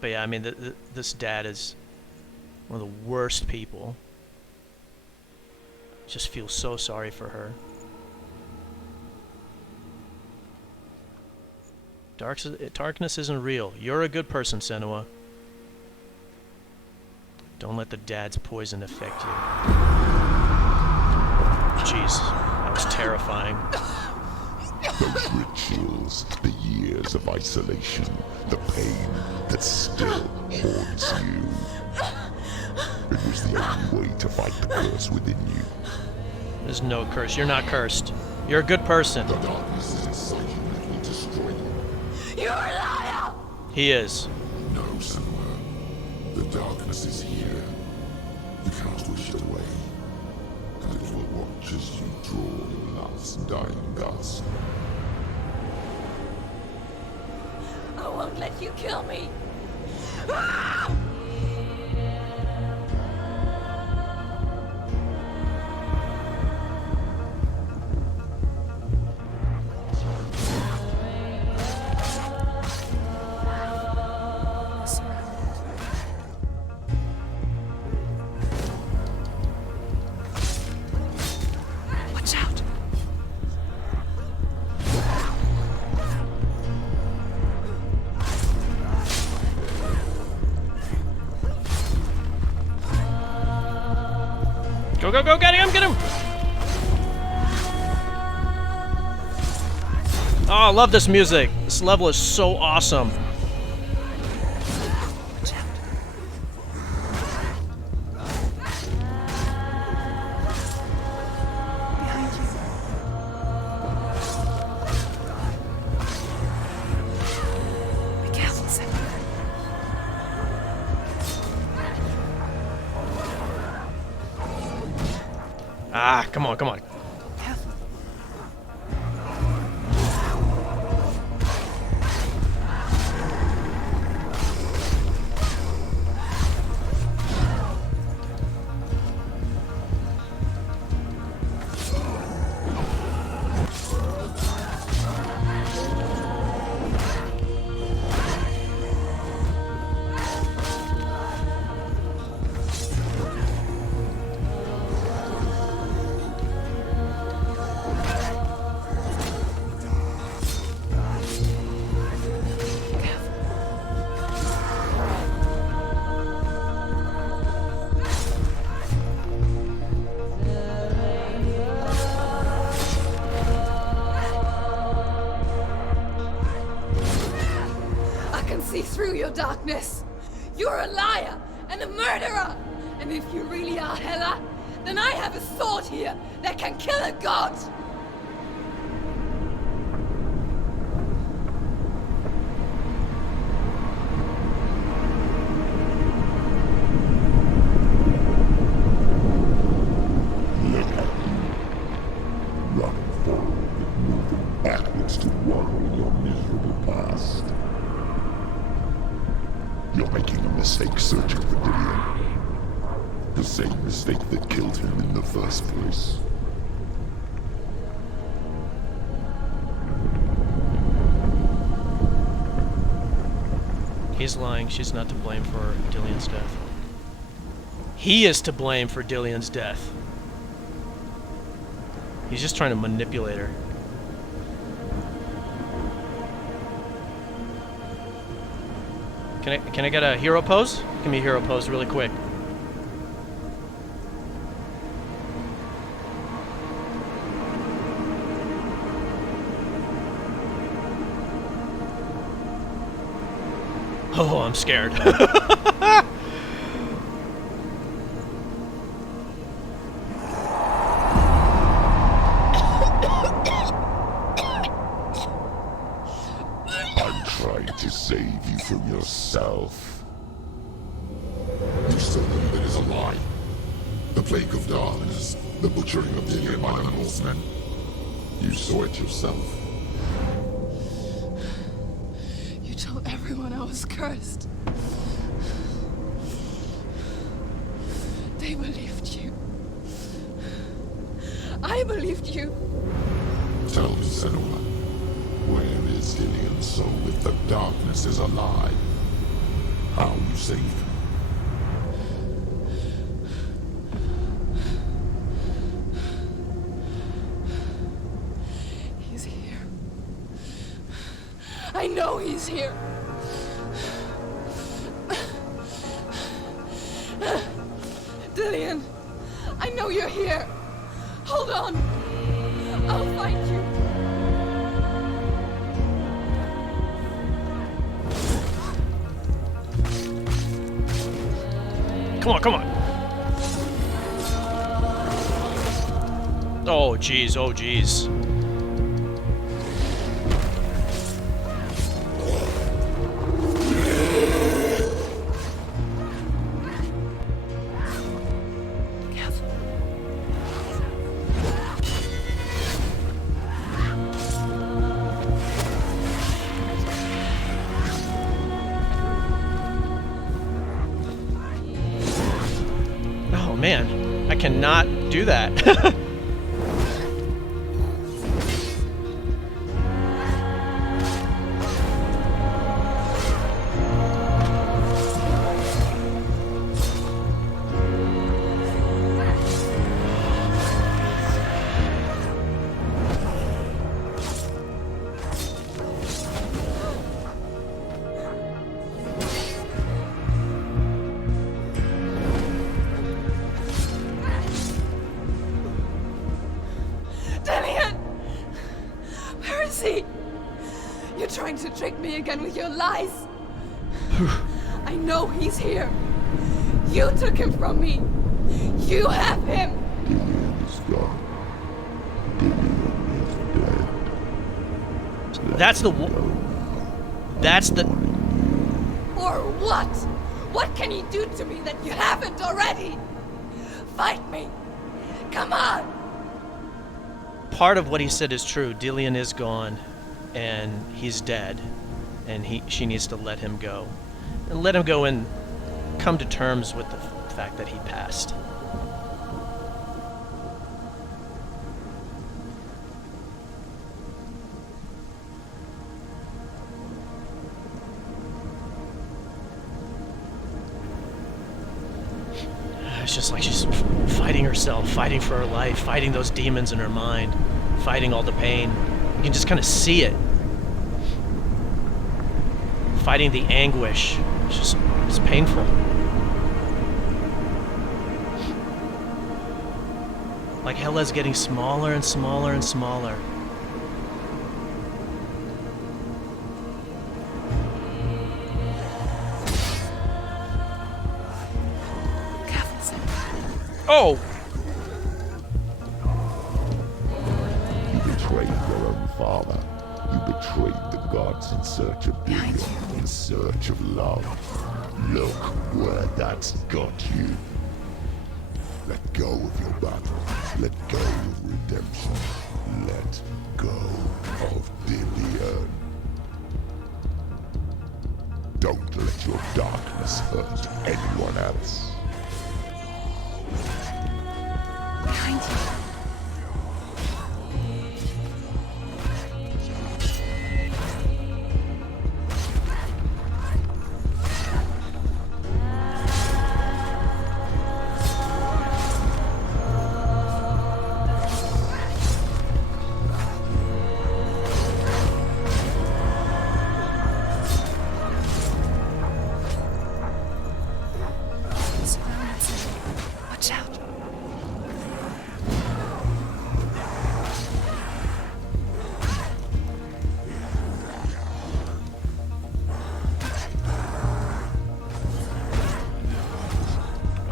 But yeah, I mean, this dad is one of the worst people. Just feel so sorry for her. Darkness isn't real. You're a good person, Senua. Don't let the dad's poison affect you. Jeez, that was terrifying. Those rituals, the years of isolation, the pain that still haunts you. It was the only way to fight the curse within you. There's no curse. You're not cursed. You're a good person. The darkness is inside you and it will destroy you. You're a liar! He is. No, Senua. The darkness is here. You cannot wish it away. And it will watch as you draw your last dying gasp. I won't let you kill me. Watch out! Go, go, go, get him, get him! Oh, I love this music. This level is so awesome. Ah, come on, come on. See through your darkness. You're a liar and a murderer. And if you really are Hela, then I have a sword here that can kill a god. Look at you. Running forward, moving backwards to wallow in your miserable past. You're making a mistake searching for Dillion. The same mistake that killed him in the first place. He's lying. She's not to blame for Dillion's death. He is to blame for Dillion's death. He's just trying to manipulate her. Can I get a hero pose? Give me a hero pose really quick. Oh, I'm scared. I'm trying to save you from yourself. You still believe it is a lie? The plague of darkness, the butchering of Dillion by the Norsemen. You saw it yourself. You told everyone I was cursed. They believed you. I believed you. Tell me, Senua, where is Dillion's soul if the darkness is alive? How you saved him? He's here. I know he's here. Dillion, I know you're here. Hold on. I'll find you. Come on, come on. Oh, jeez, oh, jeez. Oh, man. I cannot do that. Dillion! Where is he? You're trying to trick me again with your lies. I know he's here. You took him from me. You have him. Dillion is gone. Dillion is dead. That's the Or what? What can you do to me that you haven't already? Fight me. Come on. part of what he said is true. Dillion is gone, and he's dead, and she needs to let him go, and let him go and come to terms with the fact that he passed. It's just like she's fighting herself, fighting for her life, fighting those demons in her mind, fighting all the pain. You can just kind of see it. Fighting the anguish. It's painful. Like Hela's getting smaller and smaller and smaller. Oh! You betrayed your own father. You betrayed the gods in search of Dillion, in search of love. Look where that's got you. Let go of your battle. Let go of redemption. Let go of Dillion. Don't let your darkness hurt anyone else. Behind you.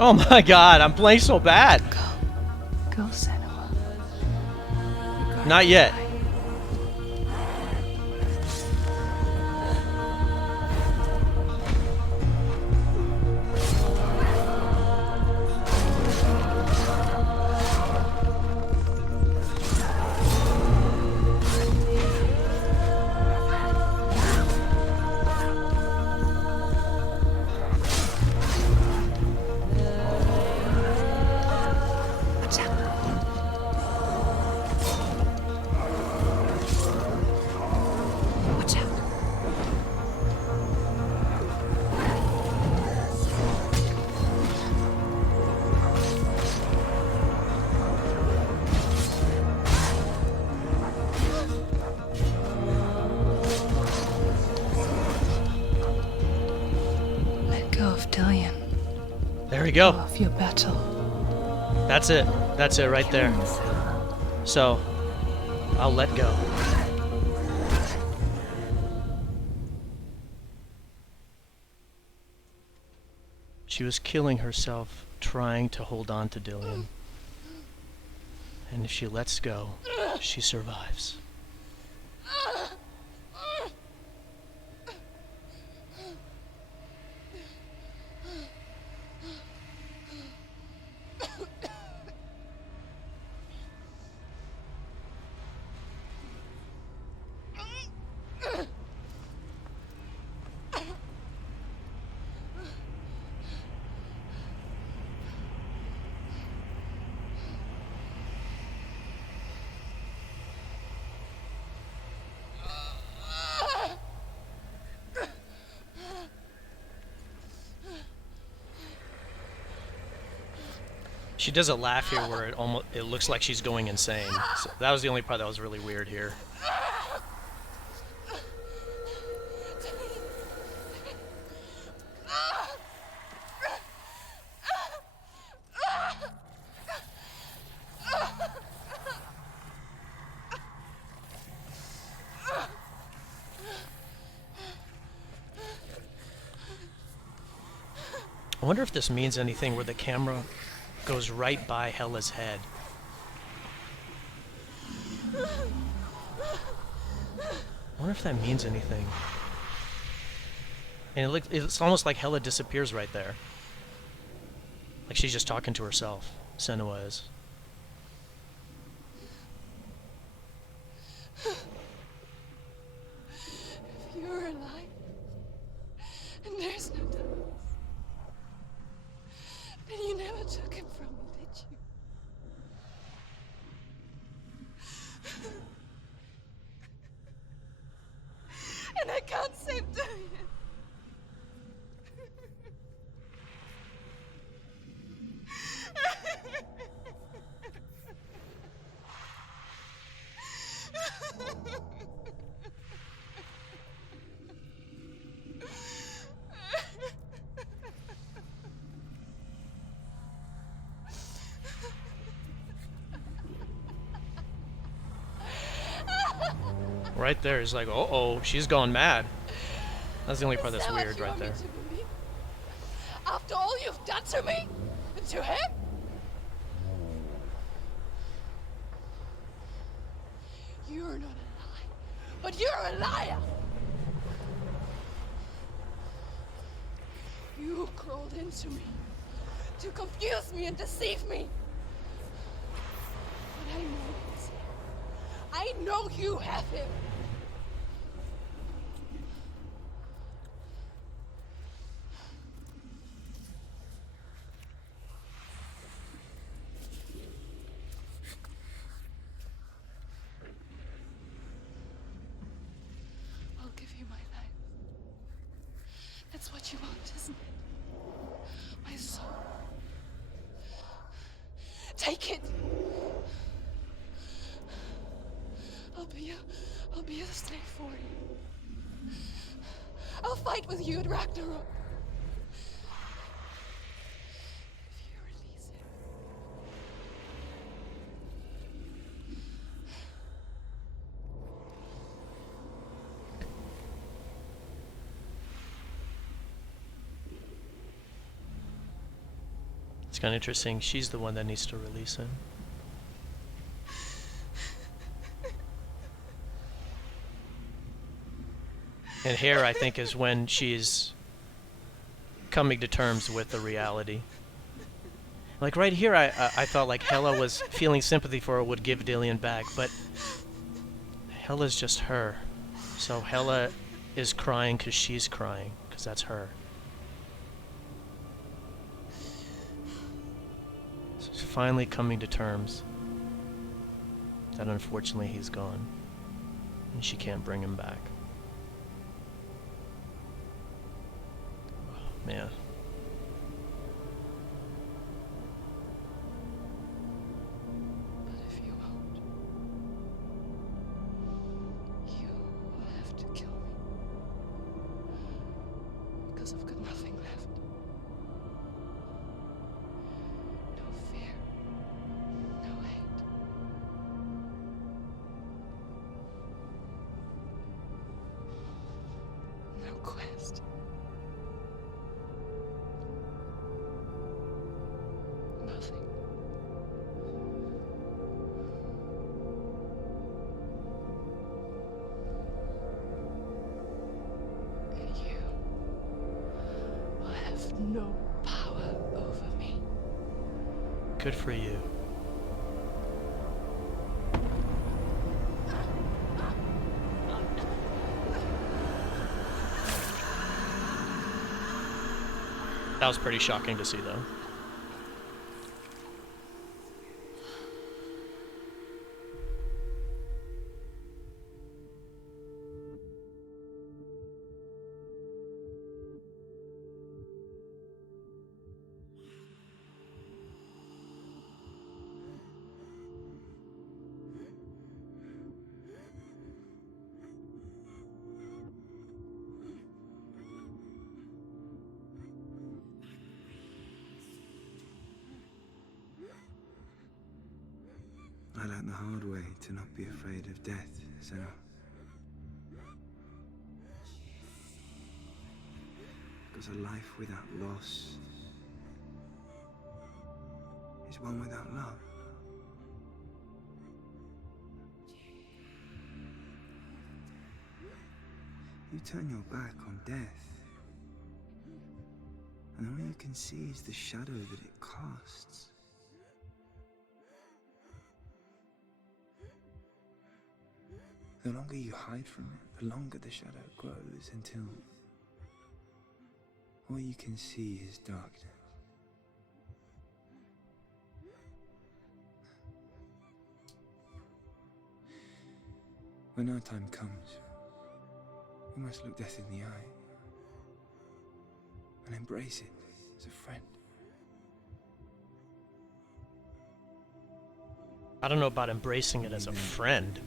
Oh my god, I'm playing so bad. Go, Senua. Not yet. Let go of Dillion. There we go. Of your battle. That's it. That's it right there. So, I'll let go. She was killing herself trying to hold on to Dillion. And if she lets go, she survives. She does a laugh here where it looks like she's going insane. So that was the only part that was really weird here. I wonder if this means anything where the camera goes right by Hela's head. I wonder if that means anything. And it's almost like Hela disappears right there. Like she's just talking to herself. Senua is. If you're alive, and there's no darkness, then you never took him from me, did you? And I can't save Dillion. Right there is like, uh-oh, she's gone mad. That's the only part that's Is that weird what you right want me there. to believe? After all you've done to me? And to him? You're not a lie, but you're a liar! You crawled into me to confuse me and deceive me. But I know he's here. I know you have him. I'll give you my life. That's what you want, isn't it? My soul. Take it. I'll be a slave for you. I'll fight with you at Ragnarok. If you release him. It's kind of interesting. She's the one that needs to release him. And here, I think, is when she's coming to terms with the reality. Like right here, I thought like Hela was feeling sympathy for her, would give Dillion back, but Hela's just her. So Hela is crying because she's crying, because that's her. So she's finally coming to terms that unfortunately he's gone, and she can't bring him back. Oh, man. I've got nothing left. No fear. No hate. No quest. Nothing. And you will have no power over me. Good for you. That was pretty shocking to see, though. I learned the hard way to not be afraid of death, Senua. Because a life without loss is one without love. You turn your back on death, and all you can see is the shadow that it casts. The longer you hide from it, the longer the shadow grows until all you can see is darkness. When our time comes, we must look death in the eye and embrace it as a friend. I don't know about embracing it as a friend.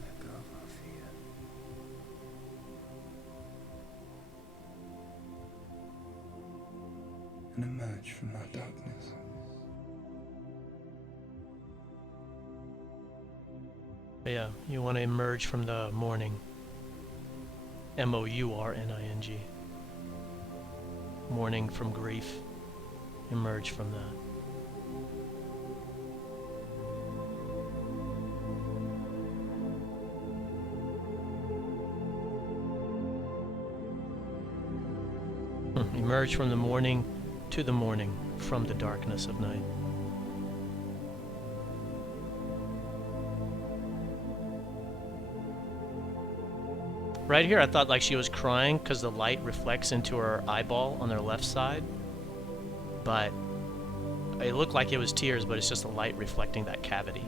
And emerge from that darkness. Yeah, you want to emerge from the mourning. M-O-U-R-N-I-G. Mourning from grief. Emerge from that. Emerge from the morning to the morning, from the darkness of night. Right here, I thought like she was crying because the light reflects into her eyeball on her left side. But it looked like it was tears, but it's just the light reflecting that cavity.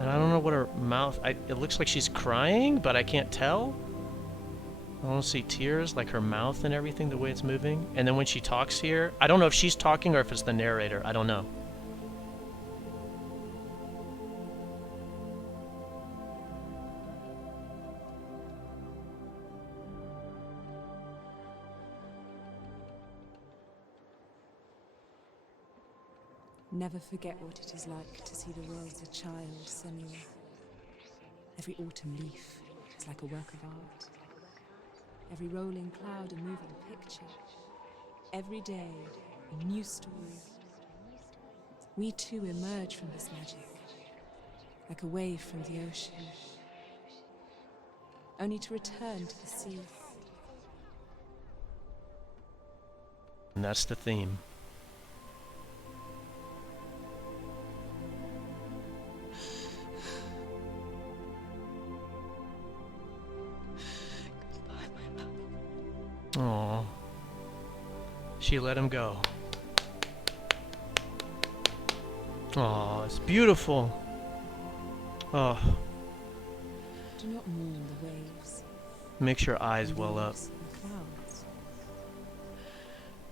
And I don't know what her mouth... it looks like she's crying, but I can't tell. I don't see tears, like her mouth and everything, the way it's moving. And then when she talks here, I don't know if she's talking or if it's the narrator. I don't know. Never forget what it is like to see the world as a child, Senua. Every autumn leaf is like a work of art. every rolling cloud a moving picture. Every day, a new story. We too emerge from this magic, like a wave from the ocean, only to return to the sea. And that's the theme. Aww. She let him go. Aw, it's beautiful. Oh. Do not mourn the waves. Makes your eyes well up. The clouds.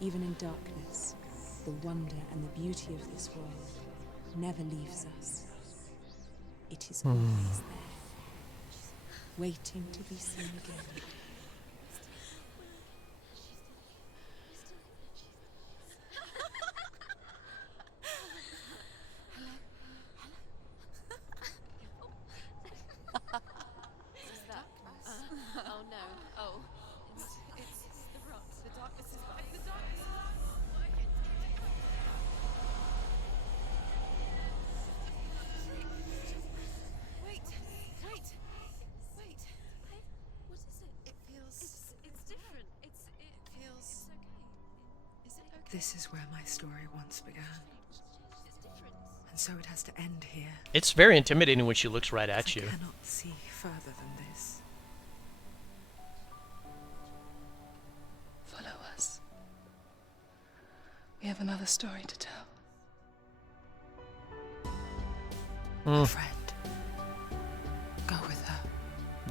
Even in darkness, the wonder and the beauty of this world never leaves us. It is always there, waiting to be seen again. Oh no. Oh. It's the rocks. The darkness is back. The darkness is working. Wait. What is it? It feels... It's different. It feels... It's okay. Is it okay? This is where my story once began. And so it has to end here. It's very intimidating when she looks right at you. I cannot see further than this. Follow us. We have another story to tell. A friend. Go with her.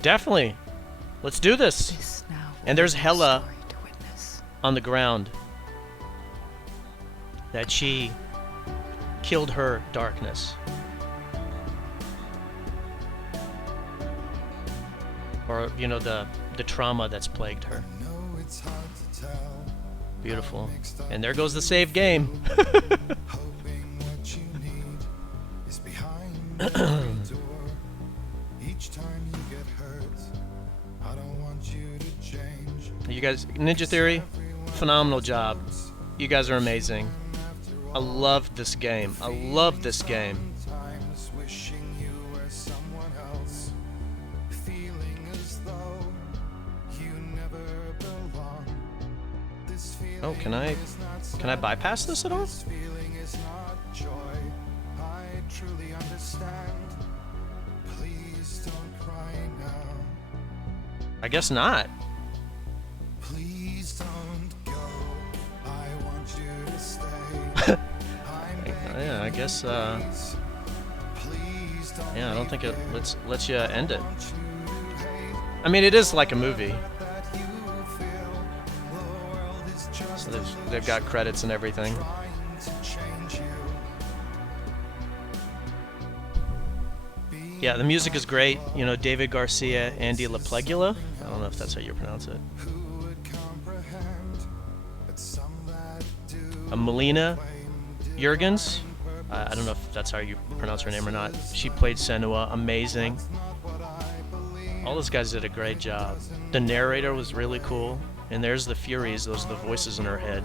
Definitely. Let's do this. And there's Hela on the ground. That she killed her darkness. Or, you know, the trauma that's plagued her. Beautiful. And there goes the save game. You guys, Ninja Theory, phenomenal job. You guys are amazing. I love this game. I love this game. Oh, can I bypass this at all? I guess not. Yeah, I guess, yeah, I don't think it lets you end it. I mean, it is like a movie. So they've got credits and everything. Yeah, the music is great. You know, David Garcia, Andy LaPlegula. I don't know if that's how you pronounce it. Melina Jurgens. I don't know if that's how you pronounce her name or not. She played Senua. Amazing. All those guys did a great job. The narrator was really cool. And there's the Furies. Those are the voices in her head.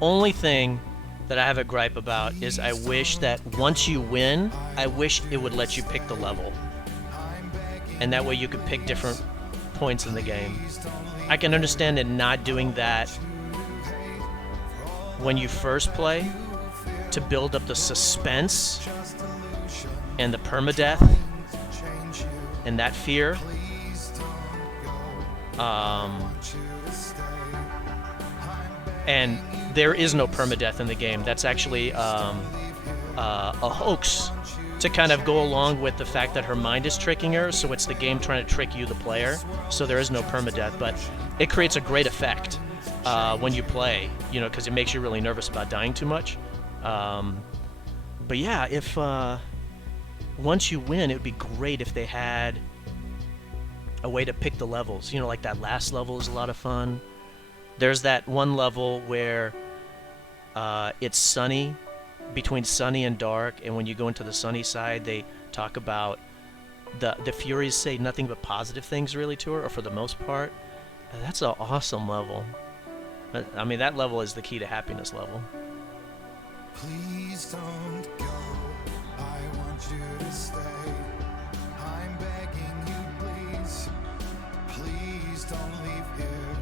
Only thing that I have a gripe about is I wish that once you win, I wish it would let you pick the level. And that way you could pick different points in the game. I can understand it not doing that when you first play to build up the suspense and the permadeath and that fear. And there is no permadeath in the game. That's actually a hoax to kind of go along with the fact that her mind is tricking her, so it's the game trying to trick you, the player. So there is no permadeath, but it creates a great effect when you play, you know, because it makes you really nervous about dying too much. But yeah, if once you win, it would be great if they had a way to pick the levels. You know, like that last level is a lot of fun. There's that one level where it's sunny, between sunny and dark, and when you go into the sunny side, they talk about the Furies say nothing but positive things really to her, or for the most part. That's an awesome level. I mean, that level is the key to happiness level. Please don't go. I want you to stay. I'm begging you, please. Please don't leave here.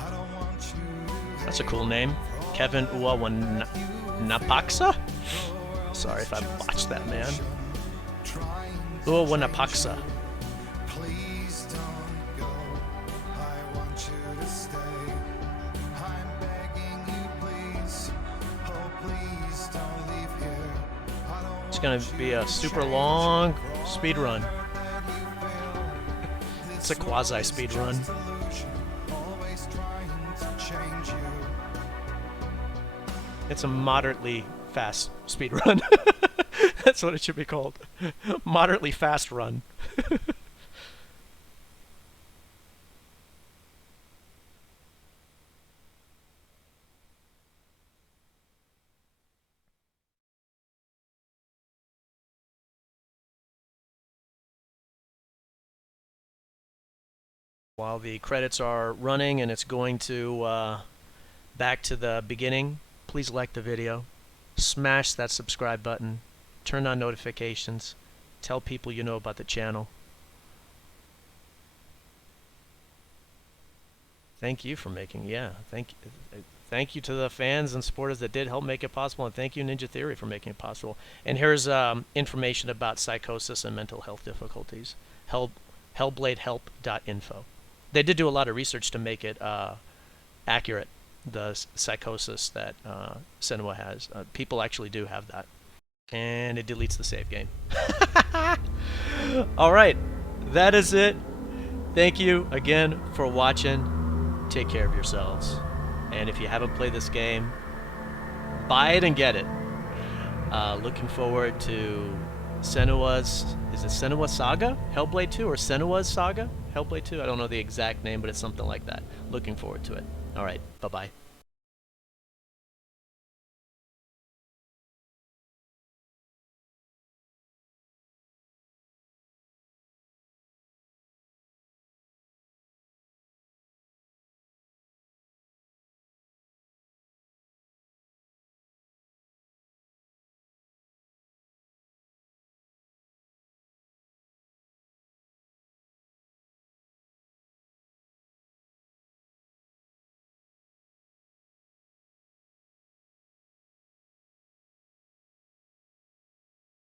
I don't want you to. That's a cool name. Kevin Uwanapaksa? Sorry if I botched that, man. Uwanapaksa. Please don't go. I want you to stay. I'm begging you, please. Oh, please don't leave here. I don't It's gonna be a super long speed run. It's a quasi speed run. always trying to change you. It's a moderately fast speed run. That's what it should be called. Moderately fast run. While the credits are running and it's going to back to the beginning, please like the video, smash that subscribe button, turn on notifications, tell people you know about the channel. Thank you for making, thank you to the fans and supporters that did help make it possible, and thank you Ninja Theory for making it possible. And here's information about psychosis and mental health difficulties. Hellbladehelp.info. They did do a lot of research to make it accurate, the psychosis that Senua has. People actually do have that. And it deletes the save game. Alright, that is it. Thank you again for watching. Take care of yourselves. And if you haven't played this game, buy it and get it. Looking forward to Senua's, is it Senua Saga? Hellblade 2 or Senua's Saga? Hellblade 2? I don't know the exact name, but it's something like that. Looking forward to it. Alright, bye-bye.